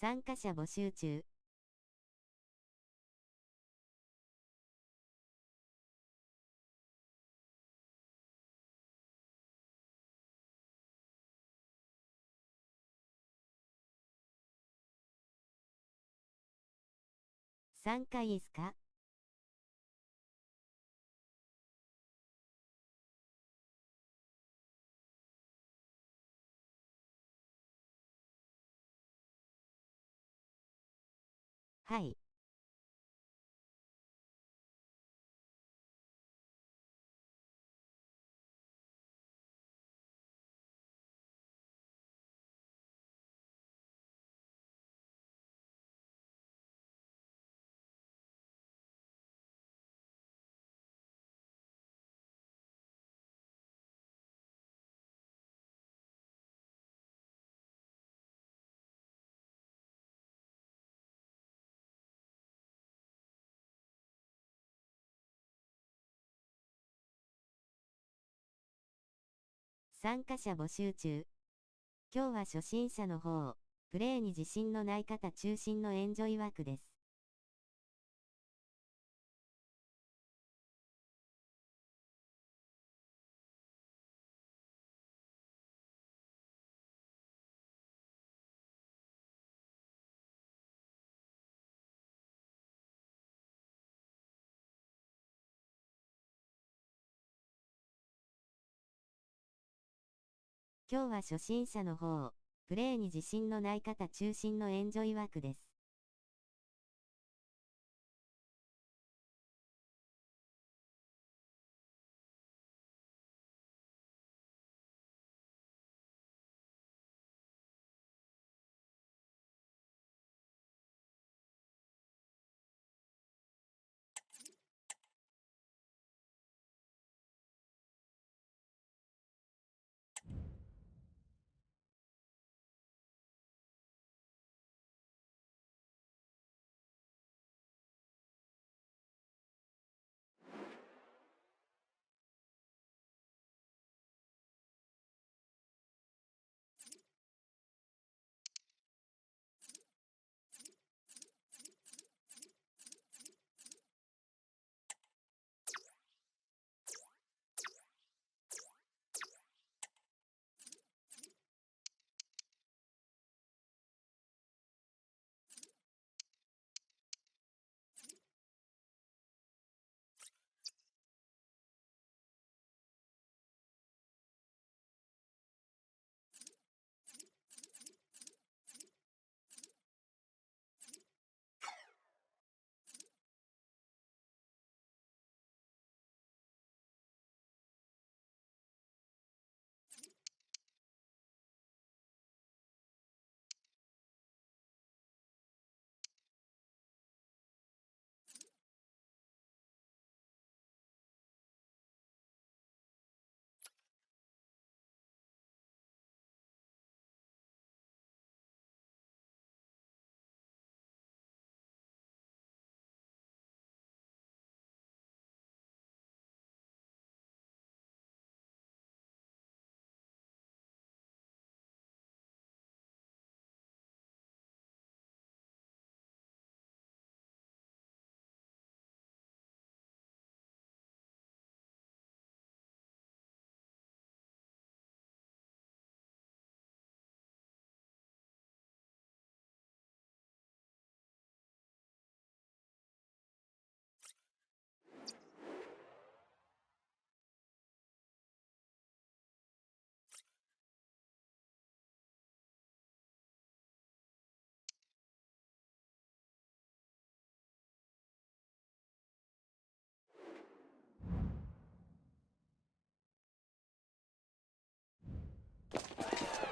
参加者募集中。参加いいすか？はい。参加者募集中。今日は初心者の方、プレーに自信のない方中心のエンジョイ枠です。今日は初心者の方、プレーに自信のない方中心のエンジョイ枠です。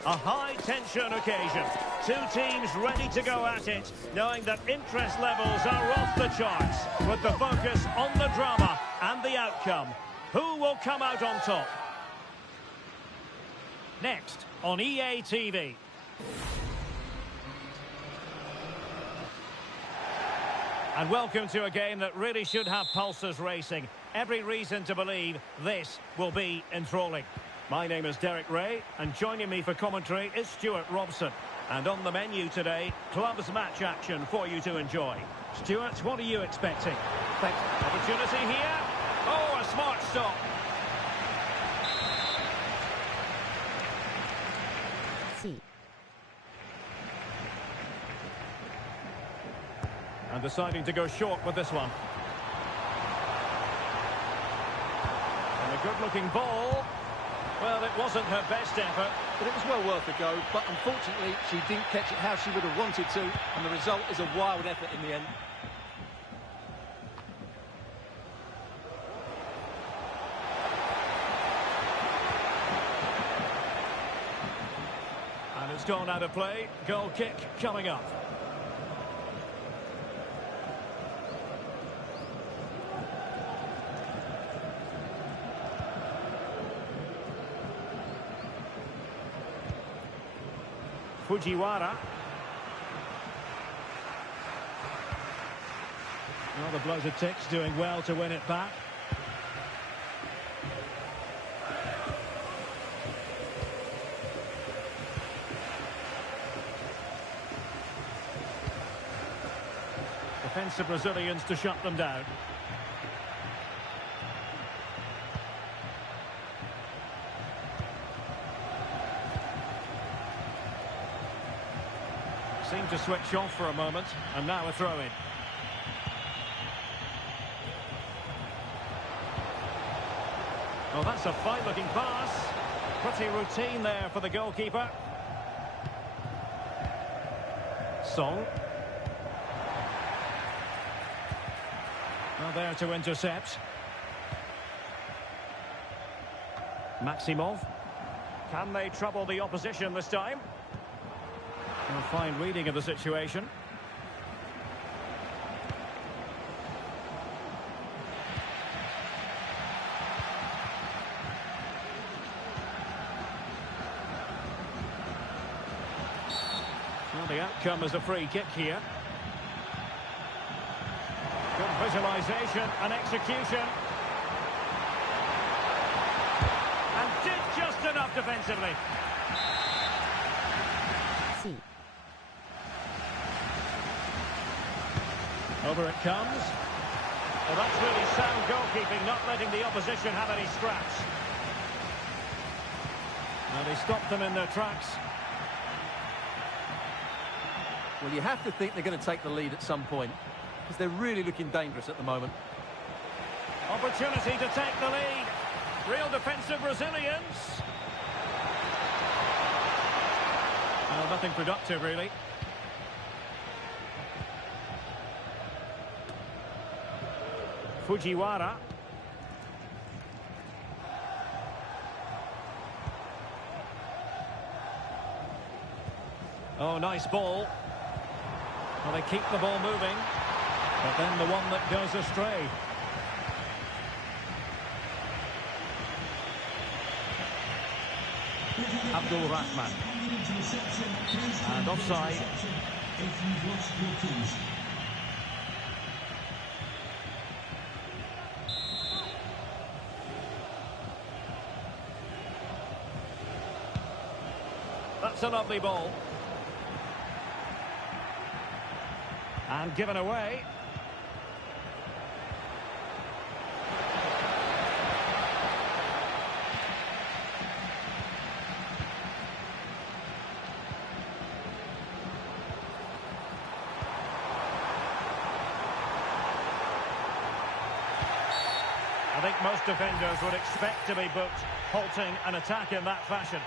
A high-tension occasion. Two teams ready to go at it, knowing that interest levels are off the charts, with the focus on the drama and the outcome. Who will come out on top? Next on EA TV. And welcome to a game that really should have pulses racing. Every reason to believe this will be enthralling. My name is Derek Ray, and joining me for commentary is Stuart Robson. And on the menu today, clubs match action for you to enjoy. Stuart, what are you expecting? Thanks. Opportunity here. Oh, a smart stop. C. And deciding to go short with this one. And a good-looking ball. Well, it wasn't her best effort. But it was well worth a go, but unfortunately she didn't catch it how she would have wanted to, and the result is a wild effort in the end. And it's gone out of play. Goal kick coming up. Fujiwara. Well, the blows of ticks doing well to win it back. Defensive Brazilians to shut them down. Seemed to switch off for a moment, and now a throw-in. Well, that's a fine-looking pass. Pretty routine there for the goalkeeper. Song. Well, there to intercept. Maximov. Can they trouble the opposition this time? A fine reading of the situation. Well, the outcome is a free kick here. Good visualisation and execution. And did just enough defensively. C. Over it comes. Well, that's really sound goalkeeping, not letting the opposition have any scraps. Well, they stopped them in their tracks. Well, you have to think they're going to take the lead at some point, because they're really looking dangerous at the moment. Opportunity to take the lead. Real defensive Brazilians. Well, nothing productive, really. Fujiwara. Oh, nice ball. Well, they keep the ball moving, but then the one that goes astray. Abdul Rahman. And offside. That's a lovely ball. And given away. I think most defenders would expect to be booked, halting an attack in that fashion.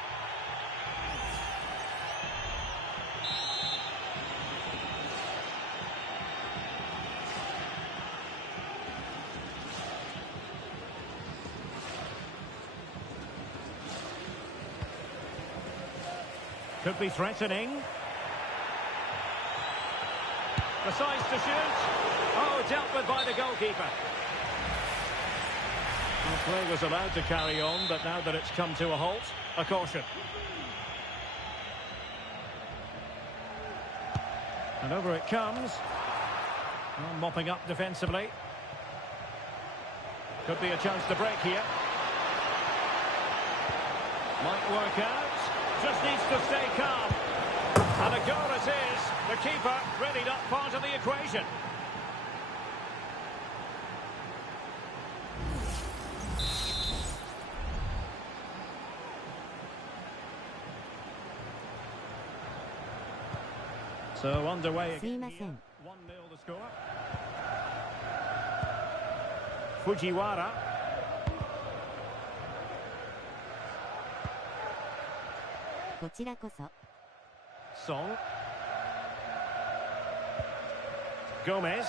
Could be threatening. Decides to shoot. Oh, dealt with by the goalkeeper. Well, play was allowed to carry on, but now that it's come to a halt, a caution. And over it comes. Well, mopping up defensively. Could be a chance to break here. Might work out. Just needs to stay calm. And a goal it is. The keeper really not part of the equation. So underway again. 1-0 the score. Fujiwara. Song. Gomez.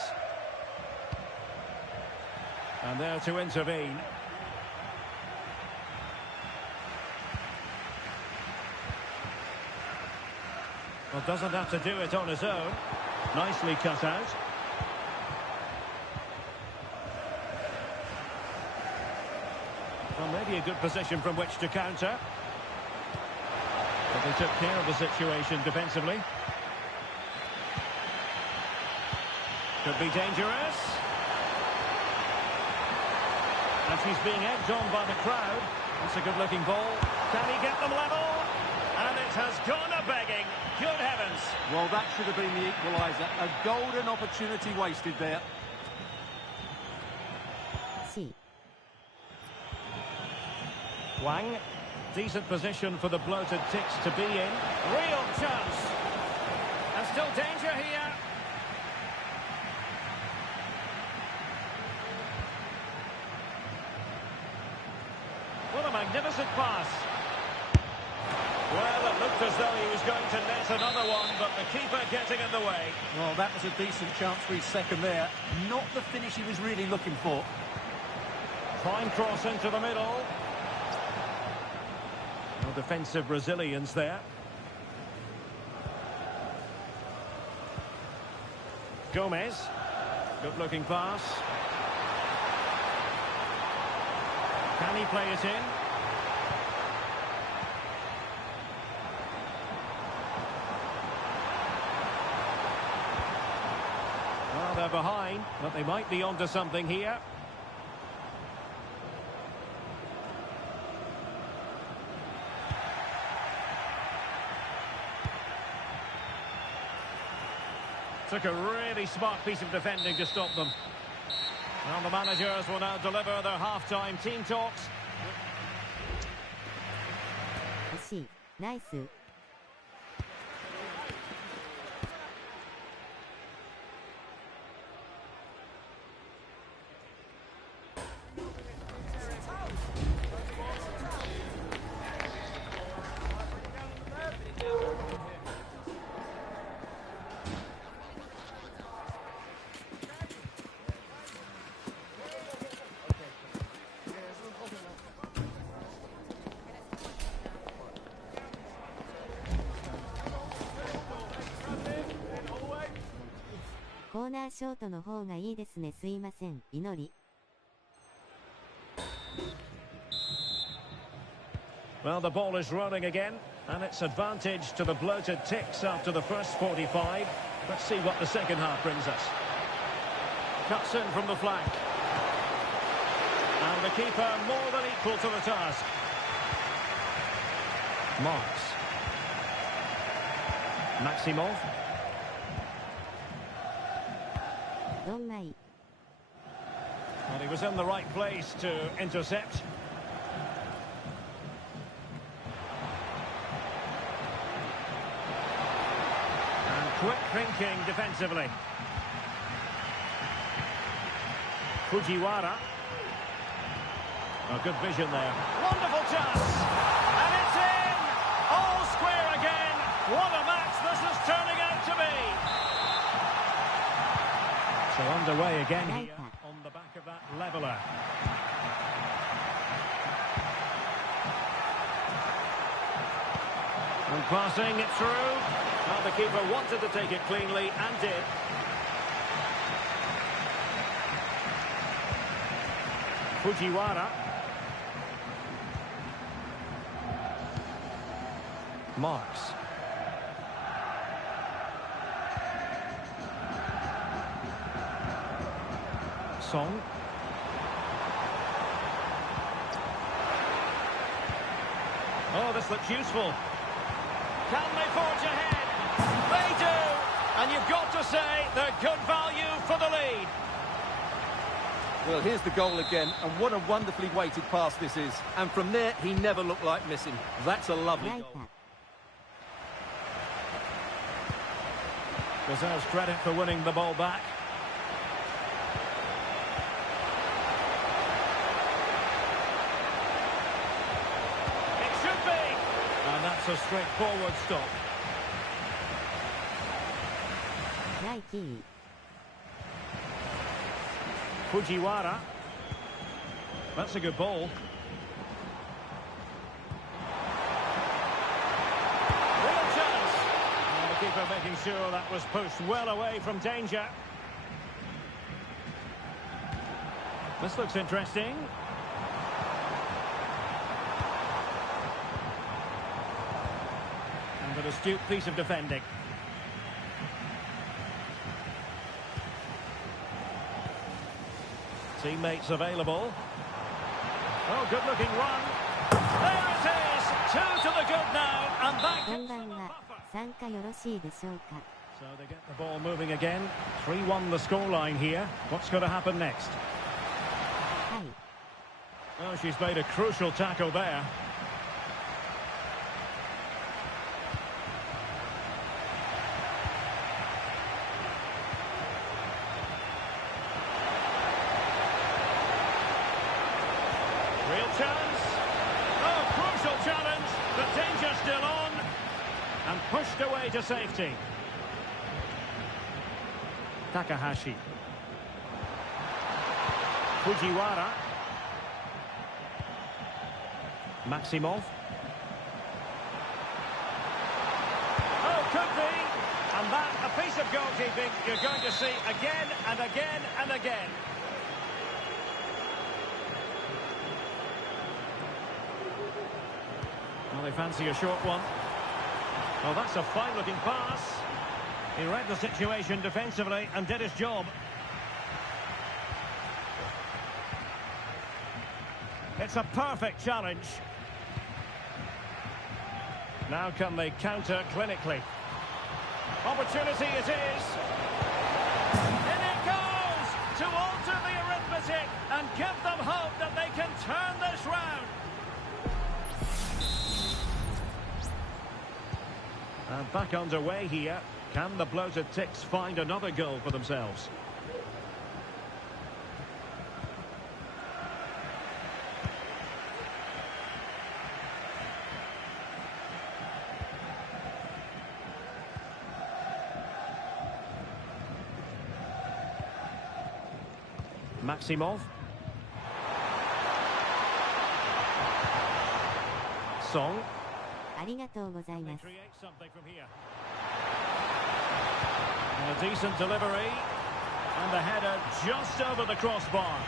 And there to intervene. Well, doesn't have to do it on his own. Nicely cut out. Well, maybe a good position from which to counter. But they took care of the situation defensively. Could be dangerous. And she's being egged on by the crowd. It's a good-looking ball. Can he get them level? And it has gone a-begging. Good heavens. Well, that should have been the equaliser. A golden opportunity wasted there. Wang. Decent position for the bloated ticks to be in. Real chance. And still danger here. What a magnificent pass. Well, it looked as though he was going to net another one, but the keeper getting in the way. Well, that was a decent chance for his second there. Not the finish he was really looking for. Fine cross into the middle. No defensive resilience there. Gomez. Good-looking pass. Can he play it in? Well, they're behind, but they might be onto something here. Took a really smart piece of defending to stop them. Well, the managers will now deliver their half-time team talks. Nice.コーナーショートの方がいいですね。すいません。祈り。Well, the ball is rolling again, and it's advantage to the bloated ticks after the first 45. Let's see what the second half brings us. Cuts in from the flank. And the keeper more than equal to the task. Marks. Maximov. Well, he was in the right place to intercept. And quick thinking defensively. Fujiwara. A good vision there. Wonderful chance. And it's in! All square again. What a match this is turning out to be. So underway again here on the back of that leveller. And passing it through. Well, the keeper wanted to take it cleanly and did. Fujiwara. Marks. Song. Oh, this looks useful. Can they forge ahead? They do! And you've got to say they're good value for the lead. Well, here's the goal again, and what a wonderfully weighted pass this is. And from there, he never looked like missing. That's a lovely goal. Deserves credit for winning the ball back. It should be! And that's a straightforward stop. Fujiwara. That's a good ball. Real chance. And the keeper making sure that was pushed well away from danger. This looks interesting. And an astute piece of defending. Teammates available. Oh, good-looking run. There it is! 2 to the good now, and that gives them a buffer. So they get the ball moving again. 3-1 the scoreline here. What's going to happen next? Oh, she's made a crucial tackle there. Real chance. Oh, crucial challenge. The danger still on. And pushed away to safety. Takahashi. Fujiwara. Maximov. Oh, could be. And that, a piece of goalkeeping you're going to see again and again and again. Well, they fancy a short one. Oh, that's a fine-looking pass. He read the situation defensively and did his job. It's a perfect challenge. Now can they counter clinically? Opportunity it is. In it goes to alter the arithmetic and give them hope that they can turn this round. And back underway here. Can the bloated Ticks find another goal for themselves? Maximov. Song. Create something from here. And a decent delivery. And the header just over the crossbar.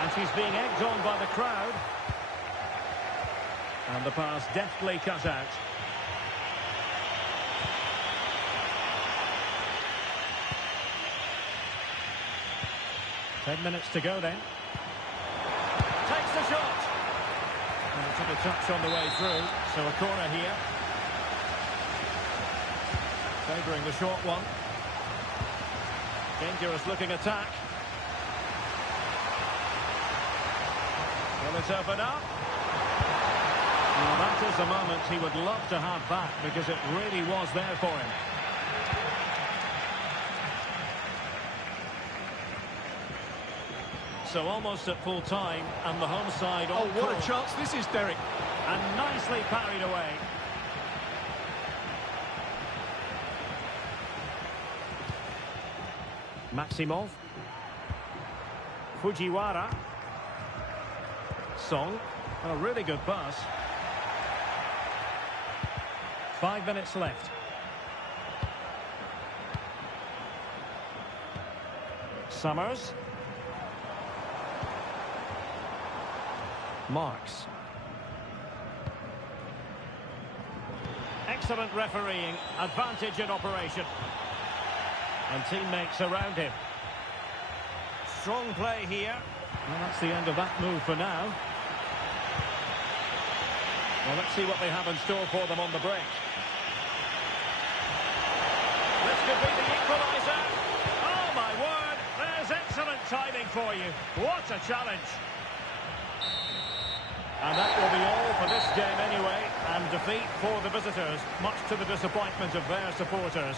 And she's being egged on by the crowd. And the pass deftly cut out. Ten minutes to go then. Takes the shot. And it took a touch on the way through. So a corner here. Favouring the short one. Dangerous looking attack. Will it open up? Well, that is a moment he would love to have back because it really was there for him. So almost at full time, and the home side... Oh, what a chance this is, Derek. And nicely parried away. Maximov. Fujiwara. Song. A really good pass. 5 minutes left. Summers. Marks. Excellent refereeing, advantage in operation. And teammates around him. Strong play here. Well, that's the end of that move for now. Well, let's see what they have in store for them on the break. This could be the equaliser. Oh, my word. There's excellent timing for you. What a challenge. And that will be all for this game anyway. And defeat for the visitors, much to the disappointment of their supporters.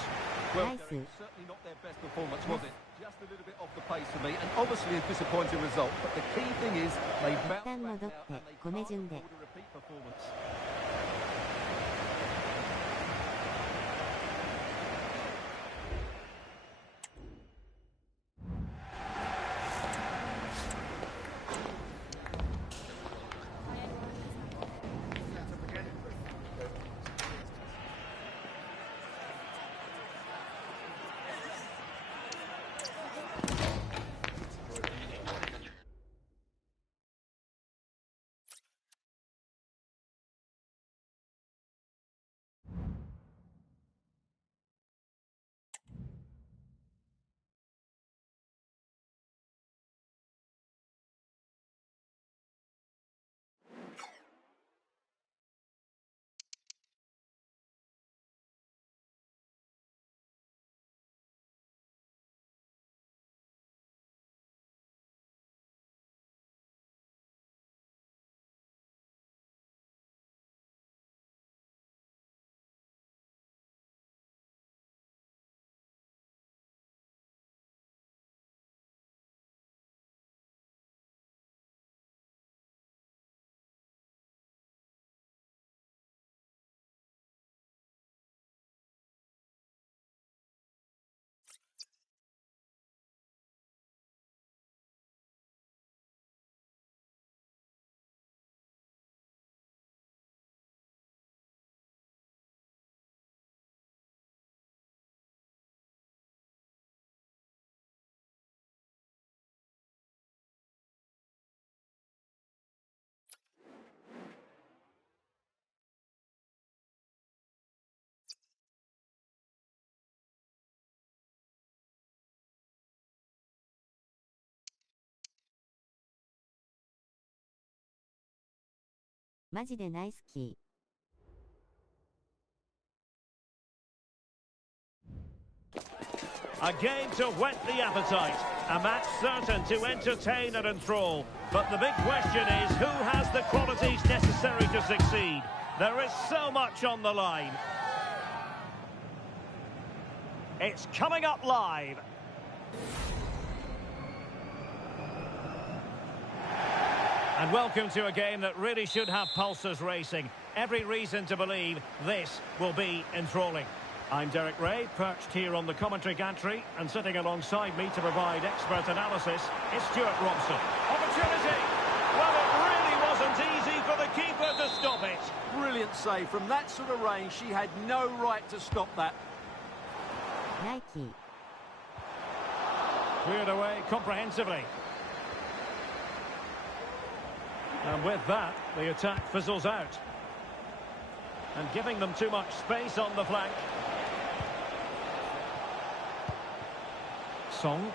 Well, certainly not their best performance, was it? Just a little bit off the pace for me, and obviously a disappointing result. But the key thing is they bounced back now and they can't afford a repeat performance.マジでナイスキー。A game to whet the appetite, a match certain to entertain and enthrall. But the big question is, who has the qualities necessary to succeed? There is so much on the line. It's coming up live. And welcome to a game that really should have pulses racing. Every reason to believe this will be enthralling. I'm Derek Ray, perched here on the commentary gantry, and sitting alongside me to provide expert analysis is Stuart Robson. Opportunity! Well, it really wasn't easy for the keeper to stop it. Brilliant save. From that sort of range, she had no right to stop that. Nike. Cleared away comprehensively. And with that, the attack fizzles out. And giving them too much space on the flank. Song.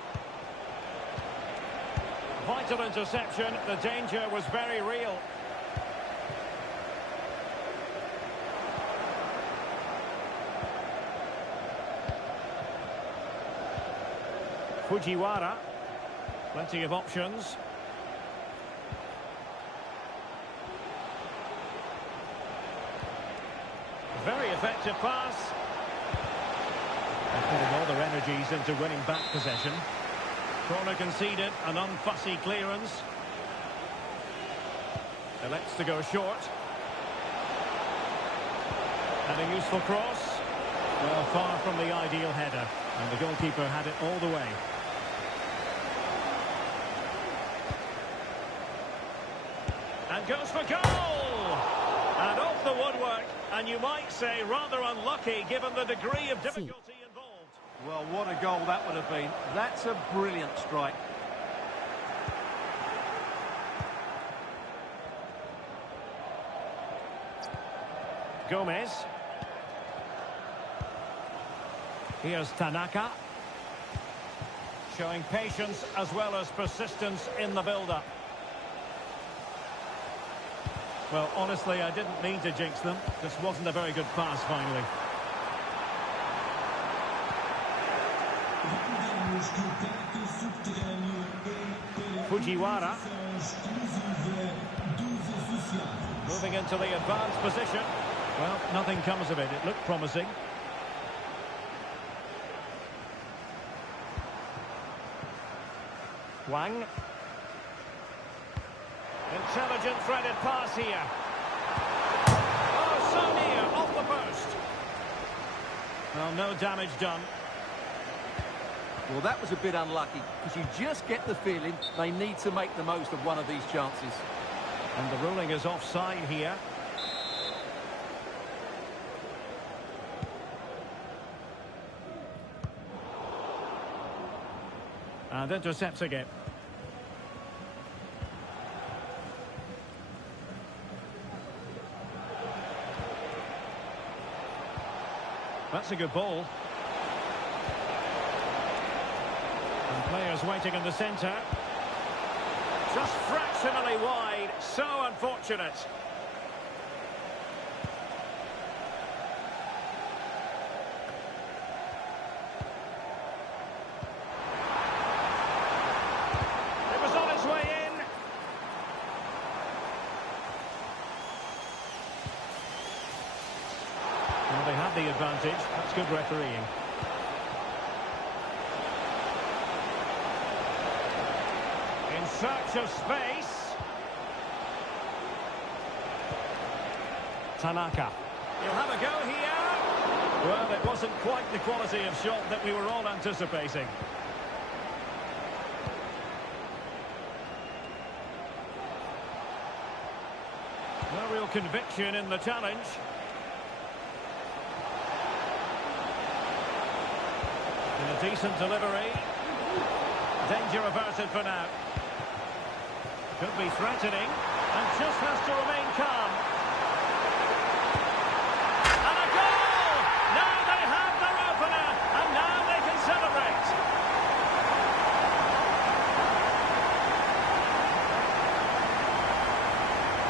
Vital interception. The danger was very real. Fujiwara. Plenty of options. Very effective pass. They're putting all their energies into winning back possession. Corner conceded, an unfussy clearance. Elects to go short. And a useful cross. Well, far from the ideal header. And the goalkeeper had it all the way. And goes for goal! And off the woodwork. And you might say rather unlucky given the degree of difficulty involved. Well, what a goal that would have been. That's a brilliant strike. Gomez. Here's Tanaka. Showing patience as well as persistence in the build-up. Well, honestly, I didn't mean to jinx them. This wasn't a very good pass, finally. Fujiwara. Moving into the advanced position. Well, nothing comes of it. It looked promising. Wang. Intelligent threaded pass here. Oh, so near, off the post. Well, no damage done. Well, that was a bit unlucky, because you just get the feeling they need to make the most of one of these chances. And the ruling is offside here. And intercepts again. That's a good ball. And players waiting in the centre. Just fractionally wide. So unfortunate. It was on its way in. Well, they had the advantage. That's good refereeing. In search of space. Tanaka. He'll have a go here. Well, it wasn't quite the quality of shot that we were all anticipating. No real conviction in the challenge. And a decent delivery. Danger averted for now. Could be threatening, and just has to remain calm. And a goal! Now they have their opener, and now they can celebrate.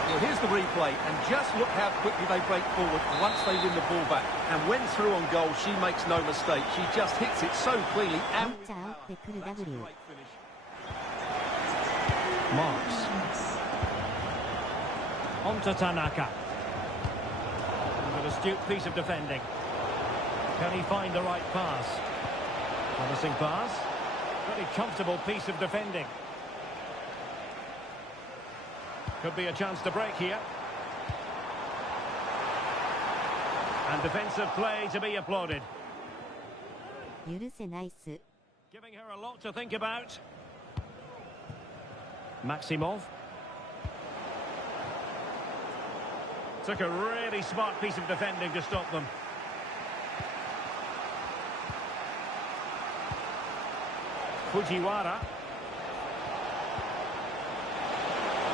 Well, here's the replay, and just look how quickly they break forward once they win the ball back. And when through on goal, she makes no mistake. She just hits it so cleanly. And Marks. On to Tanaka. An astute piece of defending. Can he find the right pass? Promising pass. Pretty comfortable piece of defending. Could be a chance to break here. And defensive play to be applauded. Giving her a lot to think about. Maximov. Took a really smart piece of defending to stop them. Fujiwara.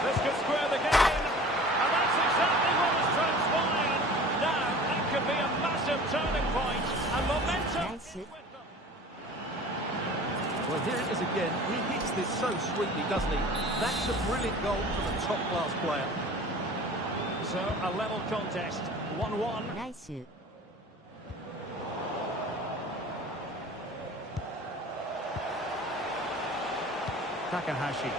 This could square the game. And that's exactly what has transpired. Now, that could be a massive turning point. And momentum. well, here it is again. He hits this so sweetly, doesn't he? That's a brilliant goal from a top-class player. So, a level contest. 1-1. Takahashi.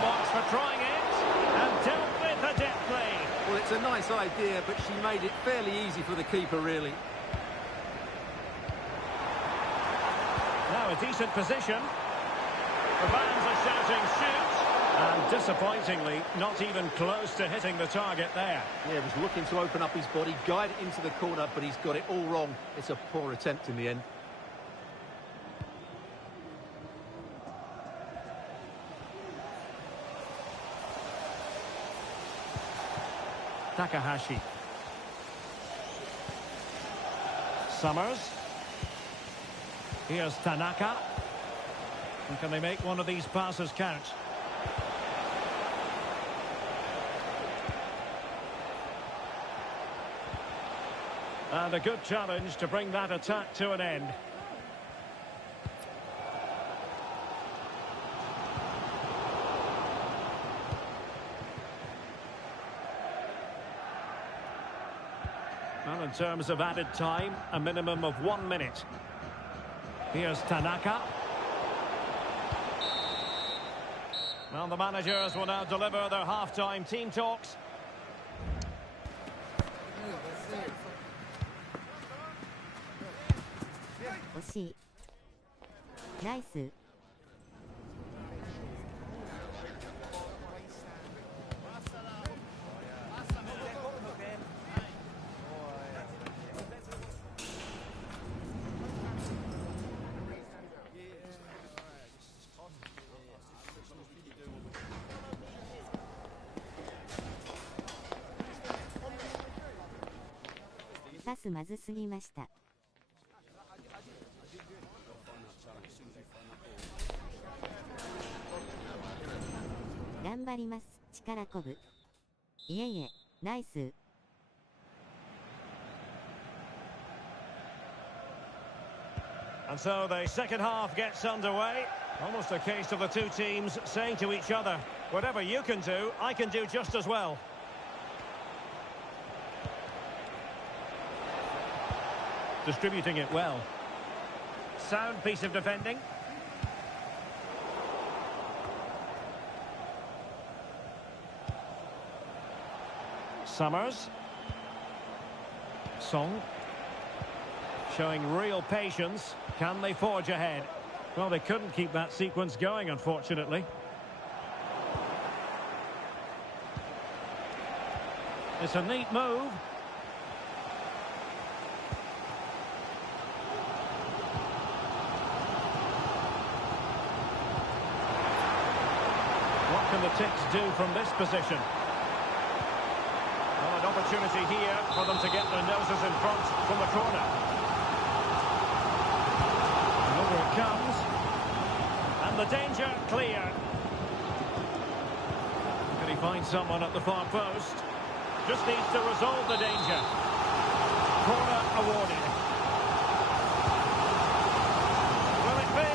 Marks for trying it. And dealt with the jet play. Well, it's a nice idea, but she made it fairly easy for the keeper, really. Now a decent position. The fans are shouting shoot. And disappointingly, not even close to hitting the target there. Yeah, he was looking to open up his body, guide it into the corner, but he's got it all wrong. It's a poor attempt in the end. Takahashi. Summers. Here's Tanaka. And can they make one of these passes count? And a good challenge to bring that attack to an end. Well, in terms of added time, a minimum of 1 minute. Here's Tanaka. Well, the managers will now deliver their half-time team talks. 惜しい。ナイス。パスまずすぎました。頑張ります。力こぶ。いえいえ、ナイス。And so the second half gets underway. Almost a case of the two teams saying to each other, whatever you can do, I can do just as well. Distributing it well. Sound piece of defending. Summers. Song. Showing real patience. Can they forge ahead? Well, they couldn't keep that sequence going, unfortunately. It's a neat move. What can the Ticks do from this position? Well, an opportunity here for them to get their noses in front from the corner. And over it comes. And the danger clear. Can he find someone at the far post? Just needs to resolve the danger. Corner awarded. Will it be?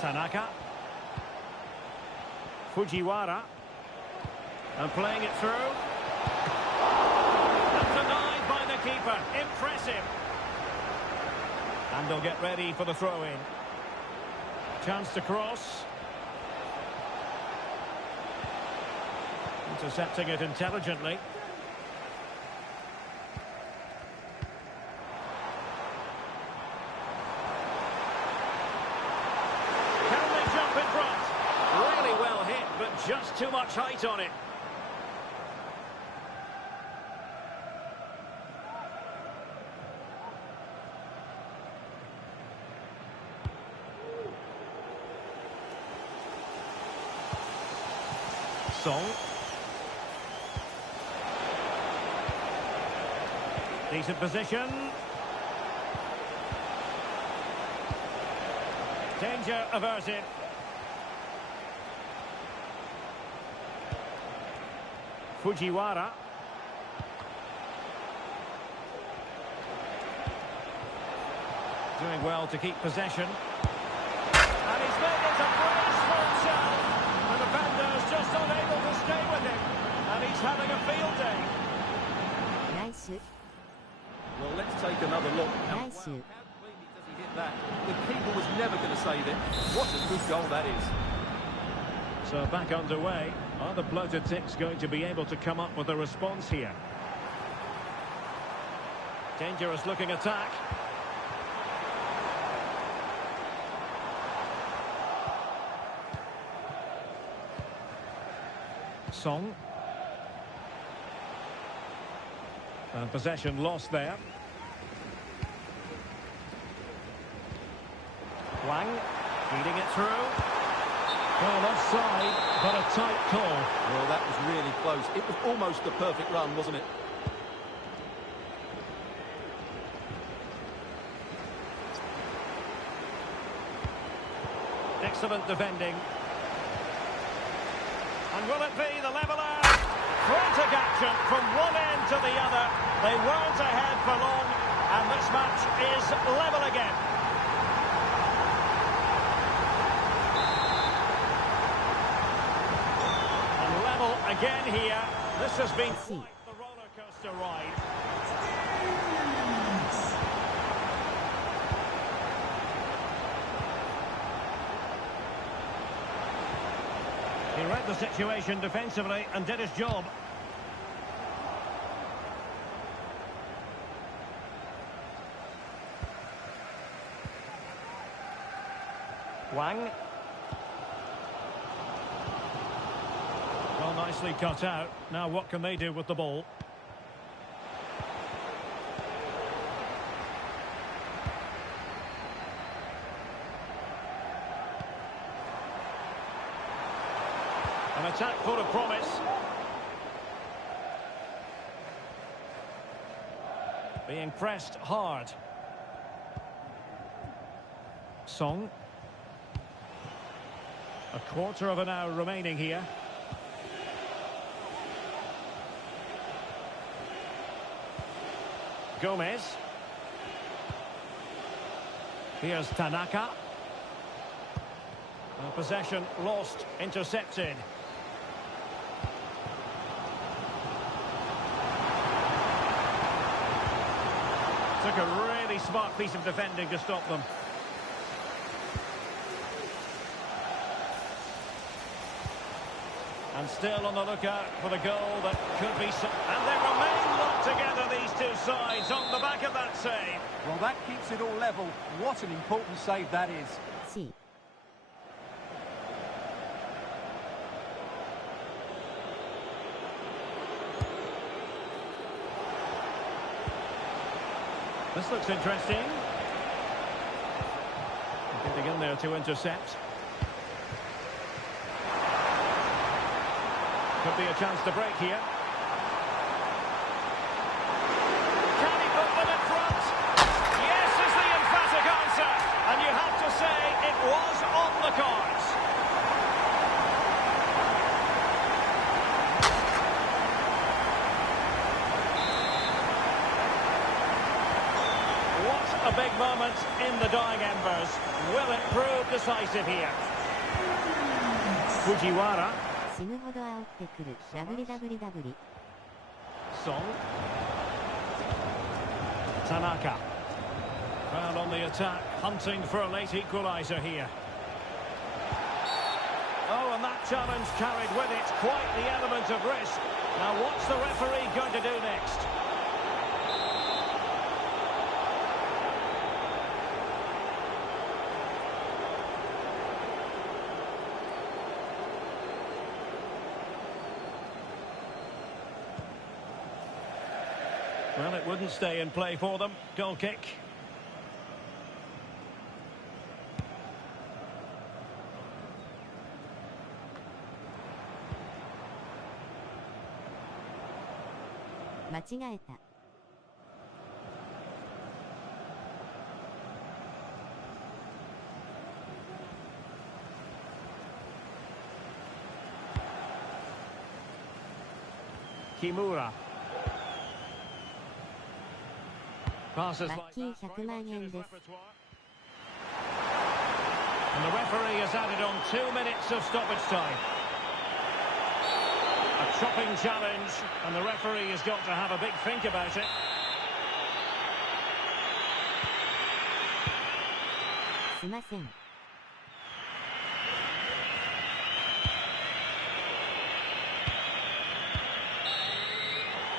Tanaka. Fujiwara. And playing it through. And denied by the keeper. Impressive. And they'll get ready for the throw-in. Chance to cross. Intercepting it intelligently. Can they jump in front? Really well hit, but just too much height on it. Song. Decent position. Danger averted. Fujiwara. Doing well to keep possession. And he's made it a brace for himself. The defender's just unable to stay with him. And he's having a field day. Nice. Well, let's take another look. Nice. How cleanly does he hit that? The keeper was never going to save it. What a good goal that is. So back underway. Are the bloated Ticks going to be able to come up with a response here? Dangerous looking attack. Song. And possession lost there. Wang feeding it through. Well, offside, but a tight call. Well, that was really close. It was almost the perfect run, wasn't it? Excellent defending. And will it be the leveller? Frantic action from one end to the other. They weren't ahead for long, and this match is level again. And level again here. This has been quite the roller coaster ride. He read the situation defensively and did his job. Wang. Well, nicely cut out. Now what can they do with the ball? An attack full of promise. Being pressed hard. Song. A quarter of an hour remaining here. Gomez. Here's Tanaka. Possession lost, intercepted. Took a really smart piece of defending to stop them. And still on the lookout for the goal that could be... And they remain locked together, these two sides, on the back of that save. Well, that keeps it all level. What an important save that is. C. This looks interesting. Getting in there to intercept. Could be a chance to break here. Can he put them in front? Yes is the emphatic answer. And you have to say it was on the cards. What a big moment in the dying embers. Will it prove decisive here? Fujiwara. 死ぬほど煽ってくる WWW。 Song. Tanaka. Well, on the attack, hunting for a late equaliser here. Oh, and that challenge carried with it quite the element of risk. Now, what's the referee going to do next? Well, it wouldn't stay in play for them. Goal kick. Kimura. Passes like that. And the referee has added on 2 minutes of stoppage time. A chopping challenge, and the referee has got to have a big think about it.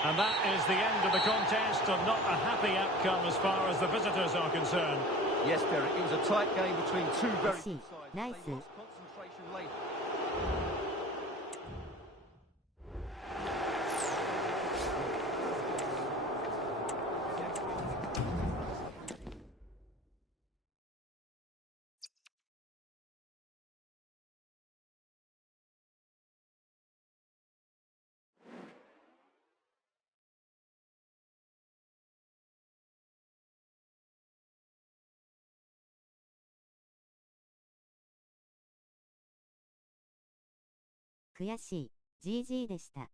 And that is the end of the contest, and not a happy outcome as far as the visitors are concerned. Yes, Derek, it was a tight game between two very good sides. Nice. They lost concentration late. 悔しい GG でした。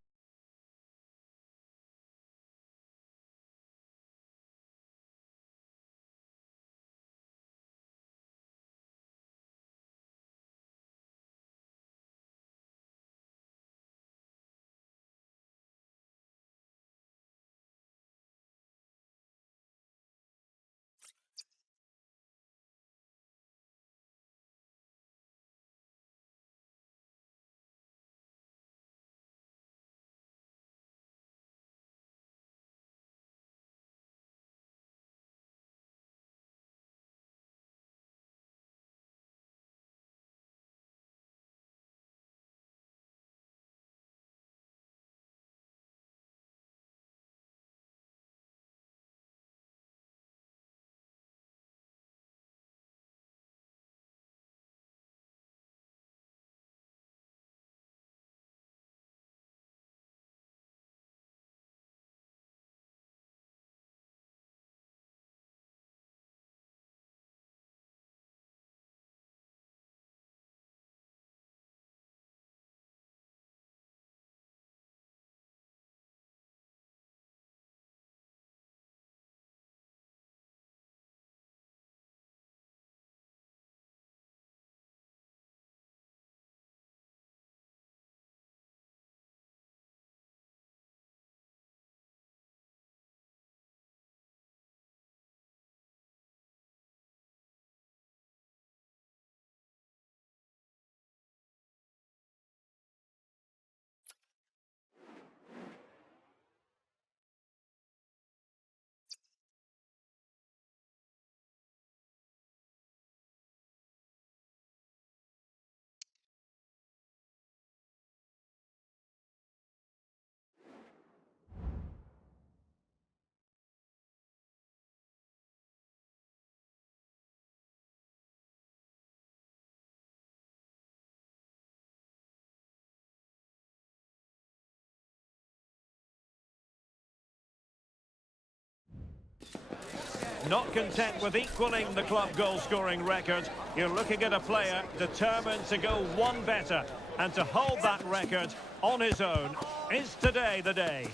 Not content with equaling the club goal-scoring record, you're looking at a player determined to go one better, and to hold that record on his own. Is today the day?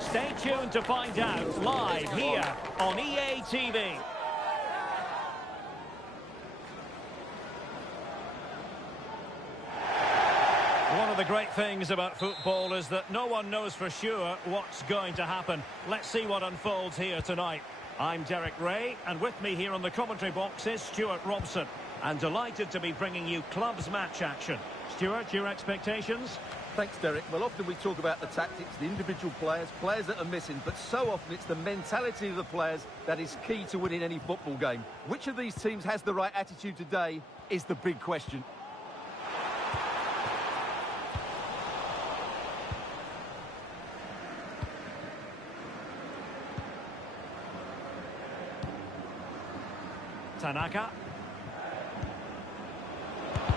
Stay tuned to find out live here on EA TV. One of the great things about football is that no one knows for sure what's going to happen. Let's see what unfolds here tonight. I'm Derek Ray, and with me here on the commentary box is Stuart Robson. And delighted to be bringing you clubs match action. Stuart, your expectations? Thanks, Derek. Well, often we talk about the tactics, the individual players that are missing, but so often it's the mentality of the players that is key to winning any football game. Which of these teams has the right attitude today is the big question. Tanaka.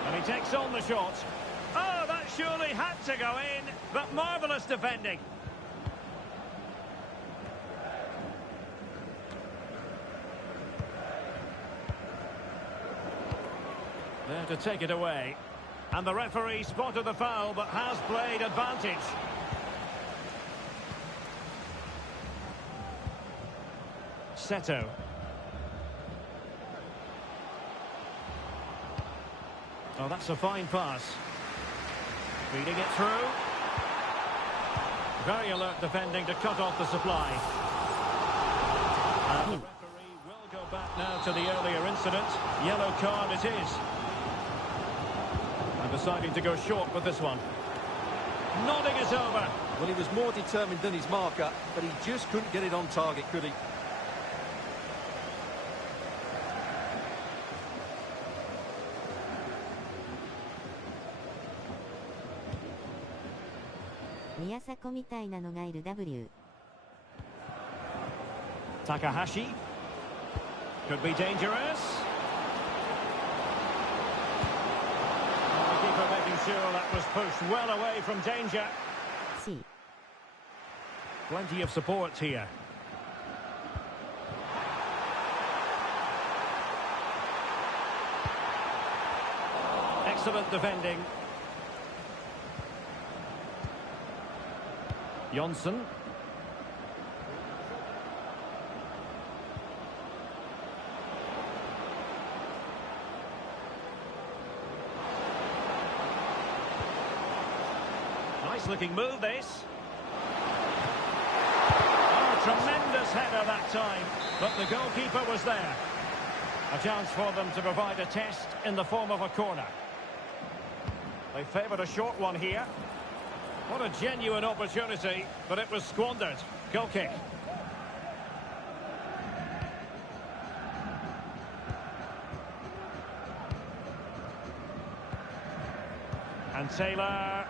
And he takes on the shot. Oh, that surely had to go in, but marvellous defending. There to take it away. And the referee spotted the foul, but has played advantage. Seto. Oh, that's a fine pass. Feeding it through. Very alert defending to cut off the supply. And the referee will go back now to the earlier incident. Yellow card it is. And deciding to go short with this one. Nodding it over. Well, he was more determined than his marker, but he just couldn't get it on target, could he? Miyasako みたいなのがいる W. Takahashi. Could be dangerous. And the keeper making sure that was pushed well away from danger. C. Plenty of support here. Excellent defending. Jonsson. Nice looking move this. Oh, tremendous header that time, but the goalkeeper was there. A chance for them to provide a test in the form of a corner. They favoured a short one here. What a genuine opportunity, but it was squandered. Goal kick. And Taylor.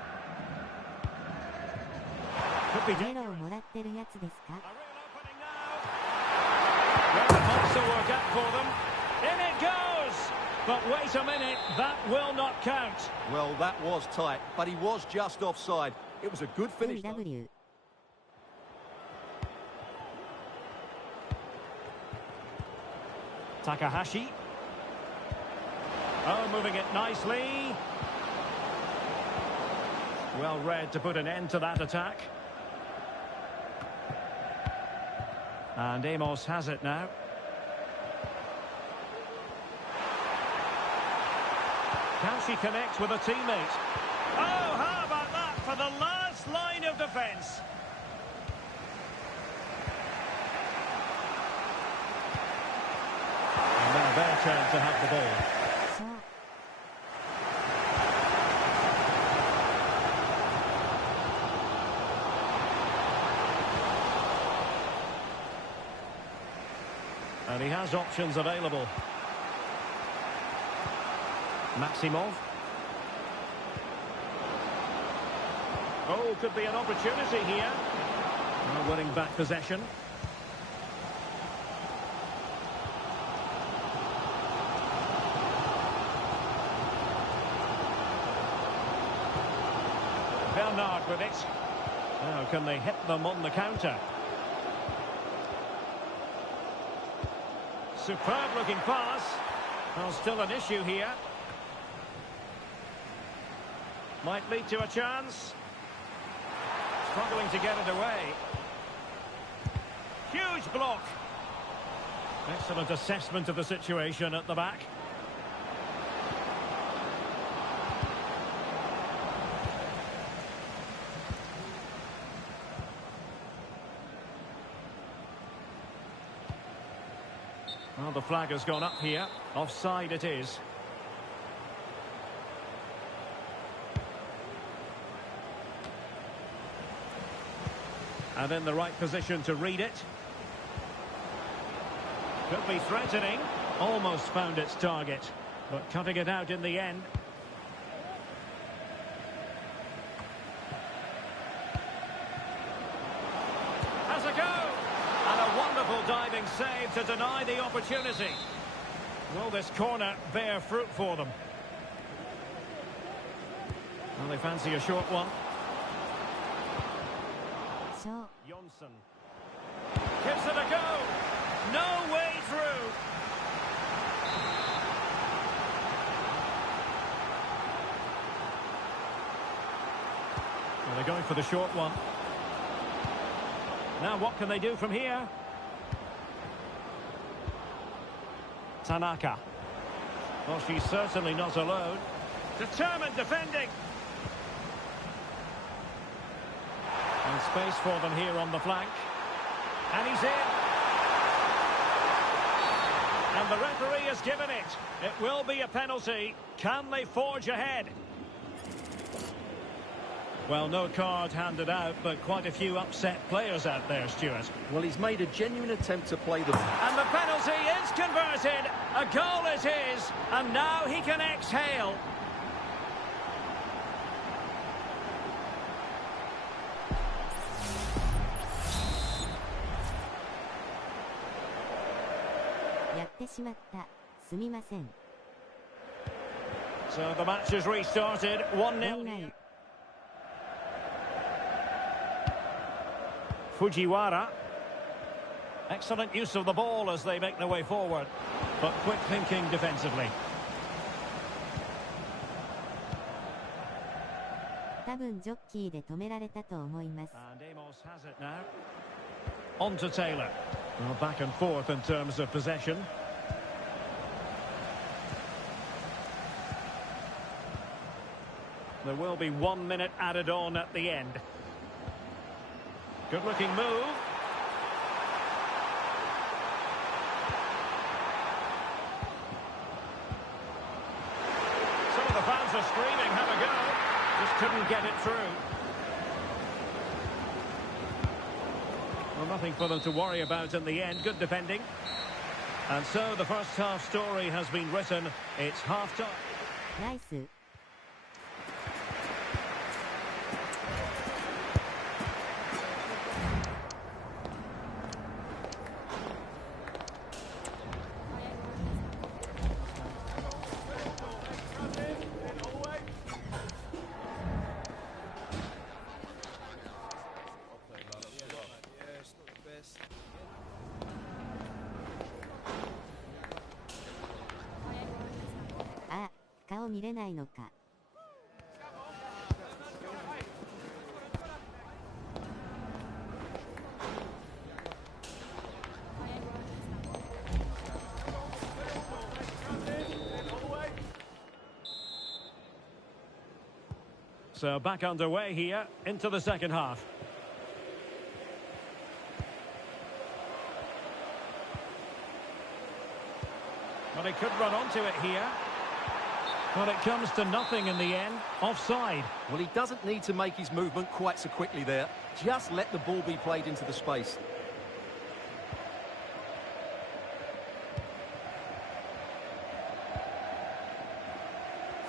Could be dangerous. A real opening now. Well, it might still work out for them. In it goes! But wait a minute, that will not count. Well, that was tight, but he was just offside. It was a good finish. Takahashi. Oh, moving it nicely. Well read to put an end to that attack. And Amos has it now. Can she connect with a teammate? Oh, how about that for the last line of defence? And now their turn to have the ball. And he has options available. Maximov. Oh, could be an opportunity here. Winning back possession. Bernard with it. Now, can they hit them on the counter? Superb looking pass. Well, still an issue here. Might lead to a chance. Struggling to get it away. Huge block. Excellent assessment of the situation at the back. Well, the flag has gone up here. Offside it is. And in the right position to read it. Could be threatening. Almost found its target, but cutting it out in the end. Has a go! And a wonderful diving save to deny the opportunity. Will this corner bear fruit for them? Well, they fancy a short one. Jonsson gives it a go. No way through. Well, they're going for the short one. Now what can they do from here? Tanaka. Well, she's certainly not alone. Determined defending. And space for them here on the flank. And he's in. And the referee has given it. It will be a penalty. Can they forge ahead? Well, no card handed out, but quite a few upset players out there, Stuart. Well, he's made a genuine attempt to play them. And the penalty is converted. A goal it is. And now he can exhale. So the match has restarted. 1-0. Fujiwara. Excellent use of the ball as they make their way forward, but quick thinking defensively. 多分ジョッキーで止められたと思います。On to Taylor. Well, back and forth in terms of possession. There will be 1 minute added on at the end. Good looking move. Some of the fans are screaming, have a go. Just couldn't get it through. Well, nothing for them to worry about in the end. Good defending. And so the first half story has been written. It's half-time. Nice.あ、顔見れないのか。So back underway here into the second half. But he could run onto it here. But it comes to nothing in the end. Offside. Well, he doesn't need to make his movement quite so quickly there. Just let the ball be played into the space.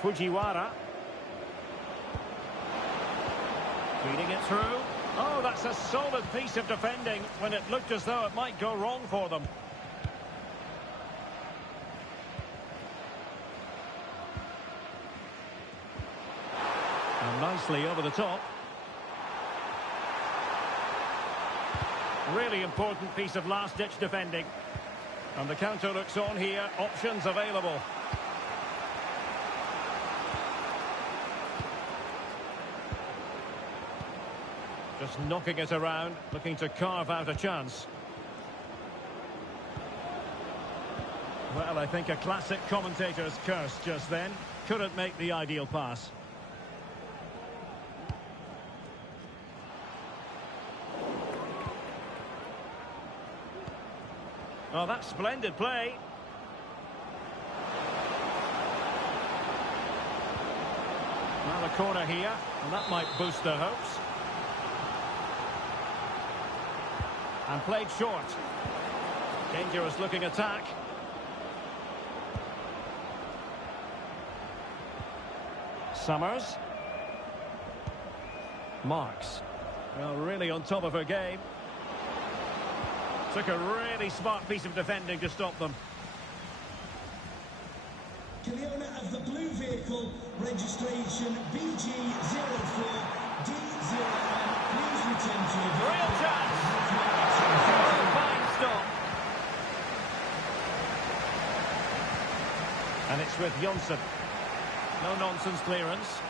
Fujiwara. Feeding it through. Oh, that's a solid piece of defending when it looked as though it might go wrong for them. And nicely over the top. Really important piece of last-ditch defending. And the counter looks on here. Options available. Just knocking it around, looking to carve out a chance. Well, I think a classic commentator's curse just then. Couldn't make the ideal pass. Oh, that's splendid play. Now the corner here, and that might boost their hopes. And played short. Dangerous looking attack. Summers. Marks. Well, really on top of her game. Took a really smart piece of defending to stop them. To the owner of the blue vehicle, registration BG04D0M, please return to your vehicle. Real chance! Fine stop. And it's with Jonsson. No-nonsense clearance.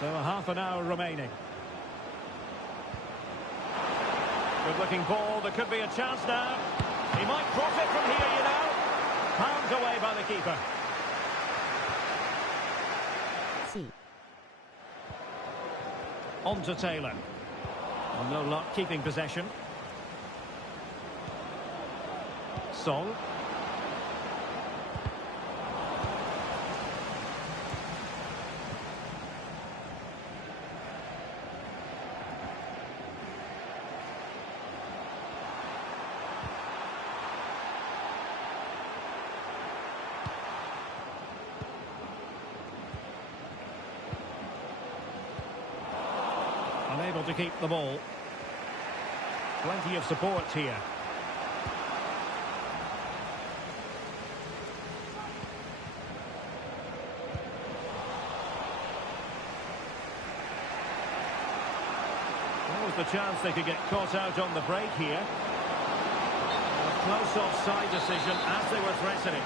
So half an hour remaining. Good-looking ball. There could be a chance now. He might profit from here, you know. Palmed away by the keeper. C. On to Taylor. Well, no luck keeping possession. Song. Unable to keep the ball. Plenty of support here. What was the chance they could get caught out on the break here? A close offside decision as they were threatening.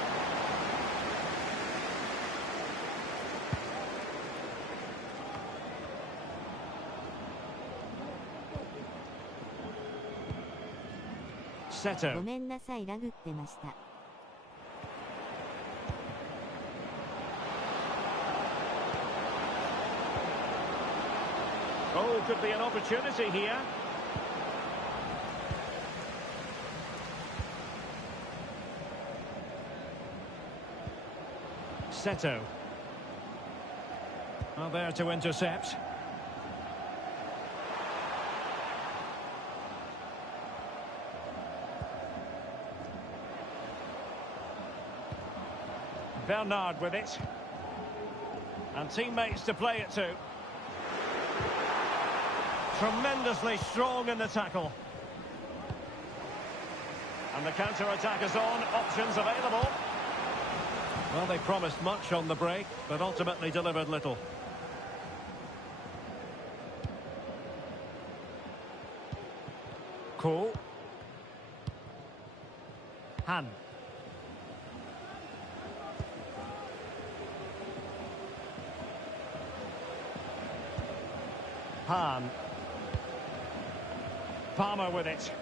Seto. ごめんなさい、ラグってました。Oh, could be an opportunity here. Seto. Well, there to intercept. Bernard with it. And teammates to play it to. Tremendously strong in the tackle. And the counter-attack is on. Options available. Well, they promised much on the break, but ultimately delivered little. Cool. Han. Han. Palmer with it.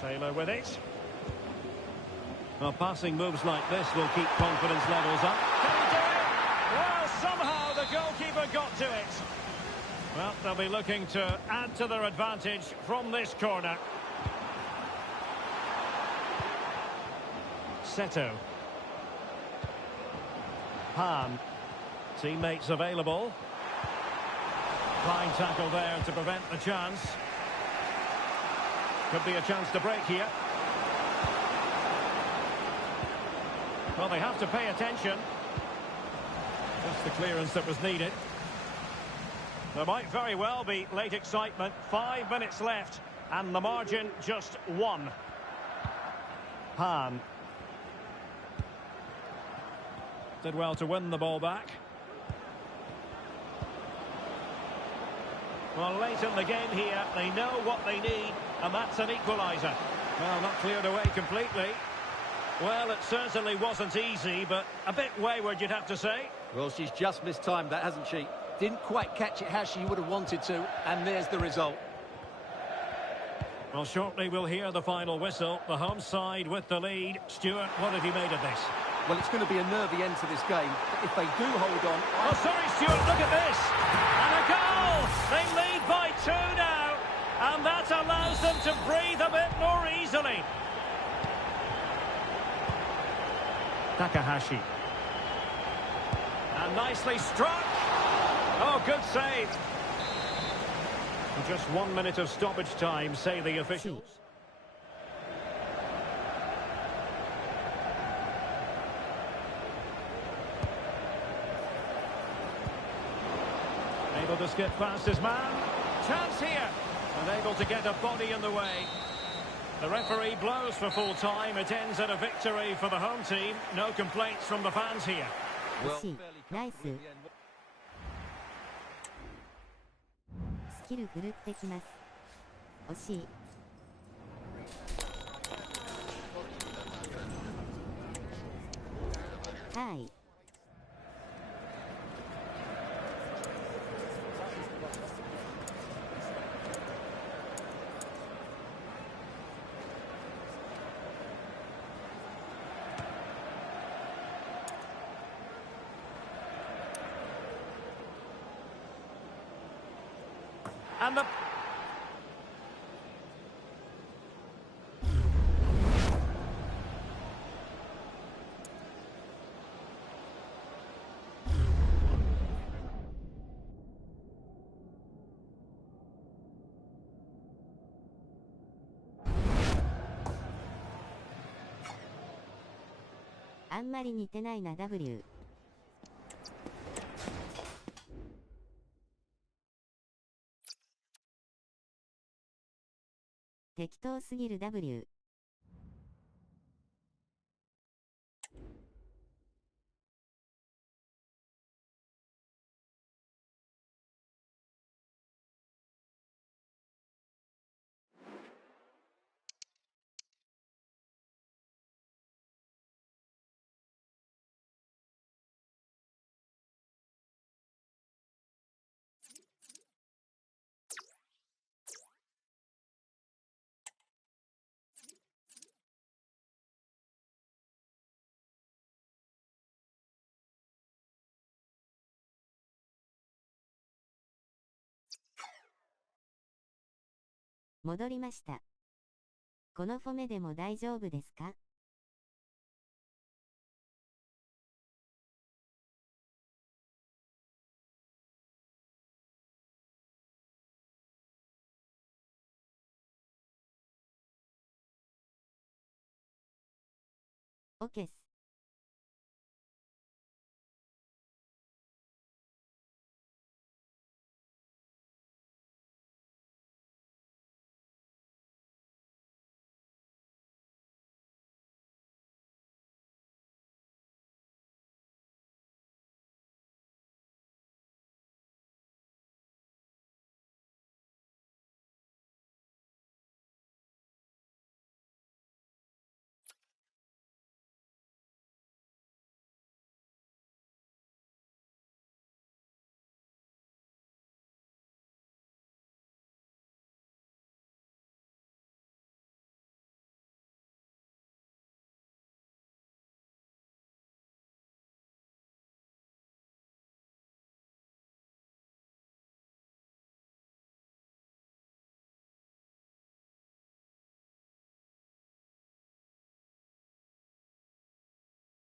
Taylor with it. Well, passing moves like this will keep confidence levels up. Can he do it? Well, somehow the goalkeeper got to it. Well, they'll be looking to add to their advantage from this corner. Seto. Han. Teammates available. Fine tackle there to prevent the chance. Could be a chance to break here. Well, they have to pay attention. Just the clearance that was needed. There might very well be late excitement. 5 minutes left, and the margin just 1. Han. Did well to win the ball back. Well, late in the game here, they know what they need, and that's an equaliser. Well, not cleared away completely. Well, it certainly wasn't easy, but a bit wayward, you'd have to say. Well, she's just mistimed that, hasn't she? Didn't quite catch it how she would have wanted to, and there's the result. Well, shortly we'll hear the final whistle. The home side with the lead. Stuart, what have you made of this? Well, it's going to be a nervy end to this game. But if they do hold on... Oh, sorry, Stuart, look at this. And a goal! They lead by 2 now. And that allows them to breathe a bit more easily. Takahashi. And nicely struck. Oh, good save. Just 1 minute of stoppage time, say the officials. Able to skip past his man. Chance here. And able to get a body in the way. The referee blows for full time. It ends at a victory for the home team. No complaints from the fans here. Well, nice. スキル振るってきます。惜しい。はい。And the...あんまり似てないな W。適当すぎる W。戻りました。このフォメでも大丈夫ですか？OK っす。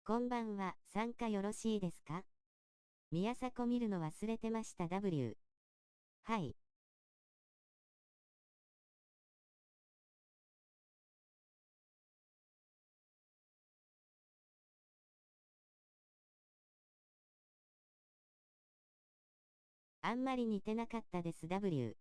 こんばんは、参加よろしいですか？宮迫見るの忘れてました W。はい。あんまり似てなかったです W。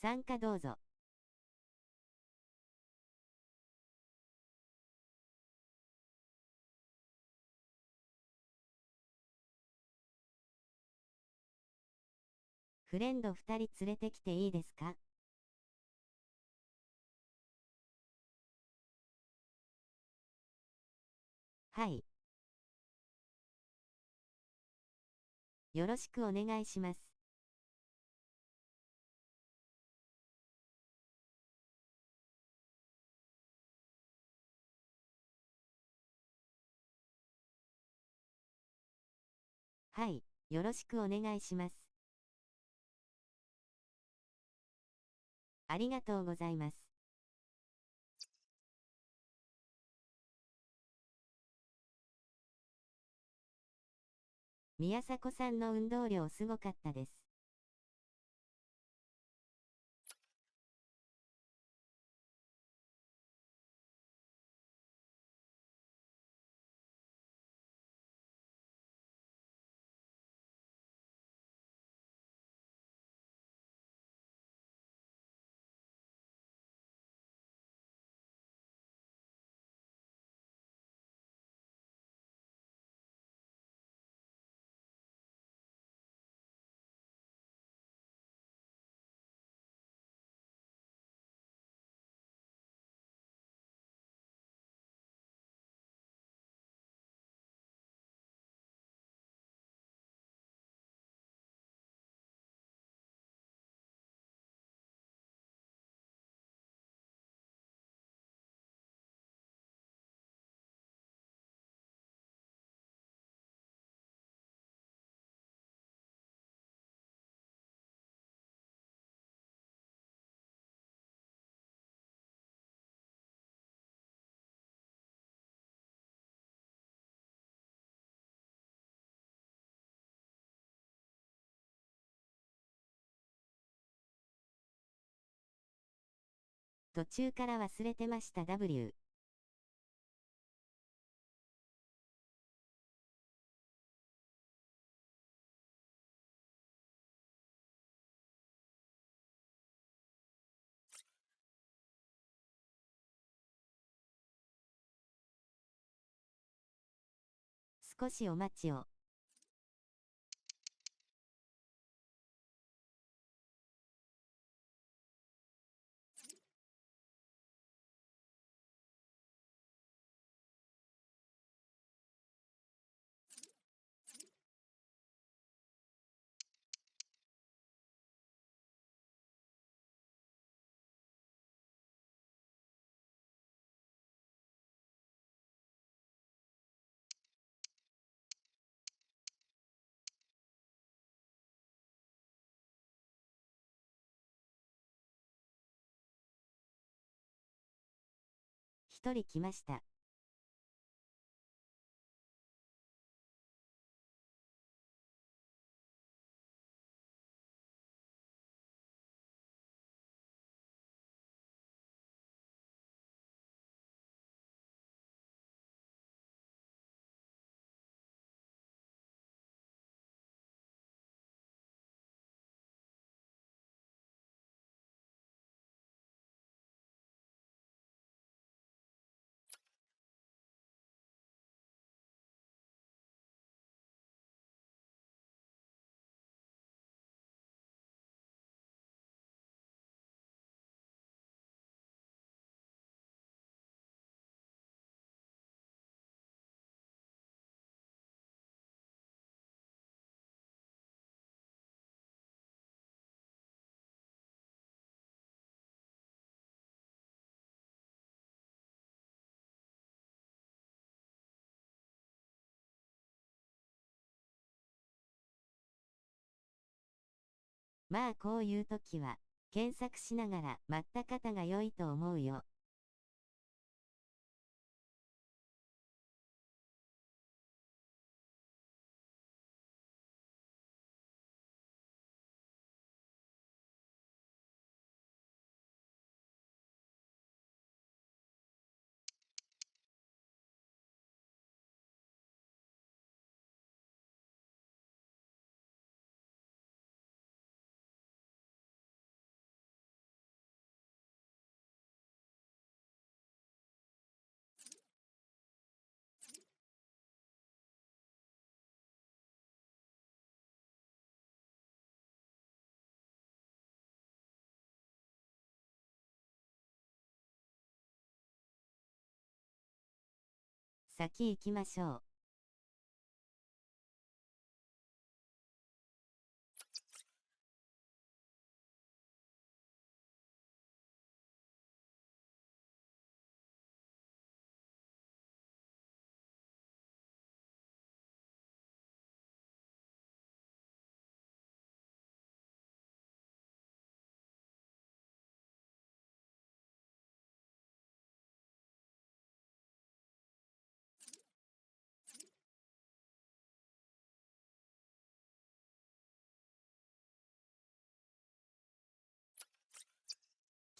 参加どうぞ。フレンド2人連れてきていいですか？はい。よろしくお願いします。はい。よろしくお願いします。ありがとうございます。宮迫さんの運動量すごかったです。途中から忘れてました W。少しお待ちを。一人来ました。まあこういう時は、検索しながら待った方が良いと思うよ。先行きましょう。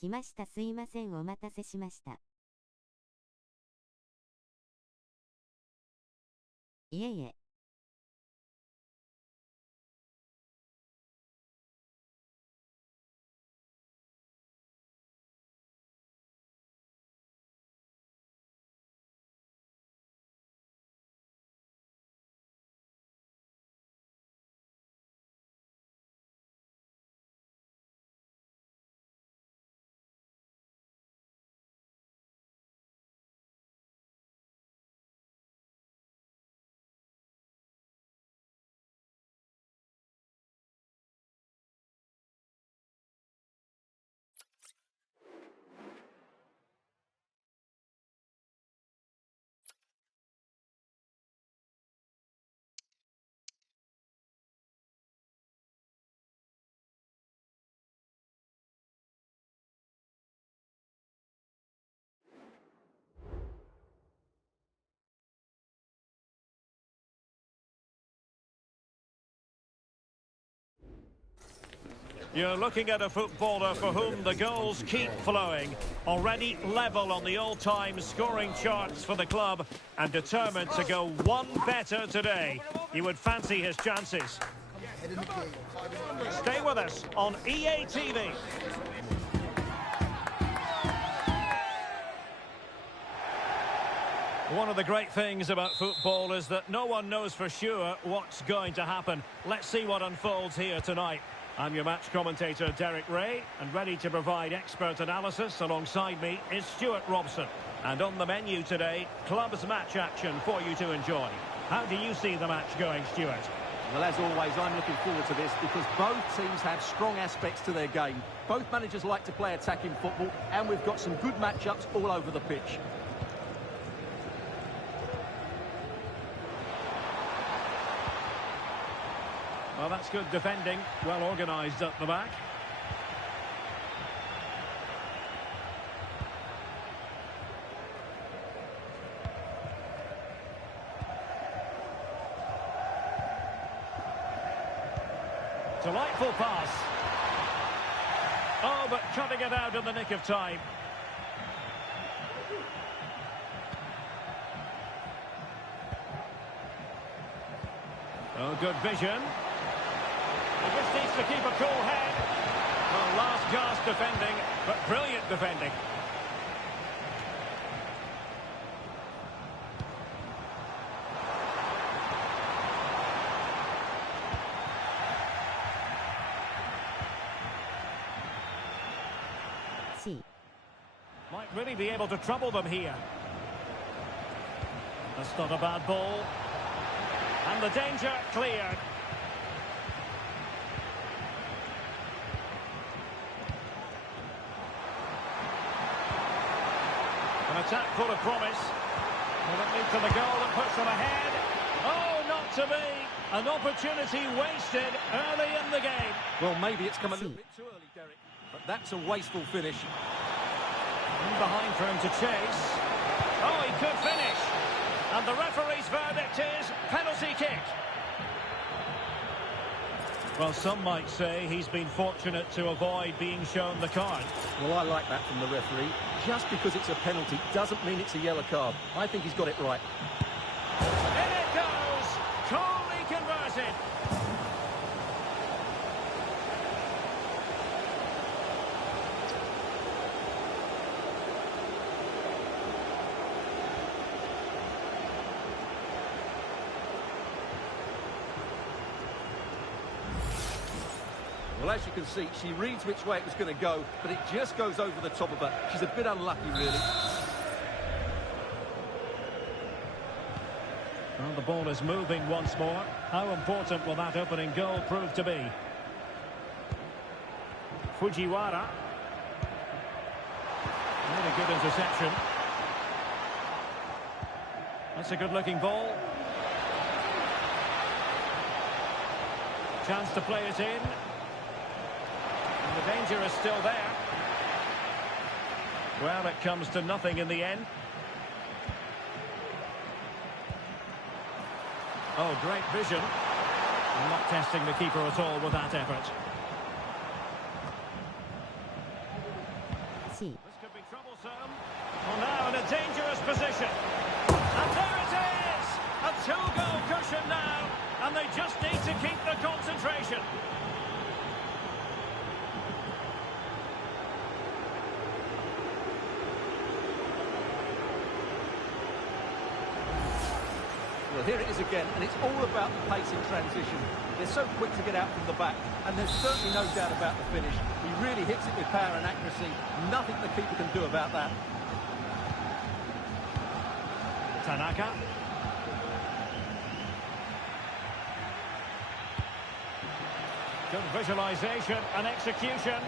来ました。すいません、お待たせしました。いえいえ。You're looking at a footballer for whom the goals keep flowing, already level on the all-time scoring charts for the club and determined to go one better today. You would fancy his chances. Stay with us on EA TV. One of the great things about football is that no one knows for sure what's going to happen. Let's see what unfolds here tonight. I'm your match commentator, Derek Ray, and ready to provide expert analysis alongside me is Stuart Robson. And on the menu today, club's match action for you to enjoy. How do you see the match going, Stuart? Well, as always, I'm looking forward to this because both teams have strong aspects to their game. Both managers like to play attacking football, and we've got some good matchups all over the pitch. Well, that's good defending, well organised at the back. Delightful pass. Oh, but cutting it out in the nick of time. Oh, good vision. He just needs to keep a cool head. Well, last gasp defending, but brilliant defending. Might really be able to trouble them here. That's not a bad ball. And the danger cleared. An attack full of promise. Will it lead to the goal that puts them ahead? Oh, not to be. An opportunity wasted early in the game. Well, maybe it's come a little bit too early, Derek. But that's a wasteful finish. In behind for him to chase. Oh, he could finish. And the referee's verdict is penalty kick. Well, some might say he's been fortunate to avoid being shown the card. Well, I like that from the referee. Just because it's a penalty doesn't mean it's a yellow card. I think he's got it right. In it goes. Coolly converted. Well, as you can see, she reads which way it was going to go, but it just goes over the top of her. She's a bit unlucky, really. Well, the ball is moving once more. How important will that opening goal prove to be? Fujiwara. Really good interception. That's a good-looking ball. Chance to play it in. And the danger is still there. Well, it comes to nothing in the end. Oh, great vision. Not testing the keeper at all with that effort. C. This could be troublesome. Well, now in a dangerous position. And there it is! A two-goal cushion now. And they just need to keep the concentration. Well, here it is again, and it's all about the pace in transition. They're so quick to get out from the back, and there's certainly no doubt about the finish. He really hits it with power and accuracy. Nothing the keeper can do about that. Tanaka. Good visualisation and execution.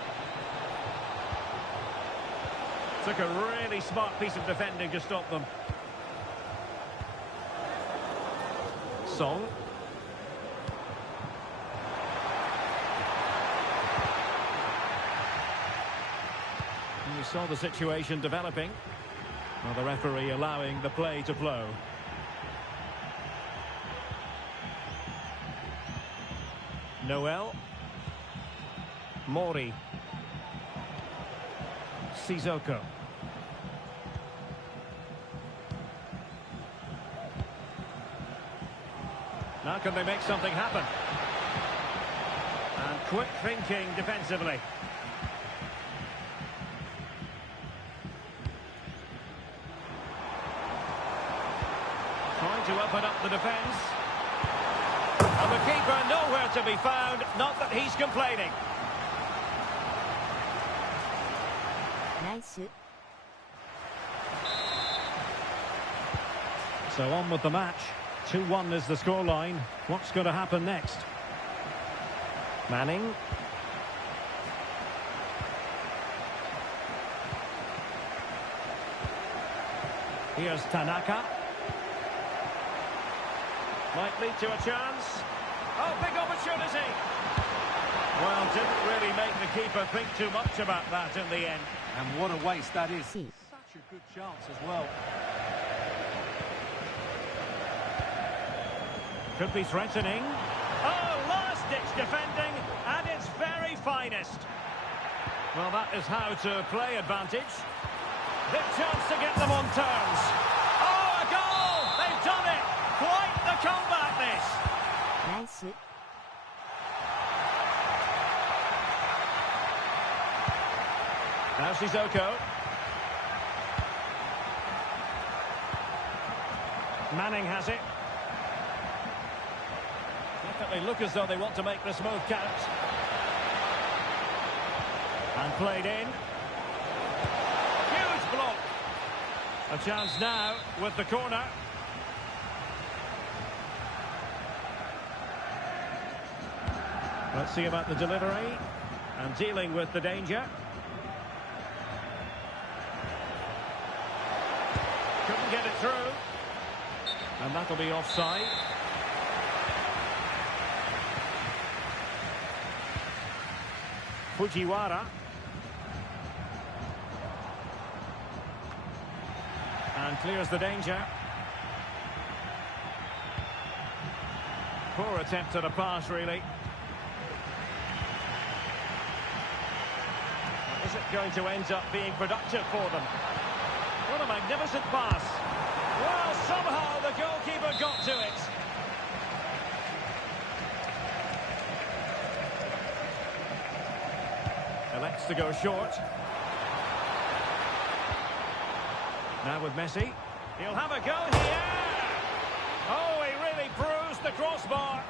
Took a really smart piece of defending to stop them. Song. And we saw the situation developing. Well, the referee allowing the play to flow. Noel. Mori. Sissoko. Now can they make something happen? And quick thinking defensively. Trying to open up the defence. And the keeper nowhere to be found, not that he's complaining. Nice. So on with the match. 2-1 is the scoreline. What's going to happen next? Manning. Here's Tanaka. Might lead to a chance. Oh, big opportunity. Well, didn't really make the keeper think too much about that in the end. And what a waste that is. C. Such a good chance as well. Could be threatening. Oh, last-ditch defending, Well, that is how to play advantage. Big chance to get them on terms. Oh, a goal! They've done it! Quite the comeback, this. Nice. Now Sissoko. Manning has it. Definitely look as though they want to make this move count. And played in. Huge block. A chance now with the corner. Let's see about the delivery. And dealing with the danger. Couldn't get it through. And that'll be offside. Fujiwara. And clears the danger. Poor attempt at a pass, really. Is it going to end up being productive for them? What a magnificent pass. Well, somehow the goalkeeper got to it. Elects to go short. Now with Messi. He'll have a go here. Oh, he really bruised the crossbar.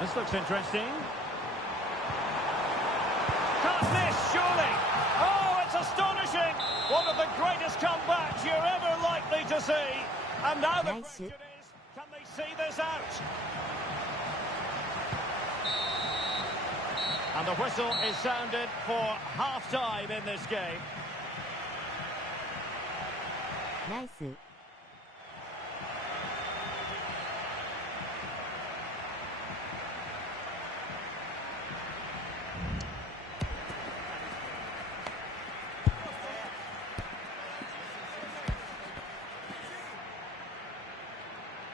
This looks interesting. Can't miss, surely. Oh, it's astonishing. One of the greatest comebacks you're ever likely to see. And now the question is, can they see this out? And the whistle is sounded for half-time in this game. Nice.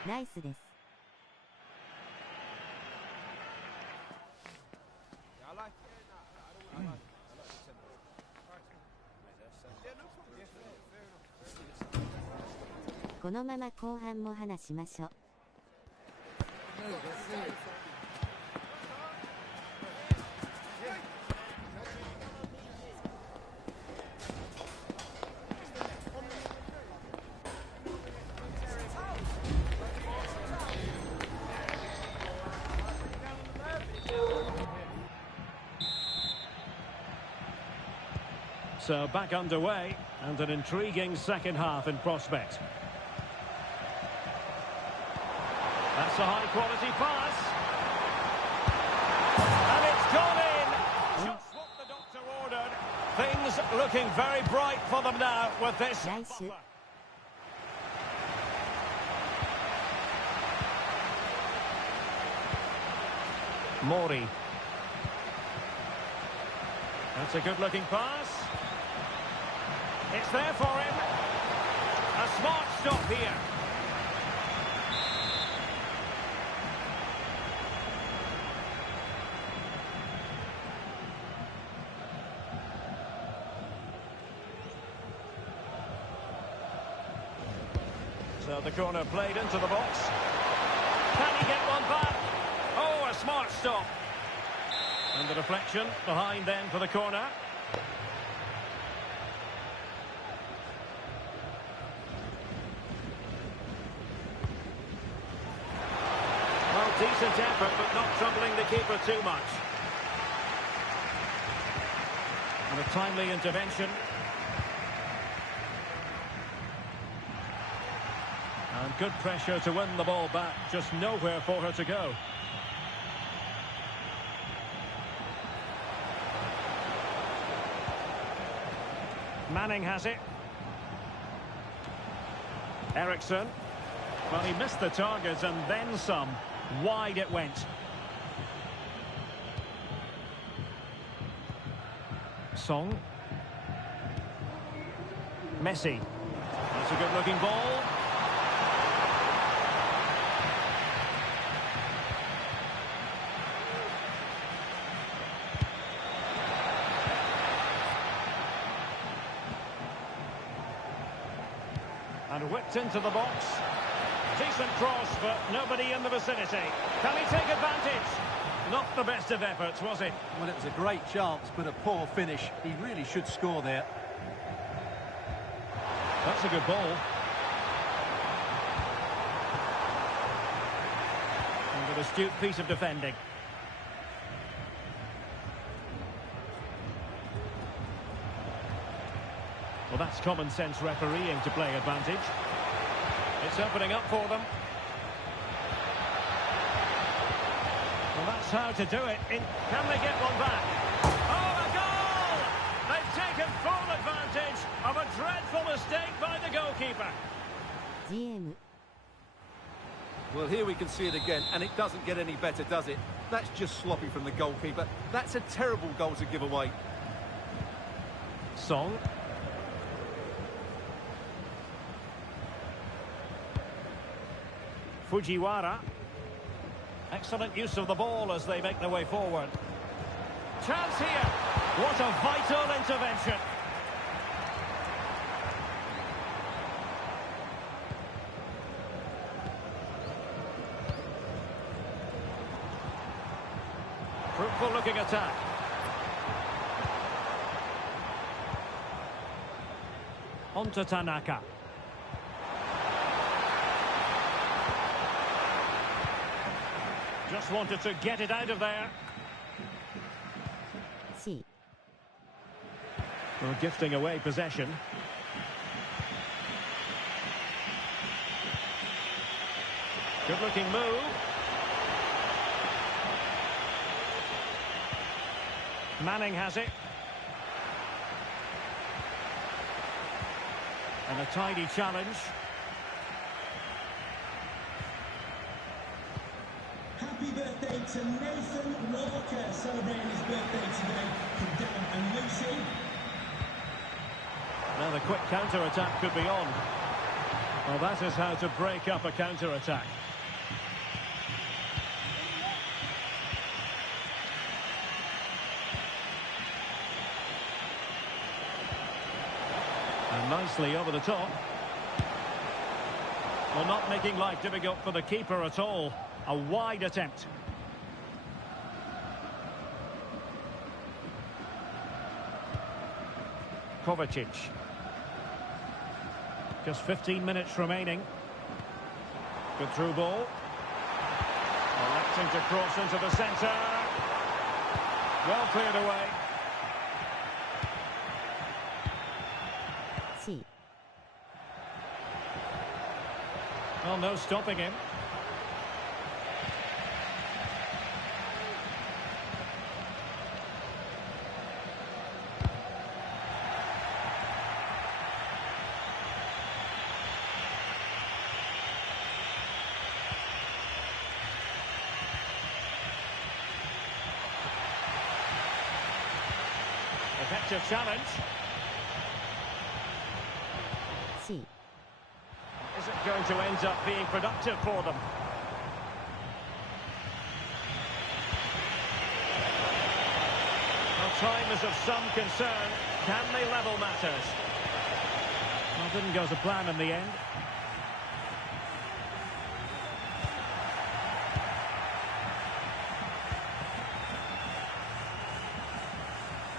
Nice です。このまま後半も話しましょう。So back underway, and an intriguing second half in prospect. That's a high-quality pass. And it's gone in! Just what the doctor ordered. Things looking very bright for them now with this. Nice. Mori. That's a good-looking pass. It's there for him. A smart stop here. So the corner played into the box. Can he get one back? Oh, a smart stop. And the deflection behind then for the corner. Well, decent effort, but not troubling the keeper too much. And a timely intervention. And good pressure to win the ball back. Just nowhere for her to go. Manning has it. Eriksson. Well, he missed the target and then some. Wide it went. Song. Messi. That's a good-looking ball. Whipped into the box. Decent cross, but nobody in the vicinity. Can he take advantage? Not the best of efforts, was it? Well, it was a great chance, but a poor finish. He really should score there. That's a good ball. And an astute piece of defending. Well, that's common sense refereeing to play advantage. It's opening up for them. Well, that's how to do it. Can they get one back? Oh, a goal! They've taken full advantage of a dreadful mistake by the goalkeeper. GM. Well, here we can see it again, and it doesn't get any better, does it? That's just sloppy from the goalkeeper. That's a terrible goal to give away. Song. Fujiwara. Excellent use of the ball as they make their way forward. Chance here. What a vital intervention. Fruitful looking attack. On to Tanaka. Just wanted to get it out of there. C. Well, gifting away possession. Good looking move. Manning has it. And a tidy challenge. Happy birthday to Nathan Walker, celebrating his birthday today from Dad and Lucy. Now the quick counter-attack could be on. Well, that is how to break up a counter-attack. And nicely over the top. Well, not making life difficult for the keeper at all. A wide attempt. Kovacic. Just 15 minutes remaining. Good through ball. Electing to cross into the centre. Well cleared away. C. Well, no stopping him. Effective challenge. C. Is it going to end up being productive for them? Well, time is of some concern. Can they level matters? Well, didn't go to plan in the end.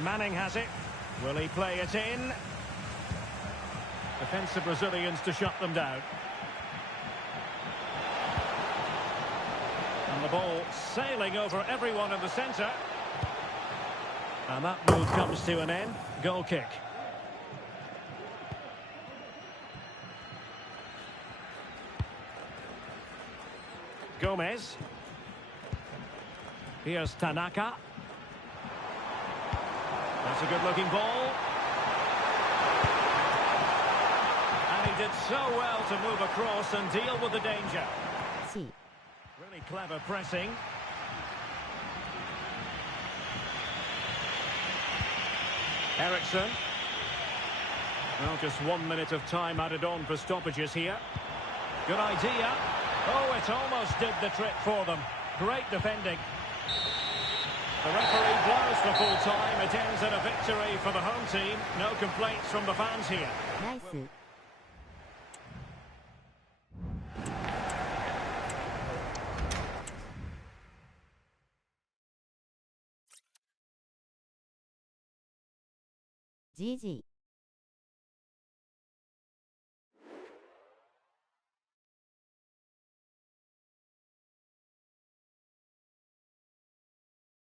Manning has it. Will he play it in? Defensive Brazilians to shut them down. And the ball sailing over everyone in the centre. And that move comes to an end. Goal kick. Gomez. Here's Tanaka. That's a good-looking ball. And he did so well to move across and deal with the danger. C. Really clever pressing. Eriksson. Well, just 1 minute of time added on for stoppages here. Good idea. Oh, it almost did the trick for them. Great defending. The referee blows for full time. It ends in a victory for the home team. No complaints from the fans here. Nice. GG。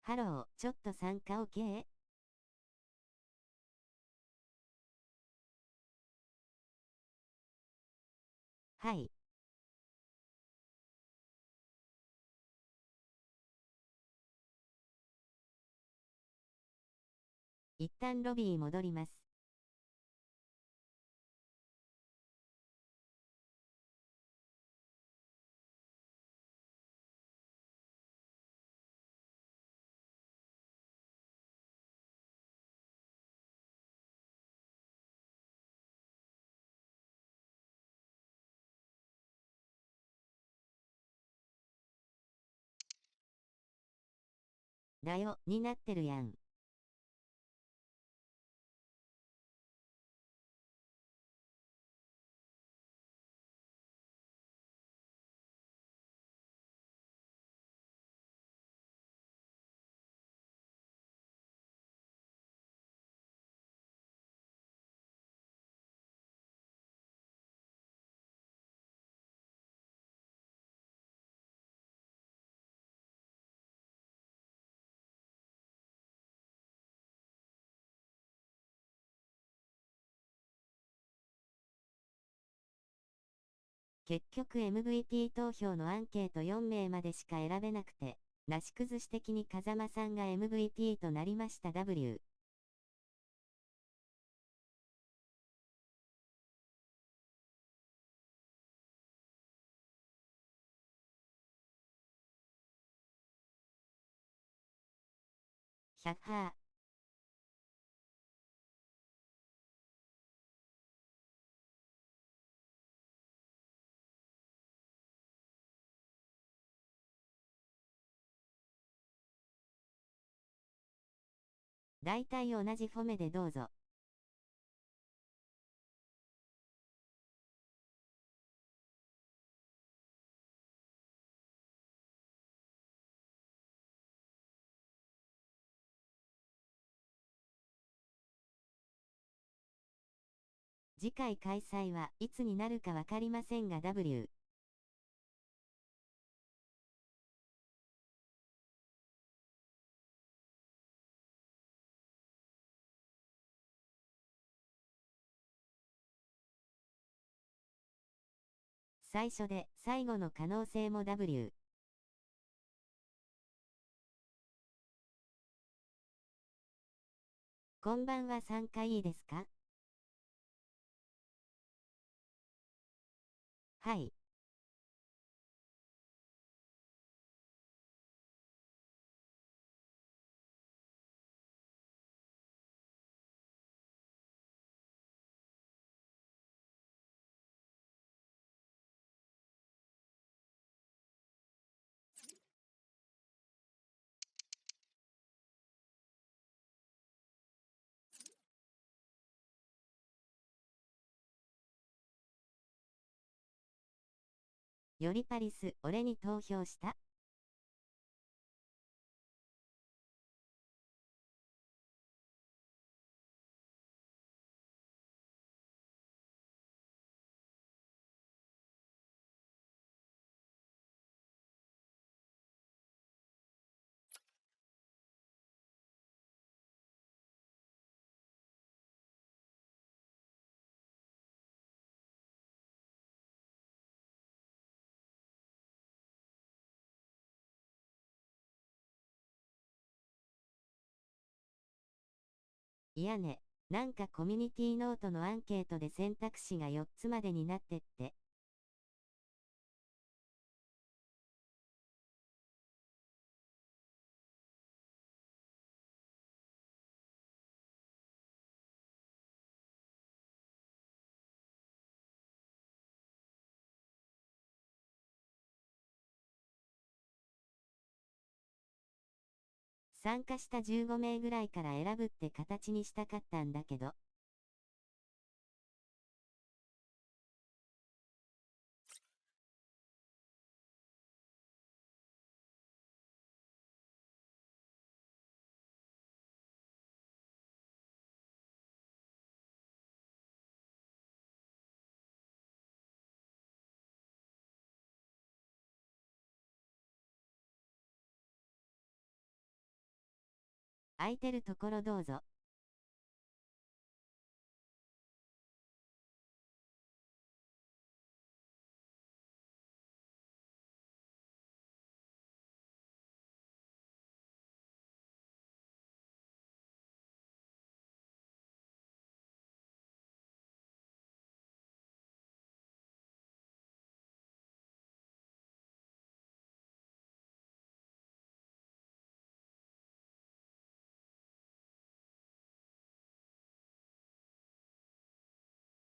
ハロー、ちょっと参加 OK？ はい。一旦ロビー戻ります。だよ、になってるやん。結局 MVP 投票のアンケート4名までしか選べなくて、なし崩し的に風間さんが MVP となりました。 W。100ハー。大体同じフォメでどうぞ。次回開催はいつになるかわかりませんが W。最初で最後の可能性も W。こんばんは、参加いいですか？はい。よりパリス、俺に投票した？いやね、なんかコミュニティノートのアンケートで選択肢が4つまでになってって。参加した15名ぐらいから選ぶって形にしたかったんだけど。空いてるところどうぞ。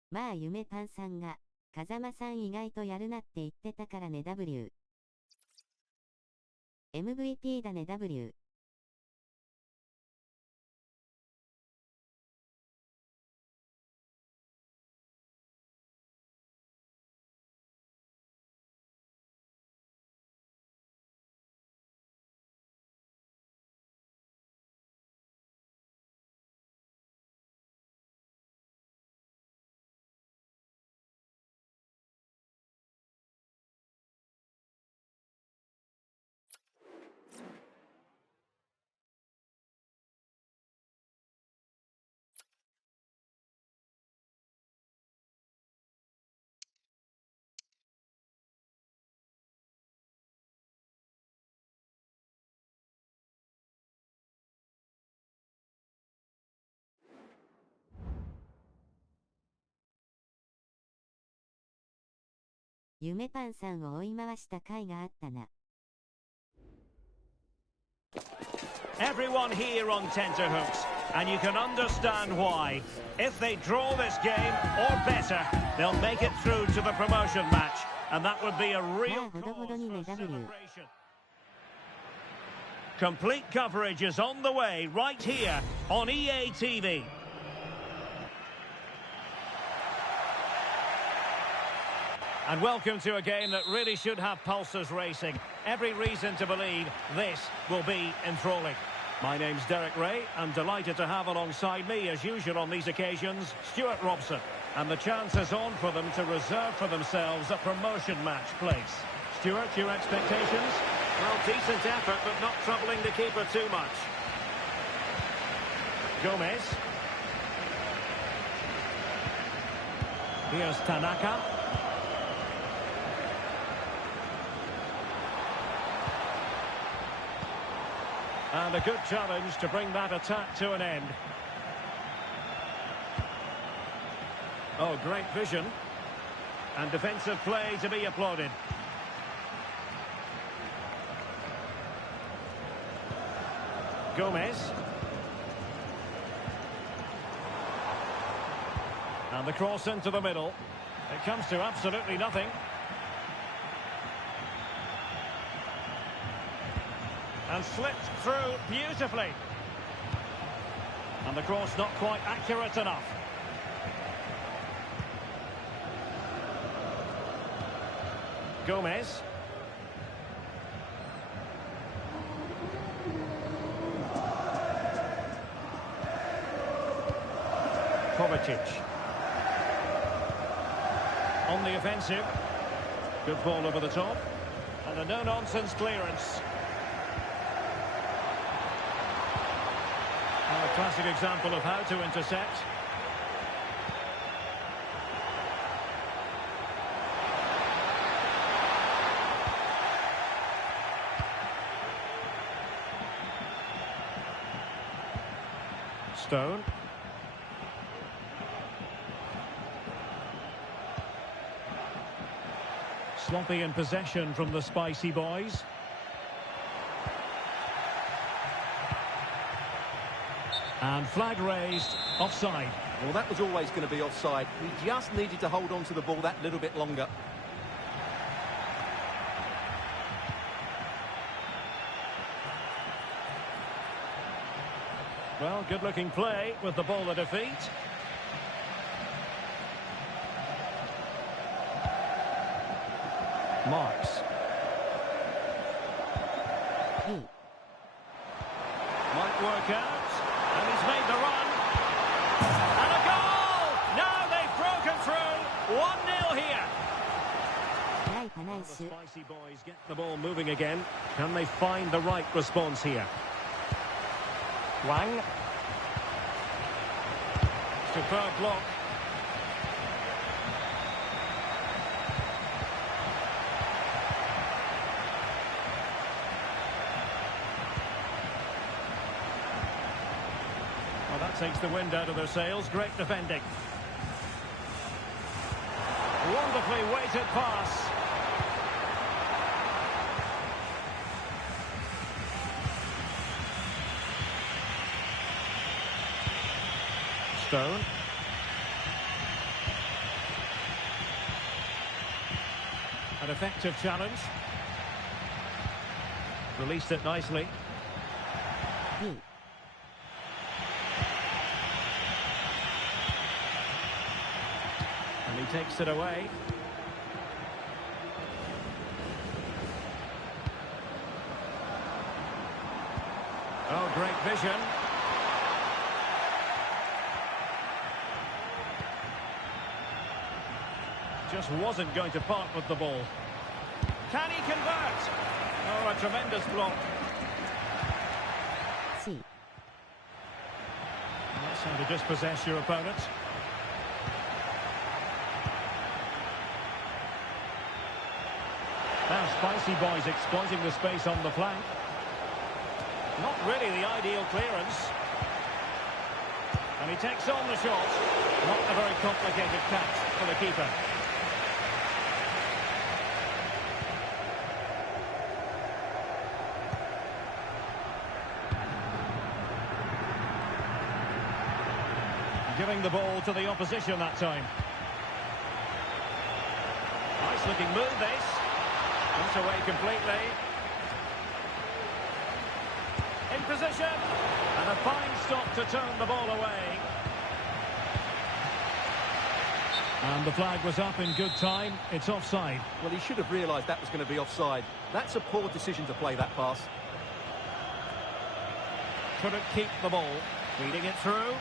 まあ夢パンさんが、風間さん意外とやるなって言ってたからね W。MVP だね W。夢パンさんを追い回した甲斐があったな。Everyone here on tenterhooks, and you can understand why. If they draw this game, or better, they'll make it through to the promotion match, and that would be a real cause for celebration. Complete coverage is on the way right here on EA TV. And welcome to a game that really should have pulses racing. Every reason to believe this will be enthralling. My name's Derek Ray. I'm delighted to have alongside me, as usual on these occasions, Stuart Robson. And the chance is on for them to reserve for themselves a promotion match place. Stuart, your expectations? Well, decent effort, but not troubling the keeper too much. Gomez. Here's Tanaka. And a good challenge to bring that attack to an end. Oh, great vision. And defensive play to be applauded. Gomez. And the cross into the middle. It comes to absolutely nothing. And slipped through beautifully. And the cross not quite accurate enough. Gomez. Kovacic. On the offensive. Good ball over the top. And a no-nonsense clearance. A classic example of how to intercept. Stone. Sloppy in possession from the Spicy Boys. And flag raised, offside. Well, that was always going to be offside. He just needed to hold on to the ball that little bit longer. Well, good-looking play with the ball at defeat. Marks. Might work out. And he's made the run. And a goal! Now they've broken through. 1-0 here. The Spicy Boys get the ball moving again. Can they find the right response here? Wang. Superb block. Well, that takes the wind out of their sails. Great defending. Wonderfully weighted pass. Stone. An effective challenge. Released it nicely. B. And he takes it away. Oh, great vision. Just wasn't going to part with the ball. Can he convert? Oh, a tremendous block. C. That's how to dispossess your opponent. Now Spicy Boys exploiting the space on the flank. Not really the ideal clearance. And he takes on the shot. Not a very complicated catch for the keeper. Giving the ball to the opposition that time. Nice looking move this. Not away completely. In position. And a fine stop to turn the ball away. And the flag was up in good time. It's offside. Well, he should have realised that was going to be offside. That's a poor decision to play that pass. Couldn't keep the ball. Feeding it through.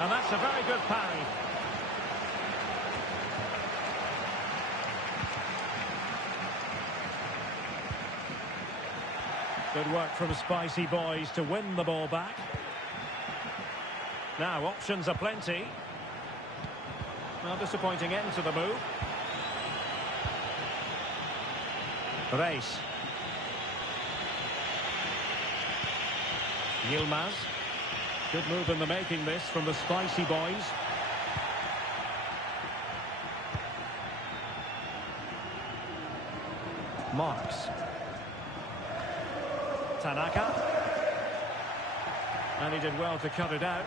And that's a very good parry. Good work from Spicy Boys to win the ball back. Now, options are plenty. Well, disappointing end to the move. Reis. Yilmaz. Good move in the making this from the Spicy Boys. Marks. Tanaka. And he did well to cut it out.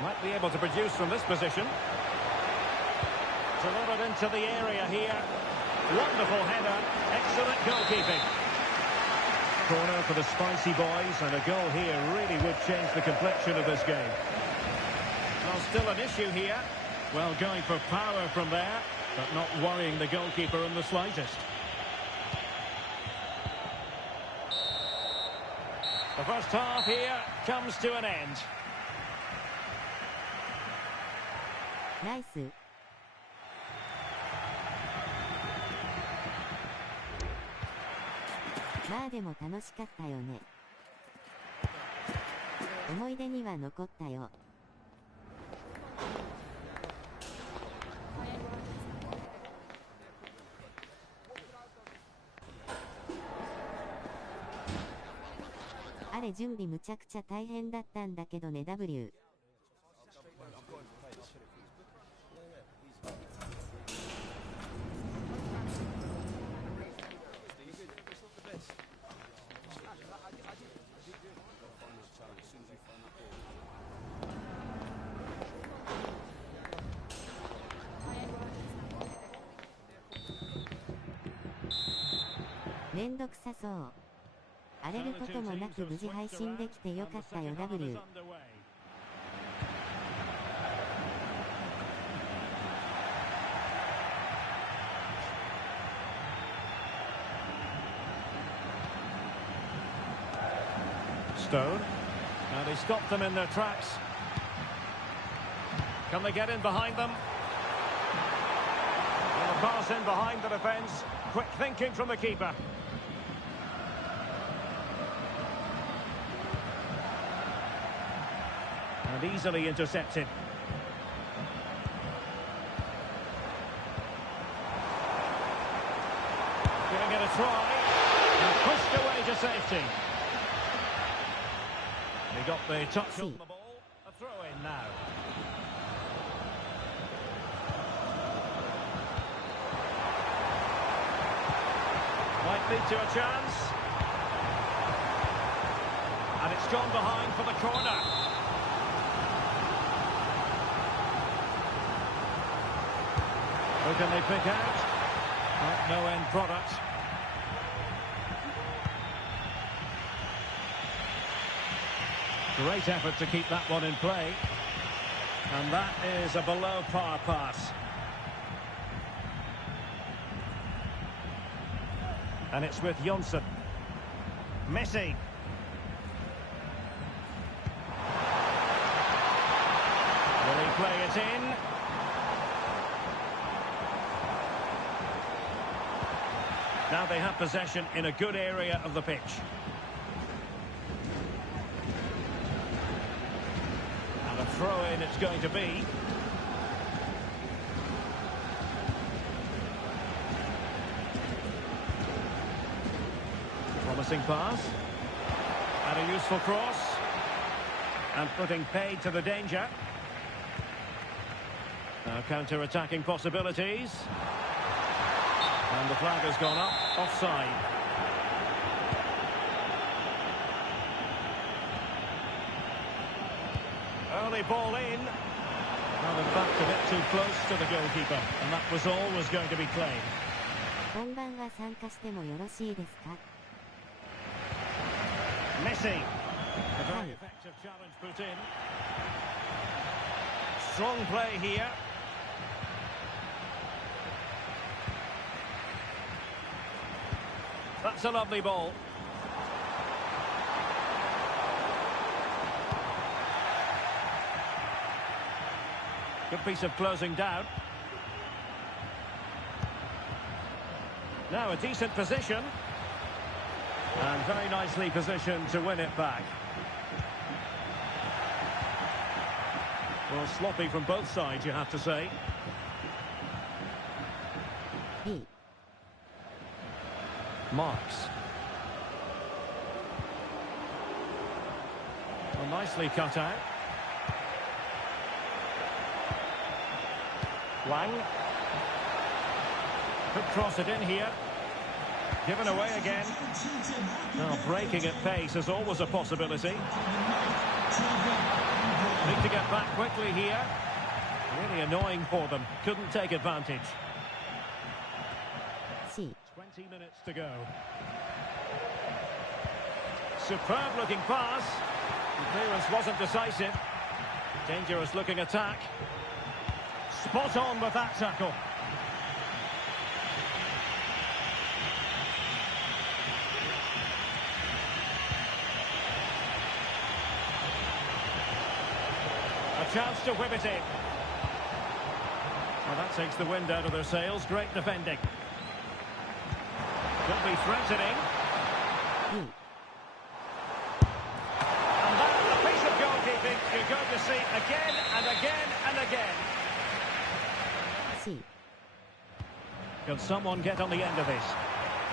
Might be able to produce from this position. Delivered into the area here. Wonderful header. Excellent goalkeeping. Corner for the Spicy Boys, and a goal here really would change the complexion of this game. Well, still an issue here. Well, going for power from there, but not worrying the goalkeeper in the slightest. The first half here comes to an end. Nice. まあでも楽しかったよね。思い出には残ったよ。あれ準備むちゃくちゃ大変だったんだけどね W。めんどくさそう。荒れることもなく無事配信できてよかったよ W。Stone. And he stopped them in their tracks. Can they get in behind them? And the pass in behind the defence. Quick thinking from the keeper. And easily intercepted. Giving it a try. And pushed away to safety. He got the touch on the ball. A throw in now. Might lead to a chance. And it's gone behind for the corner. Who can they pick out? No end product. Great effort to keep that one in play. And that is a below par pass. And it's with Jonsson. Messi. Will he play it in? Now they have possession in a good area of the pitch. And a throw-in it's going to be. Promising pass. And a useful cross. And putting paid to the danger. Now counter-attacking possibilities. And the flag has gone up, offside. Early ball in. Well, in fact, a bit too close to the goalkeeper. And that was always going to be played. 本番は参加してもよろしいですか? Messi. A very effective challenge put in. Strong play here. That's a lovely ball. Good piece of closing down. Now a decent position. And very nicely positioned to win it back. Well, sloppy from both sides, you have to say. B. Marks. Well, nicely cut out. Wang. Could cross it in here. Given away again. Now breaking at pace is always a possibility. Need to get back quickly here. Really annoying for them. Couldn't take advantage. C. 20 minutes to go. Superb looking pass. The clearance wasn't decisive. Dangerous looking attack. Spot on with that tackle. A chance to whip it in. Well, that takes the wind out of their sails. Great defending. Could be threatening. And that's a piece of goalkeeping you're going to see again and again and again. C. Can someone get on the end of this?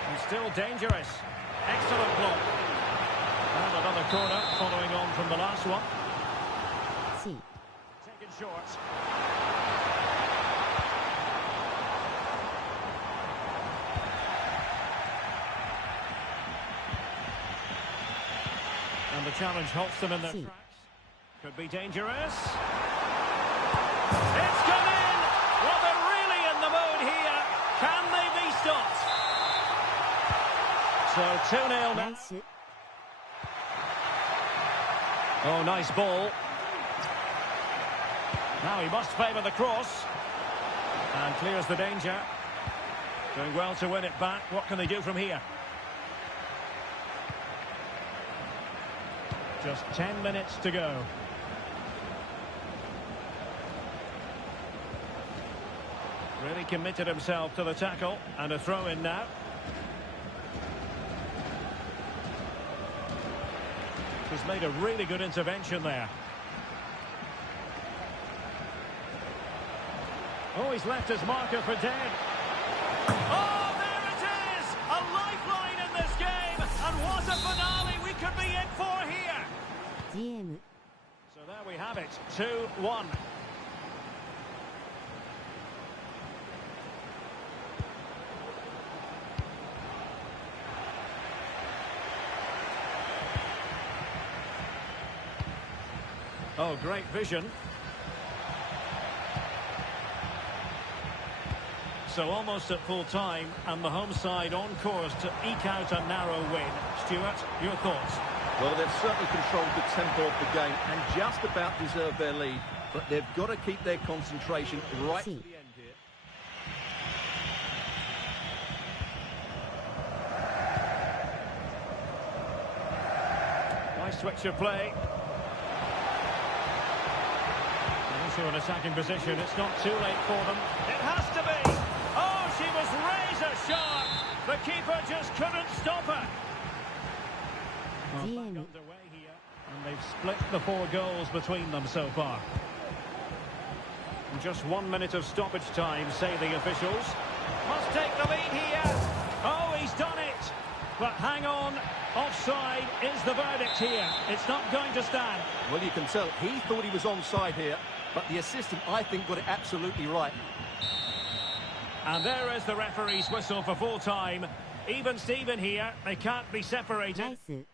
And still dangerous. Excellent block. And another corner following on from the last one. C. Taken short. And the challenge halts them in their tracks. Could be dangerous. It's gone in! Well, they're really in the mood here. Can they be stopped? So 2-0 now. Nice. Oh, nice ball. Now he must favour the cross. And clears the danger. Doing well to win it back. What can they do from here? Just 10 minutes to go. Really committed himself to the tackle. And a throw in now. He's made a really good intervention there. Oh, he's left his marker for dead. Oh, there it is! A lifeline in this game! And what a finale we could be in for here! GM. So there we have it, 2-1. Oh, great vision. So almost at full time, and the home side on course to eke out a narrow win. Stuart, your thoughts? Well, they've certainly controlled the tempo of the game and just about deserved their lead. But they've got to keep their concentration right to the end here. Nice switch of play. Also an attacking position. It's not too late for them. It has to be. Oh, she was razor sharp. The keeper just couldn't stop her. Well, back underway here, and they've split the 4 goals between them so far. And just 1 minute of stoppage time, say the officials. Must take the lead here. Oh, he's done it. But hang on. Offside is the verdict here. It's not going to stand. Well, you can tell he thought he was onside here, but the assistant, I think, got it absolutely right. And there is the referee's whistle for full time. Even Steven here. They can't be separated. Nice.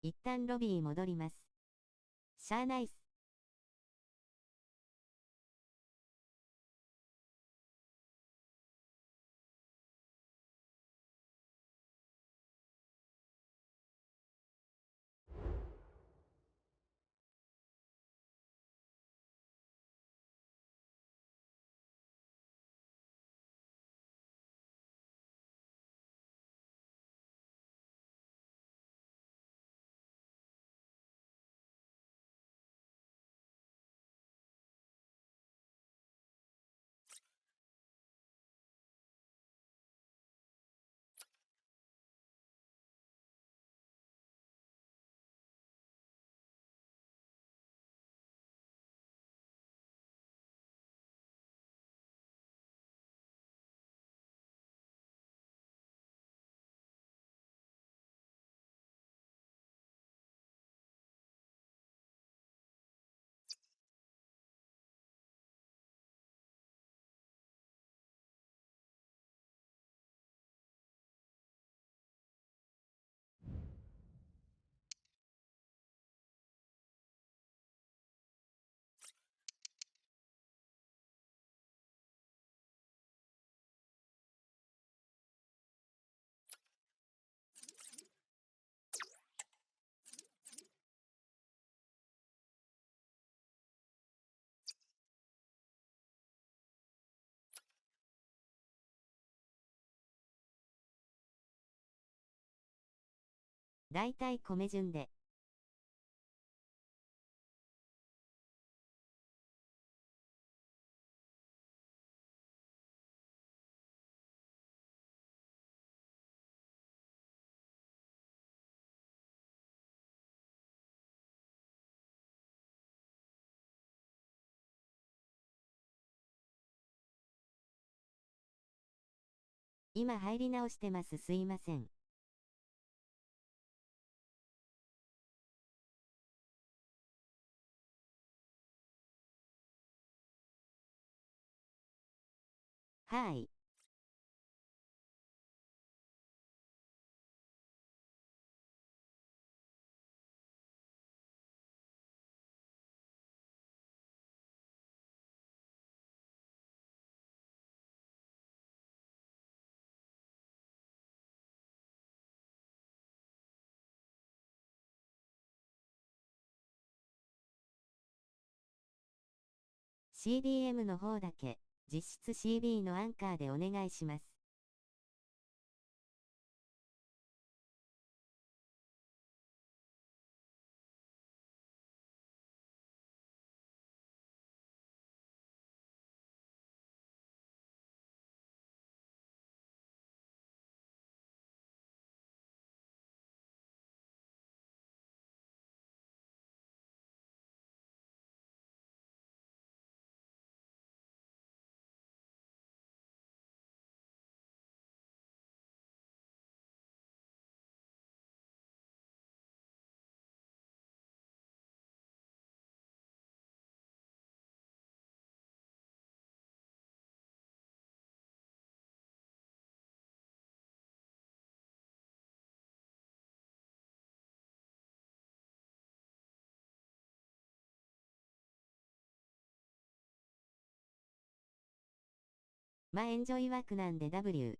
一旦ロビー戻ります。しゃあないっす。だいたい米順で。今入り直してます。すいません。はい。CDM の方だけ、実質 CB のアンカーでお願いします。エンジョイ枠なんで W。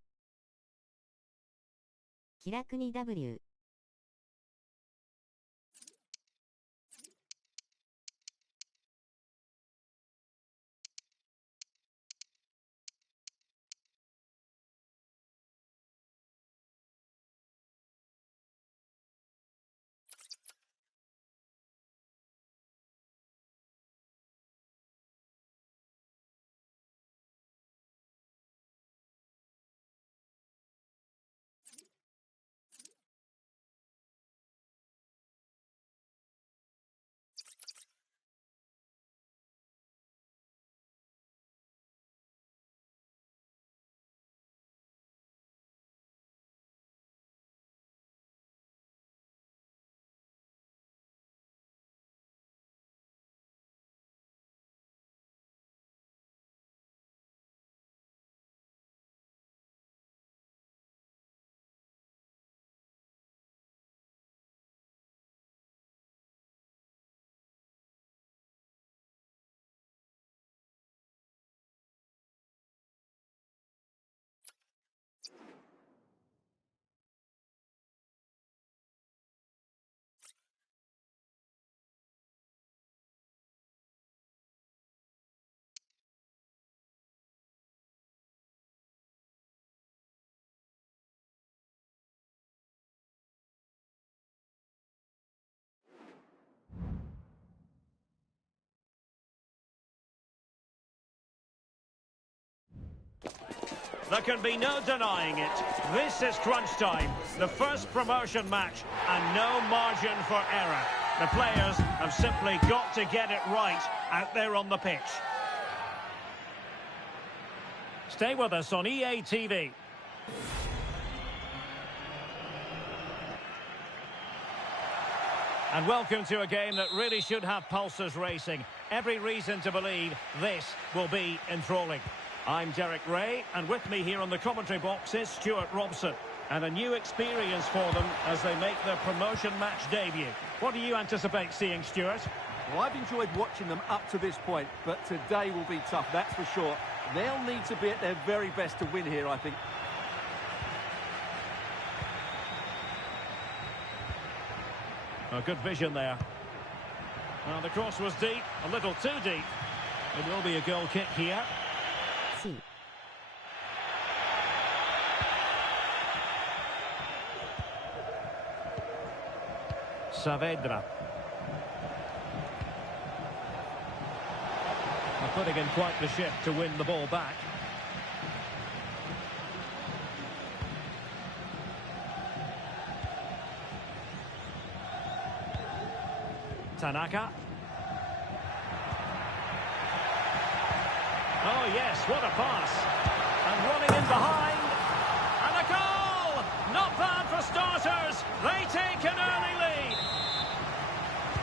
気楽に W。There can be no denying it. This is crunch time. The first promotion match and no margin for error. The players have simply got to get it right out there on the pitch. Stay with us on EA TV. And welcome to a game that really should have pulses racing. Every reason to believe this will be enthralling. I'm Derek Ray, and with me here on the commentary box is Stuart Robson. And a new experience for them as they make their promotion match debut. What do you anticipate seeing, Stuart? Well, I've enjoyed watching them up to this point, but today will be tough, that's for sure. They'll need to be at their very best to win here, I think. Oh, good vision there. Well, the cross was deep, a little too deep. It will be a goal kick here. C. Saavedra. They're putting in quite the shift to win the ball back. Tanaka. Oh yes, what a pass. And running in behind. And a goal! Not bad for starters. They take an early lead.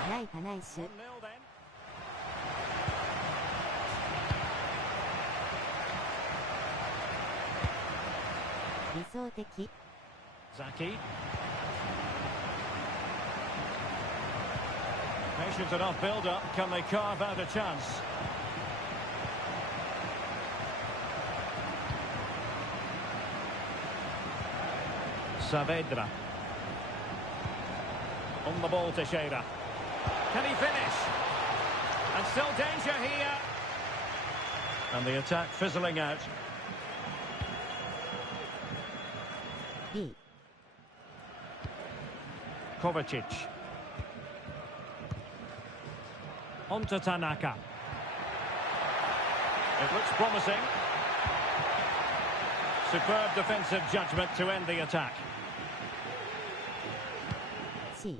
ないかないし。 1-0 then.理想的。 Zaki. Patient enough build-up. Can they carve out a chance? Saavedra. On the ball, Teixeira. Can he finish? And still danger here. And the attack fizzling out. B. Kovacic. On to Tanaka. It looks promising. Superb defensive judgment to end the attack. C.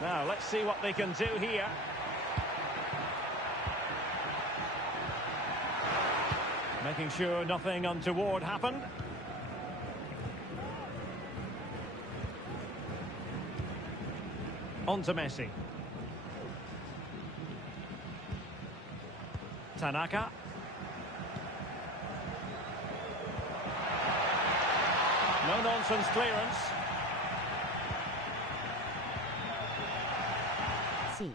Now, let's see what they can do here. Making sure nothing untoward happened. On to Messi. Tanaka. No-nonsense clearance. C.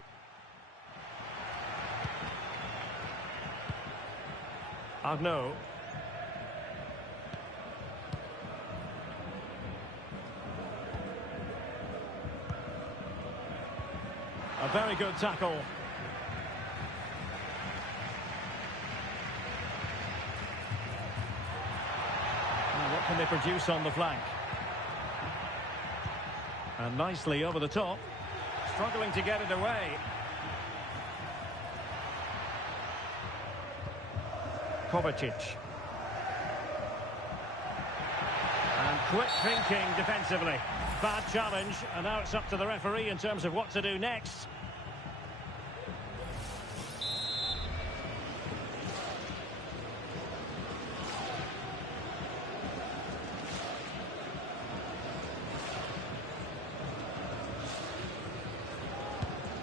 Arnaud. A very good tackle. Now, what can they produce on the flank? And nicely over the top. Struggling to get it away. Kovacic. And quick thinking defensively. Bad challenge, and now it's up to the referee in terms of what to do next.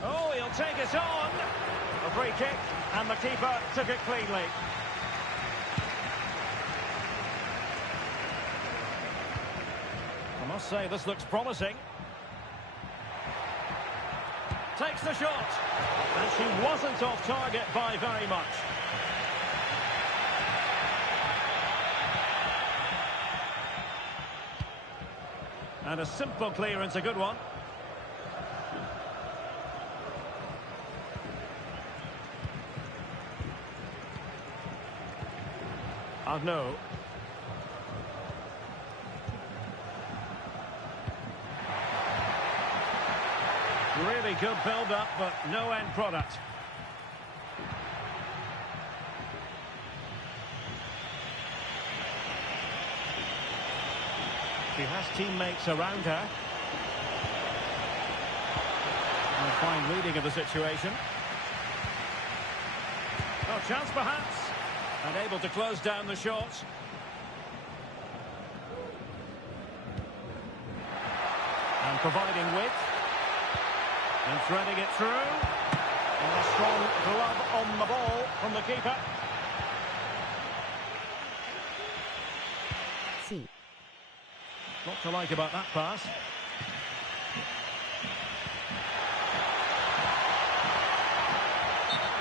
Oh, he'll take it on. A free kick, and the keeper took it cleanly. I must say, this looks promising. Takes the shot. And she wasn't off target by very much. And a simple clearance, a good one. Arnaud. Really good build-up, but no end product. She has teammates around her. And a fine reading of the situation. Oh, chance perhaps. And able to close down the shot. And providing width. And threading it through. And a strong glove on the ball from the keeper. C. Lot to like about that pass.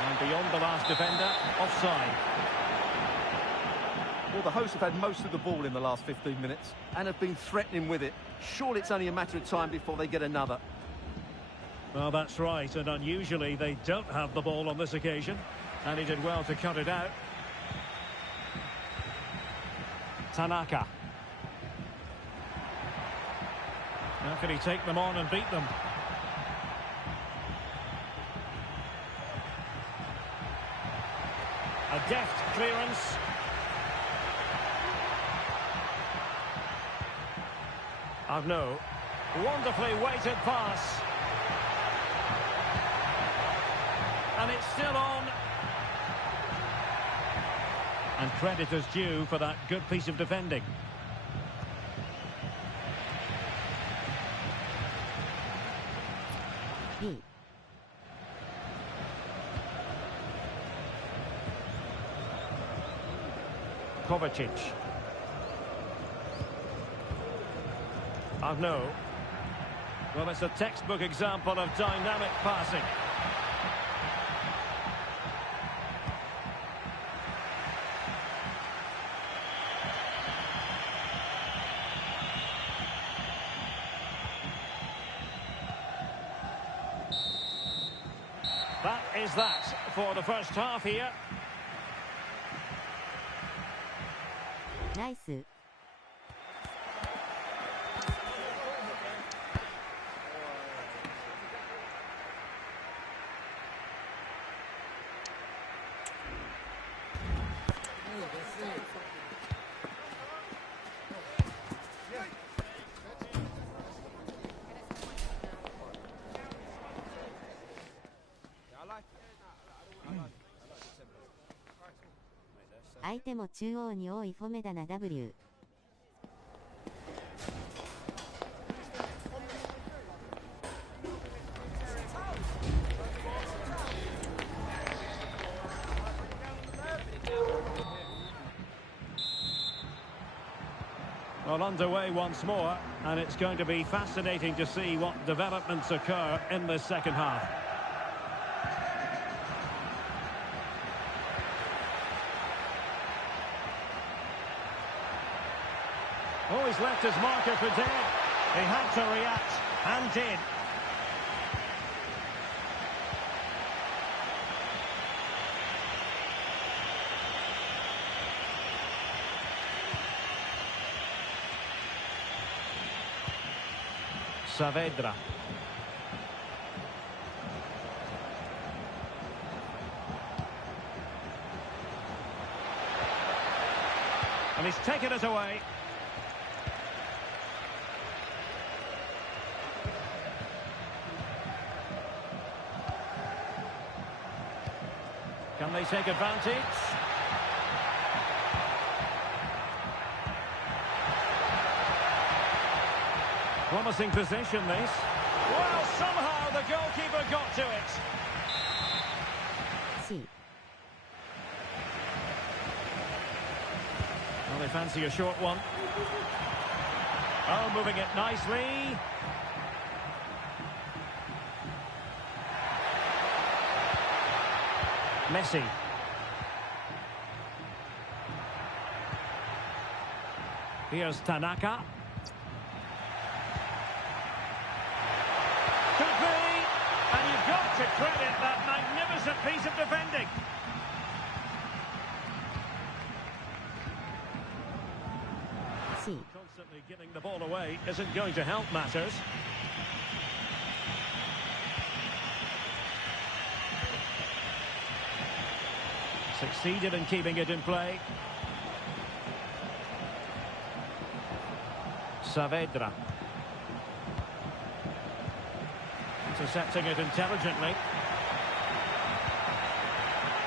And beyond the last defender, offside. Well, the hosts have had most of the ball in the last 15 minutes and have been threatening with it. Surely it's only a matter of time before they get another. Well, that's right, and unusually they don't have the ball on this occasion. And he did well to cut it out. Tanaka. Now can he take them on and beat them? A deft clearance. Arnaud. Wonderfully weighted pass. And it's still on. And credit is due for that good piece of defending. B. Kovacic. Arnaud. Well, it's a textbook example of dynamic passing. That is that for the first half here. ナイス。相手も中央に多いフォメダな W。Well, underway once more, and it's going to be fascinating to see what developments occur in this second half. Oh, he's left his marker for dead. He had to react, and did. Saavedra. And he's taken it away. Can they take advantage? Promising position, this. Well, somehow the goalkeeper got to it. C. Well, they fancy a short one. Oh, moving it nicely. Messi. Here's Tanaka. Could be, and you've got to credit that magnificent piece of defending. C. Constantly giving the ball away isn't going to help matters. Succeeded in keeping it in play. Saavedra. Intercepting it intelligently.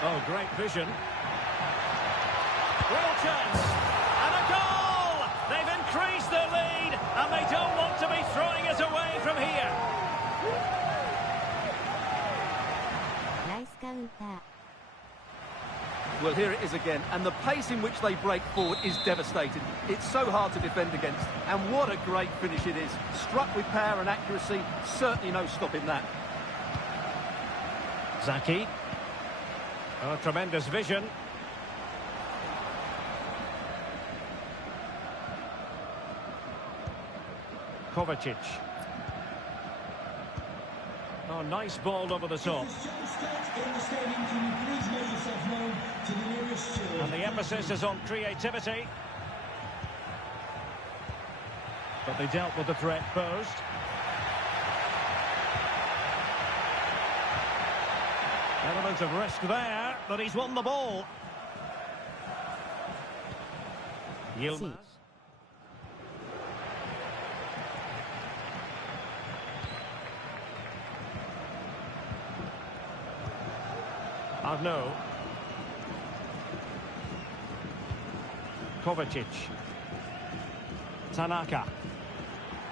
Oh, great vision. Real chance. And a goal! They've increased their lead, and they don't want to be throwing it away from here. Nice counter. Well, here it is again, and the pace in which they break forward is devastating. It's so hard to defend against, and what a great finish it is. Struck with power and accuracy, certainly no stopping that. Zaki. Oh, tremendous vision. Kovacic. Oh, nice ball over the top. And the emphasis is on creativity. But they dealt with the threat posed. Element of risk there, but he's won the ball. Yilmaz. Arnaud. Kovacic. Tanaka.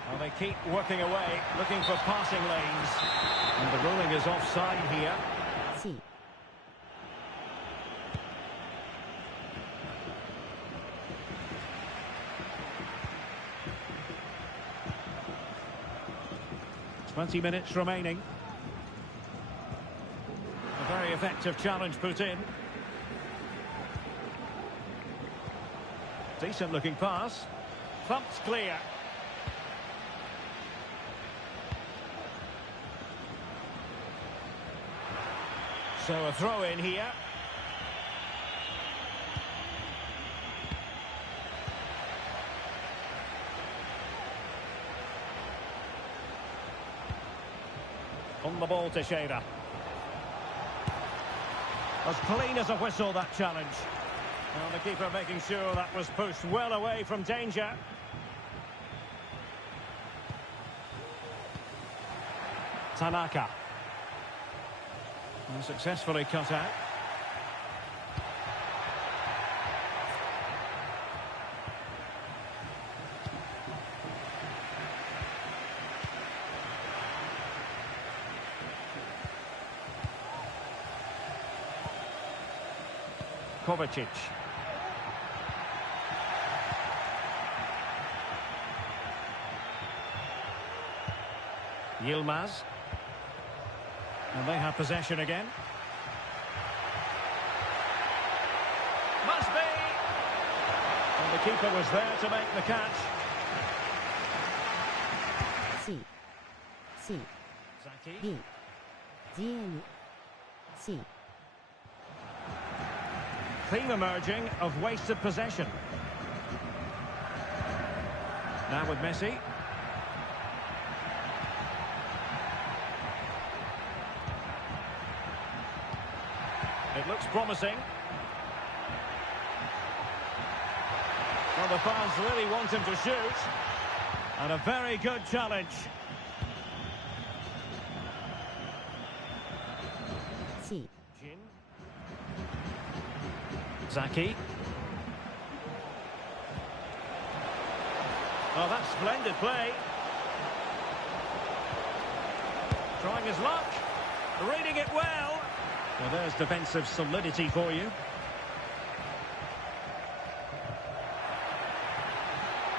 Well, they keep working away, looking for passing lanes. And the ruling is offside here. C. Twenty minutes remaining. A very effective challenge put in. Decent looking pass. Thumped clear. So a throw in here. On the ball to Shearer. As clean as a whistle, that challenge. Well, the keeper making sure that was pushed well away from danger. Tanaka. And successfully cut out. Kovacic. Yilmaz. And they have possession again. Must be! And the keeper was there to make the catch. C Zaki. B G N C. Theme emerging of wasted possession. Now with Messi. It looks promising. Well, the fans really want him to shoot. And a very good challenge. C Jin. Zaki. Oh, that's splendid play. Trying his luck. Reading it well. Well, there's defensive solidity for you.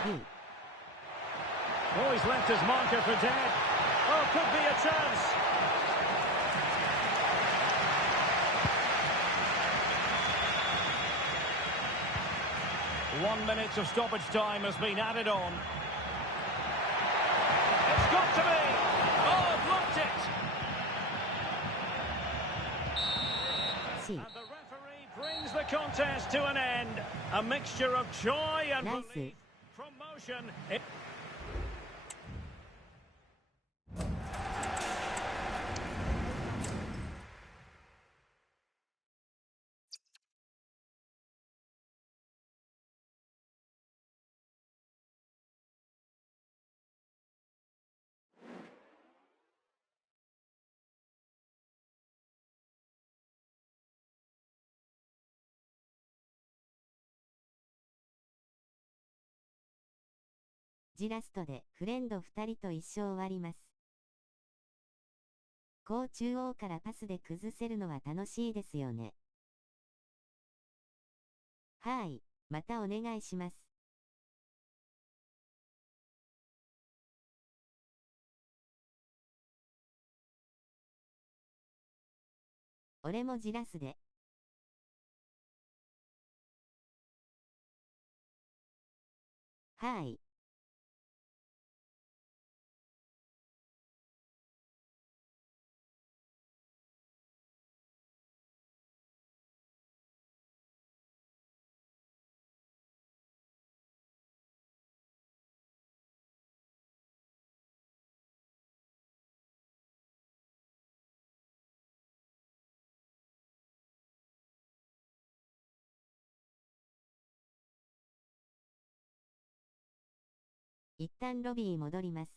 B Oh, he's left his marker for dead. Oh, could be a chance. One minute of stoppage time has been added on. It's got to be. Oh, blocked it. C And the referee brings the contest to an end. A mixture of joy and Nice. relief. Promotion.ジラストでフレンド2人と一生終わります。こう中央からパスで崩せるのは楽しいですよね。はい、またお願いします。俺もジラスで。はい。一旦ロビー戻ります。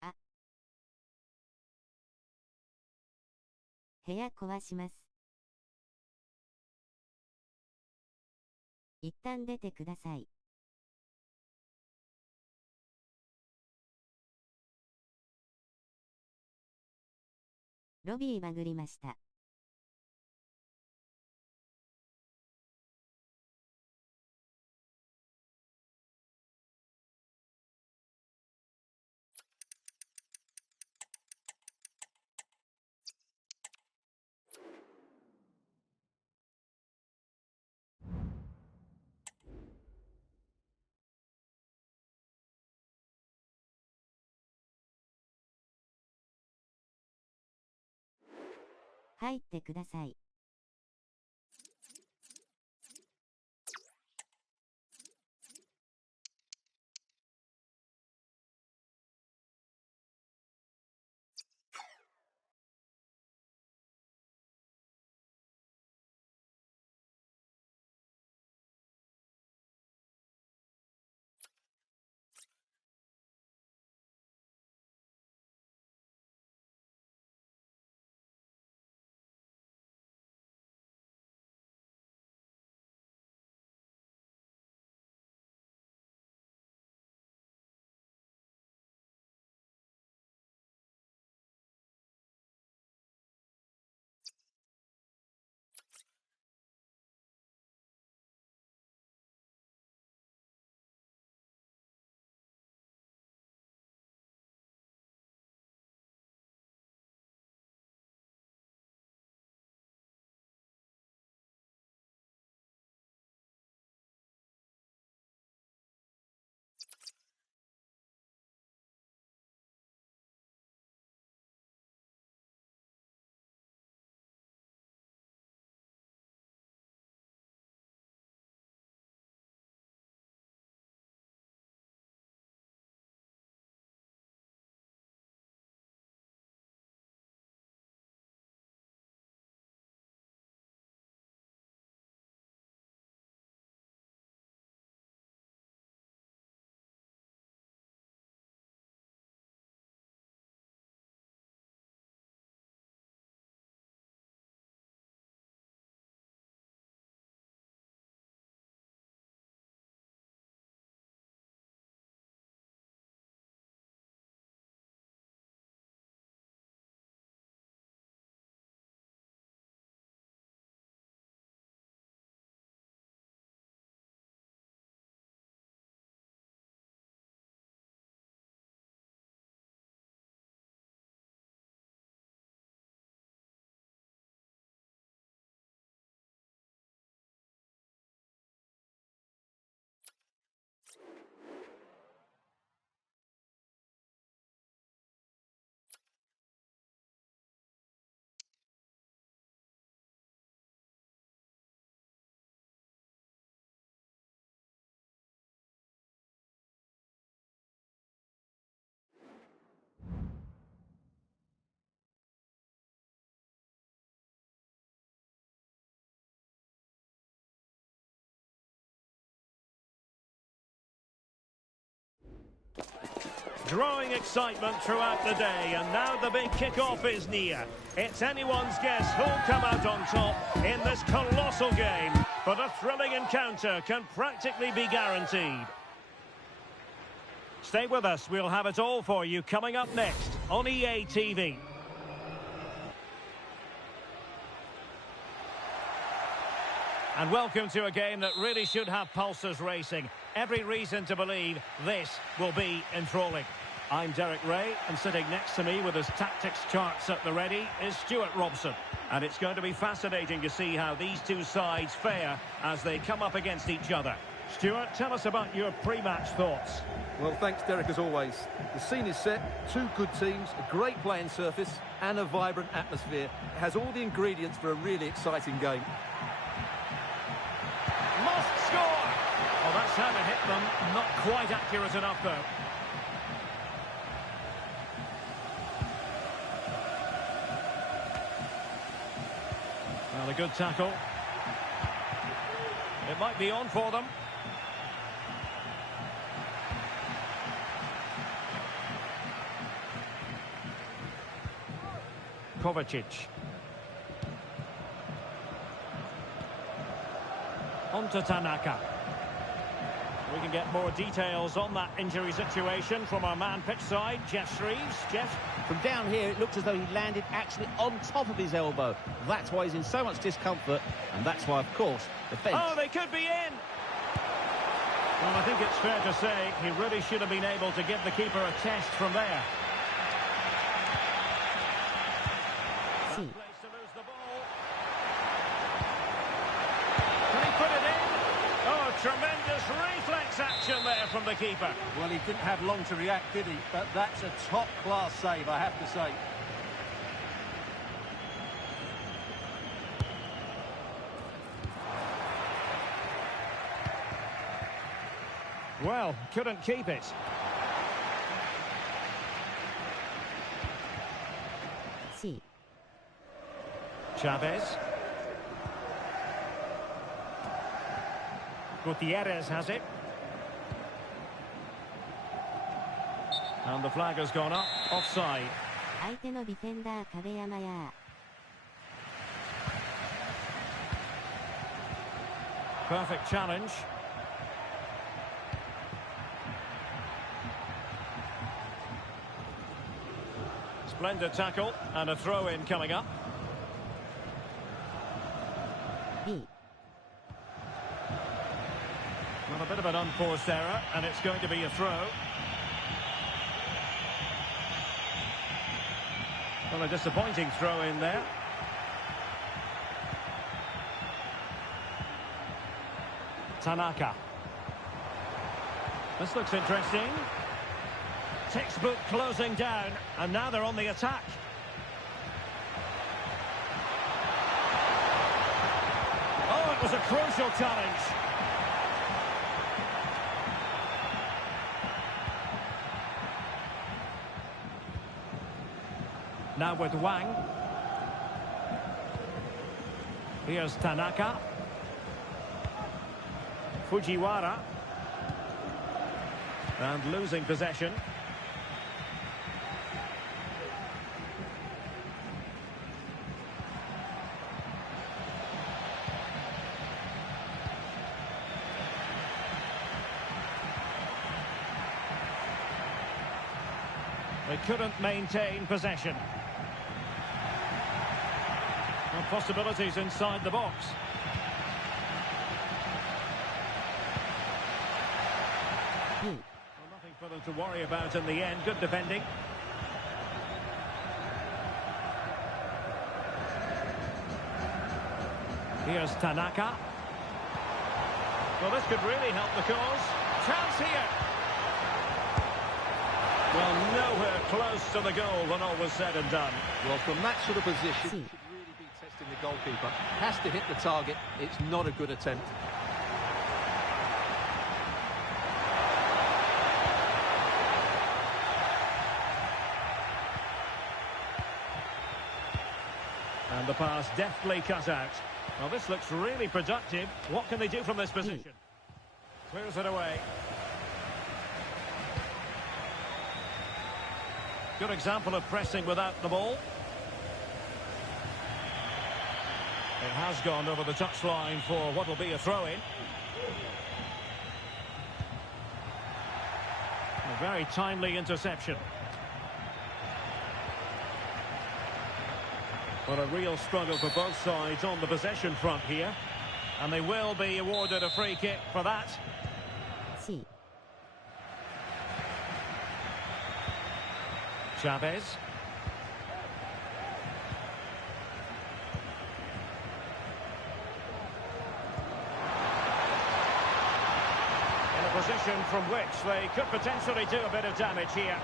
あ。部屋壊します。一旦出てください。ロビーバグりました。入ってください。Growing excitement throughout the day, and now the big kick-off is near. It's anyone's guess who'll come out on top in this colossal game, but a thrilling encounter can practically be guaranteed. Stay with us, we'll have it all for you coming up next on EA TV. And welcome to a game that really should have pulses racing. Every reason to believe this will be enthralling. I'm Derek Ray, and sitting next to me with his tactics charts at the ready is Stuart Robson. And it's going to be fascinating to see how these two sides fare as they come up against each other. Stuart, tell us about your pre-match thoughts. Well, thanks, Derek, as always. The scene is set, two good teams, a great playing surface, and a vibrant atmosphere. It has all the ingredients for a really exciting game. Must score! Well, that's how to hit them. Not quite accurate enough, though. Well, a good tackle. It might be on for them. Kovacic. On to Tanaka. We can get more details on that injury situation from our man pitch side, Jeff Shreves. Jeff? From down here, it looked as though he landed actually on top of his elbow. That's why he's in so much discomfort, and that's why, of course, the fence. Oh, they could be in! Well, I think it's fair to say he really should have been able to give the keeper a test from there. See. Place to lose the ball. Can he put it in? Oh, tremendous reflex action there from the keeper. Well, he didn't have long to react, did he? But that's a top-class save, I have to say. Well, couldn't keep it. C. Chavez. Gutierrez has it. And the flag has gone up. Offside. 相手のディフェンダー影山や Perfect challenge. Splendid tackle and a throw-in coming up. B. Well, a bit of an unforced error, and it's going to be a throw. Well, a disappointing throw in there. Tanaka. This looks interesting. Textbook closing down, and now they're on the attack. Oh, it was a crucial challenge. Now with Wang. Here's Tanaka. Fujiwara. And losing possession. They couldn't maintain possession. And possibilities inside the box. Well, nothing for them to worry about in the end. Good defending. Here's Tanaka. Well, this could really help the cause. Chance here. Well, nowhere close to the goal when all was said and done. Well, from that sort of position, should really be testing the goalkeeper. Has to hit the target. It's not a good attempt. And the pass deftly cut out. Well, this looks really productive. What can they do from this position? Clears it away. Good example of pressing without the ball. It has gone over the touchline for what will be a throw-in. A very timely interception. But a real struggle for both sides on the possession front here. And they will be awarded a free kick for that. C. Chavez. In a position from which they could potentially do a bit of damage here.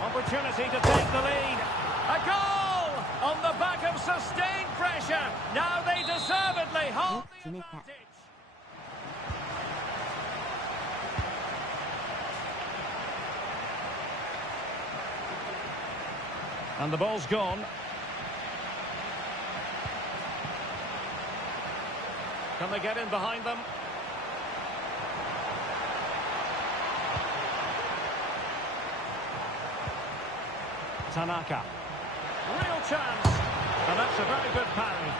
Opportunity to take the lead. A goal! On the back of sustained pressure. Now they deservedly hold the advantage. And the ball's gone. Can they get in behind them? Tanaka. Real chance. And that's a very good parry.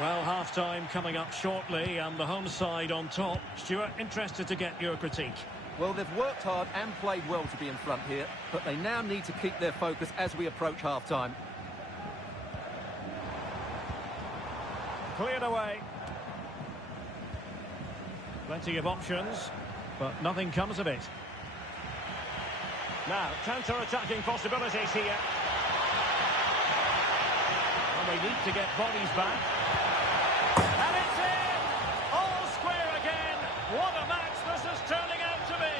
Well, half-time coming up shortly and the home side on top. Stuart, interested to get your critique. Well, they've worked hard and played well to be in front here, but they now need to keep their focus as we approach half-time. Cleared away. Plenty of options, but nothing comes of it. Now, counter-attacking possibilities here. And they need to get bodies back. And it's in! All square again! What a match this is turning out to be!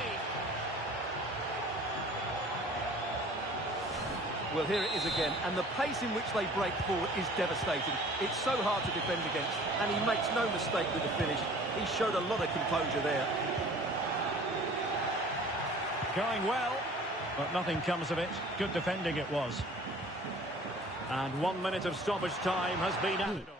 Well, here it is again, and the pace in which they break forward is devastating. It's so hard to defend against, and he makes no mistake with the finish. He showed a lot of composure there. Going well, but nothing comes of it. Good defending it was. And 1 minute of stoppage time has been added on.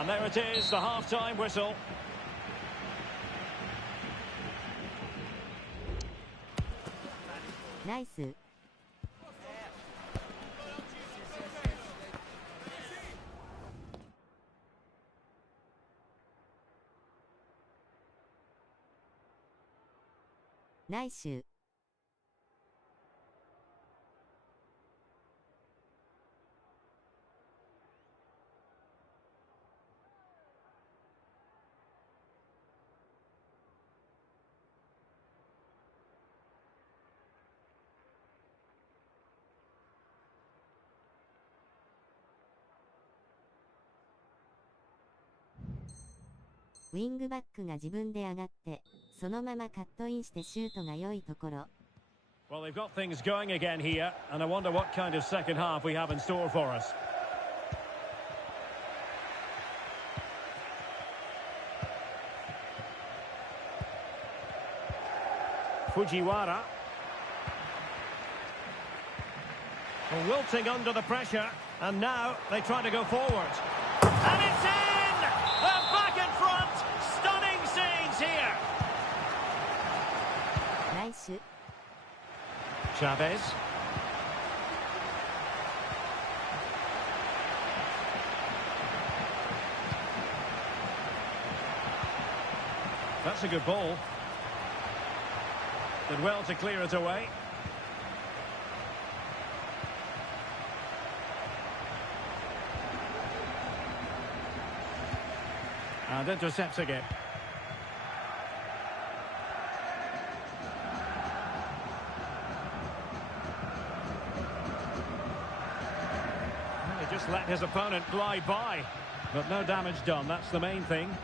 And there it is, the half-time whistle. Nice. Nice.ウィングバックが自分で上がって、そのままカットインしてシュートが良いところ。Well, they've got things going again here, and I wonder what kind of second half we have in store for us. Fujiwara. Wilting under the pressure, and now they try to go forward. And it's in! They're back in front! Stunning scenes here! Nice. Chavez. That's a good ball. Did well to clear it away. And intercepting it. Well, he just let his opponent glide by. But no damage done, that's the main thing.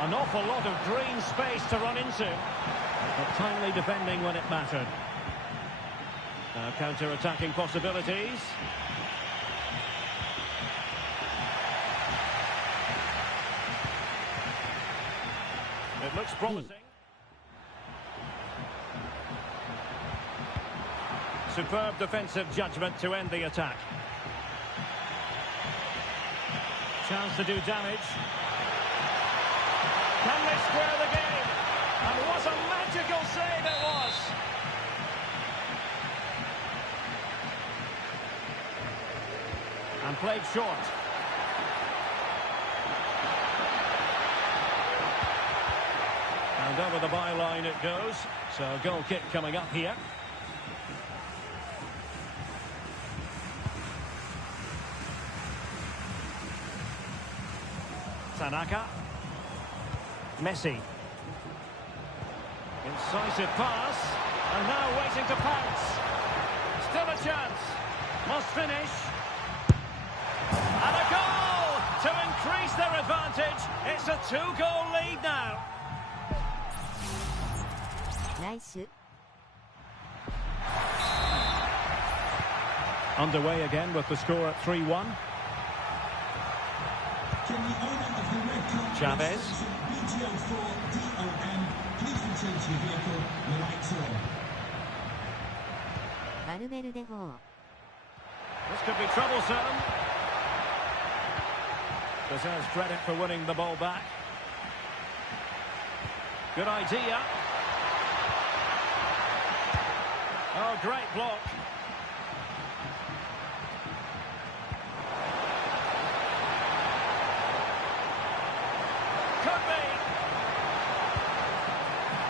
An awful lot of green space to run into, but timely defending when it mattered. Now counter-attacking possibilities. It looks promising. Superb defensive judgment to end the attack. Chance to do damage. Can they square the game? And what a magical save it was! And played short. And over the byline it goes. So a goal kick coming up here. Tanaka. Messi. Incisive pass, and now waiting to pounce. Still a chance. Must finish. And a goal to increase their advantage. It's a 2-goal lead now. Nice. Underway again with the score at 3-1. Chavez. This could be troublesome. Deserves credit for winning the ball back. Good idea. Oh, great block. Could be.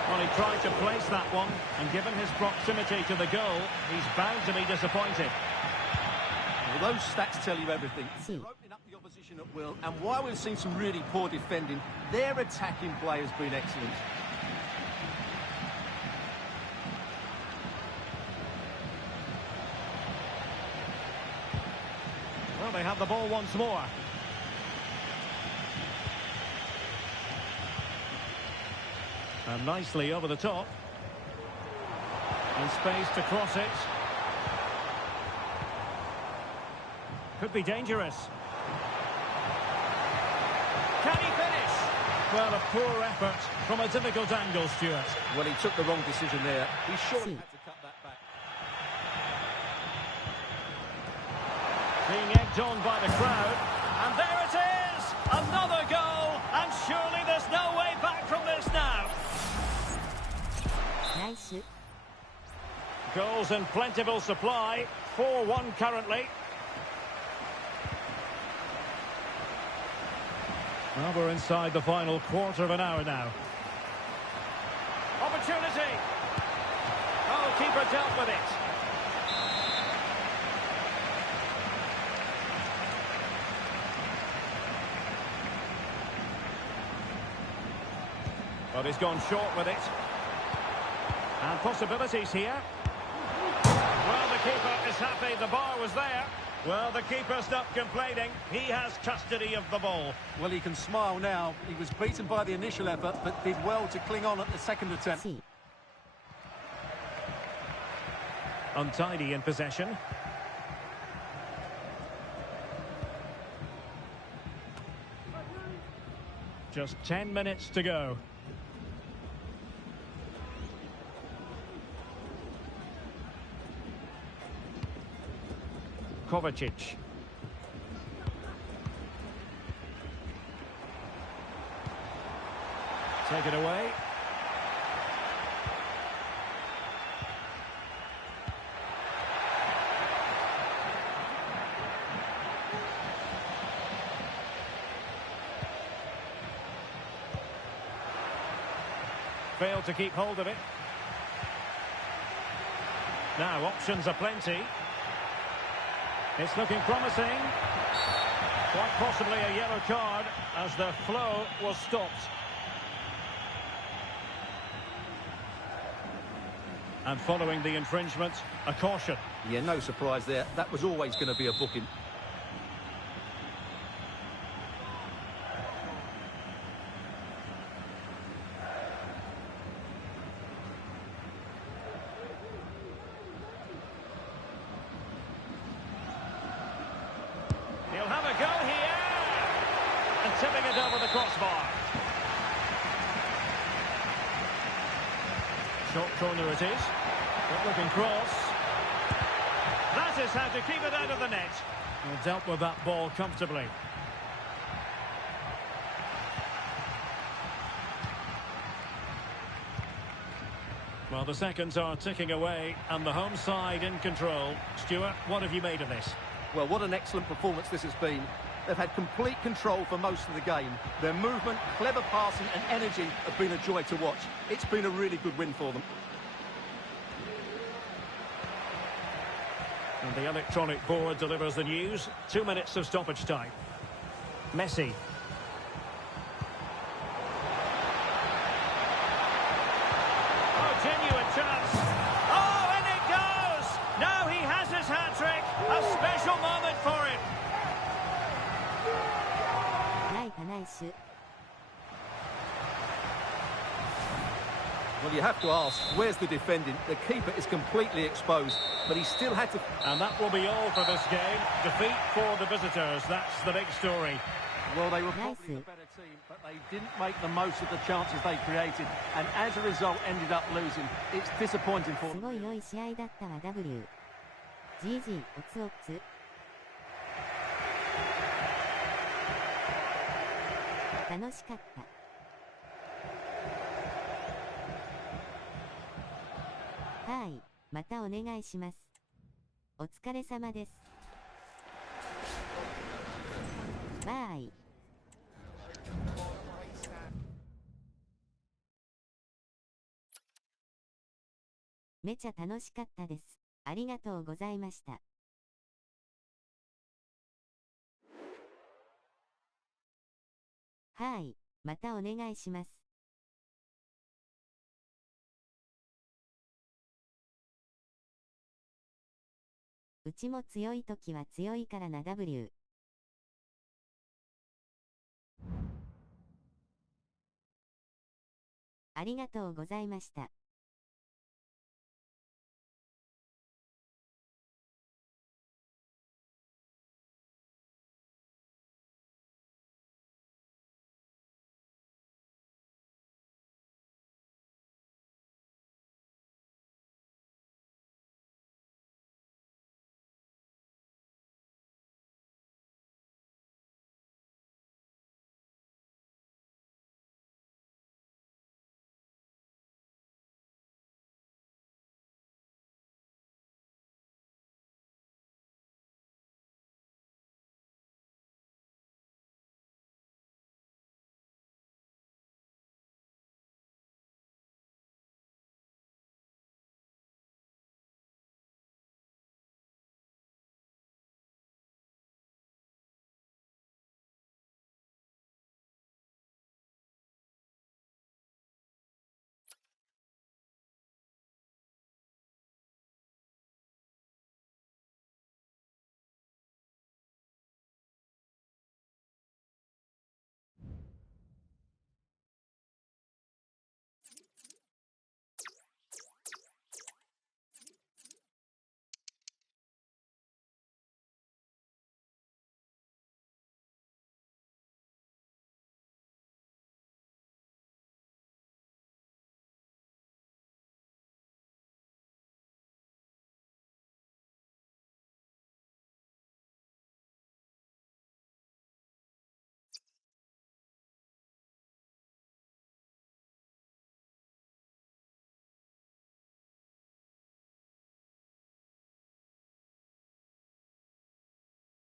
Well, he tried to place that one, and given his proximity to the goal, he's bound to be disappointed. Well, those stats tell you everything. They're opening up the opposition at will, and while we've seen some really poor defending, their attacking play has been excellent. Well, they have the ball once more. And nicely over the top. And space to cross it. Could be dangerous. Can he finish? Well, a poor effort from a difficult angle, Stuart. Well, he took the wrong decision there. He surely had to cut that back. Being egged on by the crowd. And there it is! Another goal! And surely there's no way back from this now. Nice. Goals in plentiful supply. 4-1 currently. Well, we're inside the final quarter of an hour now. Opportunity! Oh, keeper dealt with it. But he's gone short with it. And possibilities here. Well, the keeper is happy. The bar was there. Well, the keeper's not complaining. He has custody of the ball. Well, he can smile now. He was beaten by the initial effort, but did well to cling on at the second attempt. Untidy in possession. Just 10 minutes to go. Kovacic. Take it away. Failed to keep hold of it. Now options are plenty. It's looking promising. Quite possibly a yellow card as the flow was stopped. And following the infringement, a caution. Yeah, no surprise there. That was always going to be a booking. He'll have a go here. And tipping it over the crossbar. Short corner it is. Good looking cross. That is how to keep it out of the net. Well, dealt with that ball comfortably. Well, the seconds are ticking away and the home side in control. Stuart, what have you made of this? Well, what an excellent performance this has been. They've had complete control for most of the game. Their movement, clever passing and energy have been a joy to watch. It's been a really good win for them. And the electronic board delivers the news. 2 minutes of stoppage time. Messi. Oh, genuine chance. Oh, and it goes! Now he has his hat-trick. A special moment for him. Nice. Well, you have to ask, where's the defending? The keeper is completely exposed, but he still had to... And that will be all for this game. Defeat for the visitors. That's the big story. Well, they were probably the better team, but they didn't make the most of the chances they created, and as a result ended up losing. It's disappointing for them. すごい良い試合だったわ W。GG、おつおつ。楽しかった。はい、またお願いします。お疲れ様です。バイ。めちゃ楽しかったです。ありがとうございました。はい、またお願いします。うちも強いときは強いからな W。ありがとうございました。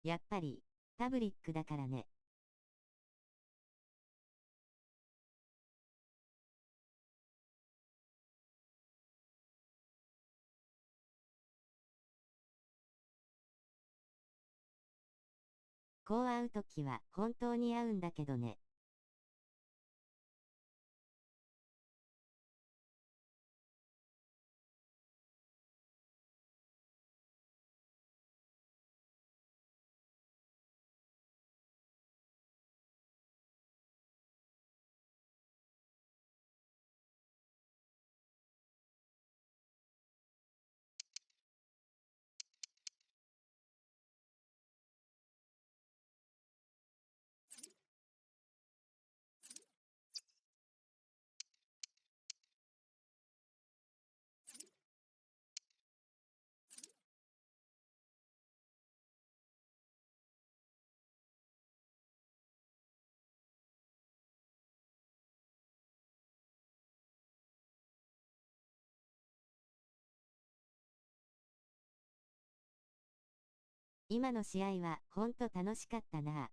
やっぱり、パブリックだからね。こう会うときは本当に会うんだけどね。今の試合はほんと楽しかったなあ。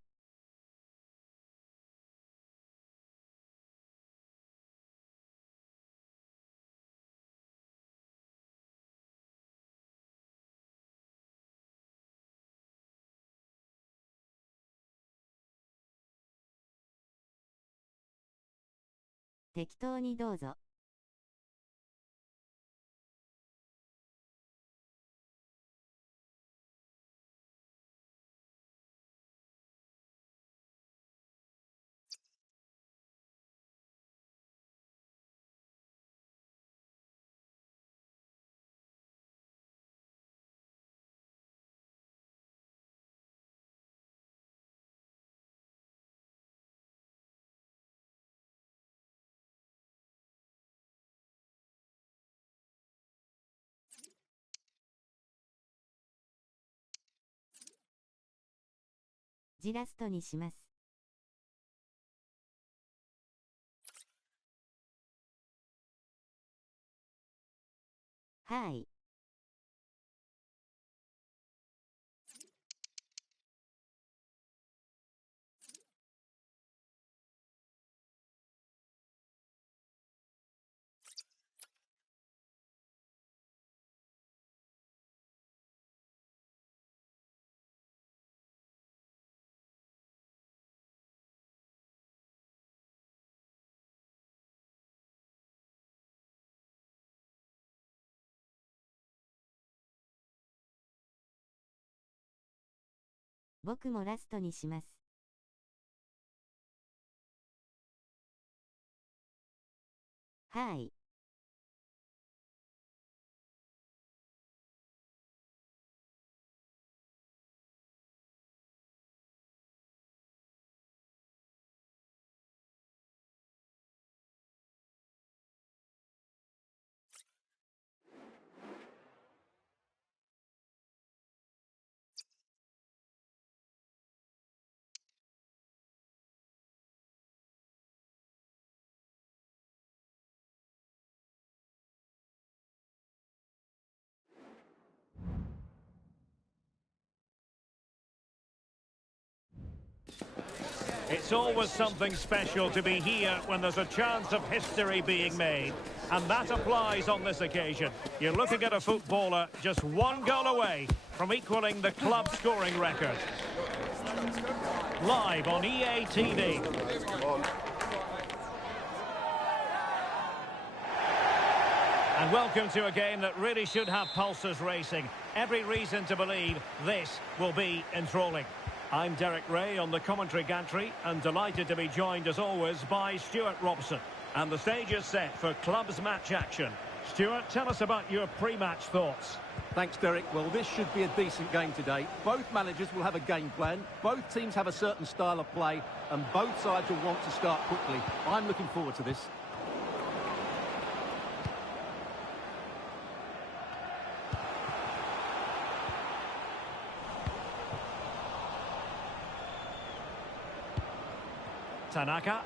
適当にどうぞ。ジラストにします。はい。僕もラストにします。はい。It's always something special to be here when there's a chance of history being made. And that applies on this occasion. You're looking at a footballer just one goal away from equaling the club scoring record. Live on EA TV. And welcome to a game that really should have pulses racing. Every reason to believe this will be enthralling. I'm Derek Ray on the commentary gantry and delighted to be joined as always by Stuart Robson. And the stage is set for clubs match action. Stuart, tell us about your pre-match thoughts. Thanks, Derek. Well, this should be a decent game today. Both managers will have a game plan. Both teams have a certain style of play and both sides will want to start quickly. I'm looking forward to this. Tanaka.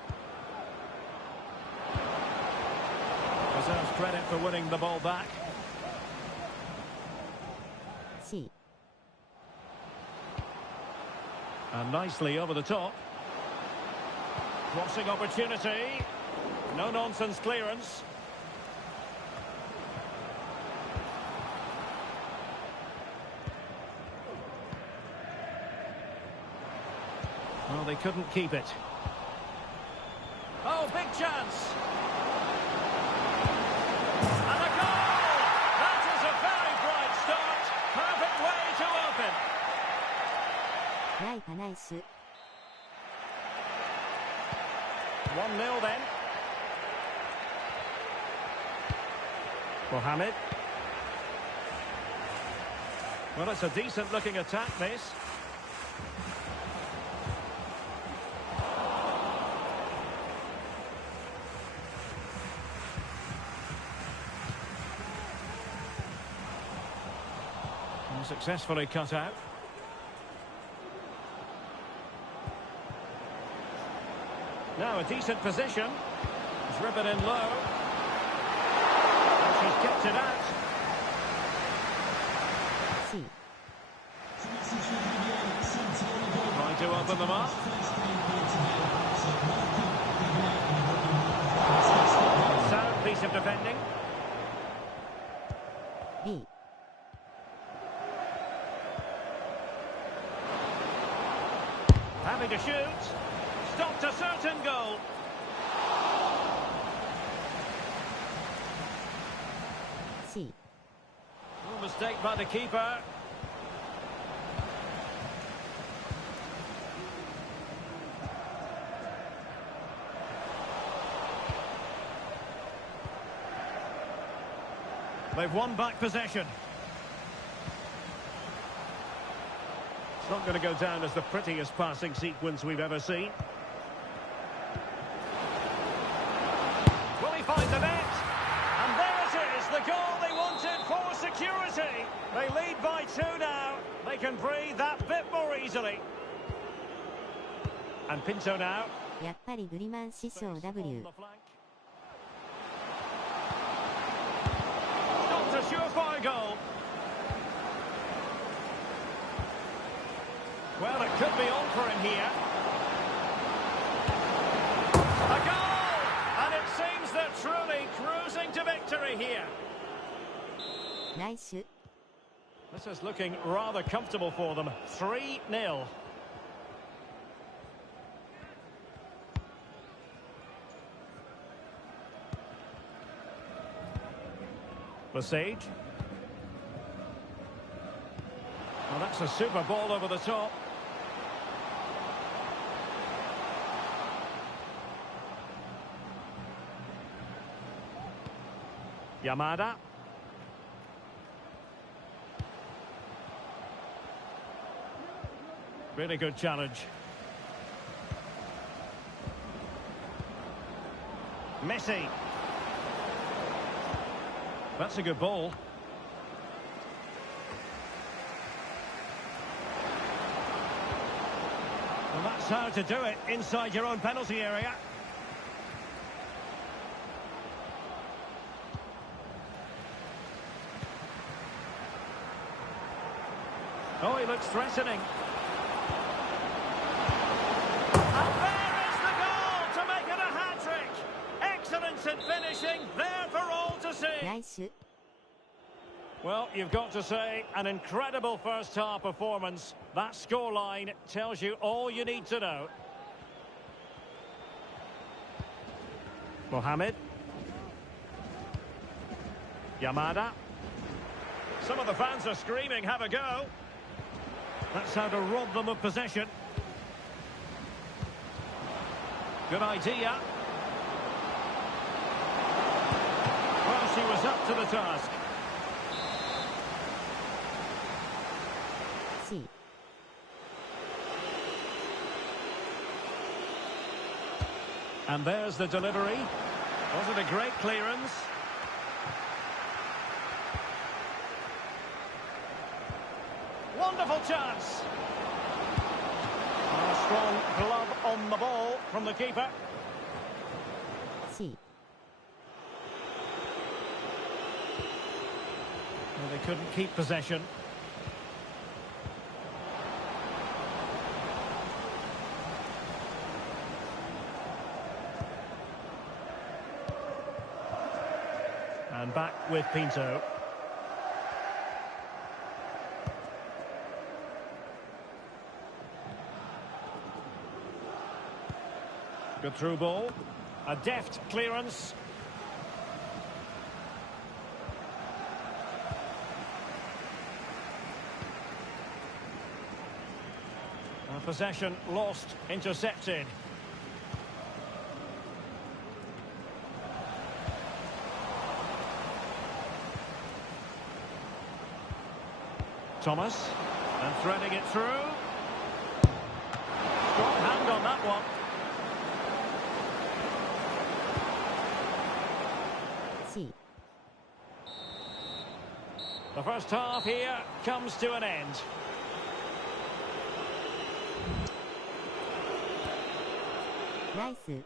Deserves credit for winning the ball back. C. And nicely over the top. Crossing opportunity. No-nonsense clearance. Well, they couldn't keep it. Oh, big chance. And a goal! That is a very bright start. Perfect way to open. ないかないしゅ。 1-0 then. Mohamed. Well, it's a decent-looking attack, this. Successfully cut out. Now a decent position. He's ripping in low. And she's kept it out. C. Trying to open them up. Sound piece of defending. B. Having to shoot. Stopped a certain goal. C. No mistake by the keeper. They've won back possession. It's not going to go down as the prettiest passing sequence we've ever seen. Will he find the net? And there it is, the goal they wanted for security. They lead by 2 now. They can breathe that bit more easily. And Pinto now. やっぱりグリマン師匠 W. Not a surefire goal. Well, it could be on for him here. A goal! And it seems they're truly cruising to victory here. 来週 This is looking rather comfortable for them. 3-0. Lesage. Well, that's a super ball over the top. Yamada. Really good challenge. Messi. That's a good ball. Well, that's how to do it inside your own penalty area. Oh, he looks threatening. And there is the goal to make it a hat-trick. Excellence in finishing, there for all to see. Well, you've got to say, an incredible first-half performance. That scoreline tells you all you need to know. Mohamed. Yamada. Some of the fans are screaming, have a go. That's how to rob them of possession. Good idea. Well, she was up to the task. And there's the delivery. Was it a great clearance? Wonderful chance. A strong glove on the ball from the keeper. See. Well, they couldn't keep possession. And back with Pinto. Good through ball. A deft clearance. Possession lost, intercepted. Thomas, and threading it through. Strong hand on that one. See. The first half here comes to an end. Nice.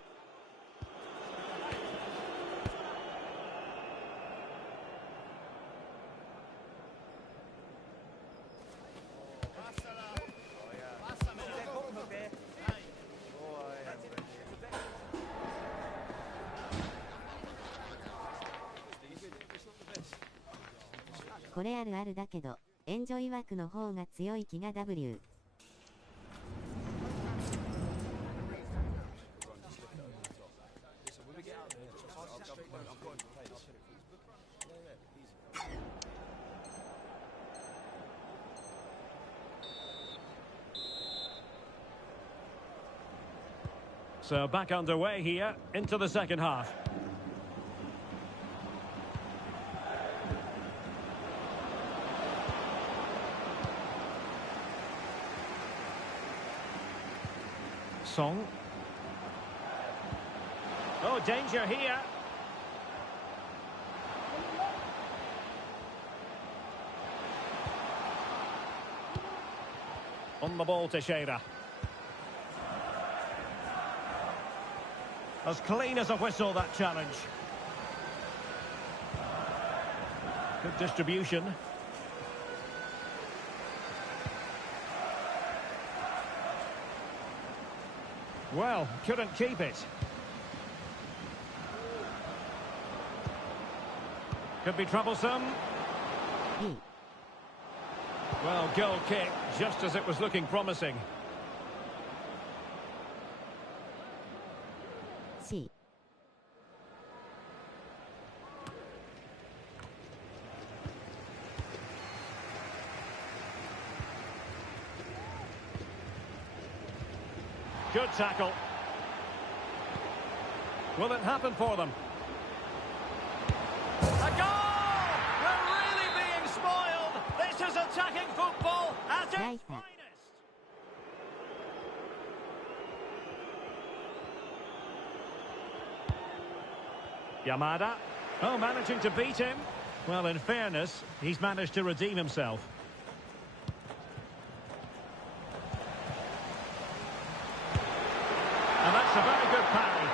これあるあるだけど、エンジョイ枠の方が強い気が W。So back underway here into the second half. Song. Oh, danger here. On the ball, Teixeira. As clean as a whistle, that challenge. Good distribution. Well, couldn't keep it. Could be troublesome. Well, goal kick, just as it was looking promising. See. Good tackle. Will it happen for them? A goal! Yamada. Oh, managing to beat him. Well, in fairness, he's managed to redeem himself. And that's a very good parry.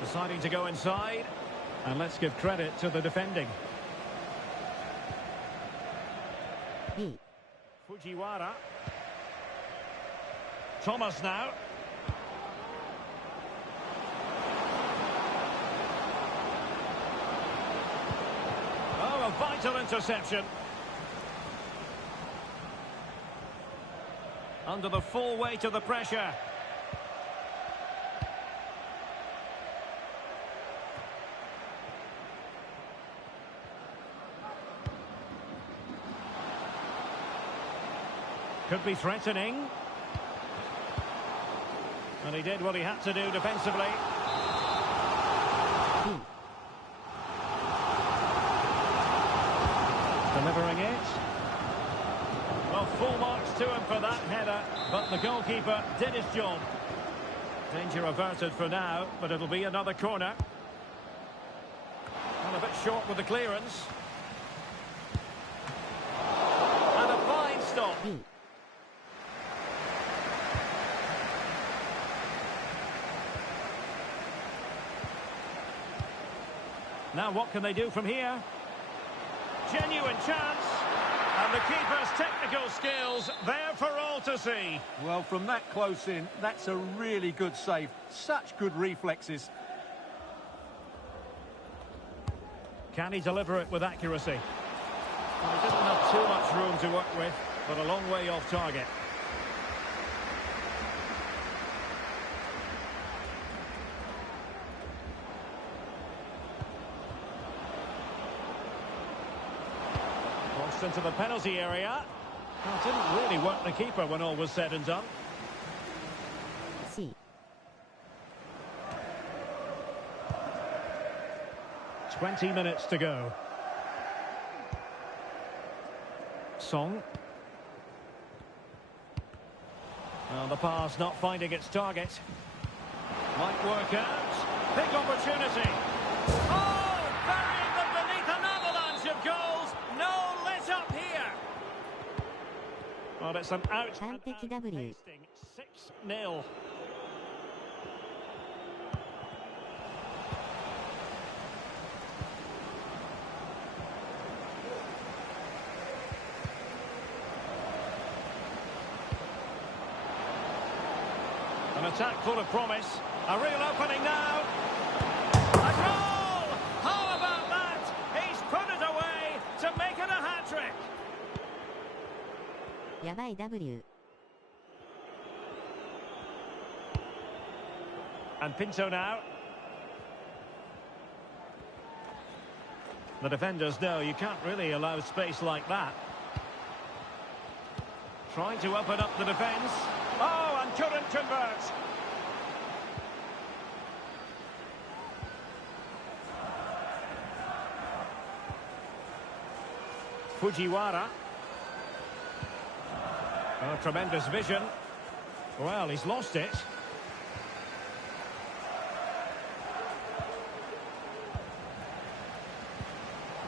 Deciding to go inside. And let's give credit to the defending. Fujiwara. Thomas now. Oh, a vital interception. Under the full weight of the pressure. Could be threatening. And he did what he had to do defensively. Delivering it. Well, full marks to him for that header, but the goalkeeper did his job. Danger averted for now, but it'll be another corner. And a bit short with the clearance. And a fine stop. Now what can they do from here? Genuine chance. And the keeper's technical skills there for all to see. Well, from that close in, that's a really good save. Such good reflexes. Can he deliver it with accuracy? Well, he doesn't have too much room to work with, but a long way off target. Into the penalty area. Well, didn't really work the keeper when all was said and done. 20 minutes to go. Song. Well, the pass not finding its target. Might work out. Big opportunity. Oh, burying them beneath an avalanche of goals. No let up here. Well, it's an out and out tasting. 6-0. An attack full of promise. A real opening now. A goal! How about that? He's put it away to make it a hat-trick. やばい W. And Pinto now. The defenders know you can't really allow space like that. Trying to open up the defence. Oh, and couldn't convert. Fujiwara. Oh, tremendous vision. Well, he's lost it.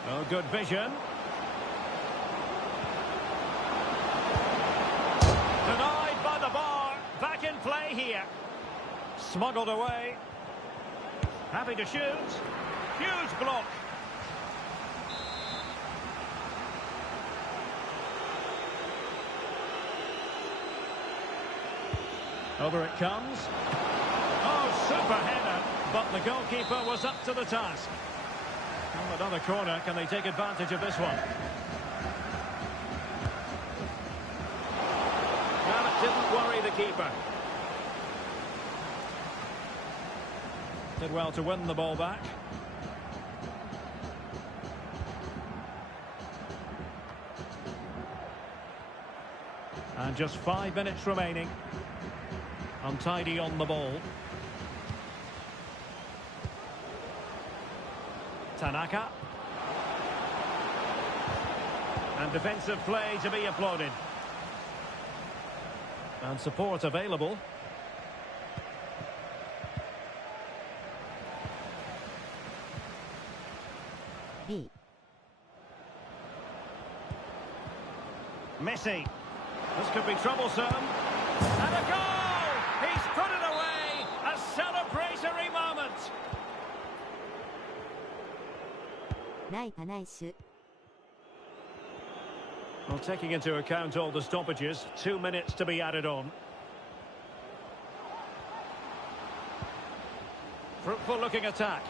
Oh, good vision. Denied by the bar. Back in play here. Smuggled away. Happy to shoot. Huge block. Over it comes. Oh, super header. But the goalkeeper was up to the task. Well, another corner. Can they take advantage of this one? Well, it didn't worry the keeper. Did well to win the ball back. And just 5 minutes remaining. Untidy on the ball. Tanaka. And defensive play to be applauded. And support available. Messi. This could be troublesome. And a goal! He's put it away! A celebratory moment! ないパナイシュ。 Well, taking into account all the stoppages, 2 minutes to be added on. Fruitful looking attack.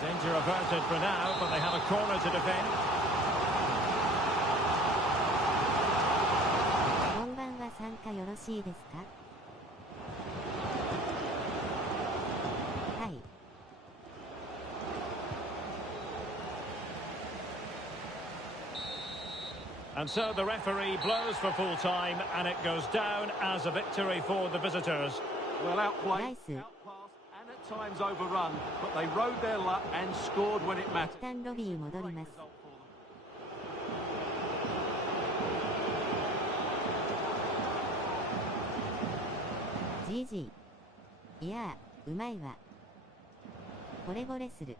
Danger averted for now, but they have a corner to defend. 4番は参加よろしいですか？はい。 And so the referee blows for full time, and it goes down as a victory for the visitors. Well, outplayed, Nice. outpassed, and at times overrun, but they rode their luck and scored when it 一 mattered. 旦ロビー戻ります。 GG。いやー、うまいわ。惚れ惚れする。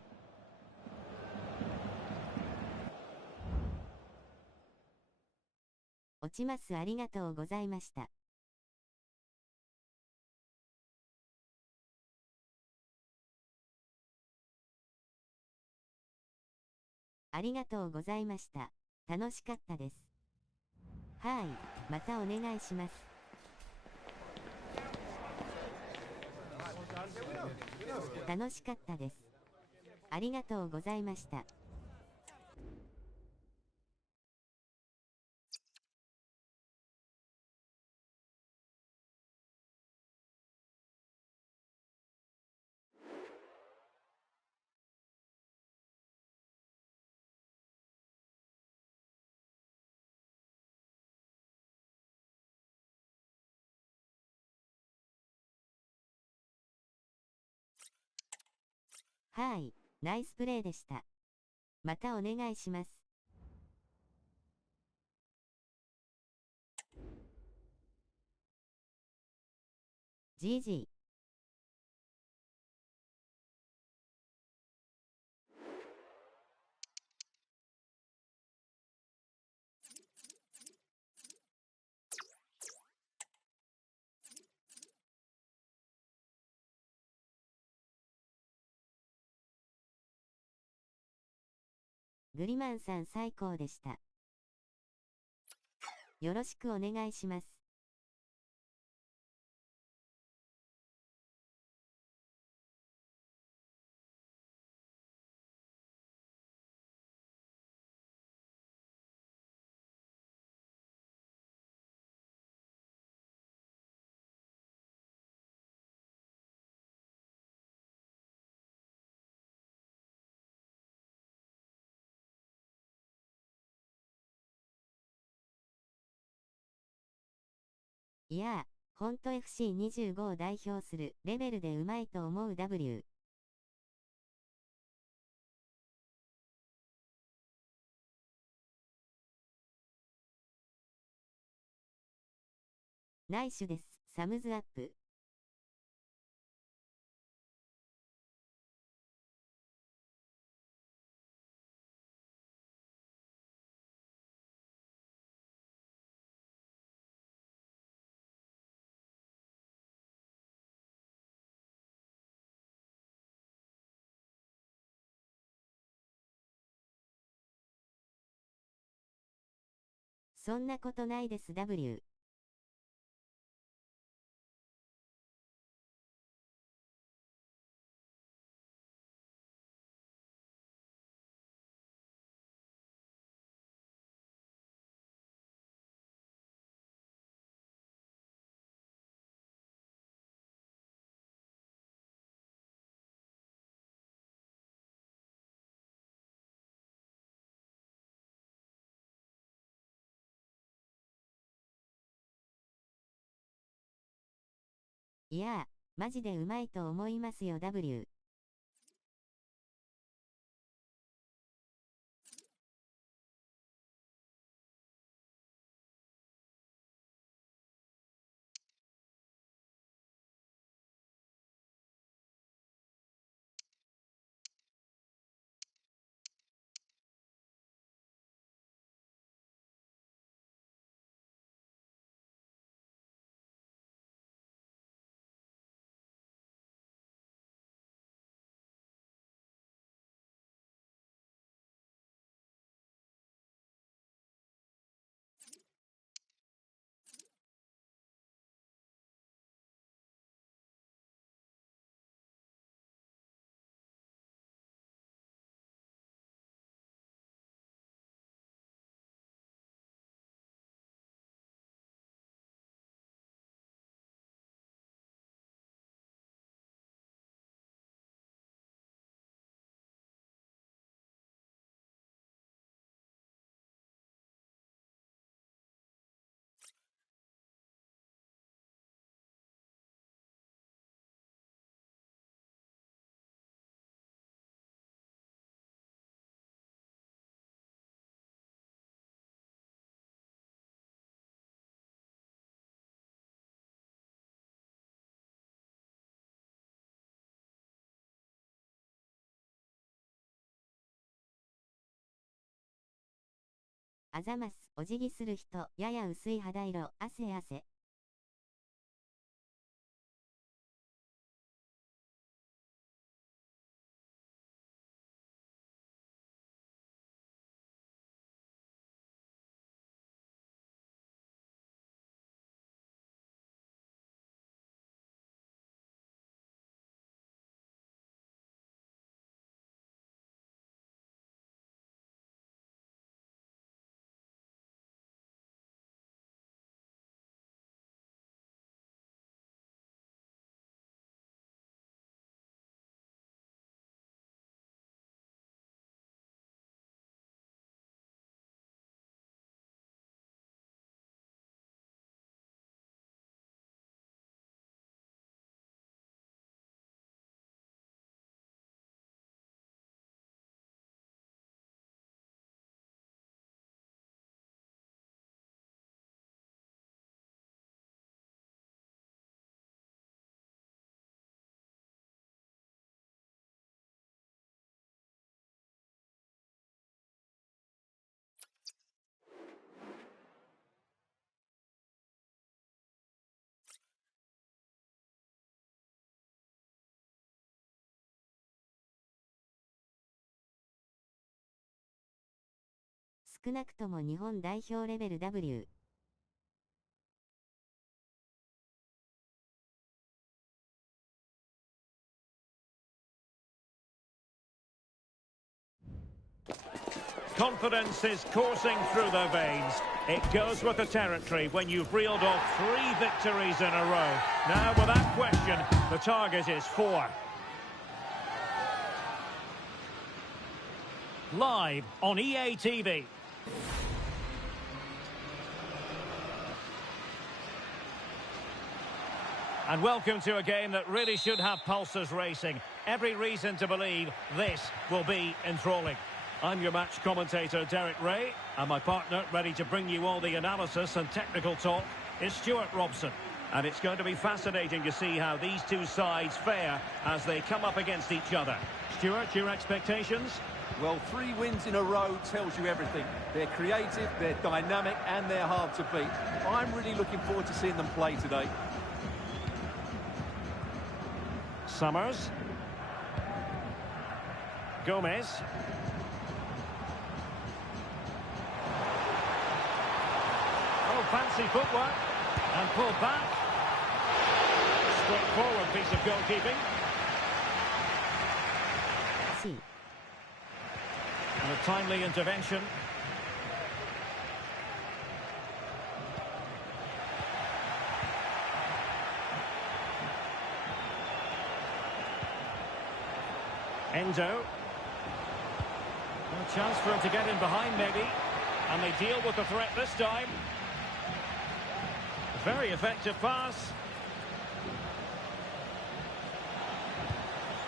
落ちます。ありがとうございました。ありがとうございました。楽しかったです。はい、またお願いします。楽しかったです。ありがとうございました。はい、ナイスプレーでした。またお願いします。GG。グリマンさん最高でした。よろしくお願いします。いやー、ほんと FC25 を代表するレベルでうまいと思う W。ナイシュです。サムズアップ。そんなことないです W。いやー、マジでうまいと思いますよ W。あざます。お辞儀する人、やや薄い肌色、汗汗。少なくとも日本代表レベル W。Confidence is coursing through their veins. It goes with the territory when you've reeled off 3 victories in a row. Now, without question, the target is 4. Live on EA TV. And welcome to a game that really should have pulses racing. Every reason to believe this will be enthralling. I'm your match commentator, Derek Ray, and my partner, ready to bring you all the analysis and technical talk, is Stuart Robson. And it's going to be fascinating to see how these two sides fare as they come up against each other. Stuart, your expectations? Well, 3 wins in a row tells you everything. They're creative, they're dynamic, and they're hard to beat. I'm really looking forward to seeing them play today. Summers. Gomez. Oh, fancy footwork. And pulled back. Straightforward piece of goalkeeping. C. And a timely intervention. Endo. A chance for him to get in behind, maybe. And they deal with the threat this time. Very effective pass.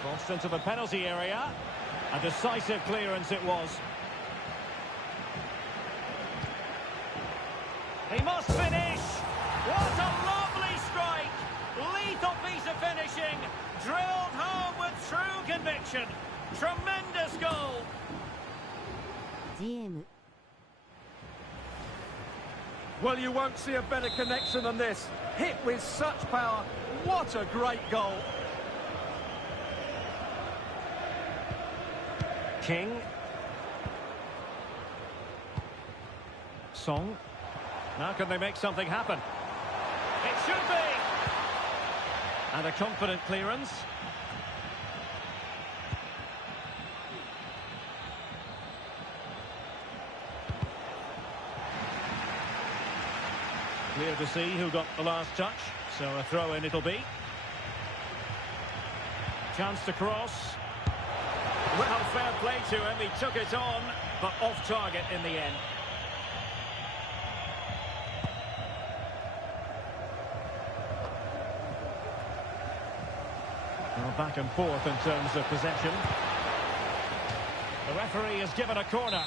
Crossed into the penalty area. A decisive clearance it was. He must finish! What a lovely strike! Lethal piece of finishing! Drilled home with true conviction. Tremendous goal! GM。Well, you won't see a better connection than this. Hit with such power. What a great goal. King. Song. Now can they make something happen? It should be! And a confident clearance. Clear to see who got the last touch, so a throw-in it'll be. Chance to cross. Well, fair play to him, he took it on, but off target in the end. Well, back and forth in terms of possession. The referee has given a corner.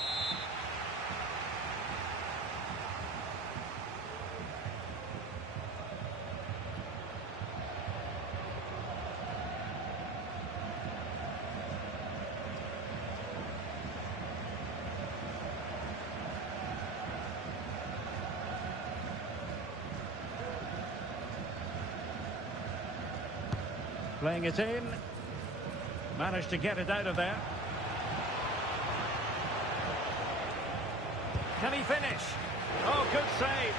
Playing it in. Managed to get it out of there. Can he finish? Oh, good save.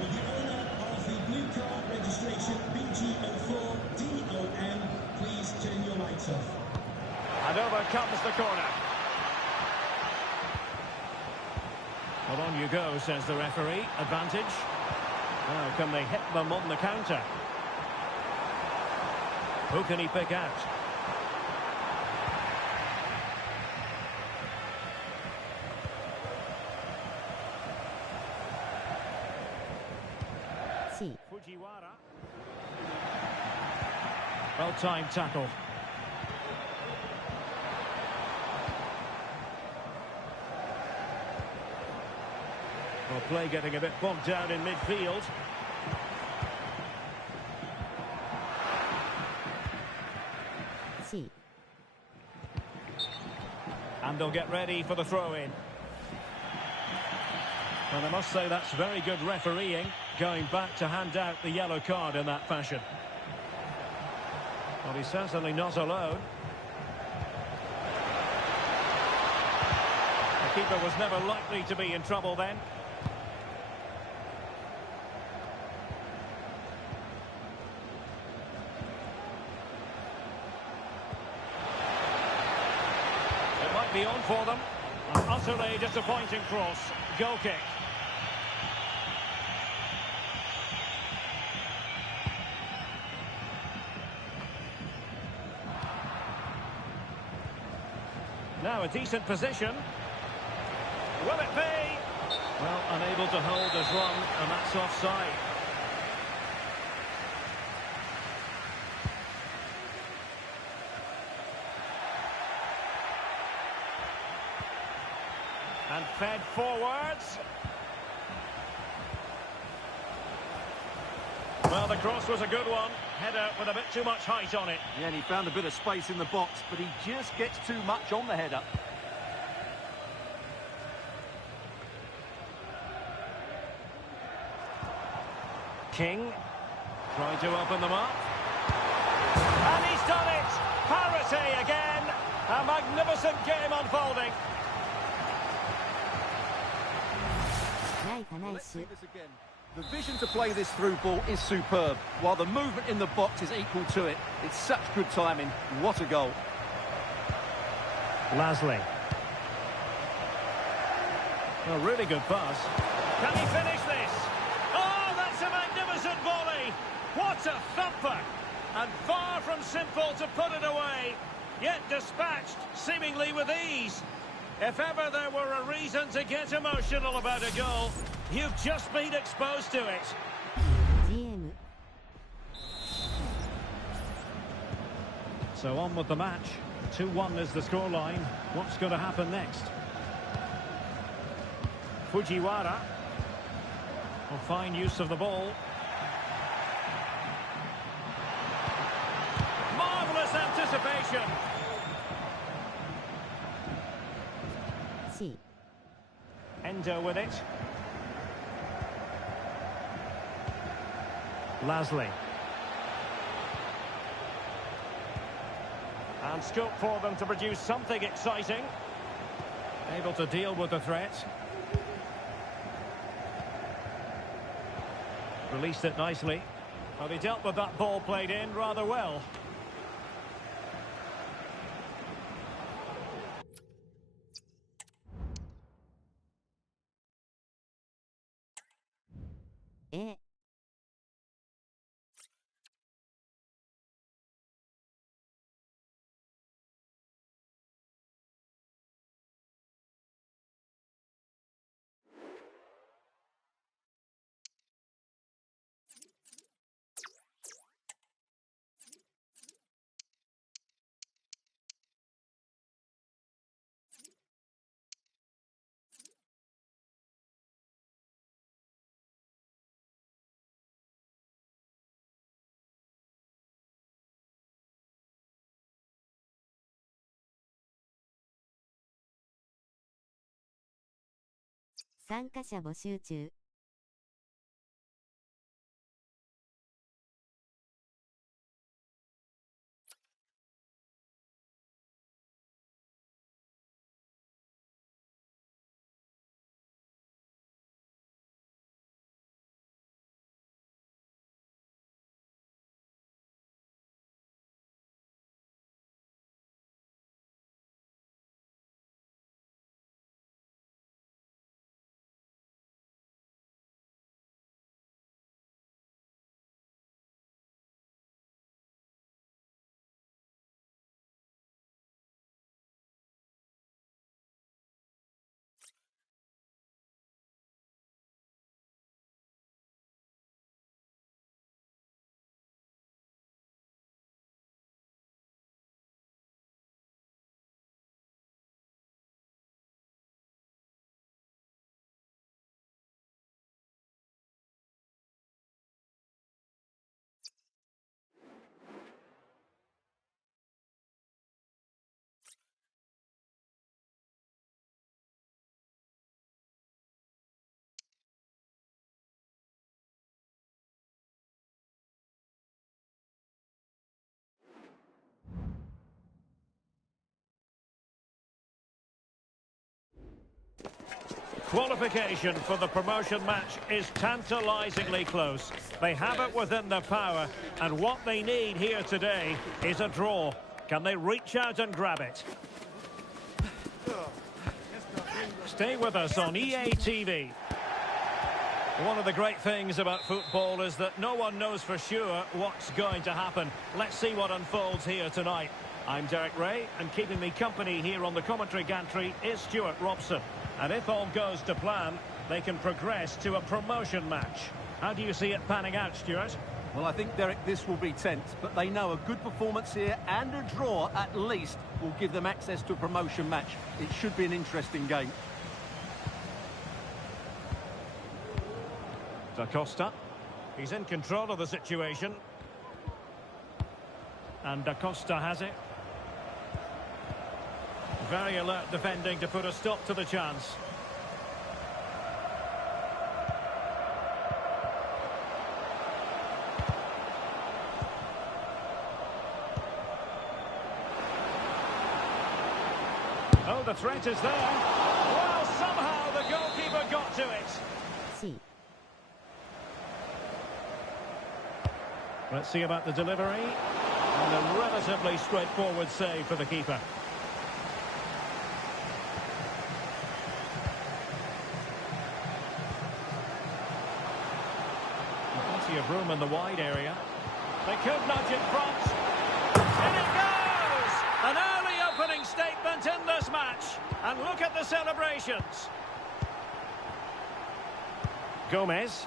With the owner of the blue car registration BG04DOM, please turn your lights off. And over comes the corner. Well, on you go, says the referee. Advantage. Now, can they hit them on the counter? Who can he pick out? C. Fujiwara. Well-timed tackle. Well, play getting a bit bogged down in midfield. C. And they'll get ready for the throw-in. And I must say that's very good refereeing, going back to hand out the yellow card in that fashion. Well, he's certainly not alone. The keeper was never likely to be in trouble then. It might be on for them. An utterly disappointing cross. Goal kick. Now a decent position. Will it be? Well, unable to hold his run, and that's offside. And fed forwards. Well, the cross was a good one. Header with a bit too much height on it. Yeah, and he found a bit of space in the box, but he just gets too much on the header. King trying to open them up. And he's done it! Parity again! A magnificent game unfolding. Let's see this again. The vision to play this through ball is superb, while the movement in the box is equal to it. It's such good timing. What a goal. Lasley. A really good pass. Can he finish this? Oh, that's a magnificent volley! What a thumper! And far from simple to put it away, yet dispatched seemingly with ease. If ever there were a reason to get emotional about a goal, you've just been exposed to it. GM. So on with the match. 2-1 is the scoreline. What's going to happen next? Fujiwara will find use of the ball. Marvellous anticipation. C. Endo with it. Lasley. And scope for them to produce something exciting. Able to deal with the threat. Released it nicely. Well, he dealt with that ball played in rather well. A. 参加者募集中。Qualification for the promotion match is tantalisingly close. They have it within their power, and what they need here today is a draw. Can they reach out and grab it? Stay with us on EA TV. One of the great things about football is that no one knows for sure what's going to happen. Let's see what unfolds here tonight. I'm Derek Ray, and keeping me company here on the commentary gantry is Stuart Robson. And if all goes to plan, they can progress to a promotion match. How do you see it panning out, Stuart? Well, I think, Derek, this will be tense, but they know a good performance here and a draw, at least, will give them access to a promotion match. It should be an interesting game. Da Costa. He's in control of the situation. And Da Costa has it. Very alert defending to put a stop to the chance. Oh, the threat is there. Well, somehow the goalkeeper got to it. C. Let's see about the delivery. And a relatively straightforward save for the keeper. Plenty of room in the wide area. They could nudge it front. In it goes! An early opening statement in this match. And look at the celebrations. Gomez.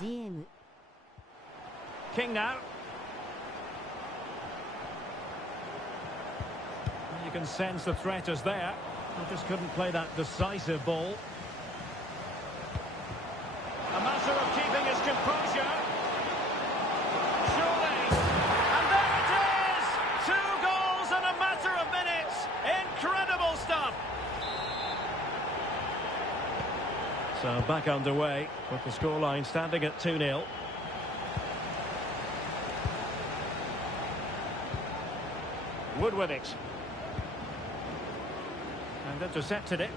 GM. King now. You can sense the threat is there. They just couldn't play that decisive ball. A matter of keeping his composure. Surely. And there it is! 2 goals in a matter of minutes. Incredible stuff. So back underway with the scoreline standing at 2-0. Wood with it. And intercepted it.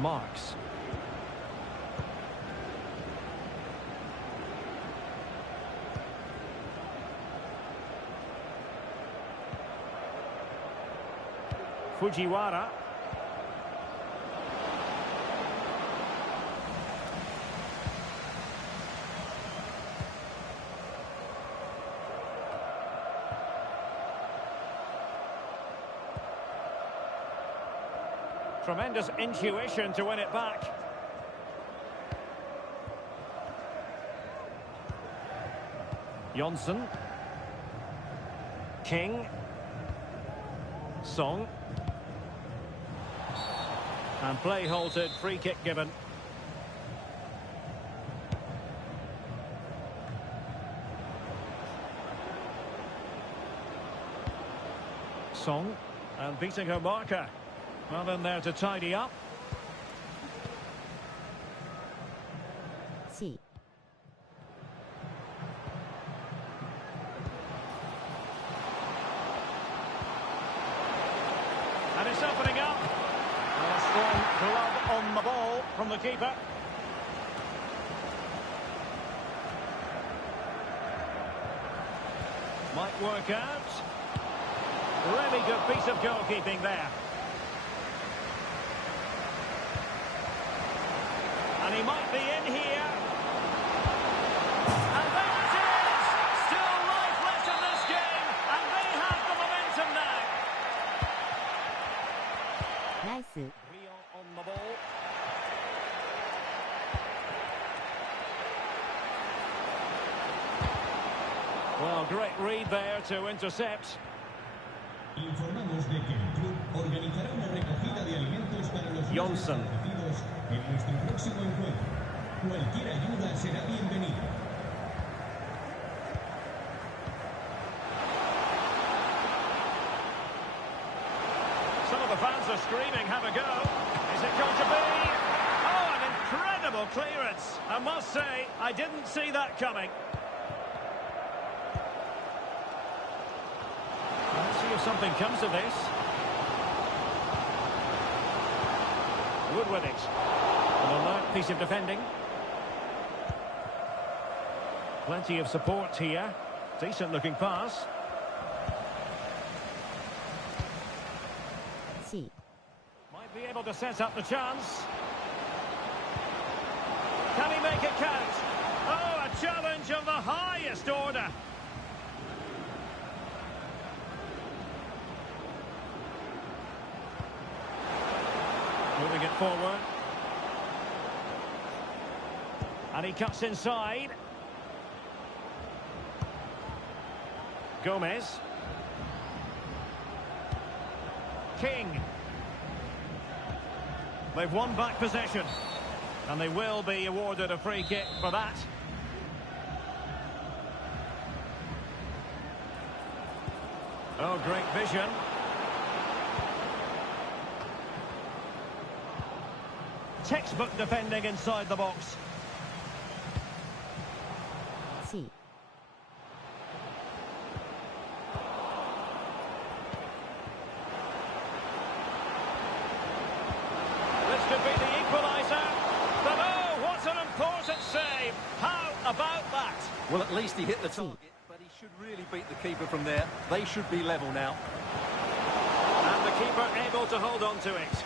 Marks. Fujiwara. Tremendous intuition to win it back. Johnson. King. Song. And play halted, free kick given. Song. And beating her marker. Well in there to tidy up. C. And it's opening up. A strong glove on the ball from the keeper. Might work out. Really good piece of goalkeeping there. And he might be in here. And there it is! Still life left in this game, and they have the momentum now. Nice. Rio on the ball. Well, great read there to intercept. Informamos de que el club organizará una recogida de alimentos para los Johnson. desaparecidos en nuestro próximo encuentro. Cualquier ayuda será bienvenida. Some of the fans are screaming, have a go. Is it going to be? Oh, an incredible clearance. I must say, I didn't see that coming. Let's see if something comes of this. Wood with it. An alert piece of defending. Plenty of support here. Decent looking pass. C. Might be able to set up the chance. Can he make it count? Oh, a challenge of the highest order. Moving it forward. And he cuts inside. Gomez. King. They've won back possession. And they will be awarded a free kick for that. Oh, great vision. Textbook defending inside the box. C. This could be the equaliser. But oh, what an important save. How about that? Well, at least he hit the target, but he should really beat the keeper from there. They should be level now. And the keeper able to hold on to it.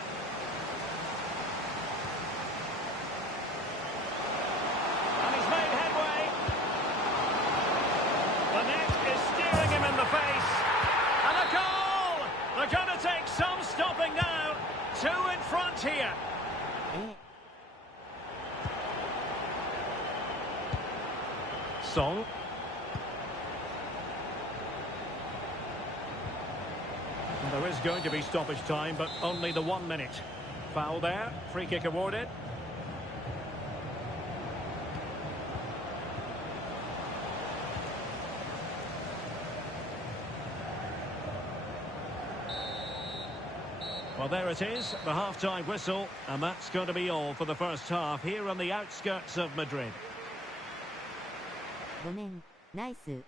And he's made headway. The net is steering him in the face. And a goal! They're going to take some stopping now. Two in front here. Song. There is going to be stoppage time, but only the 1 minute. Foul there, free kick awarded. Well, there it is, the half-time whistle, and that's going to be all for the first half here on the outskirts of Madrid. ごめん、ナイス。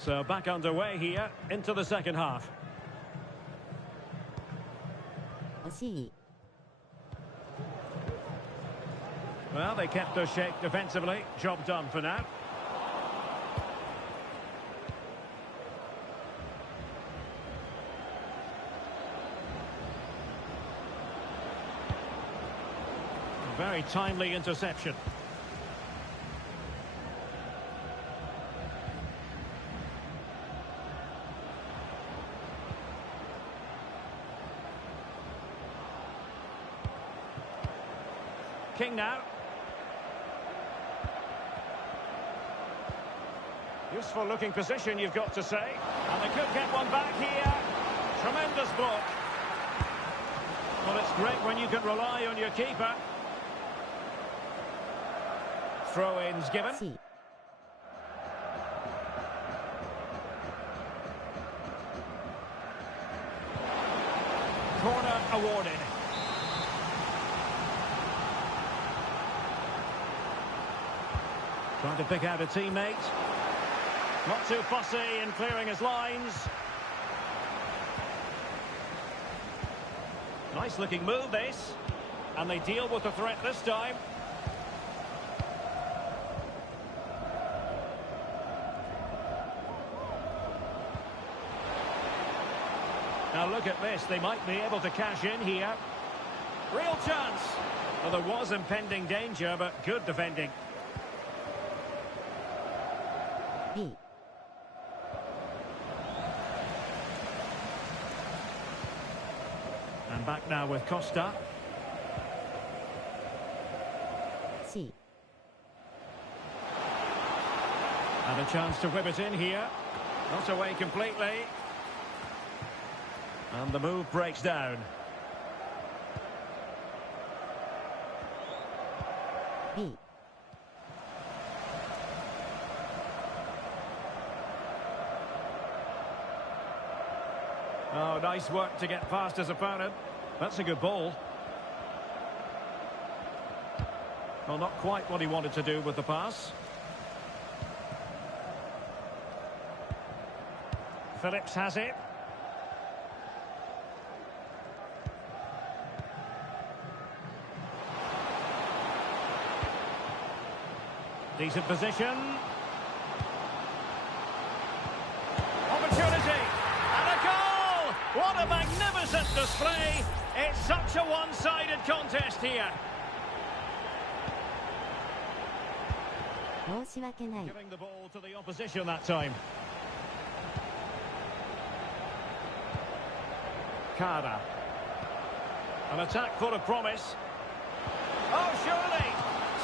So back underway here into the second half. 惜しい。 Well, they kept their shape defensively. Job done for now. Very timely interception. King now. Useful looking position, you've got to say. And they could get one back here. Tremendous block. Well, it's great when you can rely on your keeper. Throw-ins given. C. Corner awarded. Trying to pick out a teammate. Not too fussy in clearing his lines. Nice looking move this. And they deal with the threat this time. Now look at this, they might be able to cash in here. Real chance. Well, there was impending danger, but good defending. B. And back now with Costa. C. And a chance to whip it in here. Not away completely. And the move breaks down. B. Oh, nice work to get past his opponent. That's a good ball. Well, not quite what he wanted to do with the pass. Phillips has it. Decent position. Opportunity. And a goal! What a magnificent display. It's such a one-sided contest here. 申し訳ない。 Giving the ball to the opposition that time. Kada. An attack full of promise. Oh, surely!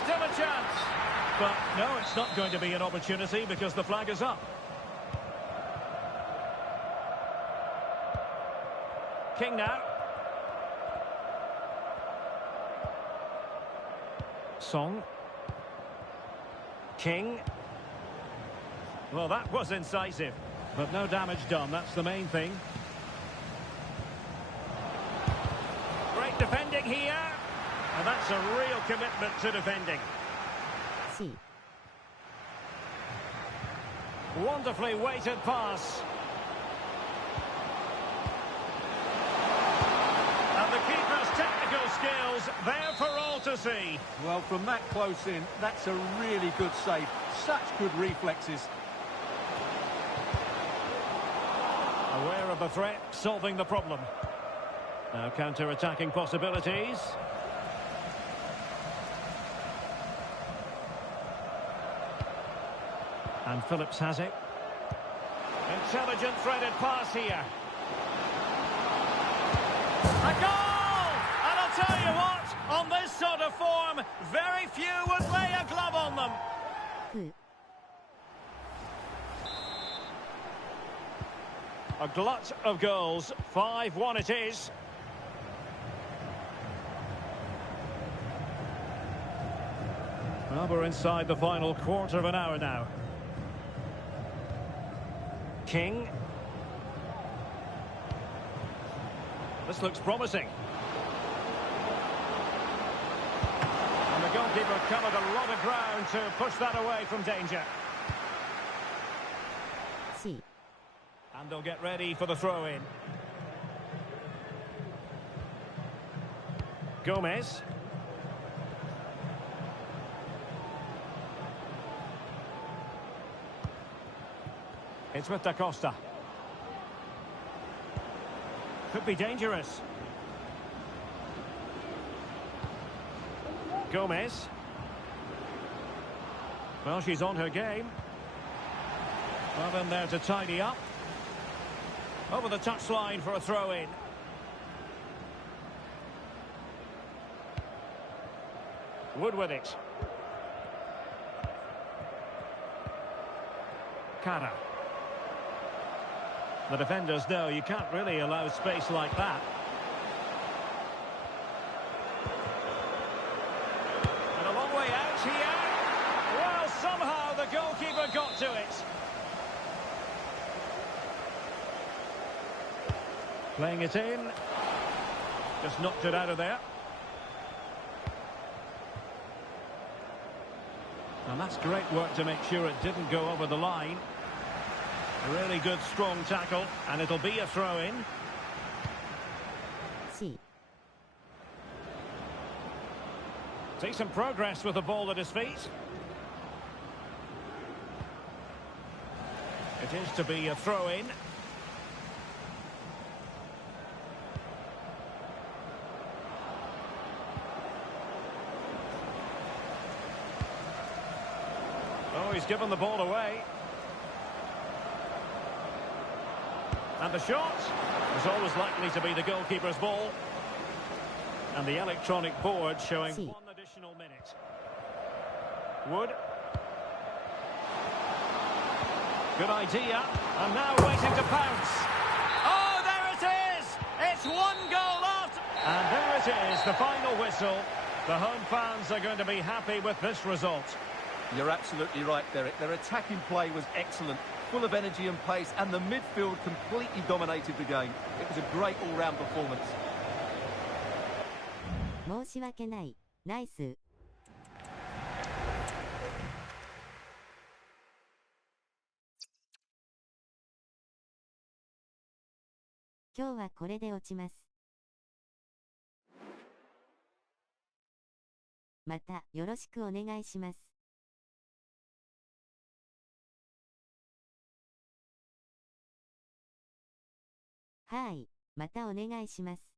Still a chance. But no, it's not going to be an opportunity because the flag is up. King now. Song. King. Well, that was incisive, but no damage done. That's the main thing. Great defending here. And that's a real commitment to defending. C. Wonderfully weighted pass. And the keeper's technical skills there for all to see. Well, from that close in, that's a really good save. Such good reflexes. Aware of the threat, solving the problem. Now counter-attacking possibilities. And Phillips has it. Intelligent threaded pass here. A goal! And I'll tell you what, on this sort of form, very few would lay a glove on them. F. A glut of goals, 5-1 it is. Well, we're inside the final quarter of an hour now. King. This looks promising. And the goalkeeper covered a lot of ground to push that away from danger. C. And they'll get ready for the throw-in. Gomez. It's with Da Costa. Could be dangerous. Gomez. Well, she's on her game. Well, in there to tidy up. Over the touchline for a throw-in. Wood with it. Cara. The defenders know you can't really allow space like that. And a long way out here. Well, somehow the goalkeeper got to it. Playing it in. Just knocked it out of there. And that's great work to make sure it didn't go over the line. A really good, strong tackle, and it'll be a throw-in. C. Decent progress with the ball at his feet. It is to be a throw-in. Oh, he's given the ball away. And the shot is always likely to be the goalkeeper's ball. And the electronic board showing one additional minute. Wood. Good idea. And now waiting to pounce. Oh, there it is! It's one goal after. And there it is, the final whistle. The home fans are going to be happy with this result. You're absolutely right, Derek. Their attacking play was excellent, full of energy and pace, and the midfield completely dominated the game. It was a great all-round performance. 申し訳ない。ナイス。今日はこれで落ちます。またよろしくお願いします。はい、またお願いします。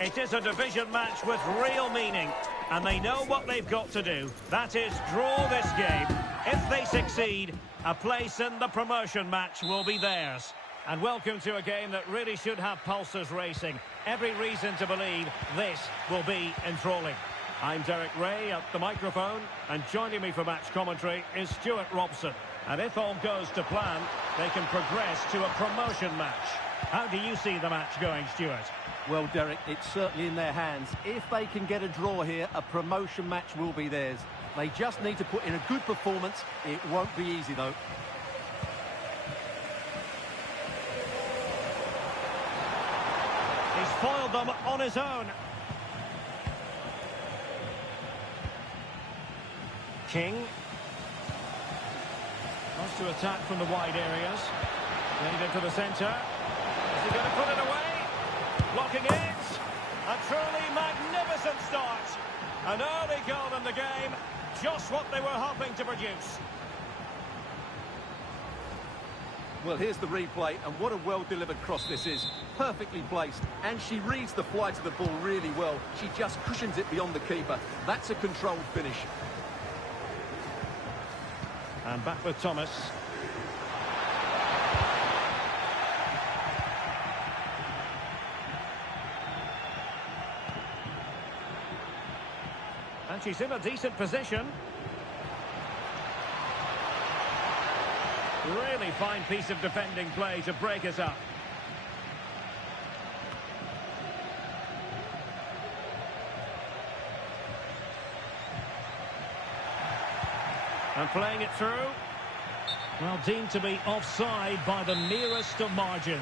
It is a division match with real meaning, and they know what they've got to do. That is draw this game. If they succeed, a place in the promotion match will be theirs. And welcome to a game that really should have pulses racing. Every reason to believe this will be enthralling. I'm Derek Ray at the microphone, and joining me for match commentary is Stuart Robson. And if all goes to plan, they can progress to a promotion match. How do you see the match going, Stuart? Well, Derek, it's certainly in their hands. If they can get a draw here, a promotion match will be theirs. They just need to put in a good performance. It won't be easy, though. He's foiled them on his own. King wants to attack from the wide areas. Played into the centre. Is he going to put it away? Blocking it. A truly magnificent start. An early goal in the game. Just what they were hoping to produce. Well, here's the replay, and what a well-delivered cross this is. Perfectly placed, and she reads the flight of the ball really well. She just cushions it beyond the keeper. That's a controlled finish. And back with Thomas. And she's in a decent position. Really fine piece of defending play to break us up. And playing it through. Well, deemed to be offside by the nearest of margins.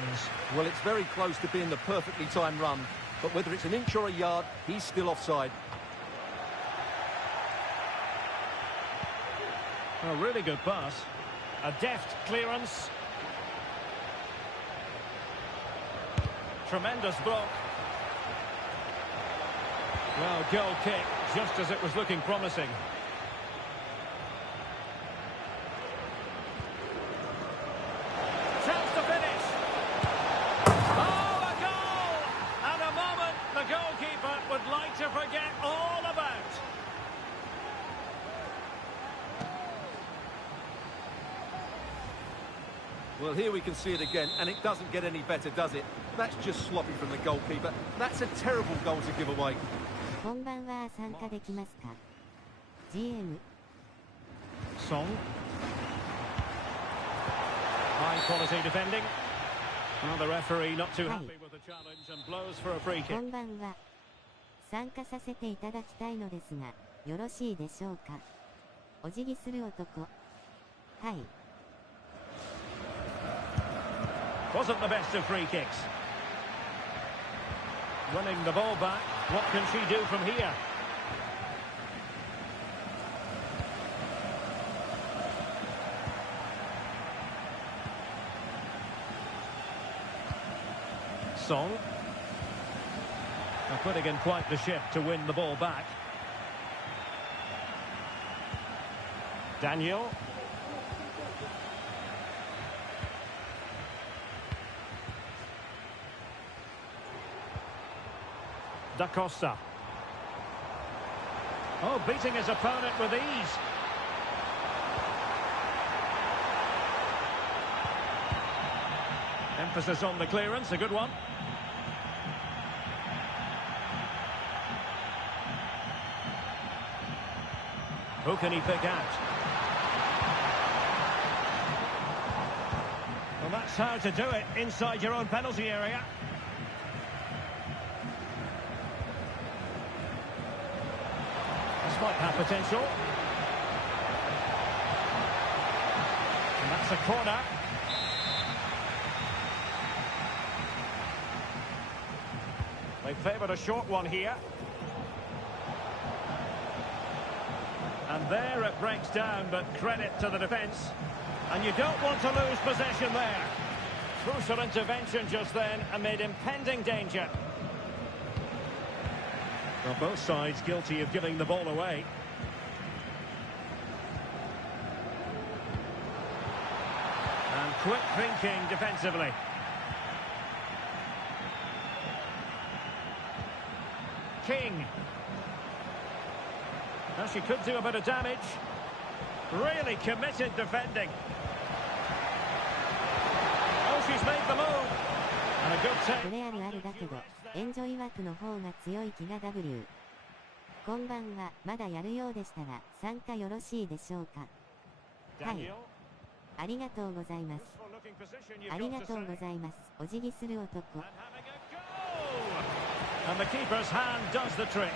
Well, it's very close to being the perfectly timed run. But whether it's an inch or a yard, he's still offside. A really good pass. A deft clearance. Tremendous block. Well, goal kick, just as it was looking promising. Chance to finish. Oh, a goal! And a moment the goalkeeper would like to forget all about. Well, here we can see it again, and it doesn't get any better, does it? That's just sloppy from the goalkeeper. That's a terrible goal to give away. こんばんは、参加できますか GM Song. High quality defending. Well, the referee not too happy with the challenge and blows for a free こ kick. んばんは。参加させていただきたいのですが、よろしいでしょうかお辞儀する男。はい。Wasn't the best of free kicks. Running the ball back. What can she do from here? Song. They're putting in quite the shift to win the ball back. Daniel. Da Costa. Oh, beating his opponent with ease. Emphasis on the clearance, a good one. Who can he pick out? Well, that's how to do it inside your own penalty area. This might have potential. And that's a corner. They favoured a short one here. And there it breaks down, but credit to the defence. And you don't want to lose possession there. Crucial intervention just then amid impending danger. Well, both sides guilty of giving the ball away. And quick thinking defensively. King. Now she could do a bit of damage. Really committed defending. Oh, she's made the move. And a good take. これあるあるだけど、エンジョイ枠の方が強い気が W。こんばんは、まだやるようでしたら、参加よろしいでしょうか。はい。ありがとうございます。ありがとうございます。お辞儀する男。And the keeper's hand does the trick.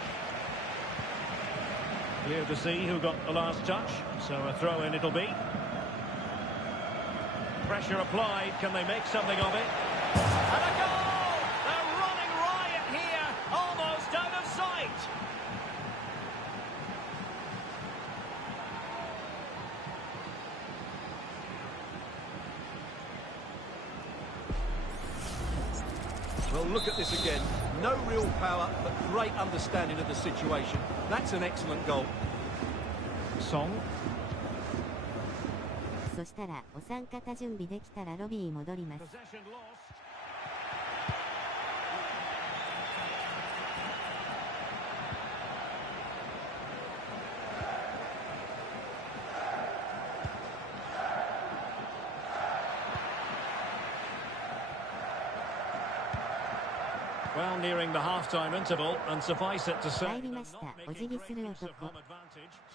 Clear to see who got the last touch, so a throw-in it'll be. Pressure applied, can they make something of it? And a goal! They're running riot here, almost out of sight! Well, look at this again. No real power, but great understanding of the situation. That's an excellent goal. Song. そしたら、お三方準備できたらロビー戻ります。Possession lost. Well, nearing the half-time interval, and suffice it to say, 入りました。お辞儀する男。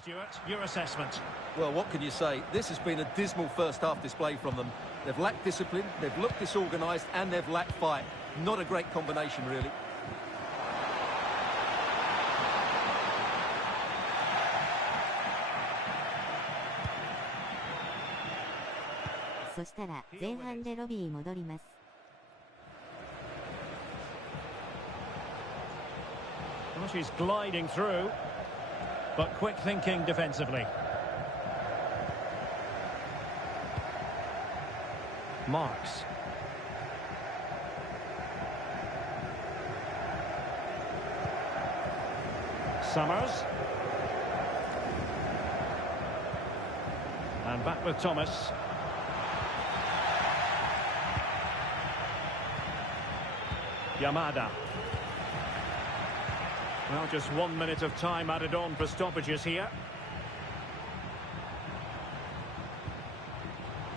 Stuart, your assessment. Well, what can you say? This has been a dismal first-half display from them. They've lacked discipline, they've looked disorganised, and they've lacked fight. Not a great combination, really. そしたら、前半でロビー戻ります。Well, she's gliding through, but quick thinking defensively. Marks. Summers. And back with Thomas. Yamada. Well, just 1 minute of time added on for stoppages here.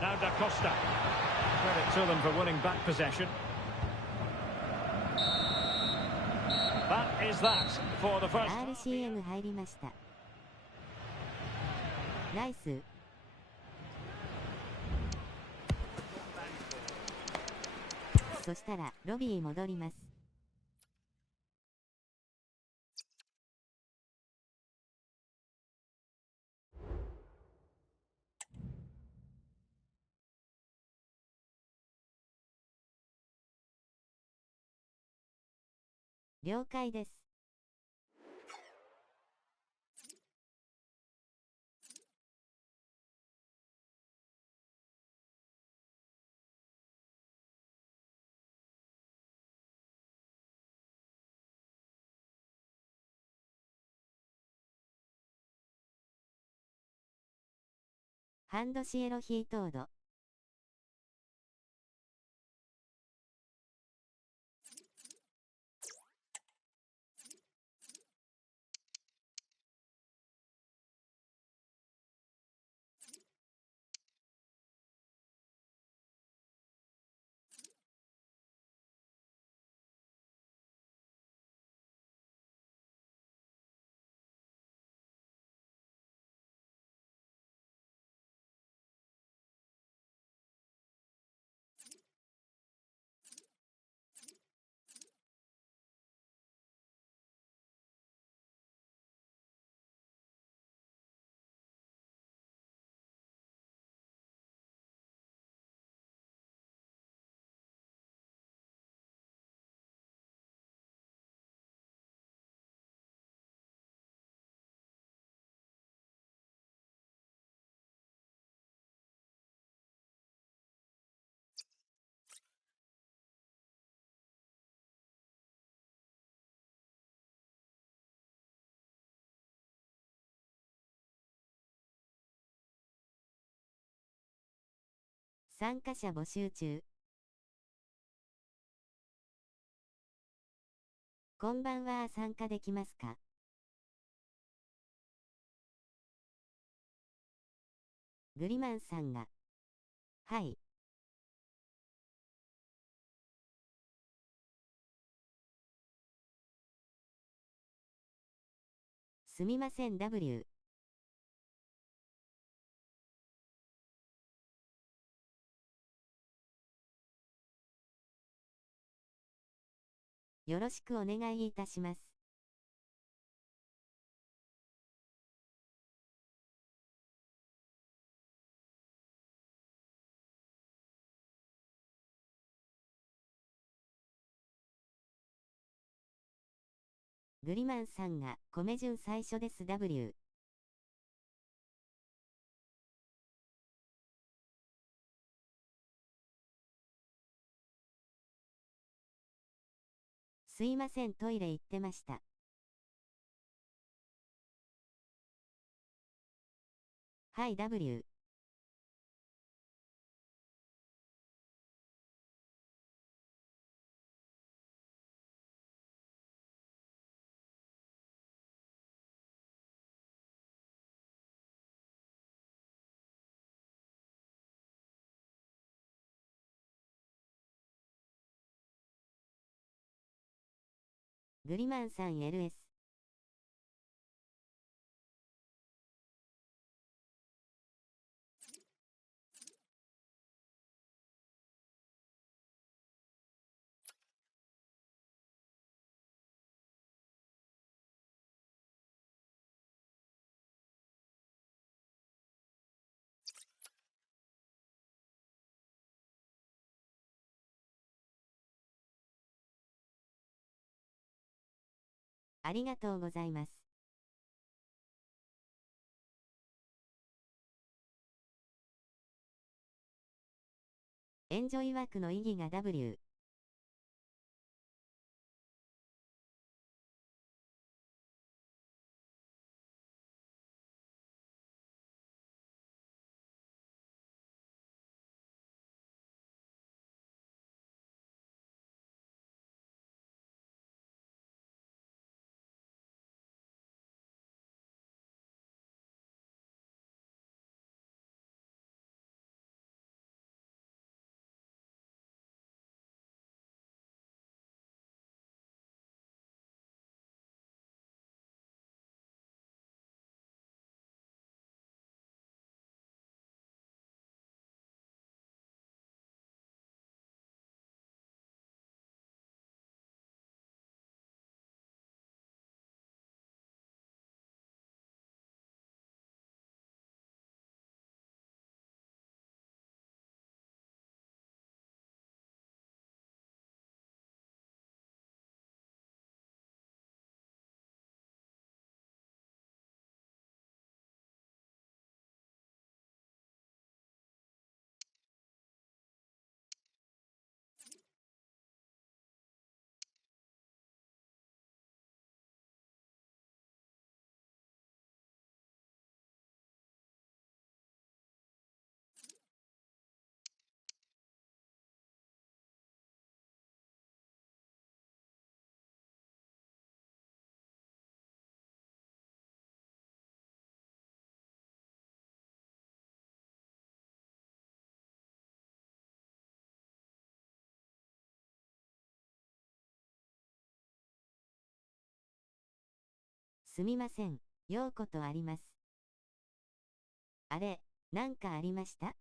Now Da Costa. Credit to them for winning back possession. That is that for the first. RCM 入りました。ナイス。そしたら、ロビー戻ります。了解です。ハンドシエロヒートード。参加者募集中。こんばんは。参加できますか？グリマンさんが。はい。すみません W。よろしくお願いいたします。グリマンさんが、米順最初です W。すいません、トイレ行ってました。はい、W。グリマンさん LS。ありがとうございます。エンジョイ枠の意義が W。すみません。ようことあります。あれ、なんかありました？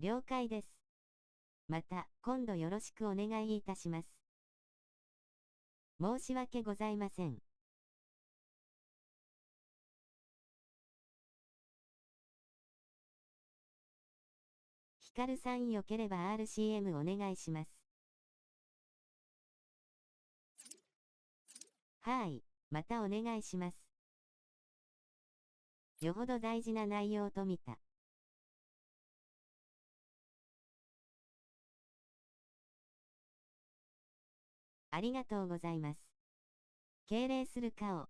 了解です。また、今度よろしくお願いいたします。申し訳ございません。ヒカルさんよければ RCM お願いします。はい、またお願いします。よほど大事な内容と見た。ありがとうございます。敬礼する顔。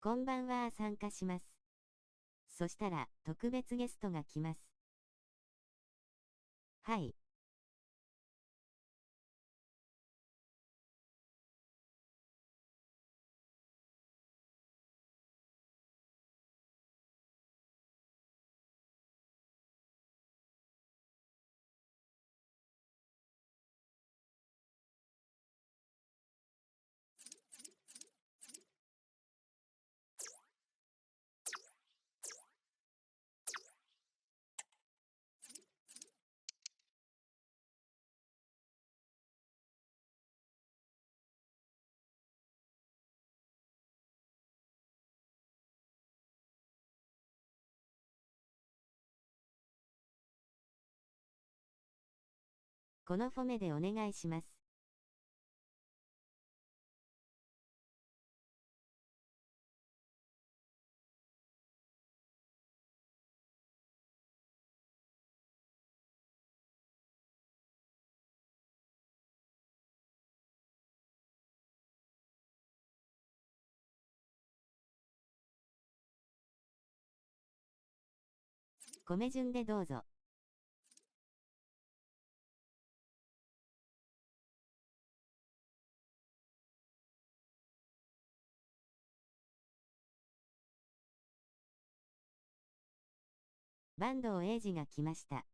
こんばんは参加します。そしたら、特別ゲストが来ます。はい。このフォメでお願いします。米順でどうぞ。坂東英二が来ました。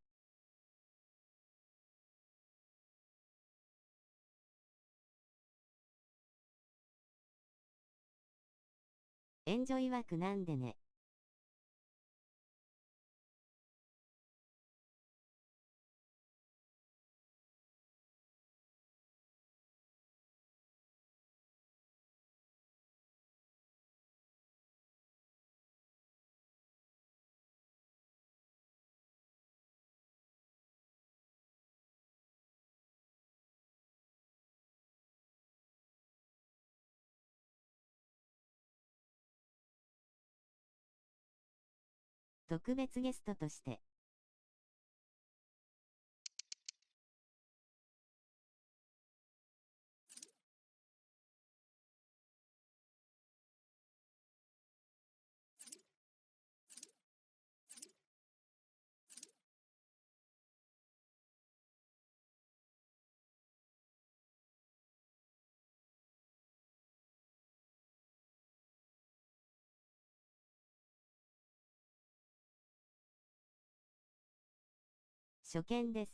エンジョイ枠なんでね。特別ゲストとして。初見です。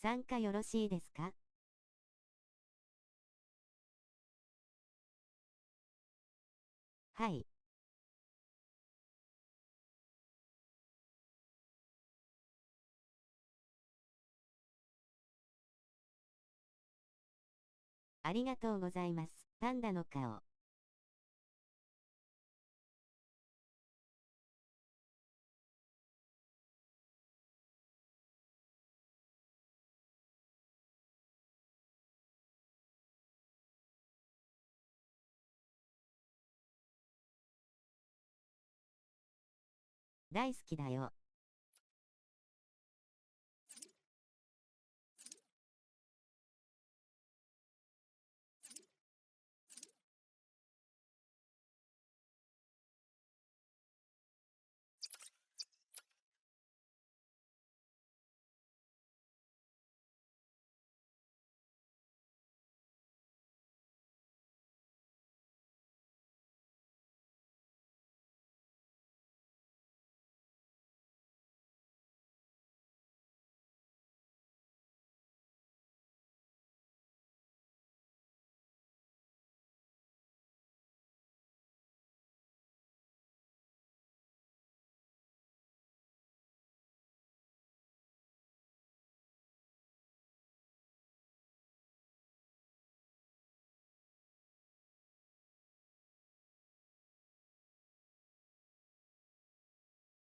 参加よろしいですか？はい。ありがとうございます。パンダの顔。大好きだよ。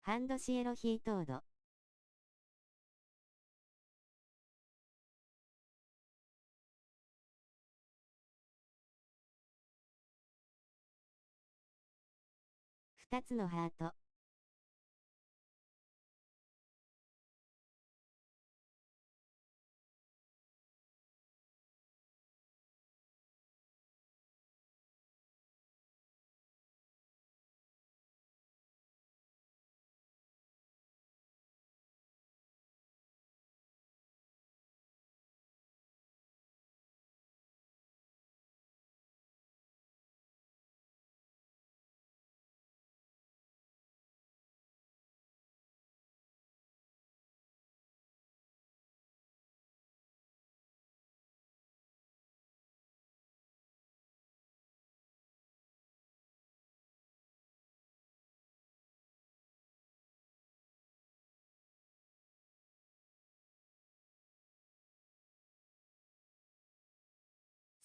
ハンドシエロヒートード。2つのハート。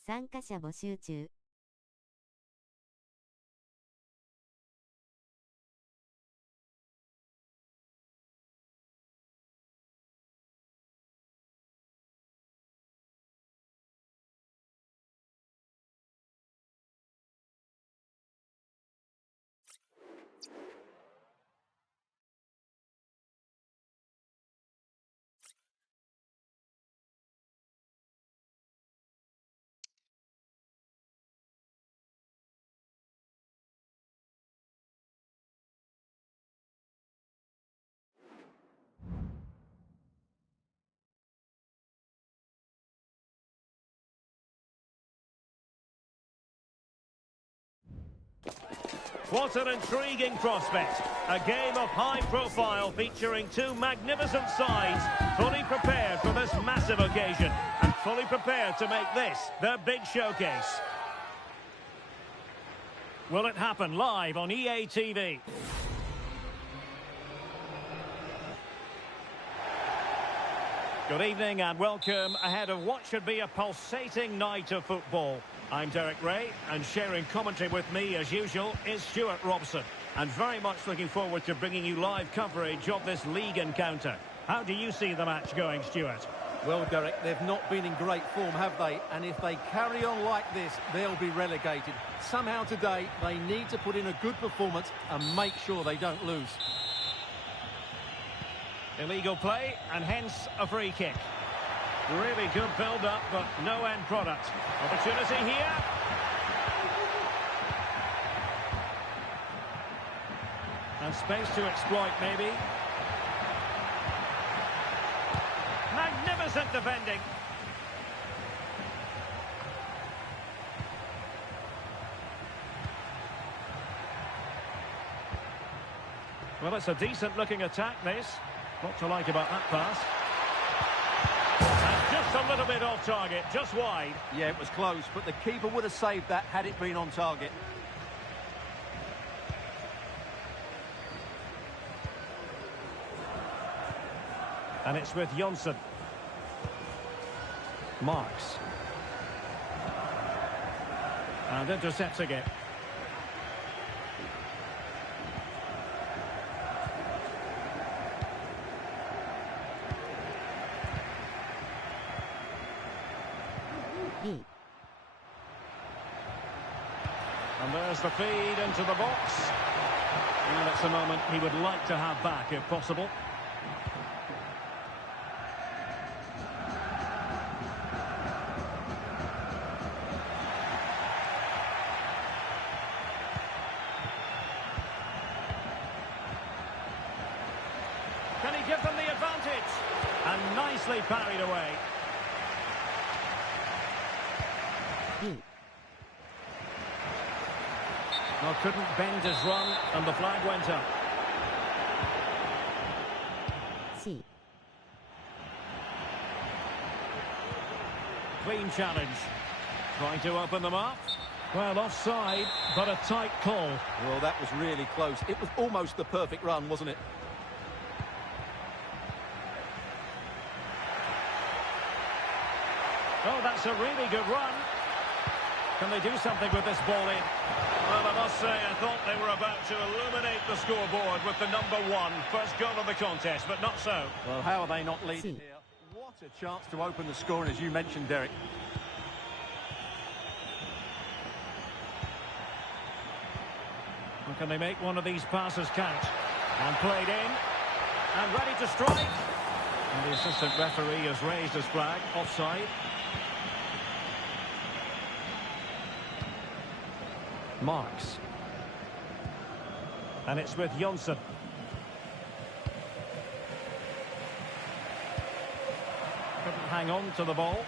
参加者募集中。What an intriguing prospect. A game of high profile featuring two magnificent sides, fully prepared for this massive occasion and fully prepared to make this their big showcase. Will it happen live on EA TV? Good evening and welcome ahead of what should be a pulsating night of football. I'm Derek Ray, and sharing commentary with me, as usual, is Stuart Robson. And very much looking forward to bringing you live coverage of this league encounter. How do you see the match going, Stuart? Well, Derek, they've not been in great form, have they? And if they carry on like this, they'll be relegated. Somehow today, they need to put in a good performance and make sure they don't lose. Illegal play, and hence a free kick. Really good build-up, but no end product. Opportunity here. And space to exploit, maybe. Magnificent defending. Well, it's a decent-looking attack, this. What to like about that pass? Just a little bit off target, just wide. Yeah, it was close, but the keeper would have saved that had it been on target. And it's with Jonsson. Marks. And intercepts again. And there's the feed into the box. And it's a moment he would like to have back, if possible. Can he give them the advantage? And nicely parried away. Well, couldn't bend his run, and the flag went up. Clean challenge. Trying to open them up. Well, offside, but a tight call. Well, that was really close. It was almost the perfect run, wasn't it? Oh, that's a really good run. Can they do something with this ball in? Well, I must say, I thought they were about to illuminate the scoreboard with the #1 first goal of the contest, but not so. Well, how are they not leading here? What a chance to open the scoring, as you mentioned, Derek. Well, can they make one of these passes count? And played in. And ready to strike. And the assistant referee has raised his flag. Offside. Marks. And it's with Jonsson. Couldn't hang on to the ball.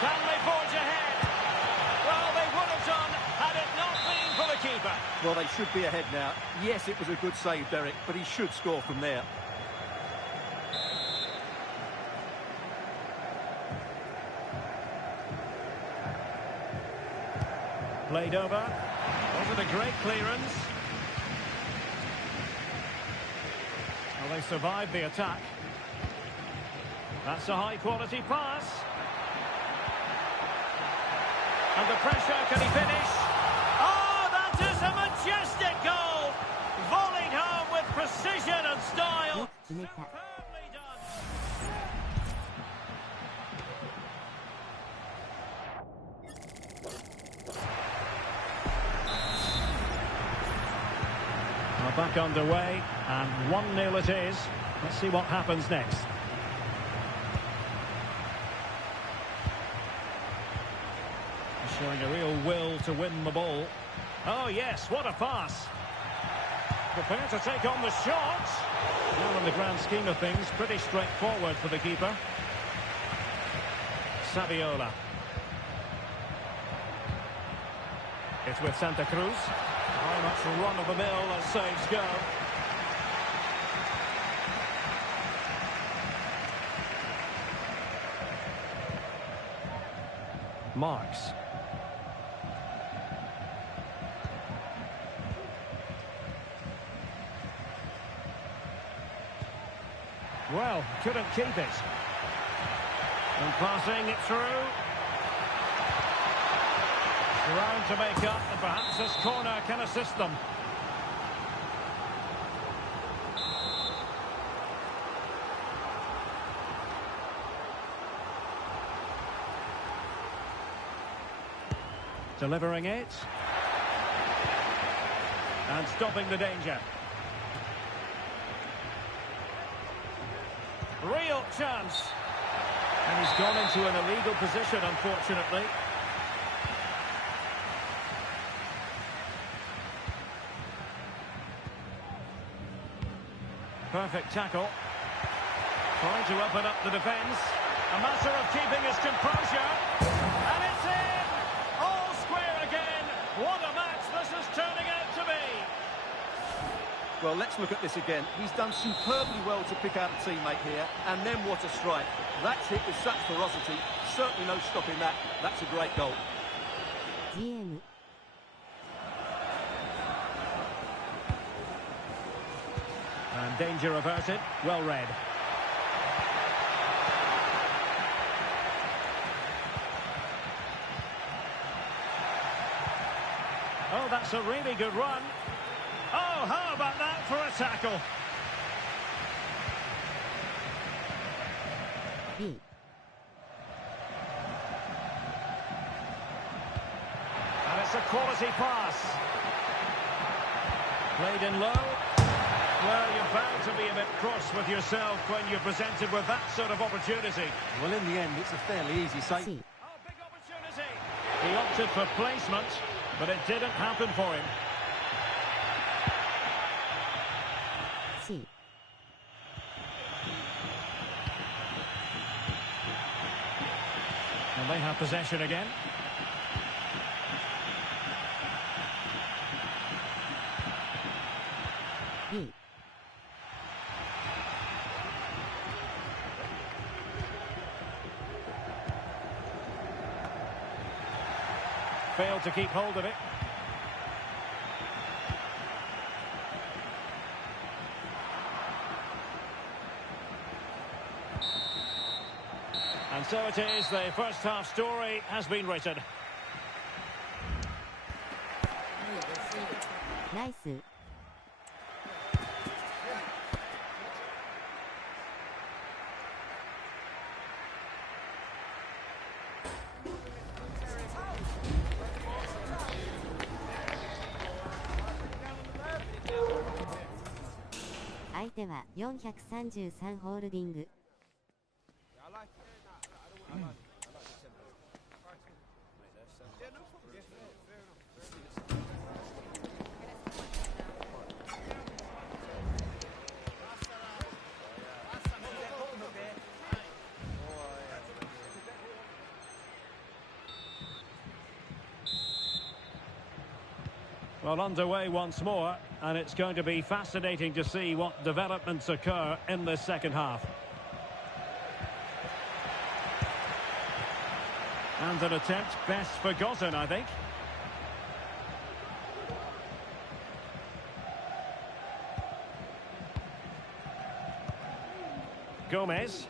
Can they forge ahead? Well, they would have done had it not been for the keeper. Well, they should be ahead now. Yes, it was a good save, Derek, but he should score from there. Played over. Wasn't a great clearance. Well, they survived the attack. That's a high-quality pass. Under pressure, can he finish? Oh, that is a majestic goal! Volleyed home with precision and style. Superbly done. Well, back underway, and 1-0 it is. Let's see what happens next. Showing a real will to win the ball. Oh, yes, what a pass. Prepared to take on the shot. Well, in the grand scheme of things, pretty straightforward for the keeper. Saviola. It's with Santa Cruz. Very much run-of-the-mill as saves go. Marks. Well, couldn't keep it. And passing it through. Ground to make up, and perhaps this corner can assist them. Delivering it. And stopping the danger. Real chance. And he's gone into an illegal position, unfortunately. Perfect tackle. Trying to open up the defence. A matter of keeping his composure. And it's in! All square again. What a match this is turning out to be. Well, let's look at this again. He's done superbly well to pick out a teammate here, and then what a strike. That's hit with such ferocity. Certainly no stopping that. That's a great goal. GM. And danger averted. Well read. Oh, that's a really good run. Oh, how about that for a tackle? B. And it's a quality pass. Played in low. Well, you're bound to be a bit cross with yourself when you're presented with that sort of opportunity. Well, in the end, it's a fairly easy save. C. Oh, big opportunity. He opted for placement, but it didn't happen for him. C. And they have possession again. B. Failed to keep hold of it. And so it is, the first half story has been written. Nice.相手は433ホールディング。Well, underway once more, and it's going to be fascinating to see what developments occur in this second half. And an attempt best forgotten, I think. Gomez.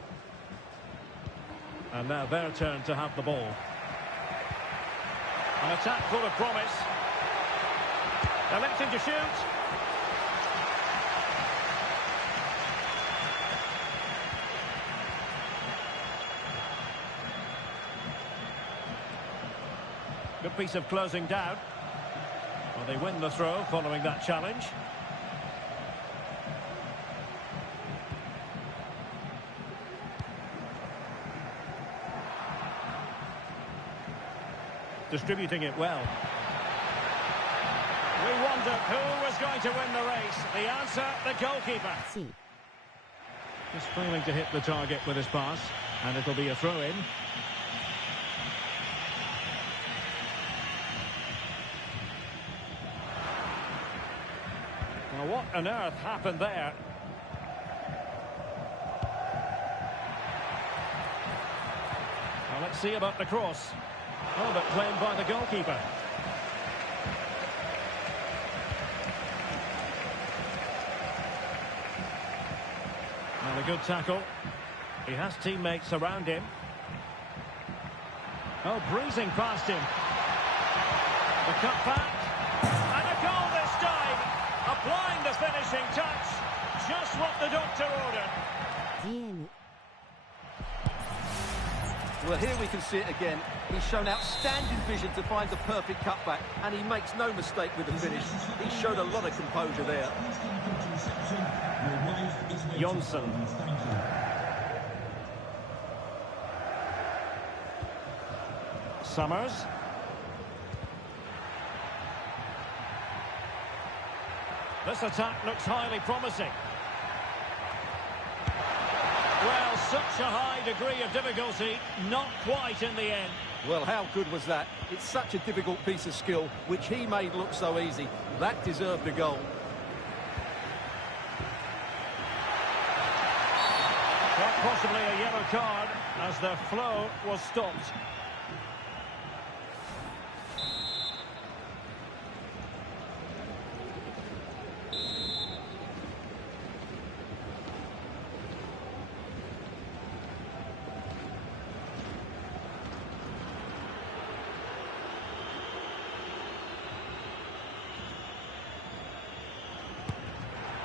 And now their turn to have the ball. An attack full of promise. Electing to shoot. Good piece of closing down. Well, they win the throw following that challenge. Distributing it well. We wondered who was going to win the race. The answer, the goalkeeper. Just failing to hit the target with his pass. And it'll be a throw-in. Now, what on earth happened there? Now, let's see about the cross. Oh, but claimed by the goalkeeper. And a good tackle. He has teammates around him. Oh, breezing past him. The cut back. And a goal this time. Applying the finishing touch. Just what the doctor ordered. GM. Well, here we can see it again. He's shown outstanding vision to find the perfect cutback, and he makes no mistake with the finish. He showed a lot of composure there. Johnson. Summers. This attack looks highly promising. Well, such a high degree of difficulty, not quite in the end. Well, how good was that? It's such a difficult piece of skill, which he made look so easy. That deserved a goal. Quite possibly a yellow card as the flow was stopped.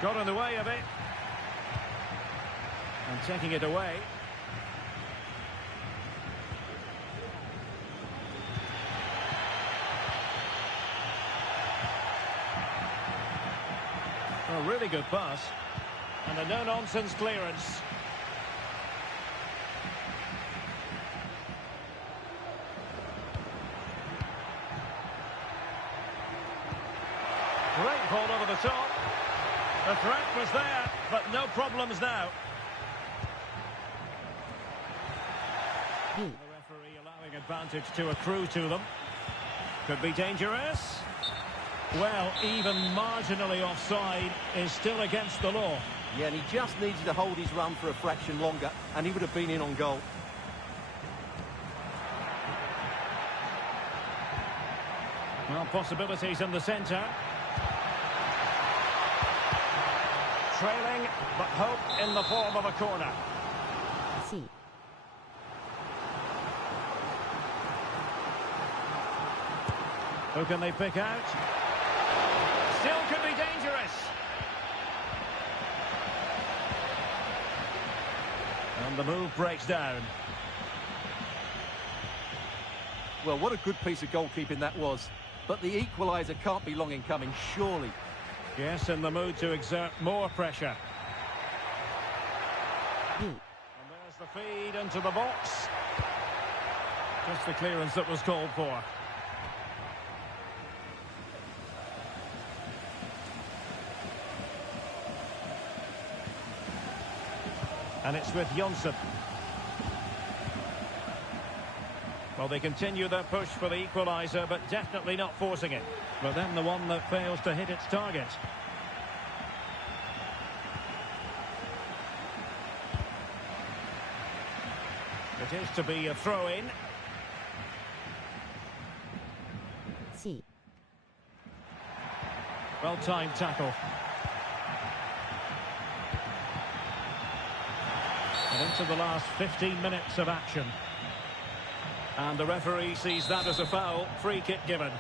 Got in the way of it. And taking it away. A really good pass. And a no-nonsense clearance. Great ball over the top. The threat was there, but no problems now. The referee allowing advantage to accrue to them. Could be dangerous. Well, even marginally offside is still against the law. Yeah, and he just needed to hold his run for a fraction longer, and he would have been in on goal. Well, possibilities in the centre. Trailing, but hope in the form of a corner. C. Who can they pick out? Still could be dangerous. And the move breaks down. Well, what a good piece of goalkeeping that was. But the equaliser can't be long in coming, surely. Yes, in the mood to exert more pressure. And there's the feed into the box. Just the clearance that was called for. And it's with Johnson. Well, they continue their push for the equaliser, but definitely not forcing it. But then the one that fails to hit its target. It is to be a throw-in. C. Well-timed tackle. And into the last 15 minutes of action. And the referee sees that as a foul. Free kick given.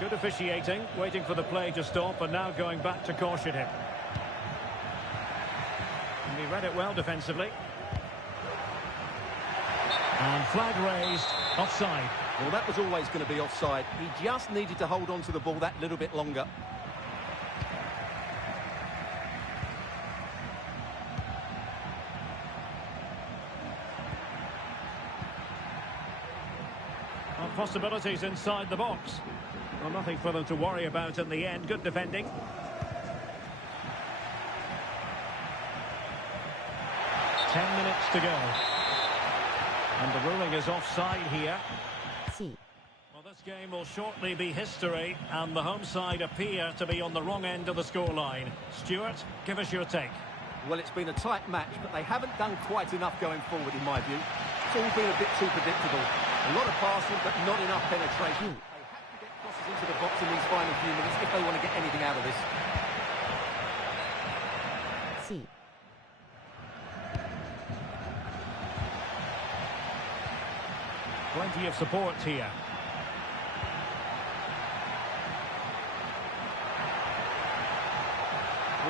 Good officiating, waiting for the play to stop and now going back to caution him. And he read it well defensively. And flag raised, offside. Well, that was always going to be offside. He just needed to hold on to the ball that little bit longer. Well, possibilities inside the box. Well, nothing for them to worry about in the end. Good defending. Ten minutes to go. And the ruling is offside here. C. Well, this game will shortly be history, and the home side appear to be on the wrong end of the scoreline. Stuart, give us your take. Well, it's been a tight match, but they haven't done quite enough going forward, in my view. It's all been a bit too predictable. A lot of passing, but not enough penetration. They have to get crosses into the box in these final few minutes if they want to get anything out of this. C. Plenty of support here.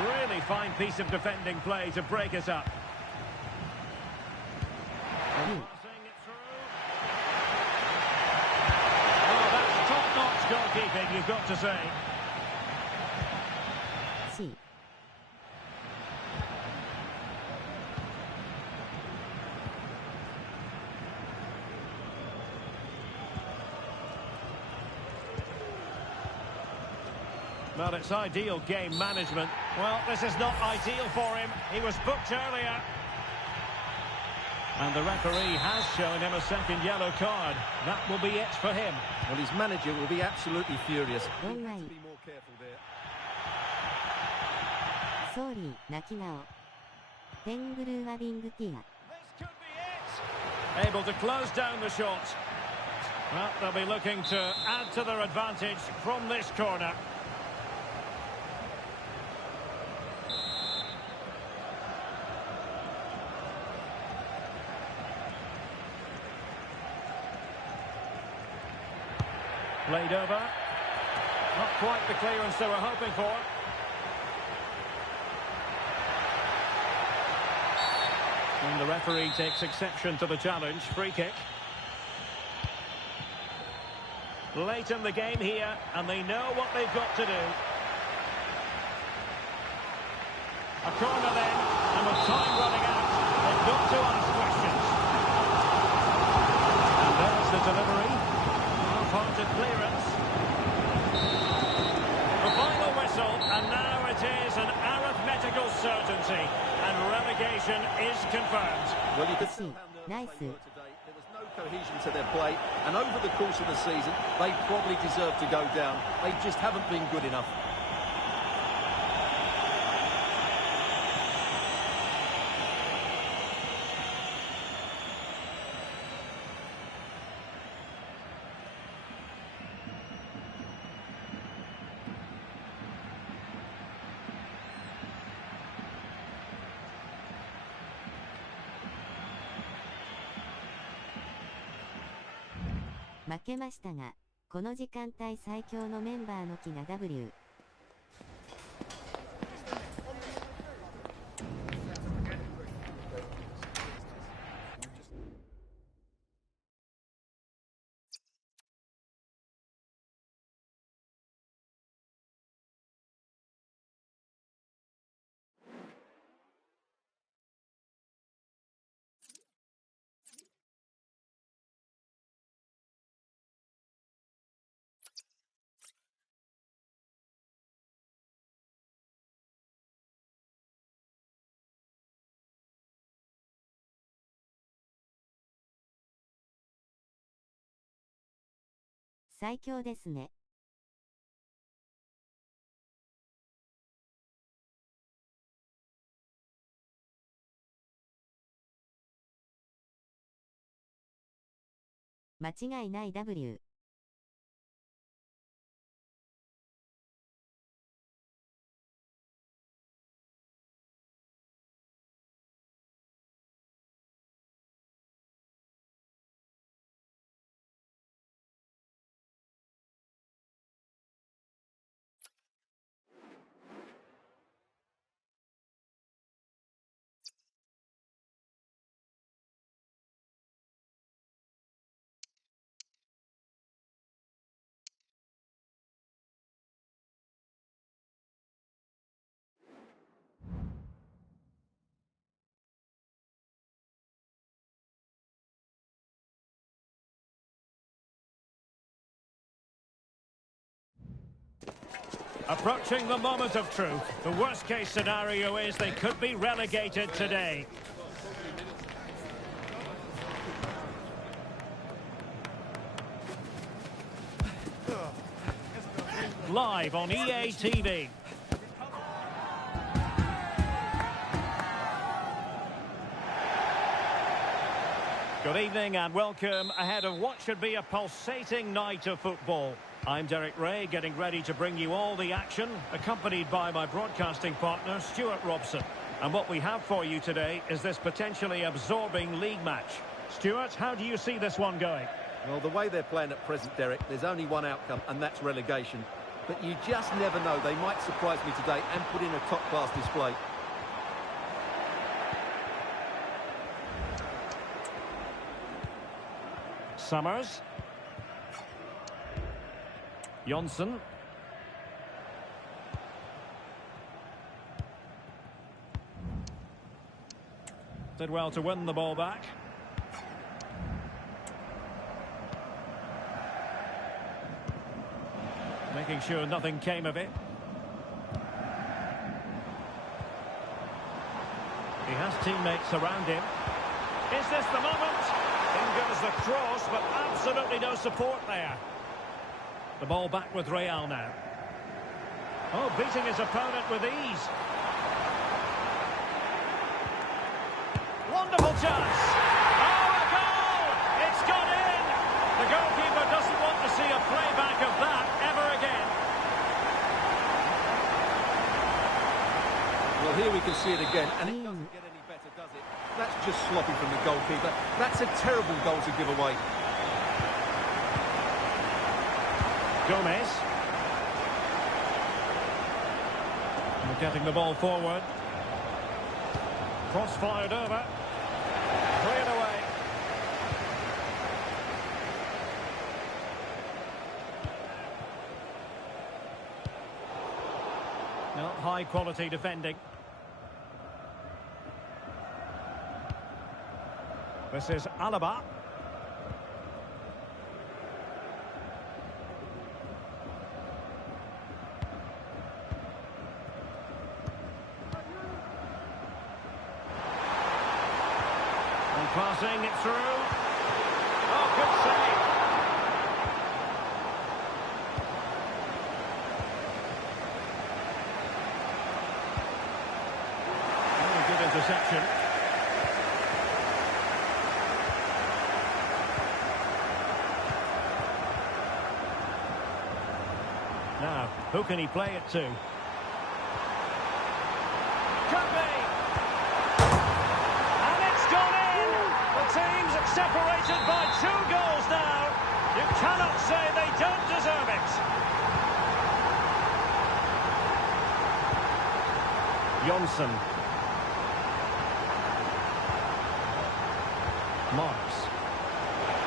Really fine piece of defending play to break us up. Passing it through. Oh, that's top-notch goalkeeping, you've got to say. C. Well, it's ideal game management. Well, this is not ideal for him. He was booked earlier. And the referee has shown him a second yellow card. That will be it for him. Well, his manager will be absolutely furious. He has Right. to be more careful there. Sorry, 泣き顔。テングルーワビングティア。 This could be it. Able to close down the shot. Well, they'll be looking to add to their advantage from this corner. Played over. Not quite the clearance they were hoping for. And the referee takes exception to the challenge. Free kick. Late in the game here, and they know what they've got to do. A corner then, and with time running out, they've got to ask questions. And there's the delivery. Half-hearted clearance. The final whistle, and now it is an arithmetical certainty, and relegation is confirmed. Well, you could See, tell how nervous nice. they were today. There was no cohesion to their play, and over the course of the season, they probably deserve to go down. They just haven't been good enough.「負けましたが、この時間帯最強のメンバーの木が W。最強ですね。間違いない W。Approaching the moment of truth. The worst case scenario is they could be relegated today. Live on EA TV. Good evening and welcome ahead of what should be a pulsating night of football. I'm Derek Ray, getting ready to bring you all the action, accompanied by my broadcasting partner, Stuart Robson. And what we have for you today is this potentially absorbing league match. Stuart, how do you see this one going? Well, the way they're playing at present, Derek, there's only one outcome, and that's relegation. But you just never know. They might surprise me today and put in a top-class display. Summers. Jonsson. Did well to win the ball back. Making sure nothing came of it. He has teammates around him. Is this the moment? In goes the cross, but absolutely no support there. The ball back with Real now. Oh, beating his opponent with ease. Wonderful chance. Oh, a goal! It's gone in! The goalkeeper doesn't want to see a playback of that ever again. Well, here we can see it again, and it doesn't get any better, does it? That's just sloppy from the goalkeeper. That's a terrible goal to give away. Gomez. We're getting the ball forward. Cross fired over. Cleared away. No, high quality defending. This is Alaba. And passing it through. Oh, good save. Oh, good interception. Now, who can he play it to? Could be! And it's gone in! The team's separated by 2 goals now. You cannot say they don't deserve it. Jonsson. Marks.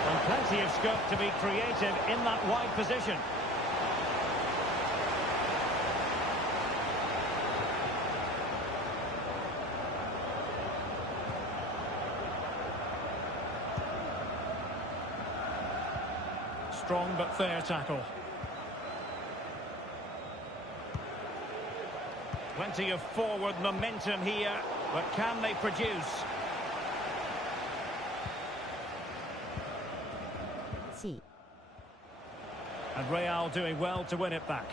And plenty of scope to be creative in that wide position. Strong but fair tackle. Plenty of forward momentum here, but can they produce? C. And Real doing well to win it back.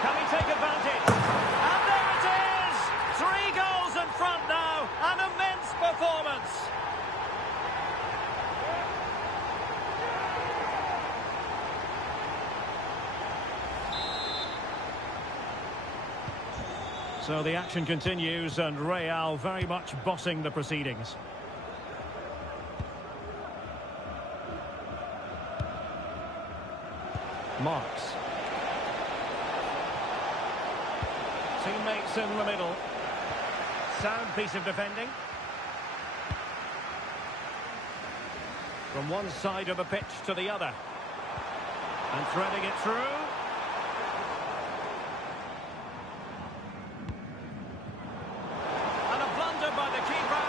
Can he take advantage? And there it is! 3 goals in front now. An immense performance. So the action continues and Real very much bossing the proceedings. Marks. Teammates in the middle. Sound piece of defending. From one side of the pitch to the other. And threading it through. And a blunder by the keeper.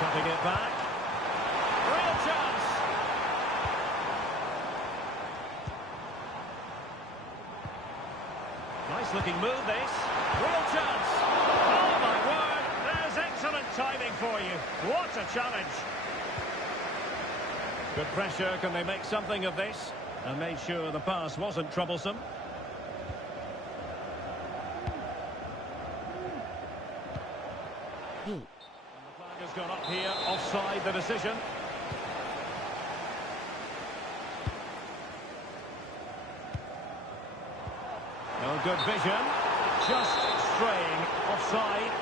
Cutting it back. Real chance. looking move, this. Real chance. Oh, my word. There's excellent timing for you. What a challenge. Good pressure. Can they make something of this? And made sure the pass wasn't troublesome. And the flag has gone up here. Offside the decision. No good vision. Just straying offside.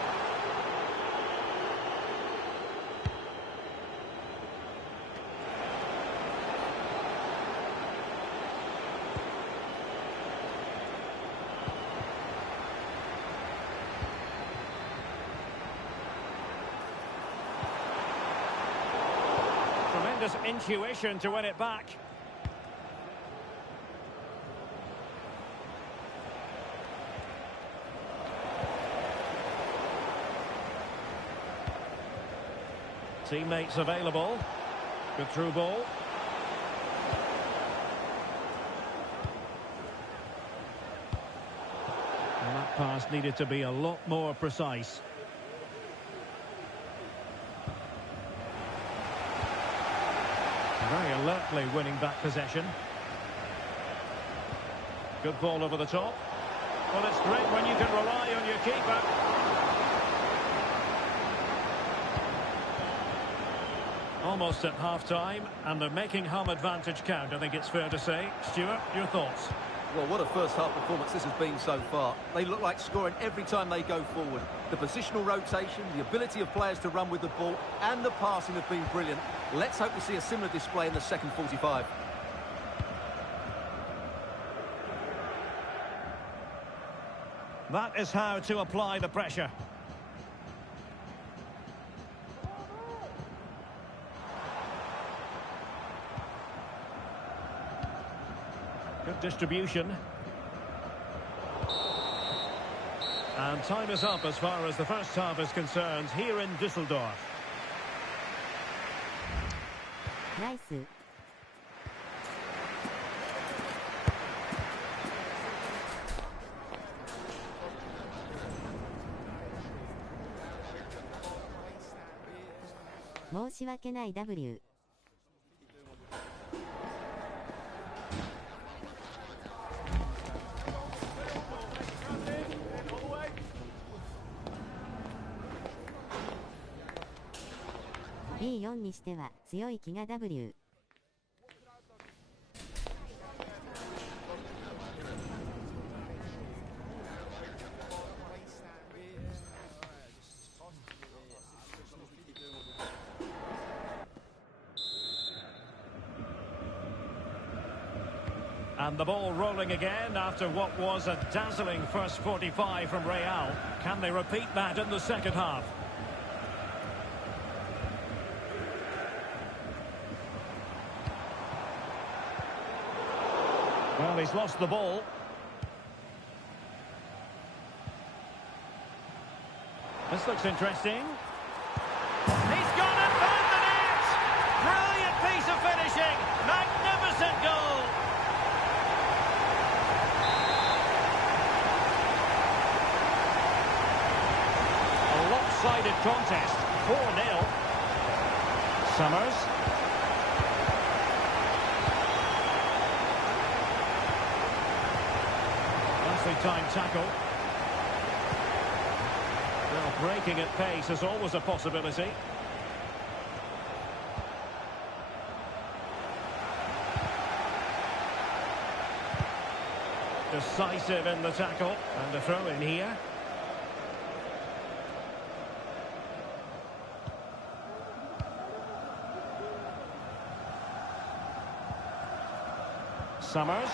Tremendous intuition to win it back. Teammates available. Good through ball. And that pass needed to be a lot more precise. Very alertly winning back possession. Good ball over the top. Well, it's great when you can rely on your keeper. Almost at half-time, and they're making home advantage count, I think it's fair to say. Stuart, your thoughts? Well, what a first-half performance this has been so far. They look like scoring every time they go forward. The positional rotation, the ability of players to run with the ball, and the passing have been brilliant. Let's hope we see a similar display in the second 45. That is how to apply the pressure. Good distribution. And time is up as far as the first half is concerned here in Düsseldorf. Nice.申し訳ない W。B4 にしては強い気が W。And the ball rolling again after what was a dazzling first 45 from Real. Can they repeat that in the second half? Well, he's lost the ball. This looks interesting. He's gone and found the net! Brilliant piece of finishing! Magnificent goal! A lopsided contest, 4-0. Summers. Time tackle. Well, breaking at pace is always a possibility. Decisive in the tackle, and a throw in here. Summers.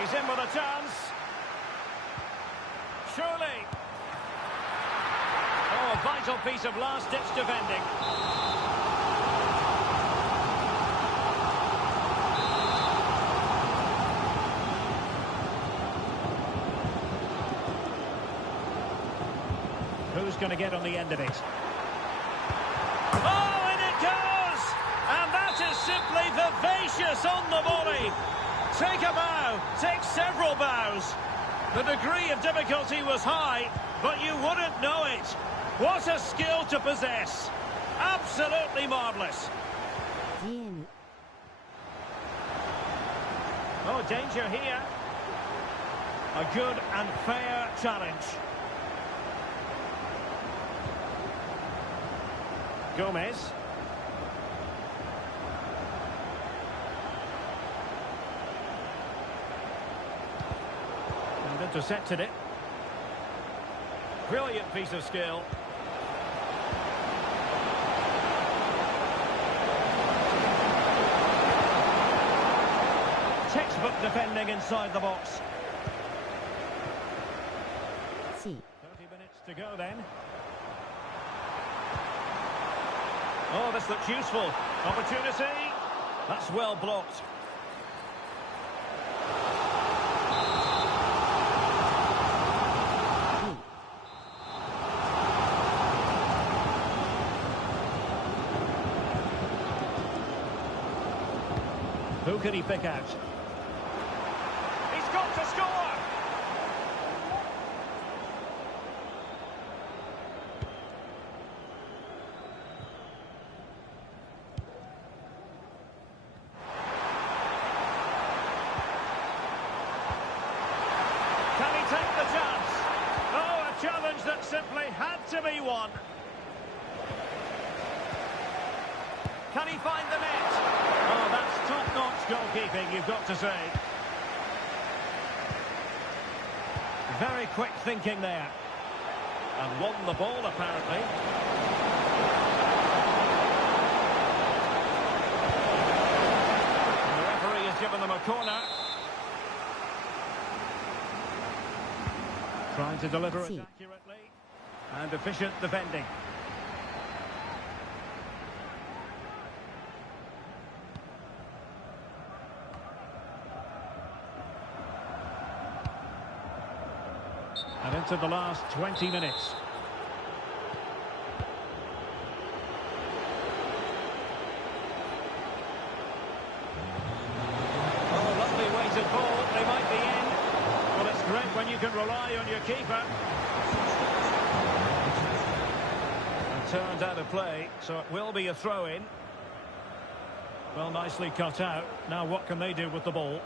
He's in with a chance. Surely. Oh, a vital piece of last-ditch defending. Who's going to get on the end of it? Oh, and it goes! And that is simply vivacious on the volley. Take a bow, take several bows. The degree of difficulty was high, but you wouldn't know it. What a skill to possess. Absolutely marvellous. GM. Oh, danger here. A good and fair challenge. Gomez. And intercepted it. Brilliant piece of skill. Textbook defending inside the box. C. 30 minutes to go then. Oh, this looks useful. Opportunity. That's well blocked. Who can he pick out? He's got to score! Can he take the chance? Oh, a challenge that simply had to be won. Can he find the net? Oh, that's top-notch goalkeeping, you've got to say. Very quick thinking there. And won the ball, apparently. And the referee has given them a corner. Trying to deliver it accurately. And efficient defending. And into the last 20 minutes. Oh, lovely weighted ball. They might be in. Well, it's great when you can rely on your keeper. And turned out of play, so it will be a throw-in. Well, nicely cut out. Now what can they do with the ball?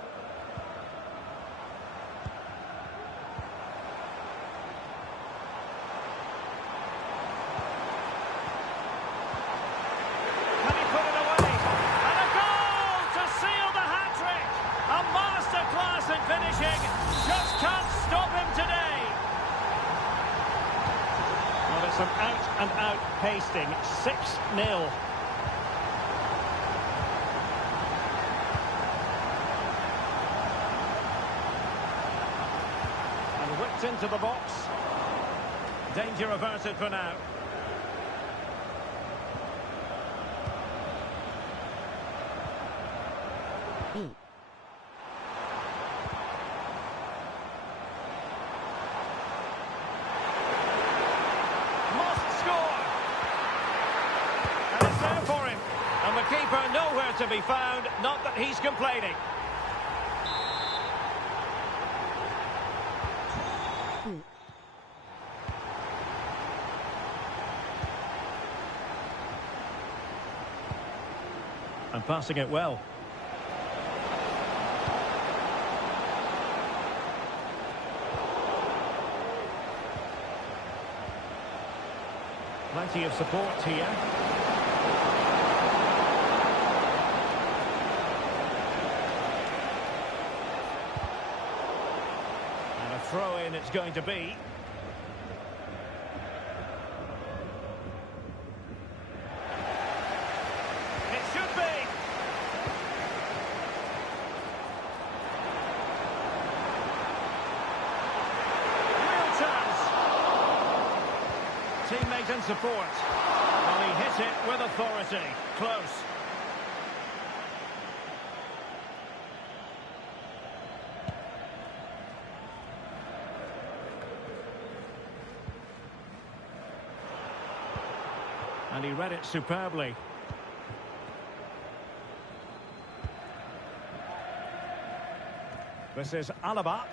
Finishing, just can't stop him today. Well, it's an out-and-out pasting, 6-0. And whipped into the box. Danger averted for now. Keeper nowhere to be found, not that he's complaining. And passing it well. Plenty of support here. Throw-in it's going to be. It should be. Real chance. Teammate and support. Well, he hit it with authority. Close. And he read it superbly. This is Alaba.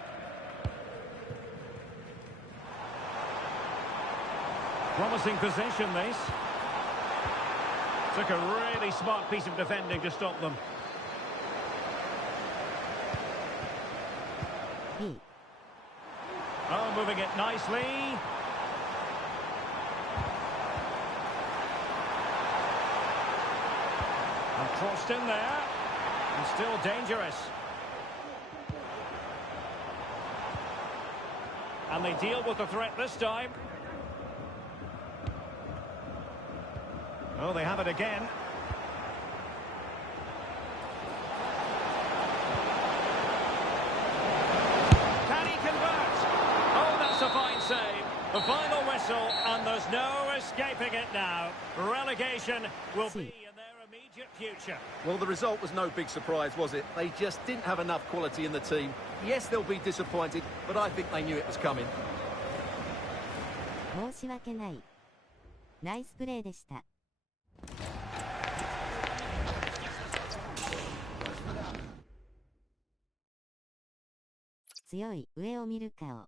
Promising possession, this. Took a really smart piece of defending to stop them. Oh, moving it nicely. And crossed in there. And still dangerous. And they deal with the threat this time. Oh, they have it again. Can he convert? Oh, that's a fine save. The final whistle, and there's no escaping it now. Relegation will be in their immediate future. Well, the result was no big surprise, was it? They just didn't have enough quality in the team. Yes, they'll be disappointed, but I think they knew it was coming. 申し訳ない。ナイスプレーでした。強い上を見る顔。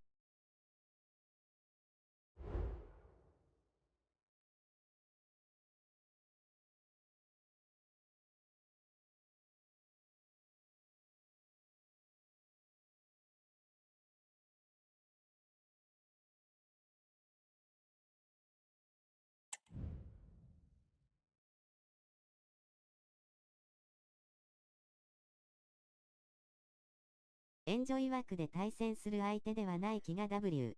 エンジョイ枠で対戦する相手ではない気が W。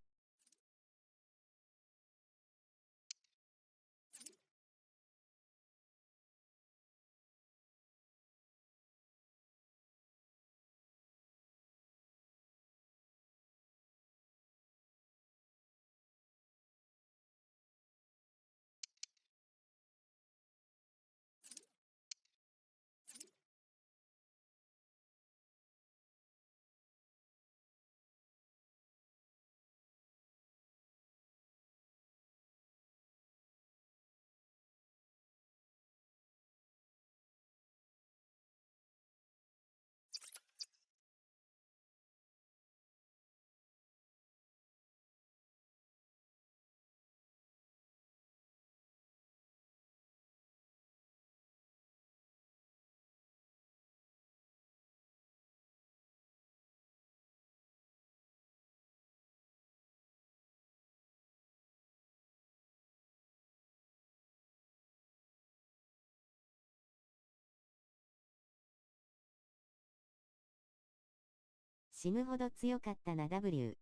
死ぬほど強かったな W。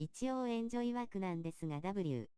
一応エンジョイ枠なんですが W。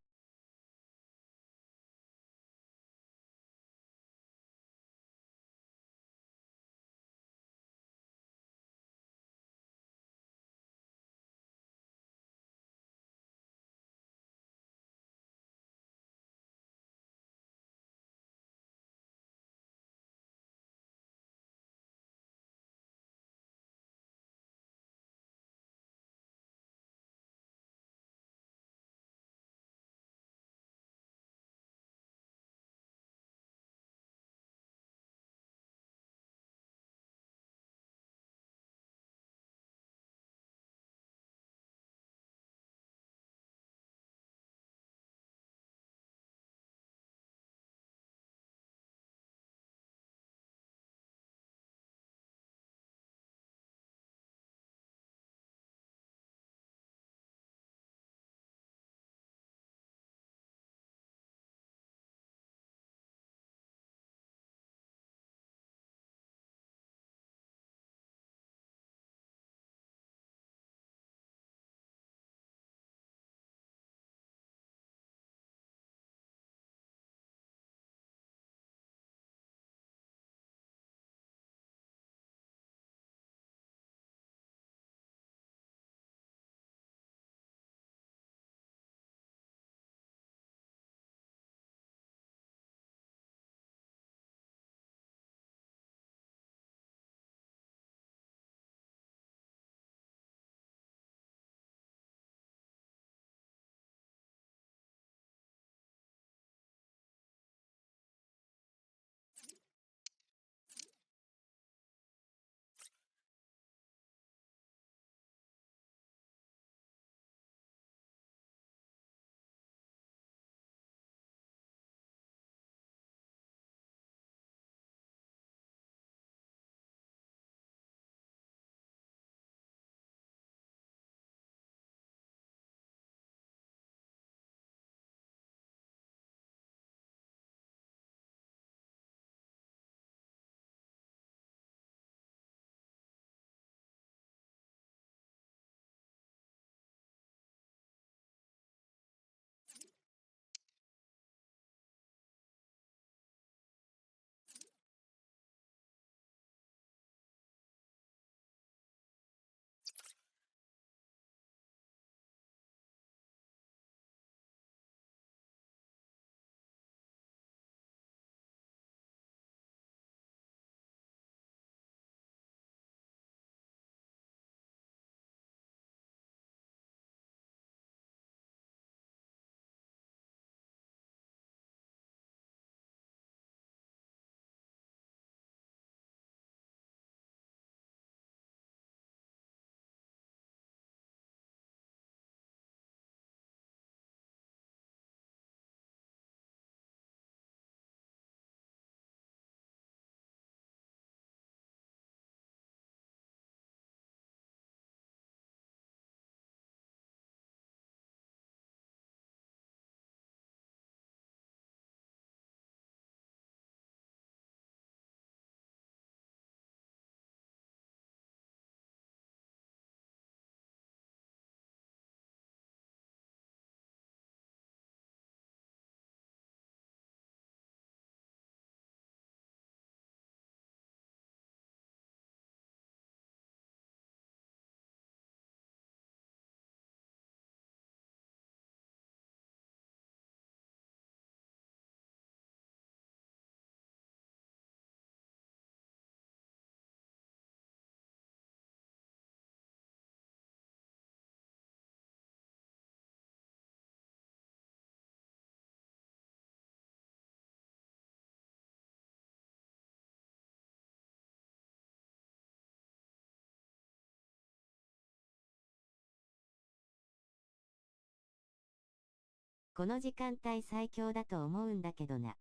この時間帯最強だと思うんだけどな。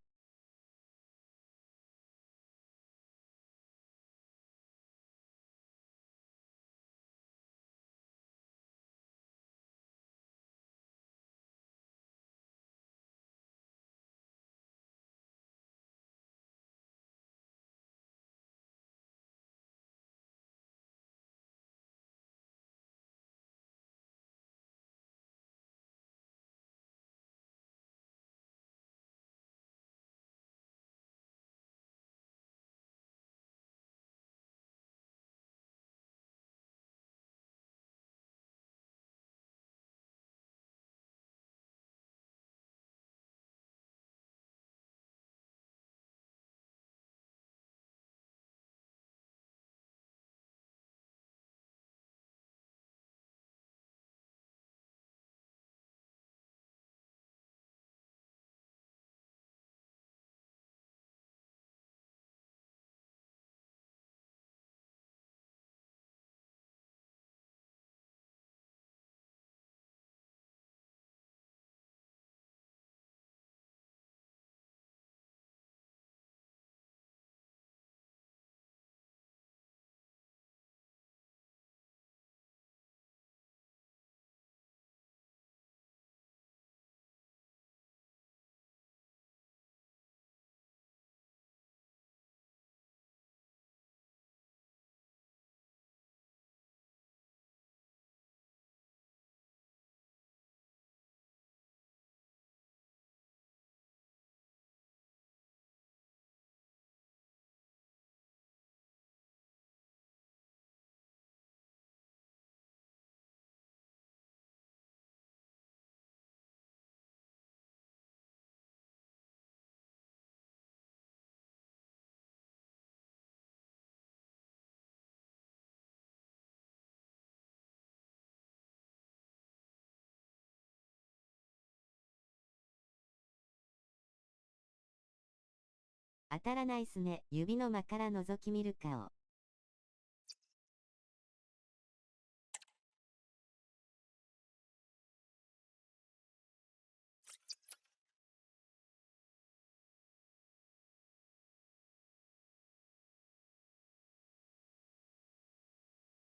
当たらないすね。指の間から覗き見る顔。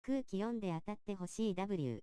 空気読んで当たってほしい W。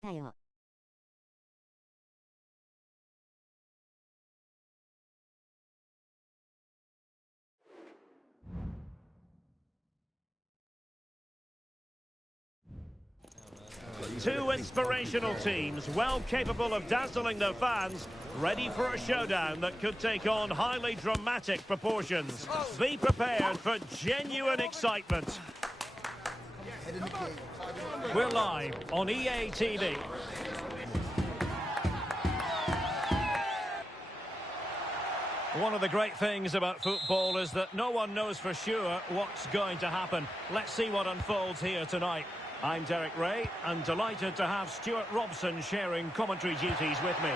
来たよ。Two inspirational teams, well capable of dazzling their fans, ready for a showdown that could take on highly dramatic proportions. Be prepared for genuine excitement. We're live on EA TV. One of the great things about football is that no one knows for sure what's going to happen. Let's see what unfolds here tonight. I'm Derek Ray, and delighted to have Stuart Robson sharing commentary duties with me.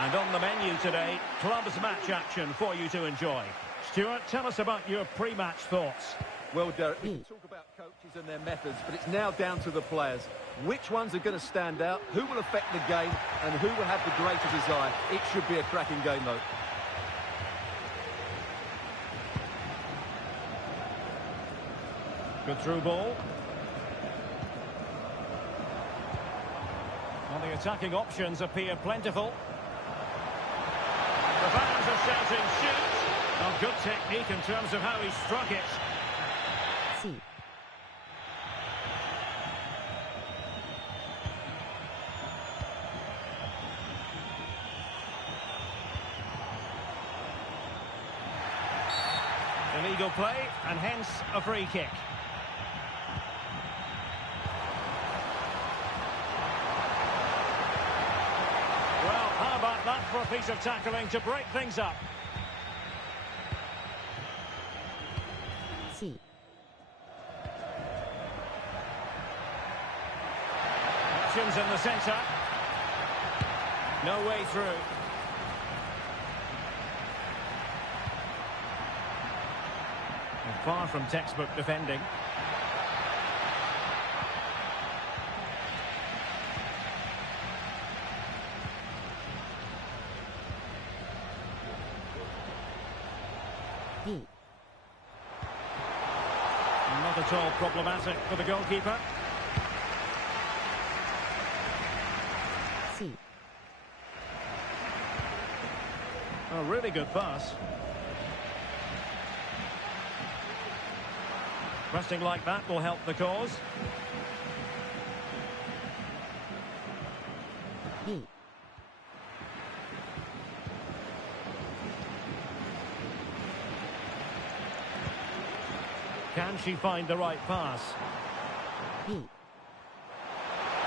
And on the menu today, clubs match action for you to enjoy. Stuart, tell us about your pre-match thoughts. Well, Derek, we can talk about coaches and their methods, but it's now down to the players. Which ones are going to stand out, who will affect the game, and who will have the greater desire? It should be a cracking game, though. Good through ball. Well, the attacking options appear plentiful. The fans are shouting, shoot! A good technique in terms of how he struck it. C. Illegal play, and hence a free kick. Well, how about that for a piece of tackling to break things up? C. Options in the centre. No way through. And far from textbook defending. D. Not at all problematic for the goalkeeper. C. A really good pass. Pressing like that will help the cause. B. Can she find the right pass? B.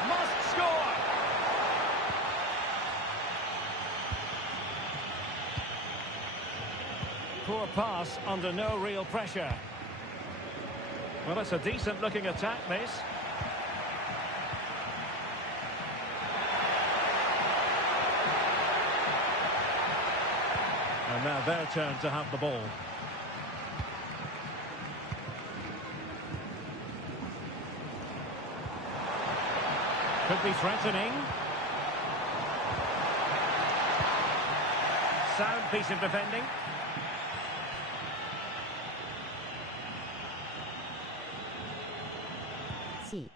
Must score! Poor pass under no real pressure. Well, it's a decent looking attack, this. And now their turn to have the ball. Could be threatening. Sound piece of defending. C.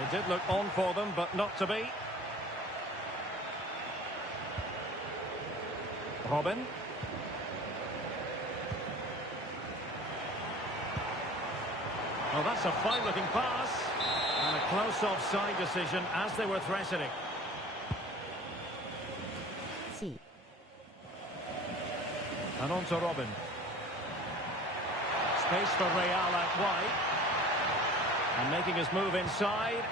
It did look on for them, but not to be. Robin. Well, that's a fine-looking pass. And a close offside decision as they were threatening. C. And on to Robin. Space for Real out wide. And making his move inside.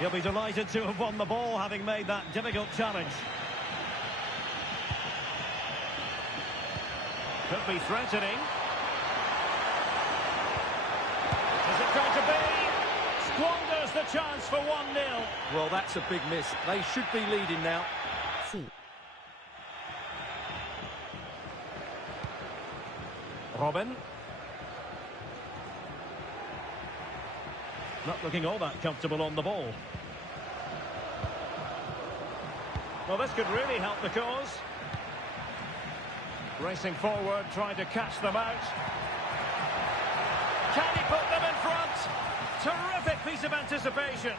He'll be delighted to have won the ball, having made that difficult challenge. Could be threatening. Is it going to be? Squanders the chance for 1-0. Well, that's a big miss. They should be leading now. C. Robin. Not looking all that comfortable on the ball. Well, this could really help the cause. Racing forward, trying to catch them out. Can he put them in front? Terrific piece of anticipation.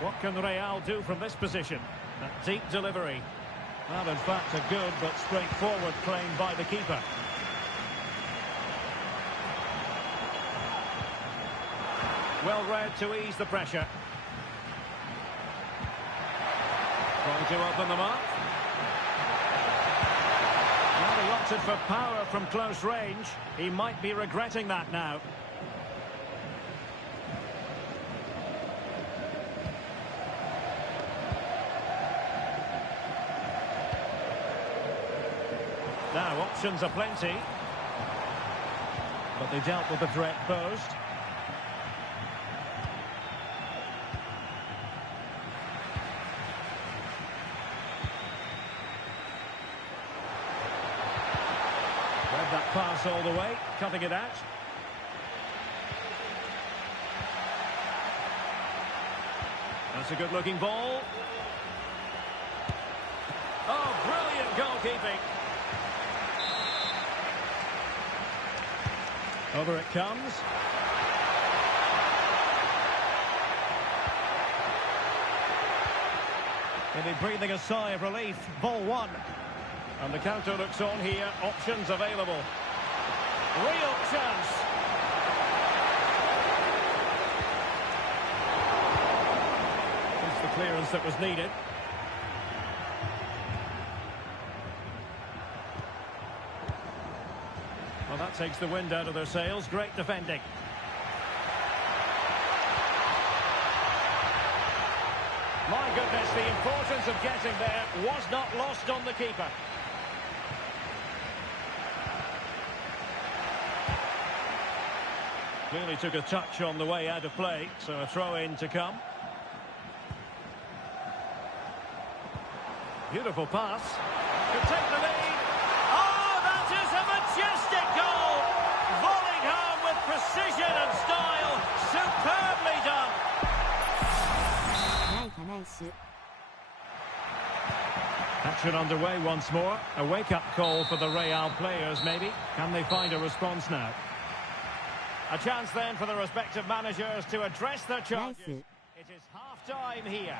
What can Real do from this position? That deep delivery. Well, in fact, a good but straightforward claim by the keeper. Well read to ease the pressure. Trying to open them up. Well, he opted for power from close range. He might be regretting that now. Now, options are plenty. But they dealt with the threat posed. Read that pass all the way, cutting it out. That's a good-looking ball. Oh, brilliant goalkeeping. Over it comes. Maybe breathing a sigh of relief. Ball one. And the counter looks on here. Options available. Real chance. It's the clearance that was needed. that takes the wind out of their sails. Great defending. My goodness, the importance of getting there was not lost on the keeper. Clearly took a touch on the way out of play, so a throw-in to come. Beautiful pass. Could take the lead. Oh, that is a majestic goal! Volleyed home with precision and style. Superbly done. Action underway once more. A wake-up call for the Real players, maybe. Can they find a response now? A chance then for the respective managers to address their charges. It is half-time here.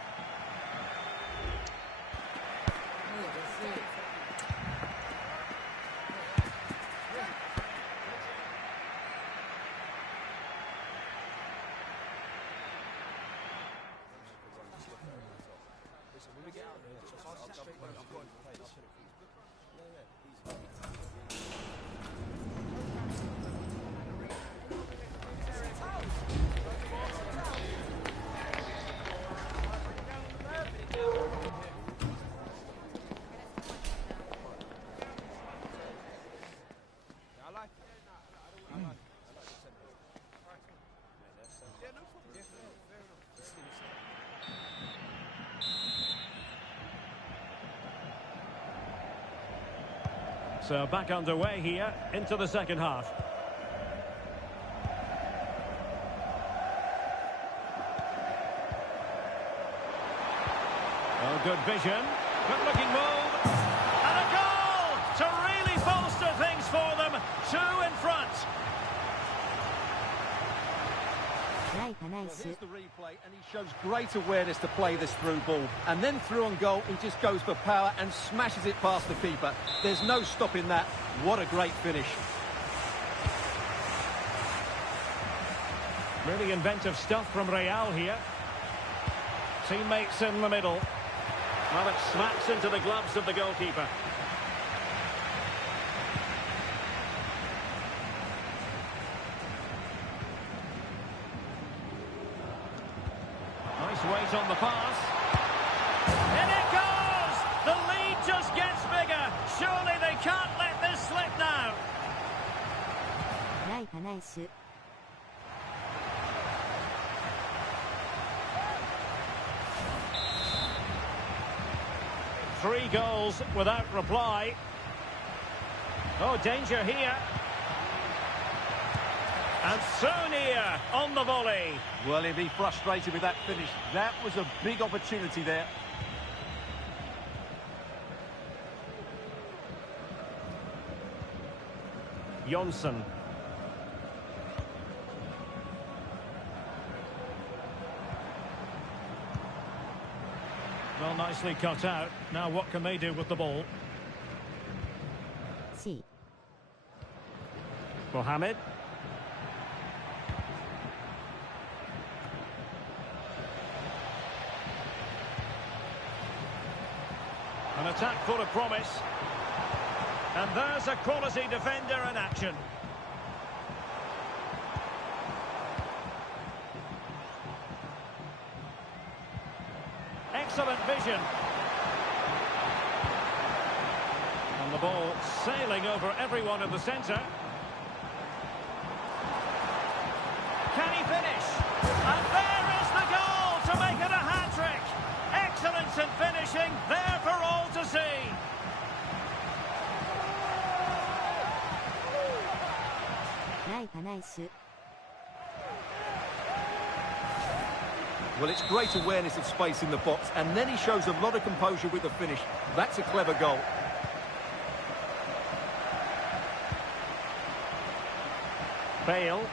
So back underway here into the second half. Oh, good vision. Good looking move. And a goal to really bolster things for them. 2 in front. Here's the replay, and he shows great awareness to play this through ball. And then through on goal, he just goes for power and smashes it past the keeper. There's no stopping that. What a great finish. Really inventive stuff from Real here. Teammates in the middle. Well, it smacks into the gloves of the goalkeeper. Nice weight on the pass. In it goes! The lead just gets bigger. Surely they can't let this slip now. Three goals without reply. Oh, danger here. And Sonia on the volley. Well, he'll be frustrated with that finish. That was a big opportunity there. Jonsson. Well, nicely cut out. Now what can they do with the ball? Mohamed. An attack full of promise. And there's a quality defender in action. Excellent vision. And the ball sailing over everyone in the centre. Can he finish? And there is the goal to make it a hat-trick. Excellence in finishing, there for all to see. Well, it's great awareness of space in the box, and then he shows a lot of composure with the finish. That's a clever goal. Bale.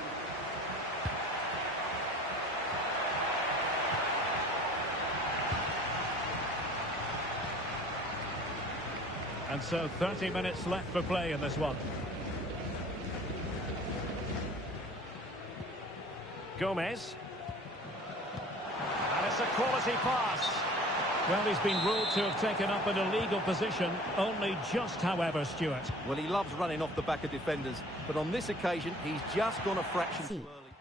And so 30 minutes left for play in this one. Gomez. And it's a quality pass. Well, he's been ruled to have taken up an illegal position, only just, however, Stuart. Well, he loves running off the back of defenders, but on this occasion, he's just gone a fraction too early.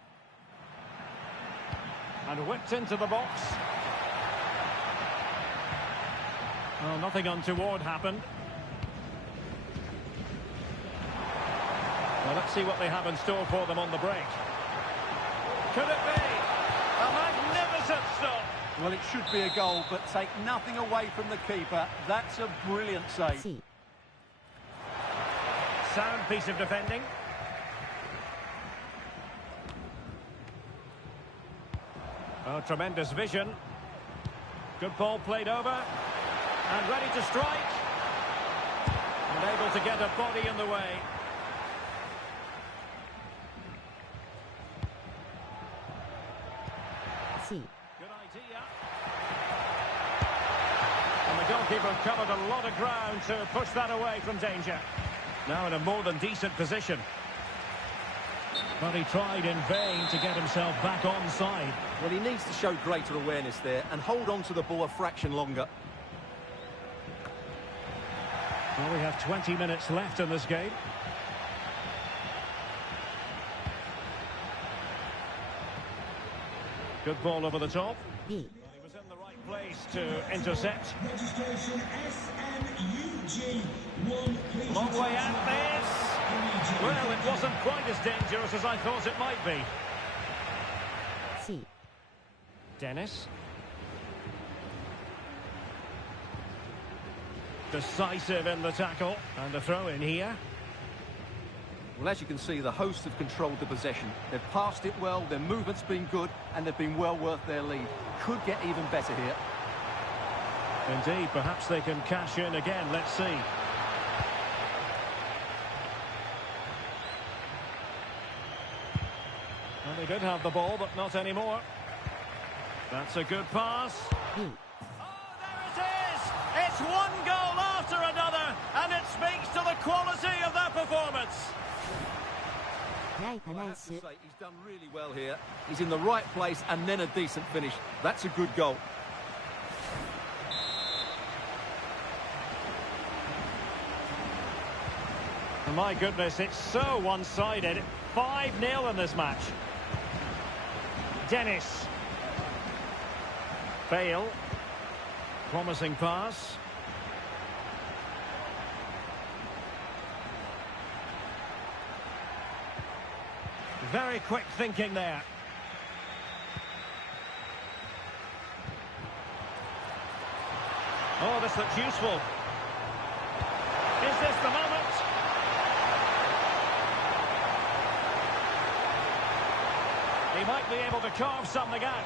And whipped into the box. Well, nothing untoward happened. Well, let's see what they have in store for them on the break. Could it be? A magnificent stop. Well, it should be a goal, but take nothing away from the keeper. That's a brilliant save. Sound piece of defending. Oh, tremendous vision. Good ball played over. And ready to strike. And able to get a body in the way. Good idea. And the goalkeeper covered a lot of ground to push that away from danger. Now in a more than decent position. But he tried in vain to get himself back onside. Well, he needs to show greater awareness there and hold on to the ball a fraction longer. Well, we have 20 minutes left in this game. Good ball over the top. He was in the right place to intercept. Registration SMUG 1. Long way out this. Well, it wasn't quite as dangerous as I thought it might be. Dennis. Decisive in the tackle. And the throw in here. Well, as you can see, the hosts have controlled the possession. They've passed it well, their movement's been good, and they've been well worth their lead. Could get even better here. Indeed, perhaps they can cash in again. Let's see. Well, they did have the ball, but not anymore. That's a good pass. Oh, there it is! It's one goal after another, and it speaks to the quality of that performance. Well, I have to say, he's done really well here. He's in the right place and then a decent finish. That's a good goal. My goodness, it's so one-sided. 5-0 in this match. Dennis. Bale. Promising pass. Very quick thinking there. Oh, this looks useful. Is this the moment? He might be able to carve something out.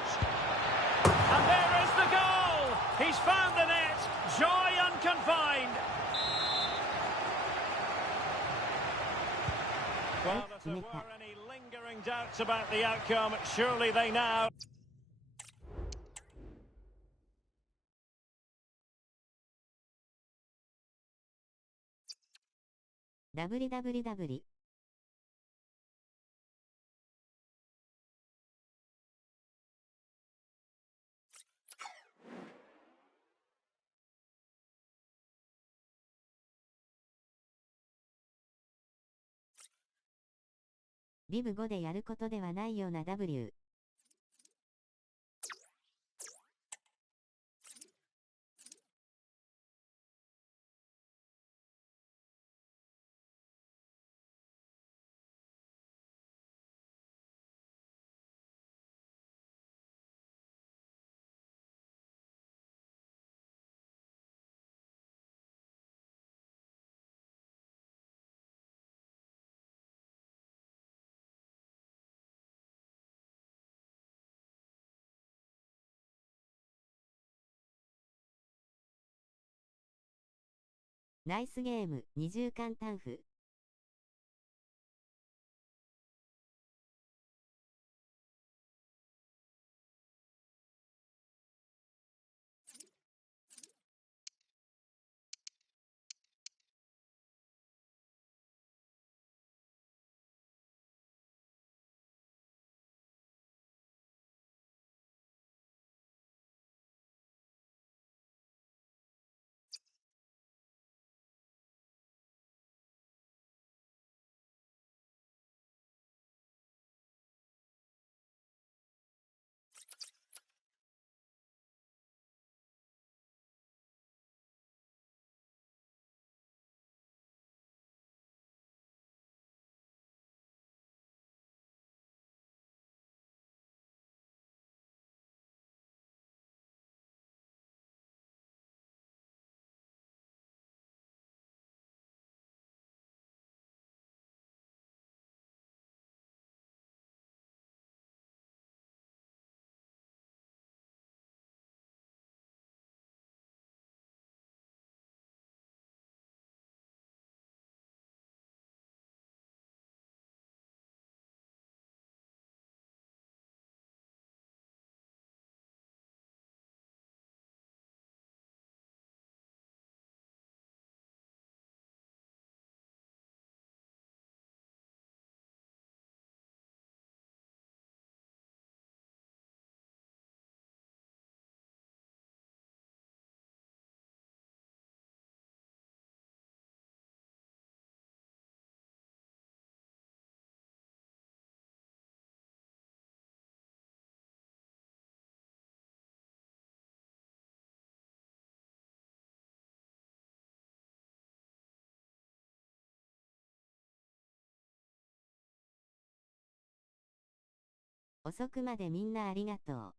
And there is the goal! He's found the net. Joy unconfined. Well, if there were any lingering doubts about the outcome, surely they now... wwwリブ5でやることではないような Wナイスゲーム、二重簡単符。遅くまでみんなありがとう。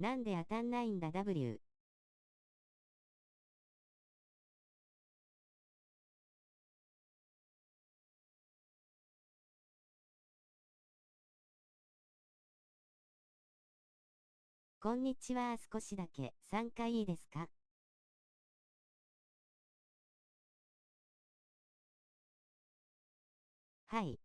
なんで当たんないんだ W。こんにちは。少しだけ参加いいですか？はい。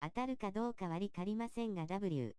当たるかどうか割り借りませんが W。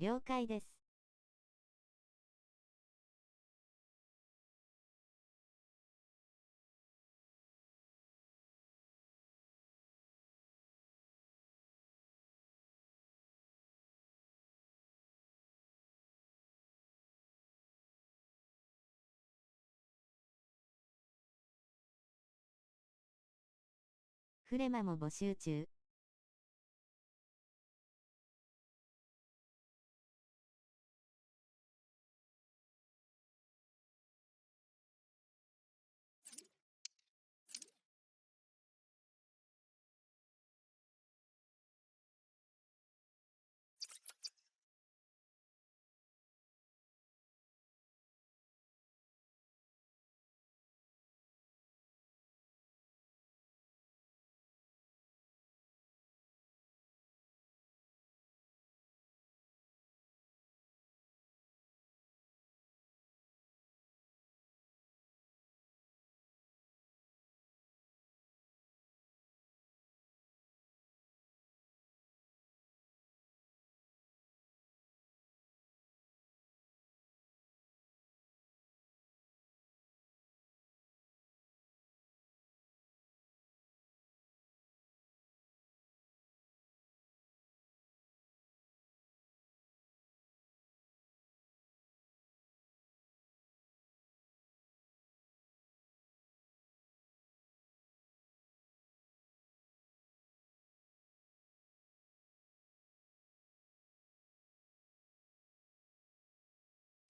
了解です。フレマも募集中。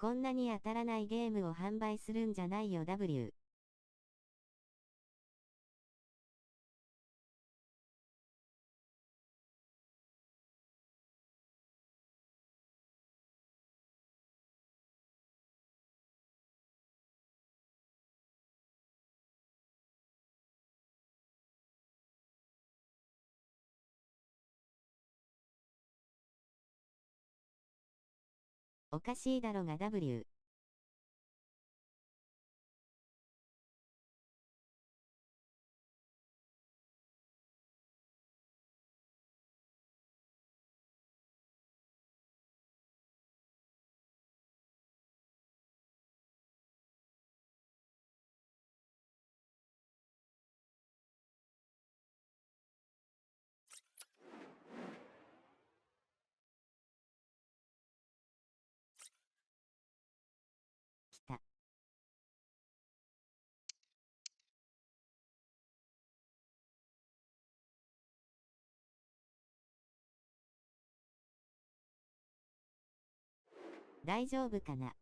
こんなに当たらないゲームを販売するんじゃないよ W。おかしいだろが W。来た。大丈夫かな。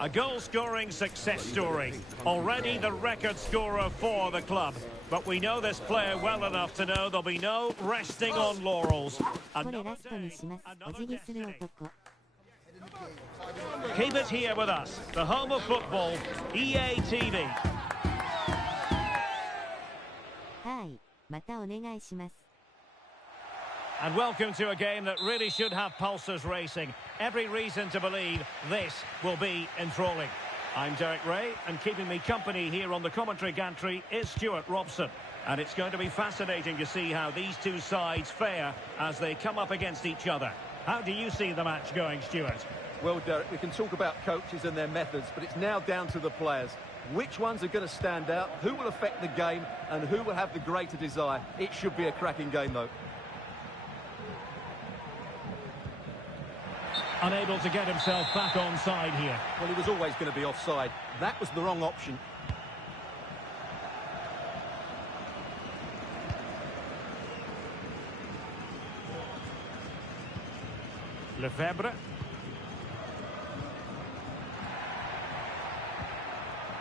A goal-scoring success story. Already the record scorer for the club. But we know this player well enough to know there'll be no resting on laurels. これラストにします。お辞儀する男。Keep it here with us, the home of football, EA TV. はい、またお願いします。 And welcome to a game that really should have pulses racing. Every reason to believe this will be enthralling. I'm Derek Ray, and keeping me company here on the commentary gantry is Stuart Robson. And it's going to be fascinating to see how these two sides fare as they come up against each other. How do you see the match going, Stuart? Well, Derek, we can talk about coaches and their methods, but it's now down to the players. Which ones are going to stand out, who will affect the game, and who will have the greater desire? It should be a cracking game, though. Unable to get himself back on side here. Well, he was always going to be offside. That was the wrong option. Lefebvre.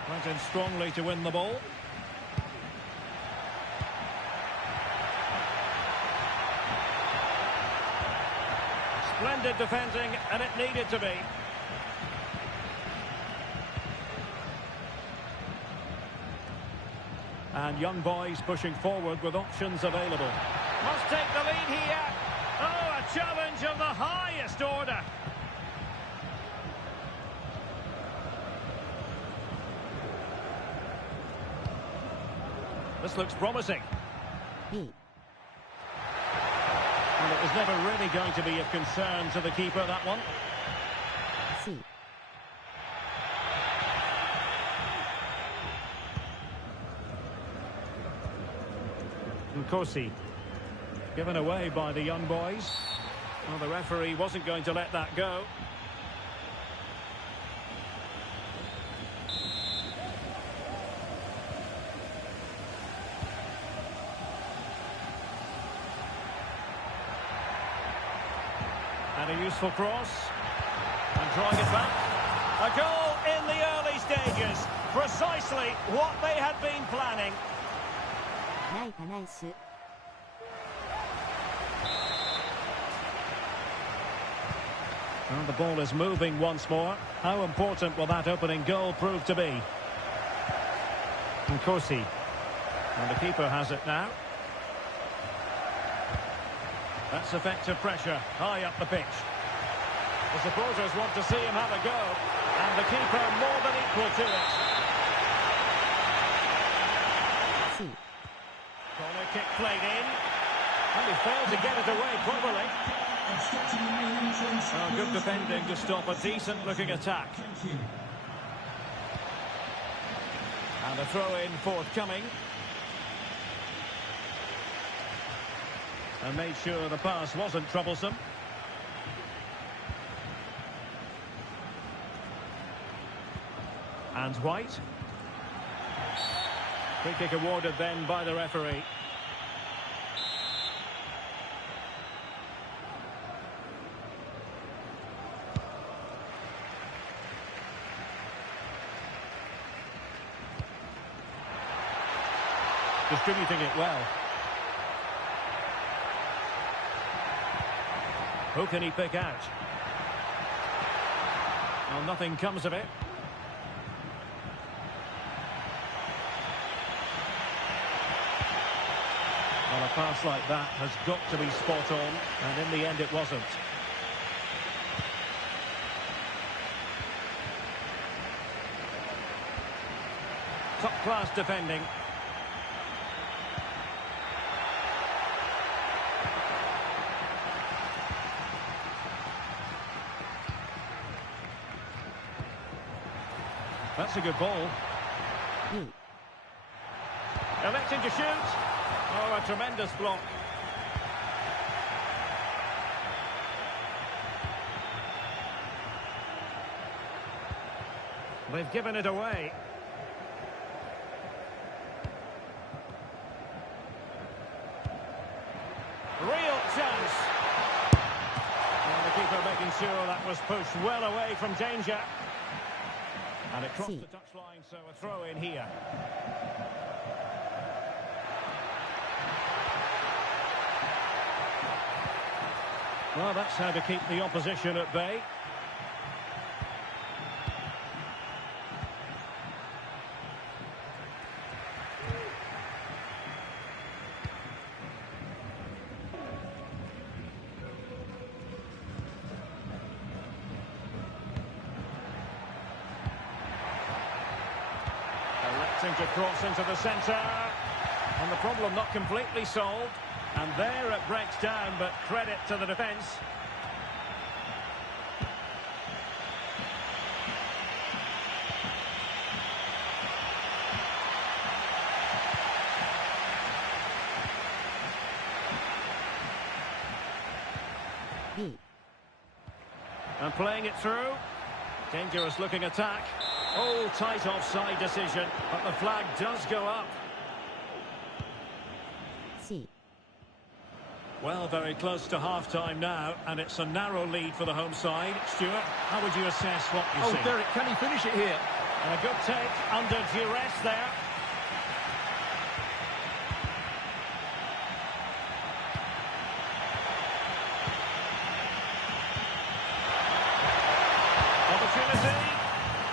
Went in strongly to win the ball. Splendid defending, and it needed to be. And young boys pushing forward with options available. Must take the lead here. Oh, a challenge of the highest order. This looks promising. B. And it was never really going to be of concern to the keeper, that one. C. Nkosi. Given away by the young boys. Well, the referee wasn't going to let that go. And a useful cross. And drawing it back. A goal in the early stages. Precisely what they had been planning. ないかナイス。 And the ball is moving once more. How important will that opening goal prove to be? Nkosi. And the keeper has it now. That's effective pressure, high up the pitch. The supporters want to see him have a go. And the keeper more than equal to it. C. Corner kick played in. And he failed to get it away properly. Oh, good defending to stop a decent-looking attack. And a throw-in forthcoming. And made sure the pass wasn't troublesome. And White. Free kick awarded then by the referee. Distributing it well. Who can he pick out? Well, nothing comes of it. Well, a pass like that has got to be spot on, and in the end it wasn't. Top-class defending. That's a good ball. Electing to shoot. Oh, a tremendous block. They've given it away. Real chance. And the keeper making sure that was pushed well away from danger. And it crossed the touchline, so a throw in here. Well, that's how to keep the opposition at bay. Looking to cross into the centre. And the problem not completely solved. And there it breaks down, but credit to the defence. And playing it through. Dangerous looking attack. Oh, tight offside decision, but the flag does go up. C. Well, very close to half-time now, and it's a narrow lead for the home side. Stuart, how would you assess what you see? Oh, Derek, can he finish it here? And a good take under duress there. Opportunity,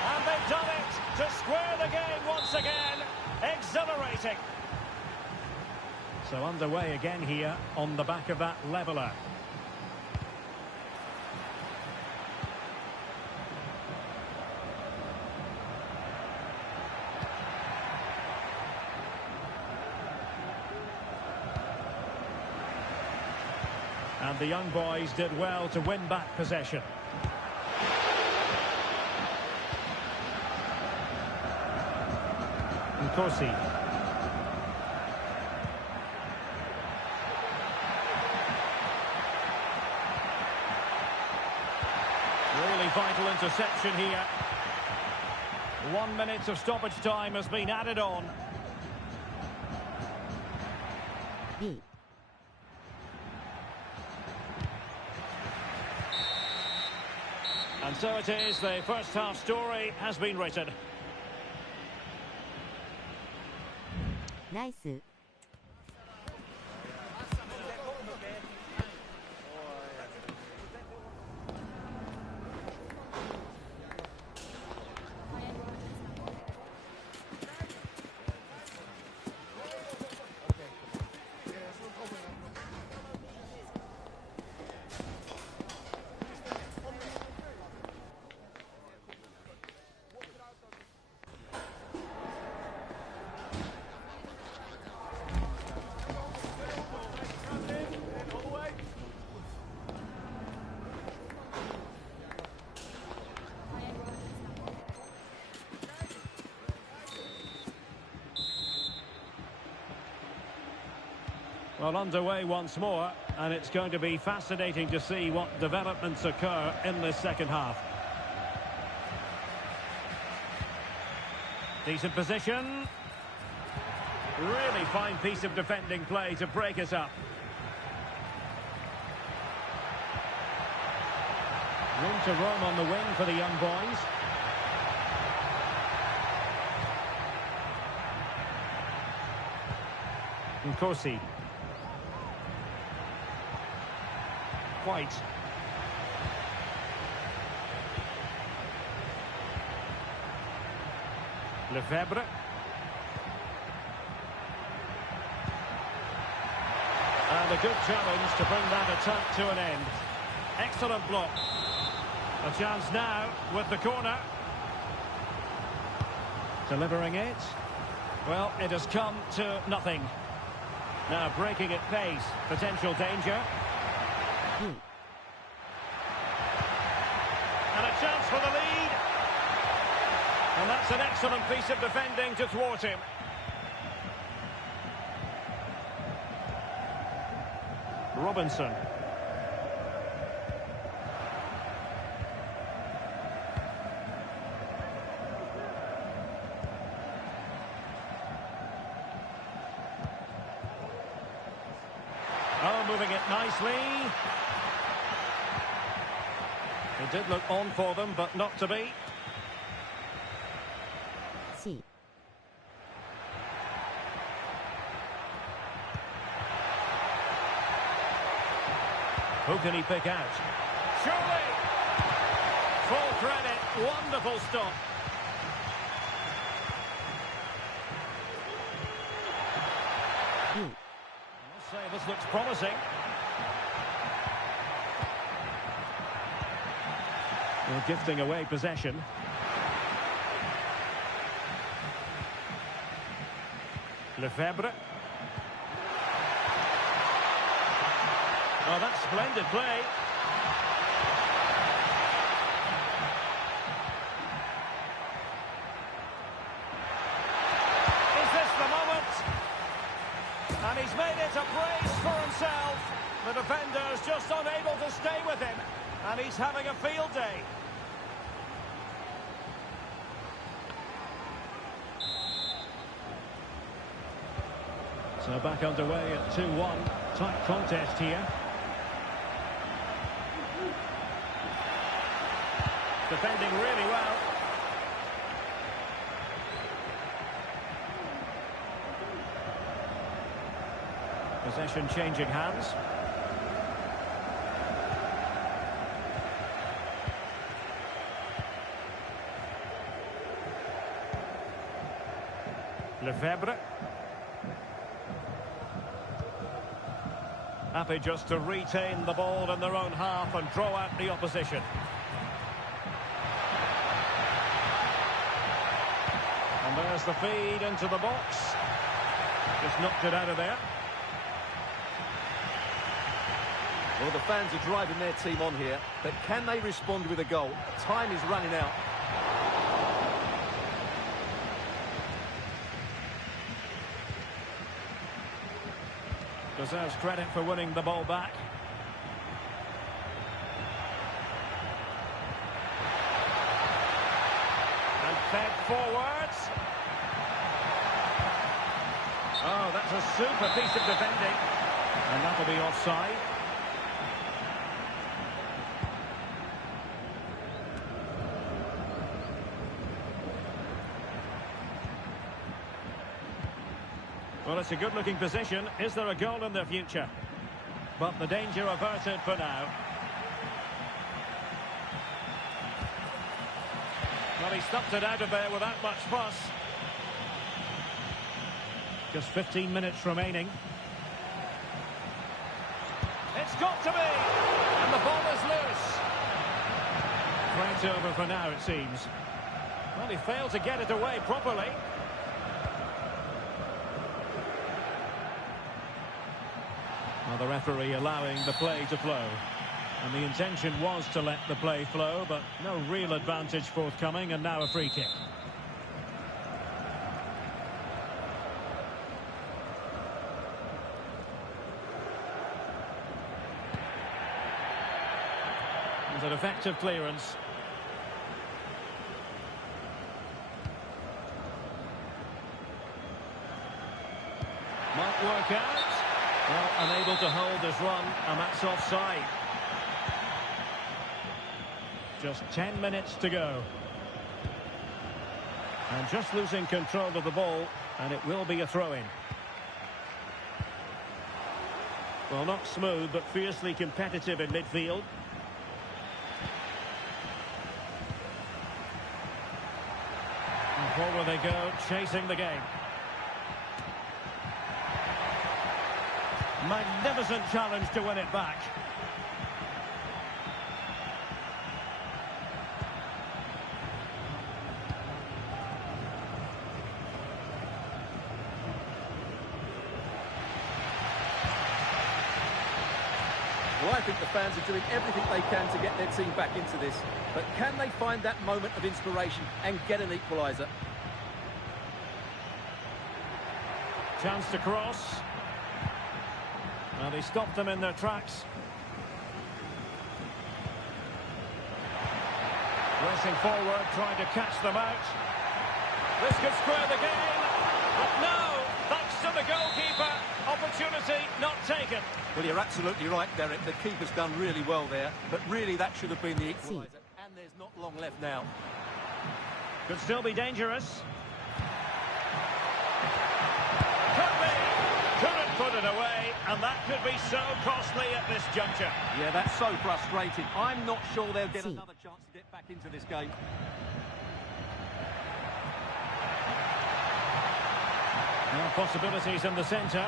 and they've done it to square the game once again. Exhilarating. So underway again here on the back of that leveller. And the young boys did well to win back possession. Corsi. Really vital interception here. 1 minute of stoppage time has been added on. B. And so it is, the first half story has been written. Nice. Well, underway once more, and it's going to be fascinating to see what developments occur in this second half. Decent position. Really fine piece of defending play to break us up. Room to roam on the wing for the young boys. Corsi. White. Lefebvre. And a good challenge to bring that attack to an end. Excellent block. A chance now with the corner. Delivering it. Well, it has come to nothing. Now breaking at pace. Potential danger. And a chance for the lead. And that's an excellent piece of defending to thwart him. Robinson. Oh, moving it nicely. It did look on for them, but not to be. C. Who can he pick out? Surely! Full credit, wonderful stop. I must say, this looks promising. Well, gifting away possession. Lefebvre. Oh, that's splendid play. Is this the moment? And he's made it a brace for himself. The defender's just unable to stay with him. And he's having a field day. So back underway at 2-1. Tight contest here. Defending really well. Possession changing hands. Lefebvre. Happy just to retain the ball in their own half and draw out the opposition. And there's the feed into the box. Just knocked it out of there. Well, the fans are driving their team on here, but can they respond with a goal? Time is running out. Deserves credit for winning the ball back. And fed forwards. Oh, that's a super piece of defending. And that'll be offside. Well, it's a good-looking position. Is there a goal in the future? But the danger averted for now. Well, he stuffed it out of there without much fuss. Just 15 minutes remaining. It's got to be! And the ball is loose. Threat over for now, it seems. Well, he failed to get it away properly. Well, the referee allowing the play to flow. And the intention was to let the play flow, but no real advantage forthcoming, and now a free kick. It's an effective clearance. Might work out. Well, unable to hold his run, and that's offside. Just 10 minutes to go. And just losing control of the ball, and it will be a throw-in. Well, not smooth, but fiercely competitive in midfield. And forward they go, chasing the game. Magnificent challenge to win it back. Well, I think the fans are doing everything they can to get their team back into this. But can they find that moment of inspiration and get an equaliser? Chance to cross. Well, they stopped them in their tracks. Racing forward, trying to catch them out. This could square the game. But no, thanks to the goalkeeper. Opportunity not taken. Well, you're absolutely right, Derek. The keeper's done really well there. But really, that should have been the equaliser. And there's not long left now. Could still be dangerous. Couldn't put it away, and that could be so costly at this juncture. Yeah, that's so frustrating. I'm not sure they'll get another chance to get back into this game. Now possibilities in the centre.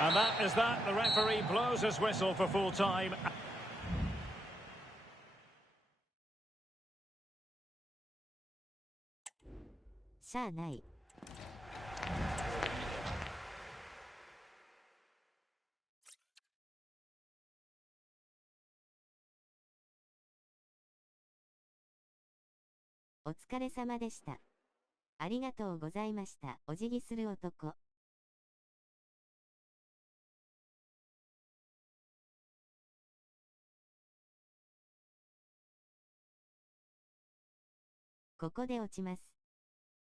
And that is that. The referee blows his whistle for full time. しゃあない。お疲れ様でした。ありがとうございました。お辞儀する男。ここで落ちます。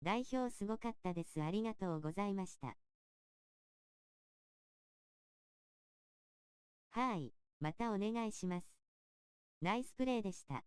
代表すごかったです。ありがとうございました。はい、またお願いします。ナイスプレーでした。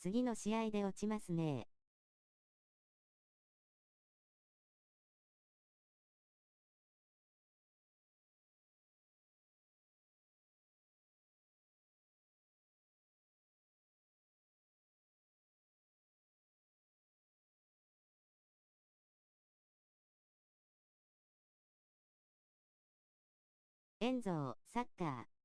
次の試合で落ちますね。遠藤、サッカー。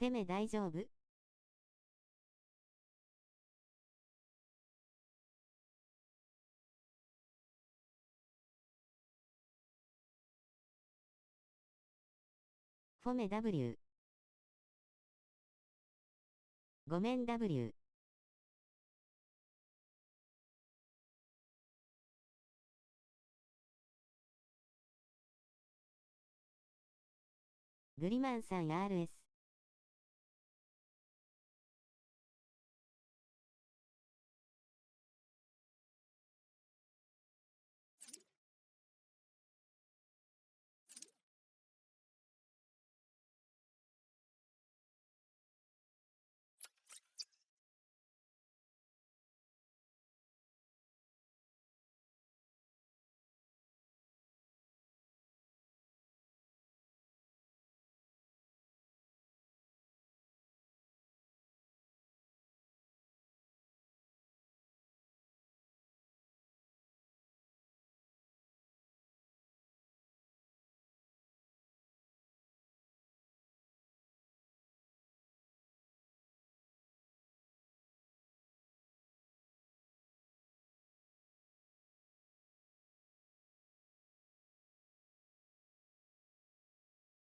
フェメ大丈夫？フォメ W。ごめん W。グリマンさん RS。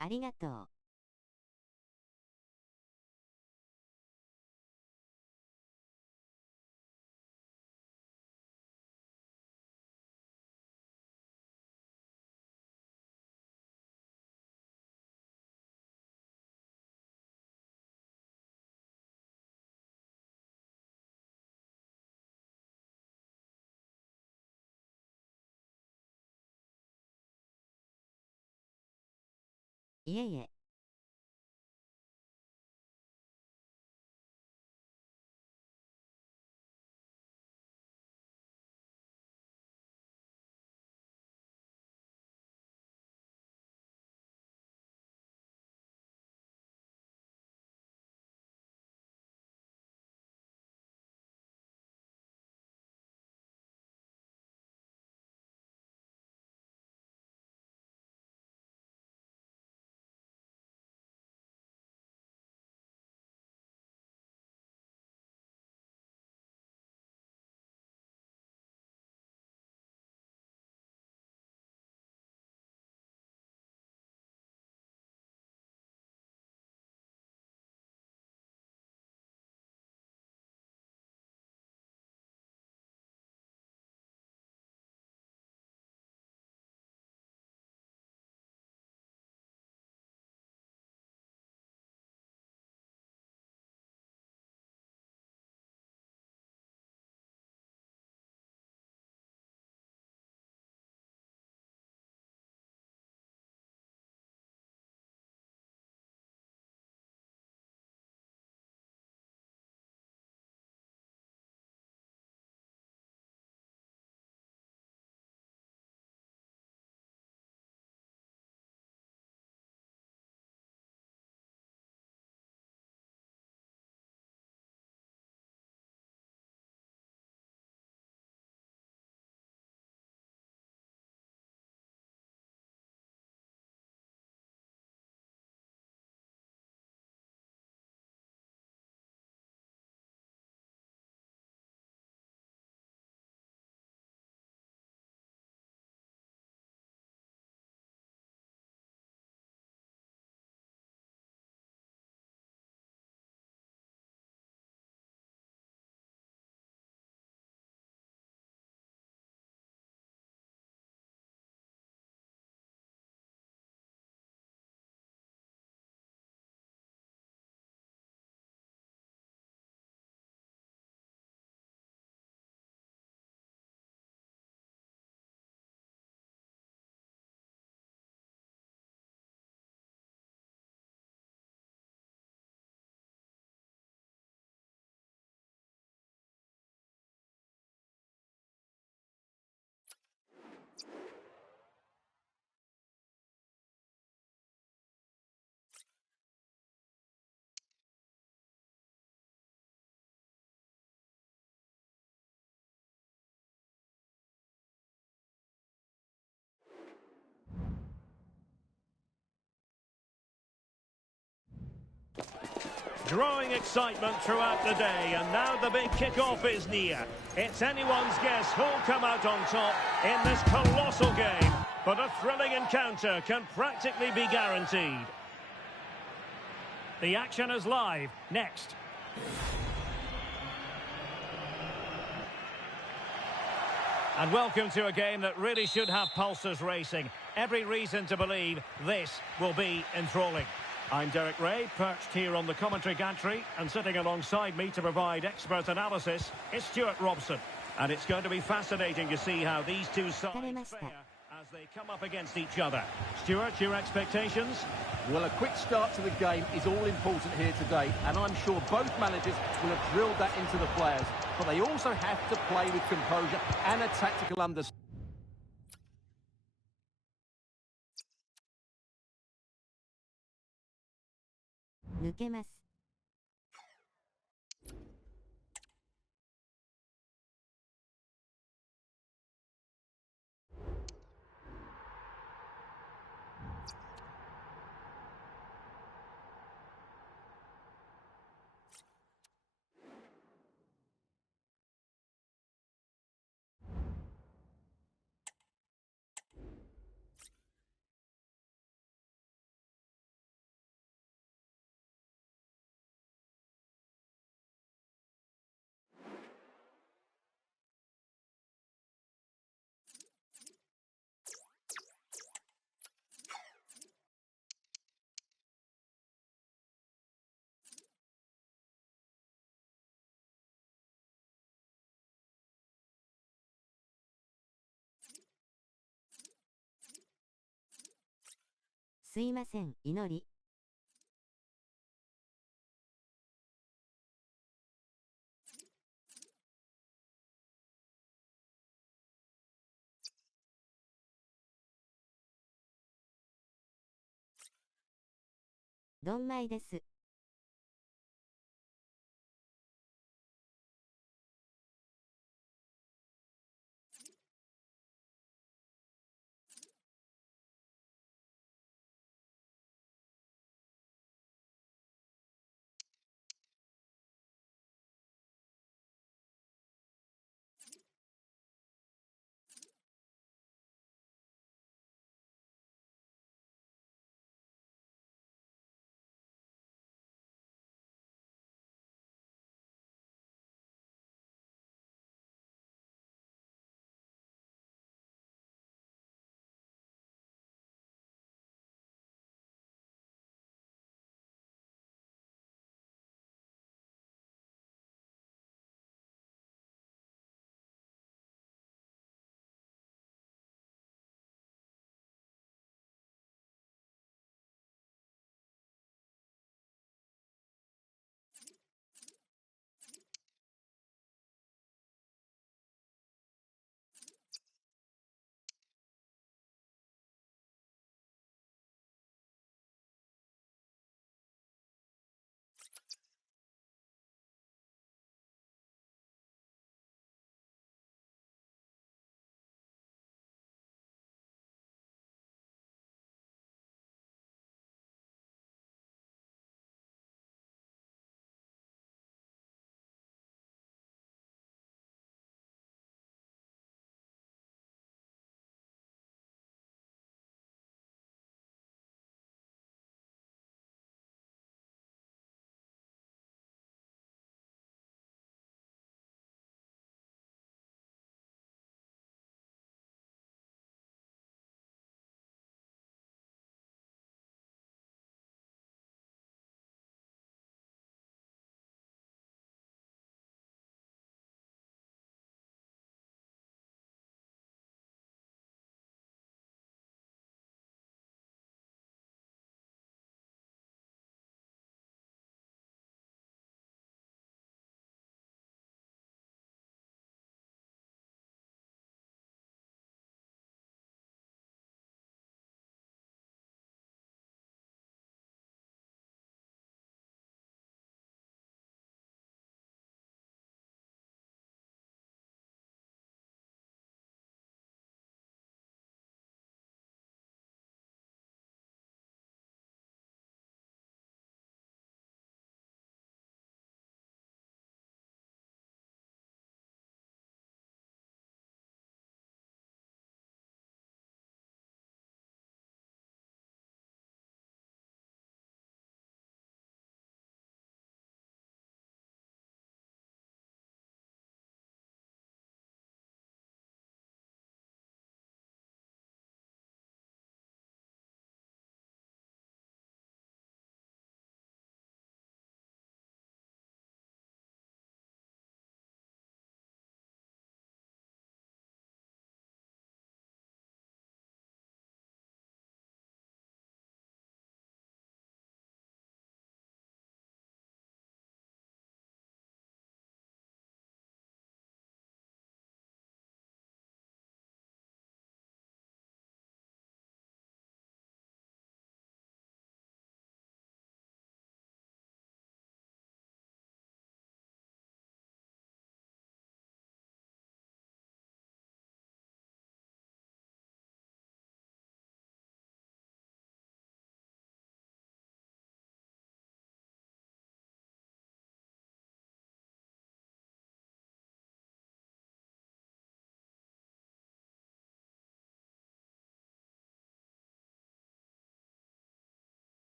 ありがとう。いえいえ。Growing excitement throughout the day, and now the big kick-off is near. It's anyone's guess who'll come out on top in this colossal game, but a thrilling encounter can practically be guaranteed. The action is live. Next. And welcome to a game that really should have pulses racing. Every reason to believe this will be enthralling. I'm Derek Ray, perched here on the commentary gantry, and sitting alongside me to provide expert analysis is Stuart Robson. And it's going to be fascinating to see how these two sides fare as they come up against each other. Stuart, your expectations? Well, a quick start to the game is all important here today, and I'm sure both managers will have drilled that into the players, but they also have to play with composure and a tactical understanding. 抜けます。すいません、祈り。どんまいです。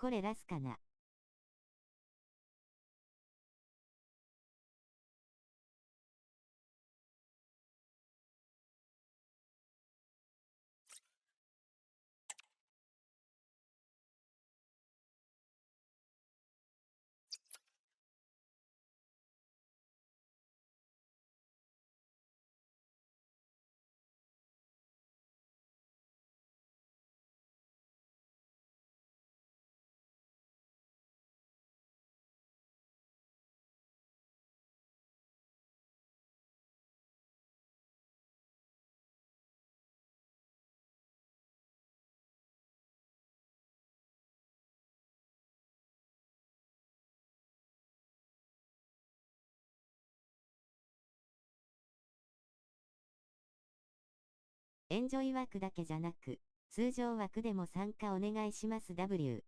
これラスかな。エンジョイ枠だけじゃなく、通常枠でも参加お願いします。 W。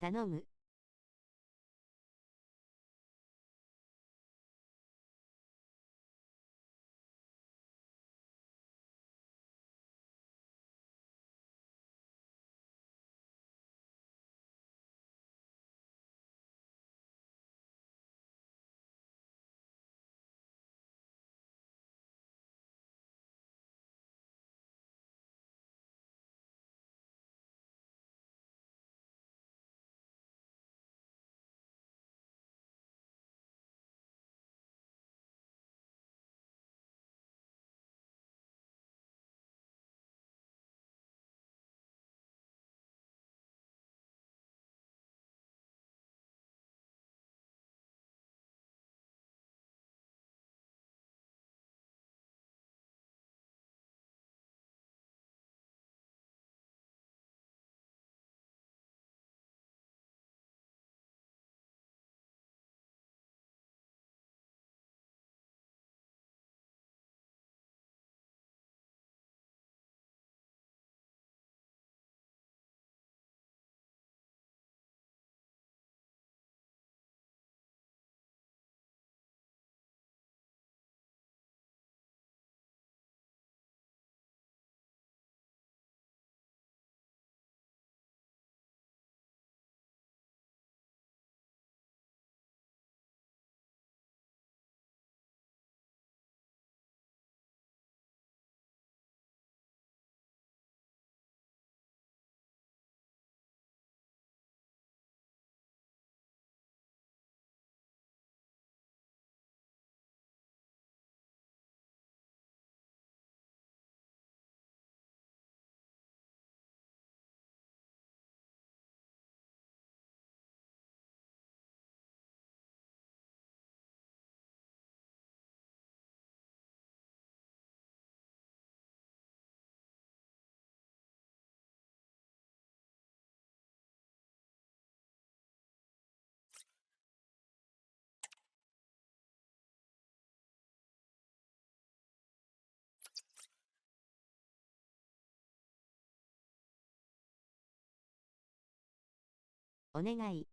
頼む。お願い。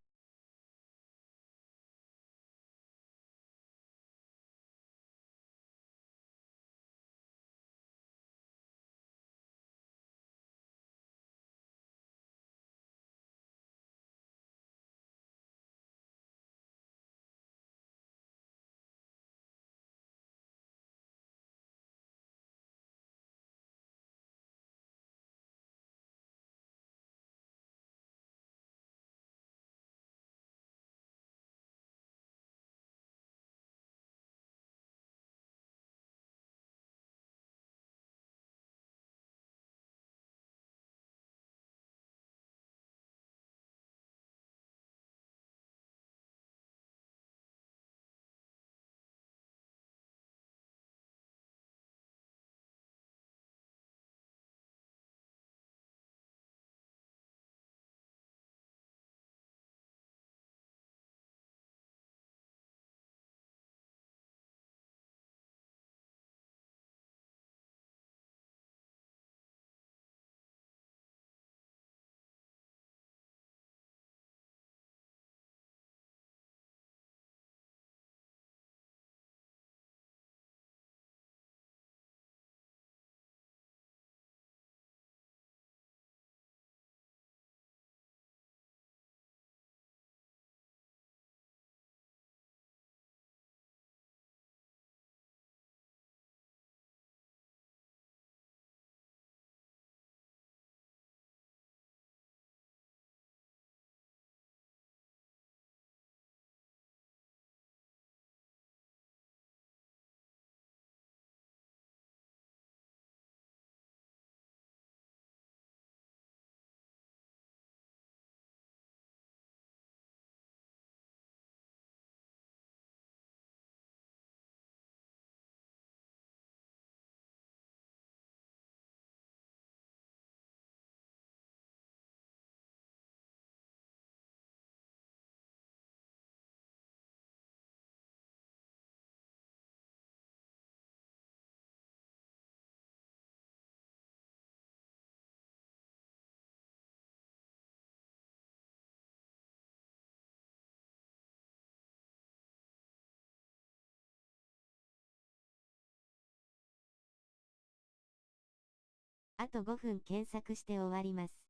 あと5分検索して終わります。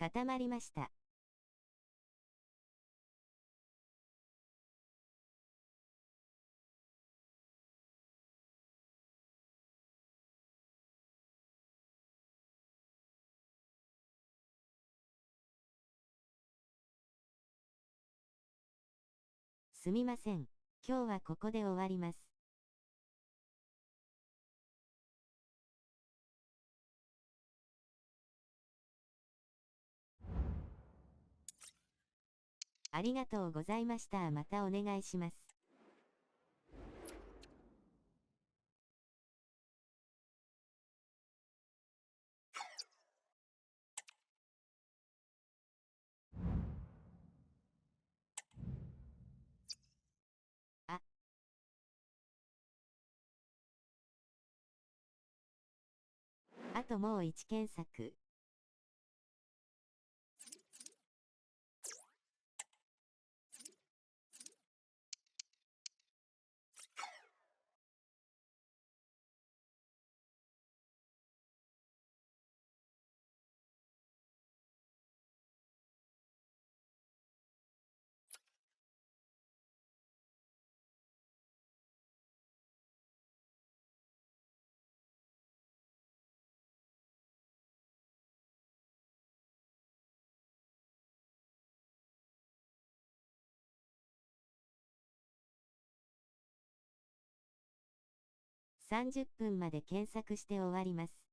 固まりました。すみません。今日はここで終わります。ありがとうございました。またお願いします。あ、あともう1検索。30分まで検索して終わります。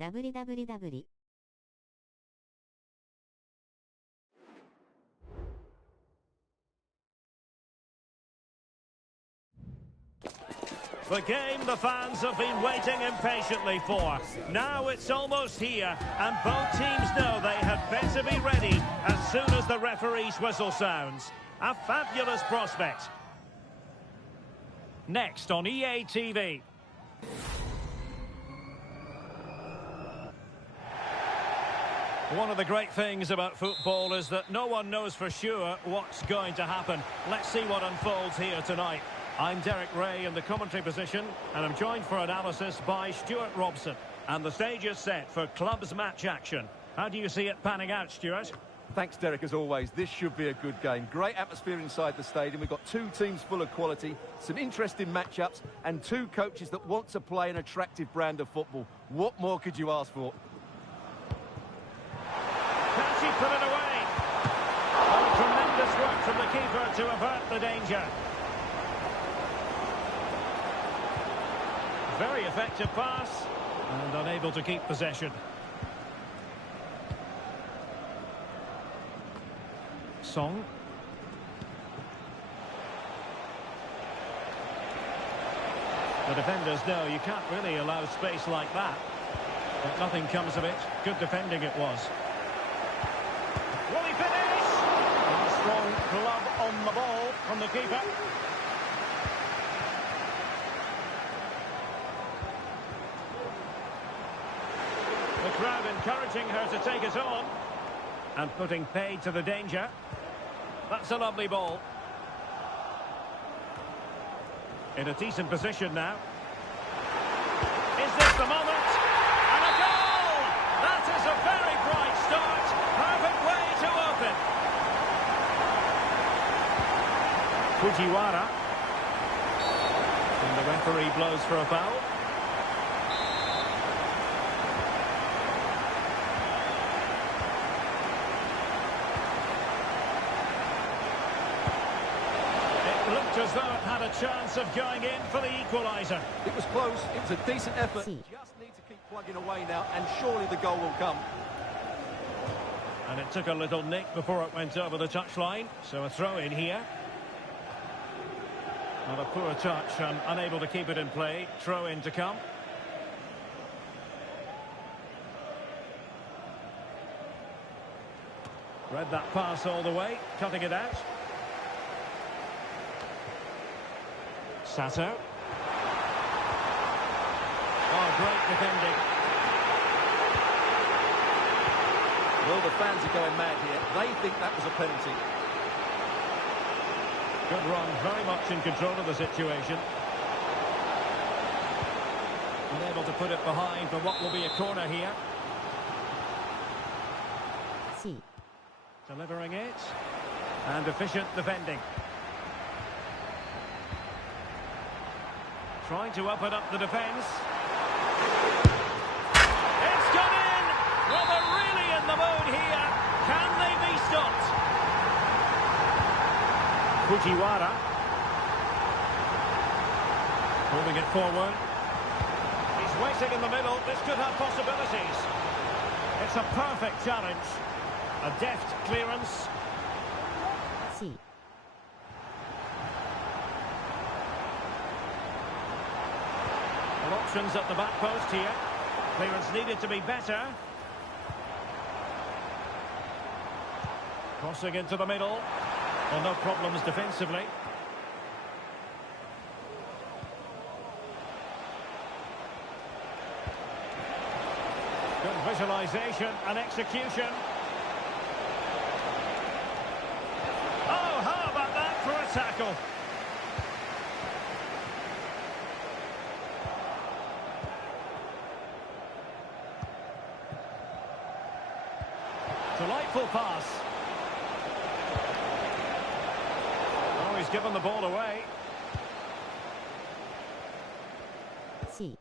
www The game the fans have been waiting impatiently for. Now it's almost here, and both teams know they had better be ready as soon as the referee's whistle sounds. A fabulous prospect. Next on EA TV. One of the great things about football is that no one knows for sure what's going to happen. Let's see what unfolds here tonight. I'm Derek Ray in the commentary position, and I'm joined for analysis by Stuart Robson. And the stage is set for clubs match action. How do you see it panning out, Stuart? Thanks, Derek, as always. This should be a good game. Great atmosphere inside the stadium. We've got two teams full of quality, some interesting matchups, and two coaches that want to play an attractive brand of football. What more could you ask for? Can she put it away? Oh, tremendous work from the keeper to avert the danger. Very effective pass, and unable to keep possession. Song. The defenders know you can't really allow space like that. But nothing comes of it. Good defending it was. Will he finish? A strong glove on the ball from the keeper. The crowd encouraging her to take it on. And putting paid to the danger. That's a lovely ball. In a decent position now. Is this the moment? And a goal! That is a very bright start. Perfect way to open. Fujiwara. And the referee blows for a foul. Looked as though it had a chance of going in for the equaliser. It was close. It was a decent effort. See. Just need to keep plugging away now, and surely the goal will come. And it took a little nick before it went over the touchline. So a throw in here. Not a poor touch and unable to keep it in play. Throw in to come. Read that pass all the way, cutting it out. Sato. Oh, great defending. Well, the fans are going mad here. They think that was a penalty. Good run, very much in control of the situation. Unable to put it behind for what will be a corner here. C. Delivering it. And efficient defending. Trying to open up the defence. It's gone in! Well, they're really in the mood here. Can they be stopped? Fujiwara. Moving it forward. He's waiting in the middle. This could have possibilities. It's a perfect challenge. A deft clearance. C. Options at the back post here. Clearance needed to be better. Crossing into the middle. Well, no problems defensively. Good visualisation and execution. Oh, how about that for a tackle? Delightful pass. Oh, he's given the ball away. C.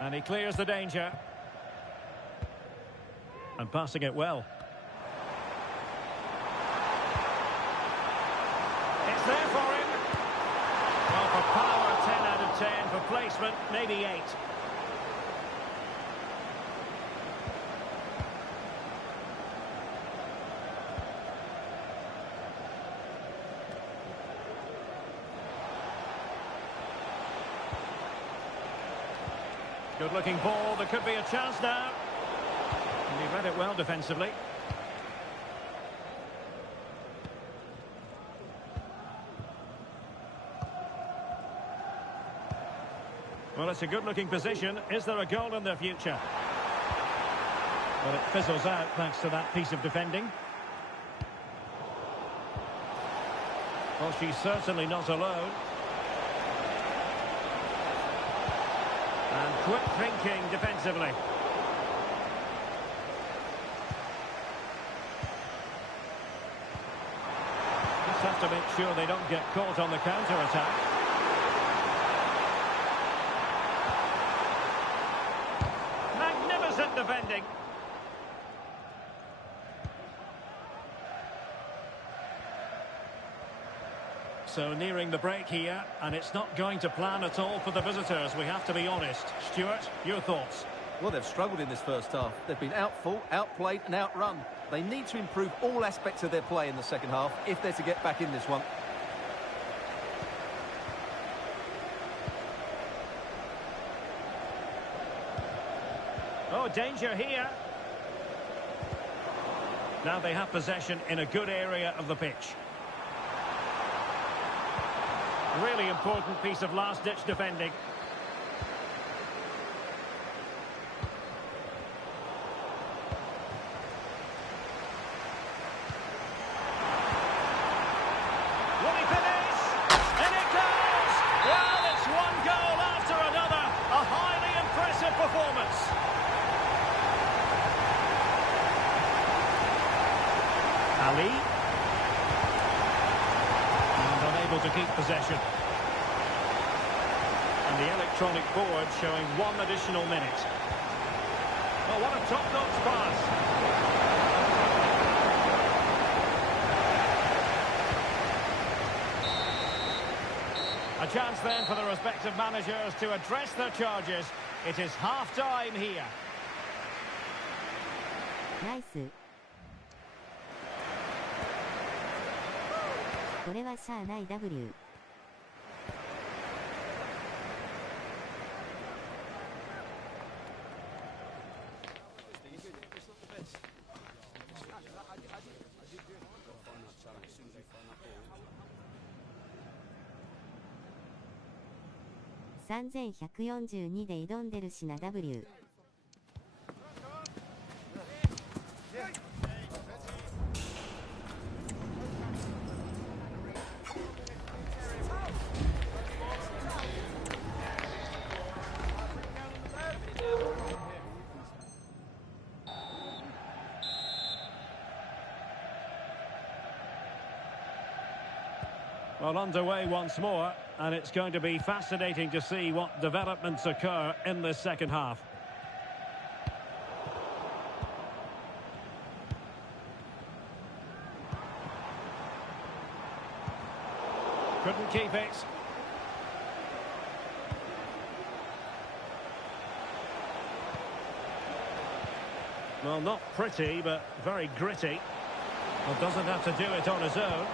And he clears the danger. And passing it well. It's there for him. Well, for power, 10 out of 10. For placement, maybe 8. Good-looking ball. There could be a chance now. And he read it well defensively. Well, it's a good-looking position. Is there a goal in the future? Well, it fizzles out thanks to that piece of defending. Well, she's certainly not alone. And quick thinking defensively. Just have to make sure they don't get caught on the counter-attack. Magnificent defending. So nearing the break here, and it's not going to plan at all for the visitors, we have to be honest. Stuart, your thoughts? Well, they've struggled in this first half. They've been outfought, outplayed and outrun. They need to improve all aspects of their play in the second half if they're to get back in this one. Oh, danger here. Now they have possession in a good area of the pitch. Really important piece of last-ditch defending. Will he finish? And it goes! Well, it's one goal after another. A highly impressive performance. Ali. Unable to keep possession. And the electronic board showing 1 additional minute. Oh, what a top-notch pass. A chance then for the respective managers to address their charges. It is half-time here. Nice. これはしゃあない W。3142で挑んでるしな W。Well, underway once more, and it's going to be fascinating to see what developments occur in this second half. Couldn't keep it. Well, not pretty, but very gritty. Well, doesn't have to do it on his own.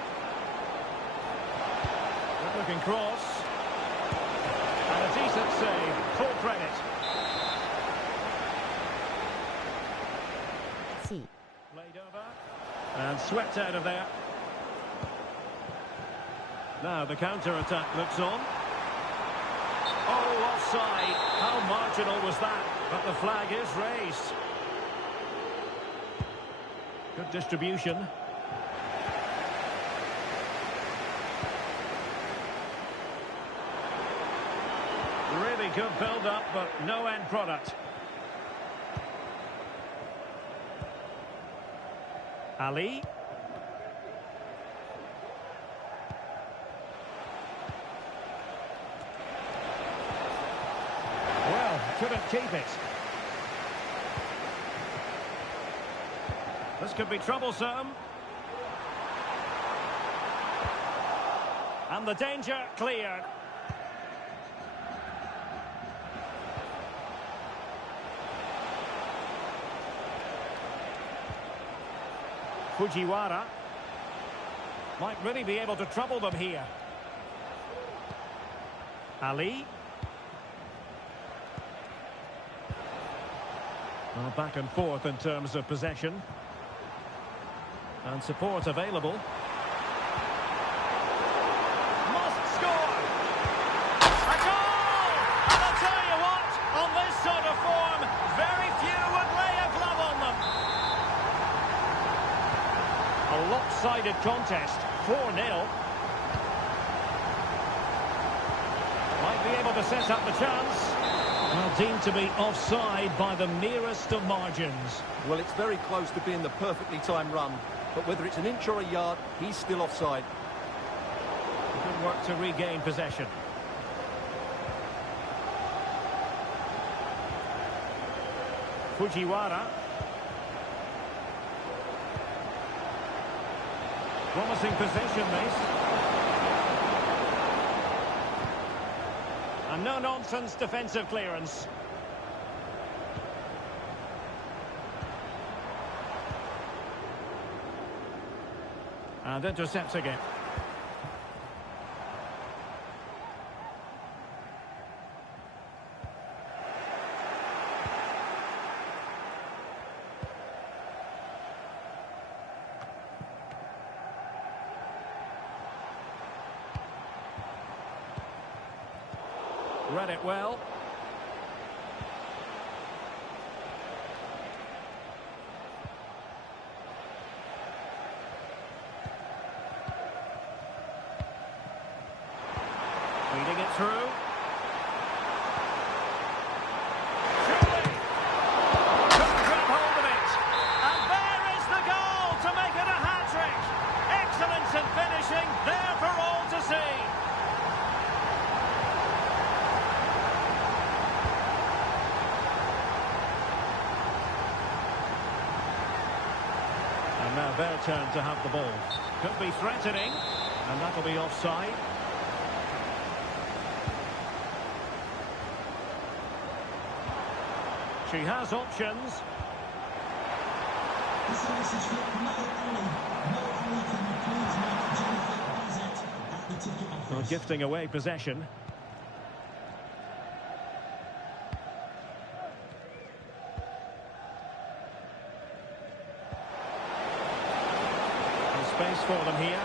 Looking cross. And a decent save. Full credit. C. Played over. And swept out of there. Now the counter-attack looks on. Oh, offside. How marginal was that? But the flag is raised. Good distribution. Really good build-up, but no end product. Ali. Well, couldn't keep it. This could be troublesome. And the danger cleared. Fujiwara might really be able to trouble them here. Ali. Well, back and forth in terms of possession. And support available. Must score! A goal! And I'll tell you what, on this sort of form, very few would lay a glove on them. A lopsided contest, 4-0. Might be able to set up the chance. Well, deemed to be offside by the merest of margins. Well, it's very close to being the perfectly timed run, but whether it's an inch or a yard, he's still offside. Good work to regain possession. Fujiwara. Promising possession, this. And no-nonsense defensive clearance. And intercepting it. Read it well. Feeding it through. Surely! Couldn't grab hold of it. And there is the goal to make it a hat-trick. Excellence in finishing, there for all to see. And now their turn to have the ball. Could be threatening, and that'll be offside. She has options. This is a message from Mo Ali. Mo Ali, can you please make Jennifer visit at the ticket office? Well, gifting away possession. There's space for them here.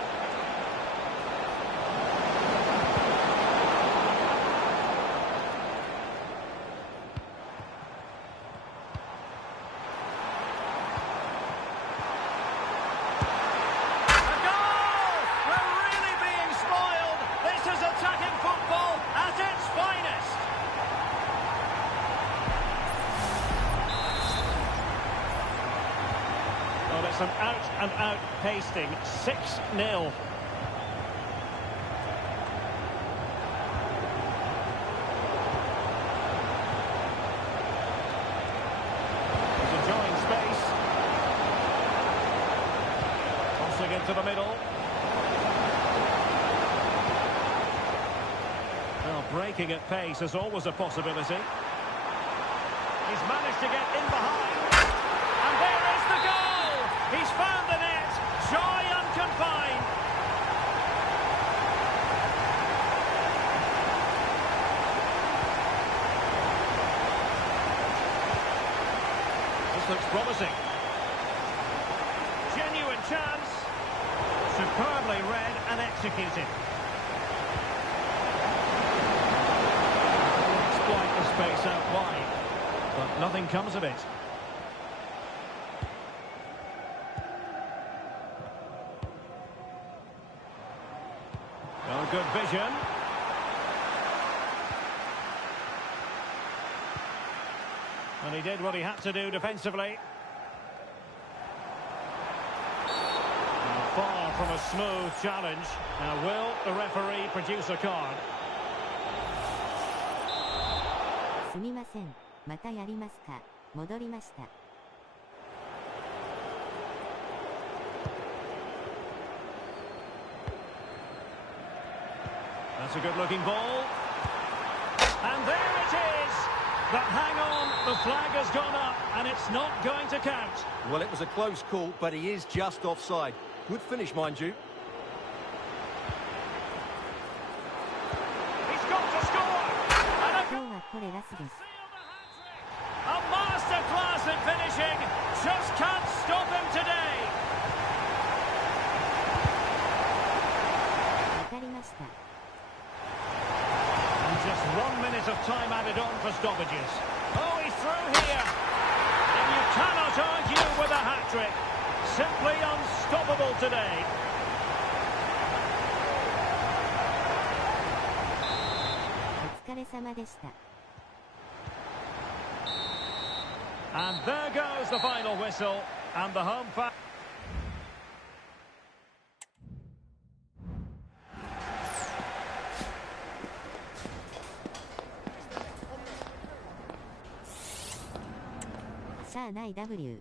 It's an out-and-out pasting, 6-0. He's enjoying space. Crossing into the middle. Well, breaking at pace is always a possibility. He's managed to get in behind. And there is the goal! He's found the net. Joy unconfined. This looks promising. Genuine chance. Superbly read and executed. Exploit the space out wide, but nothing comes of it. Well, good vision. And he did what he had to do defensively. Now, far from a smooth challenge. Now, will the referee produce a card? すみません。またやりますか。戻りました。That's a good-looking ball. And there it is! But hang on, the flag has gone up, and it's not going to count. Well, it was a close call, but he is just offside. Good finish, mind you. He's got to score! And 今日はこれラスです。a masterclass in pushing, just can't stop him today. わかりました。And just 1 minute of time added on for stoppages. Oh, he's through here. And you cannot argue with a hat-trick. Simply unstoppable today. お疲れ様でした。And there goes the final whistle, and the home fan.ない W。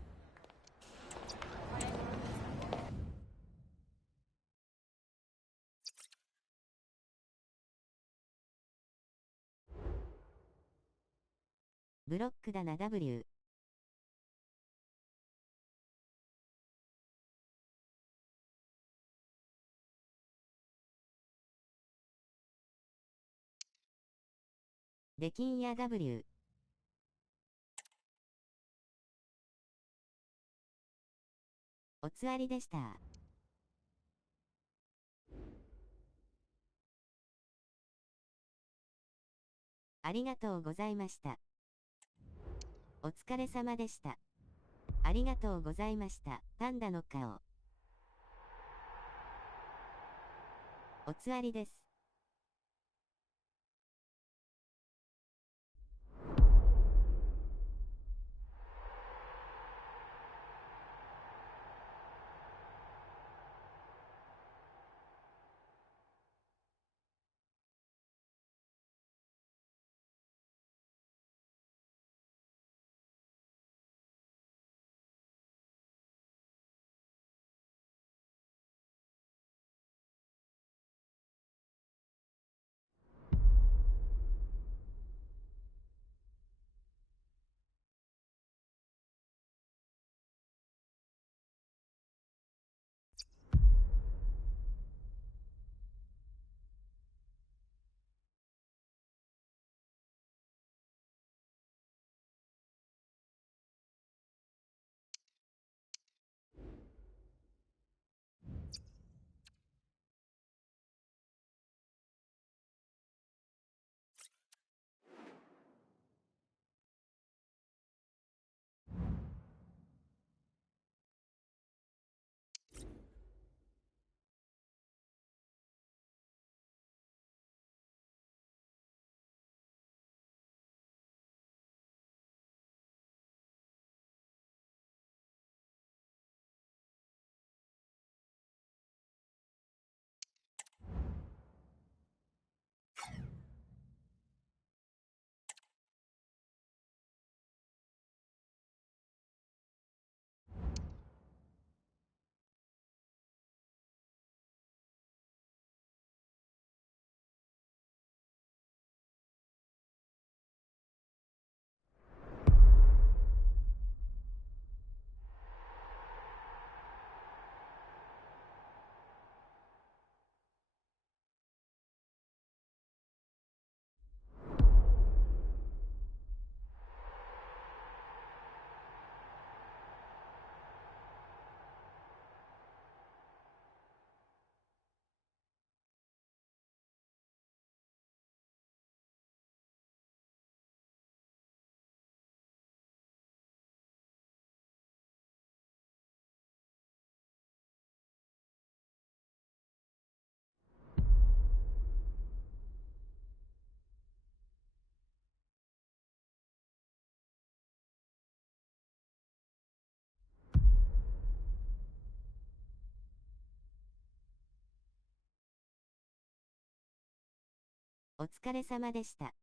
ブロックだな W。 できんや W。 おつわりでした。ありがとうございました。お疲れ様でした。ありがとうございました。パンダの顔。おつわりです。お疲れ様でした。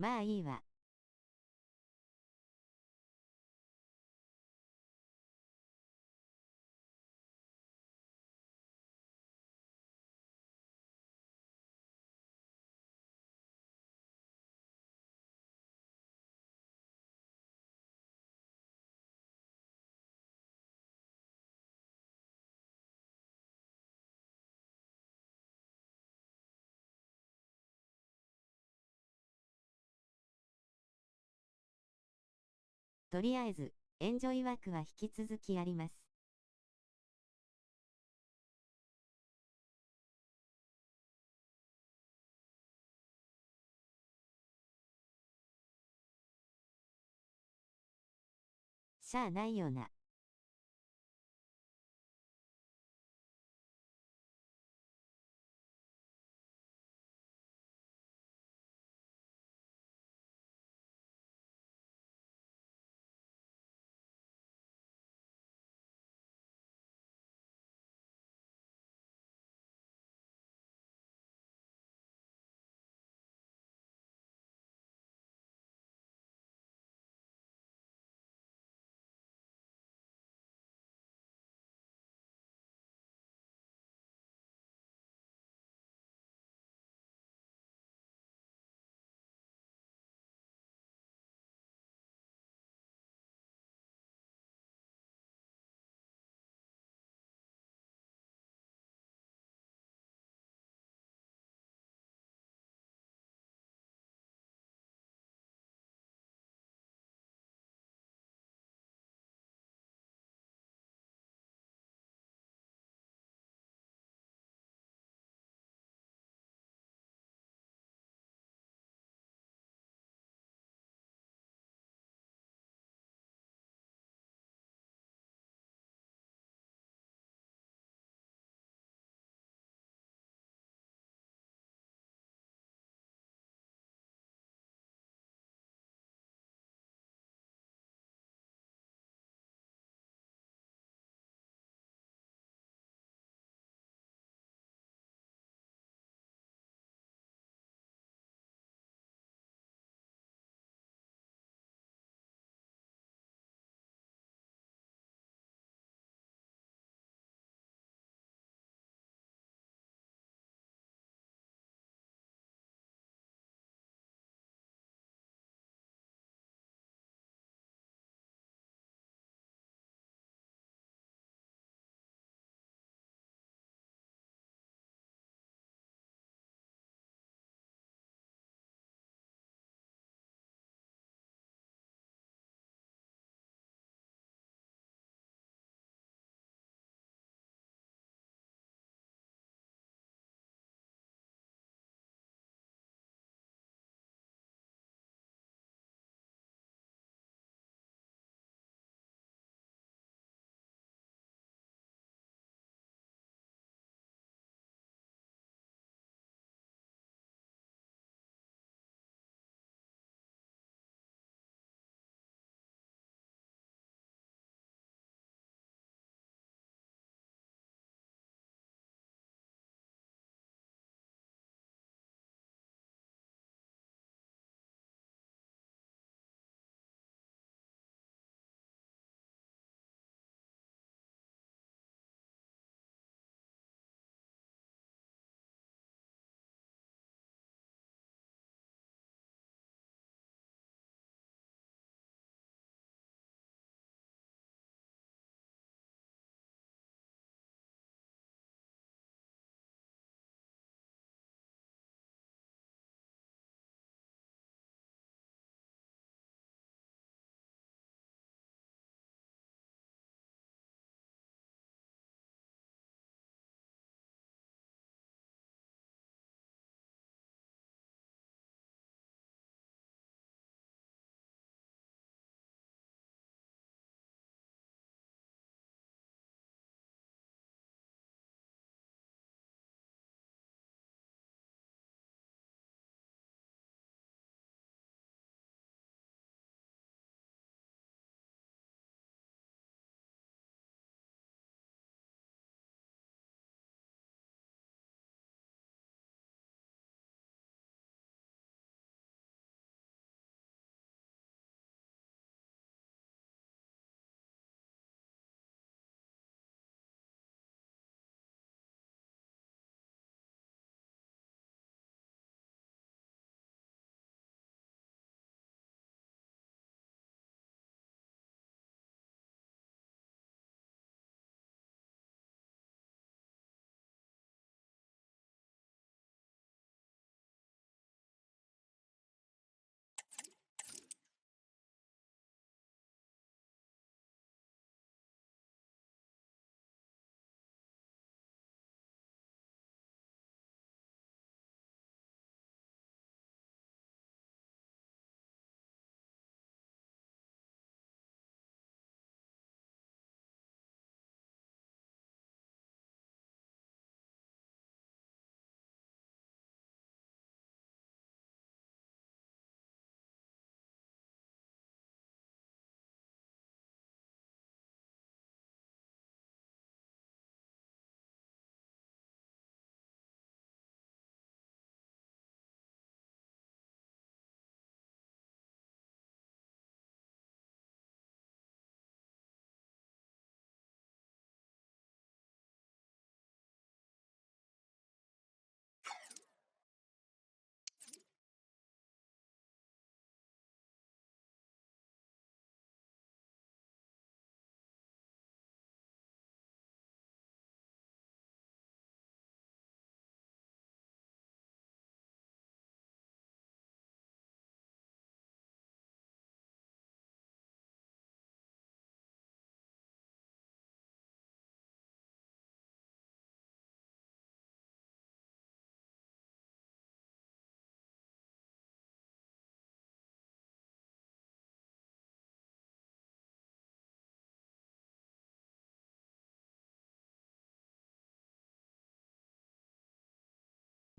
まあいいわ。とりあえず、エンジョイ枠は引き続きやります。しゃあないよな。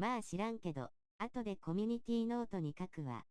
まあ知らんけど、後でコミュニティノートに書くわ。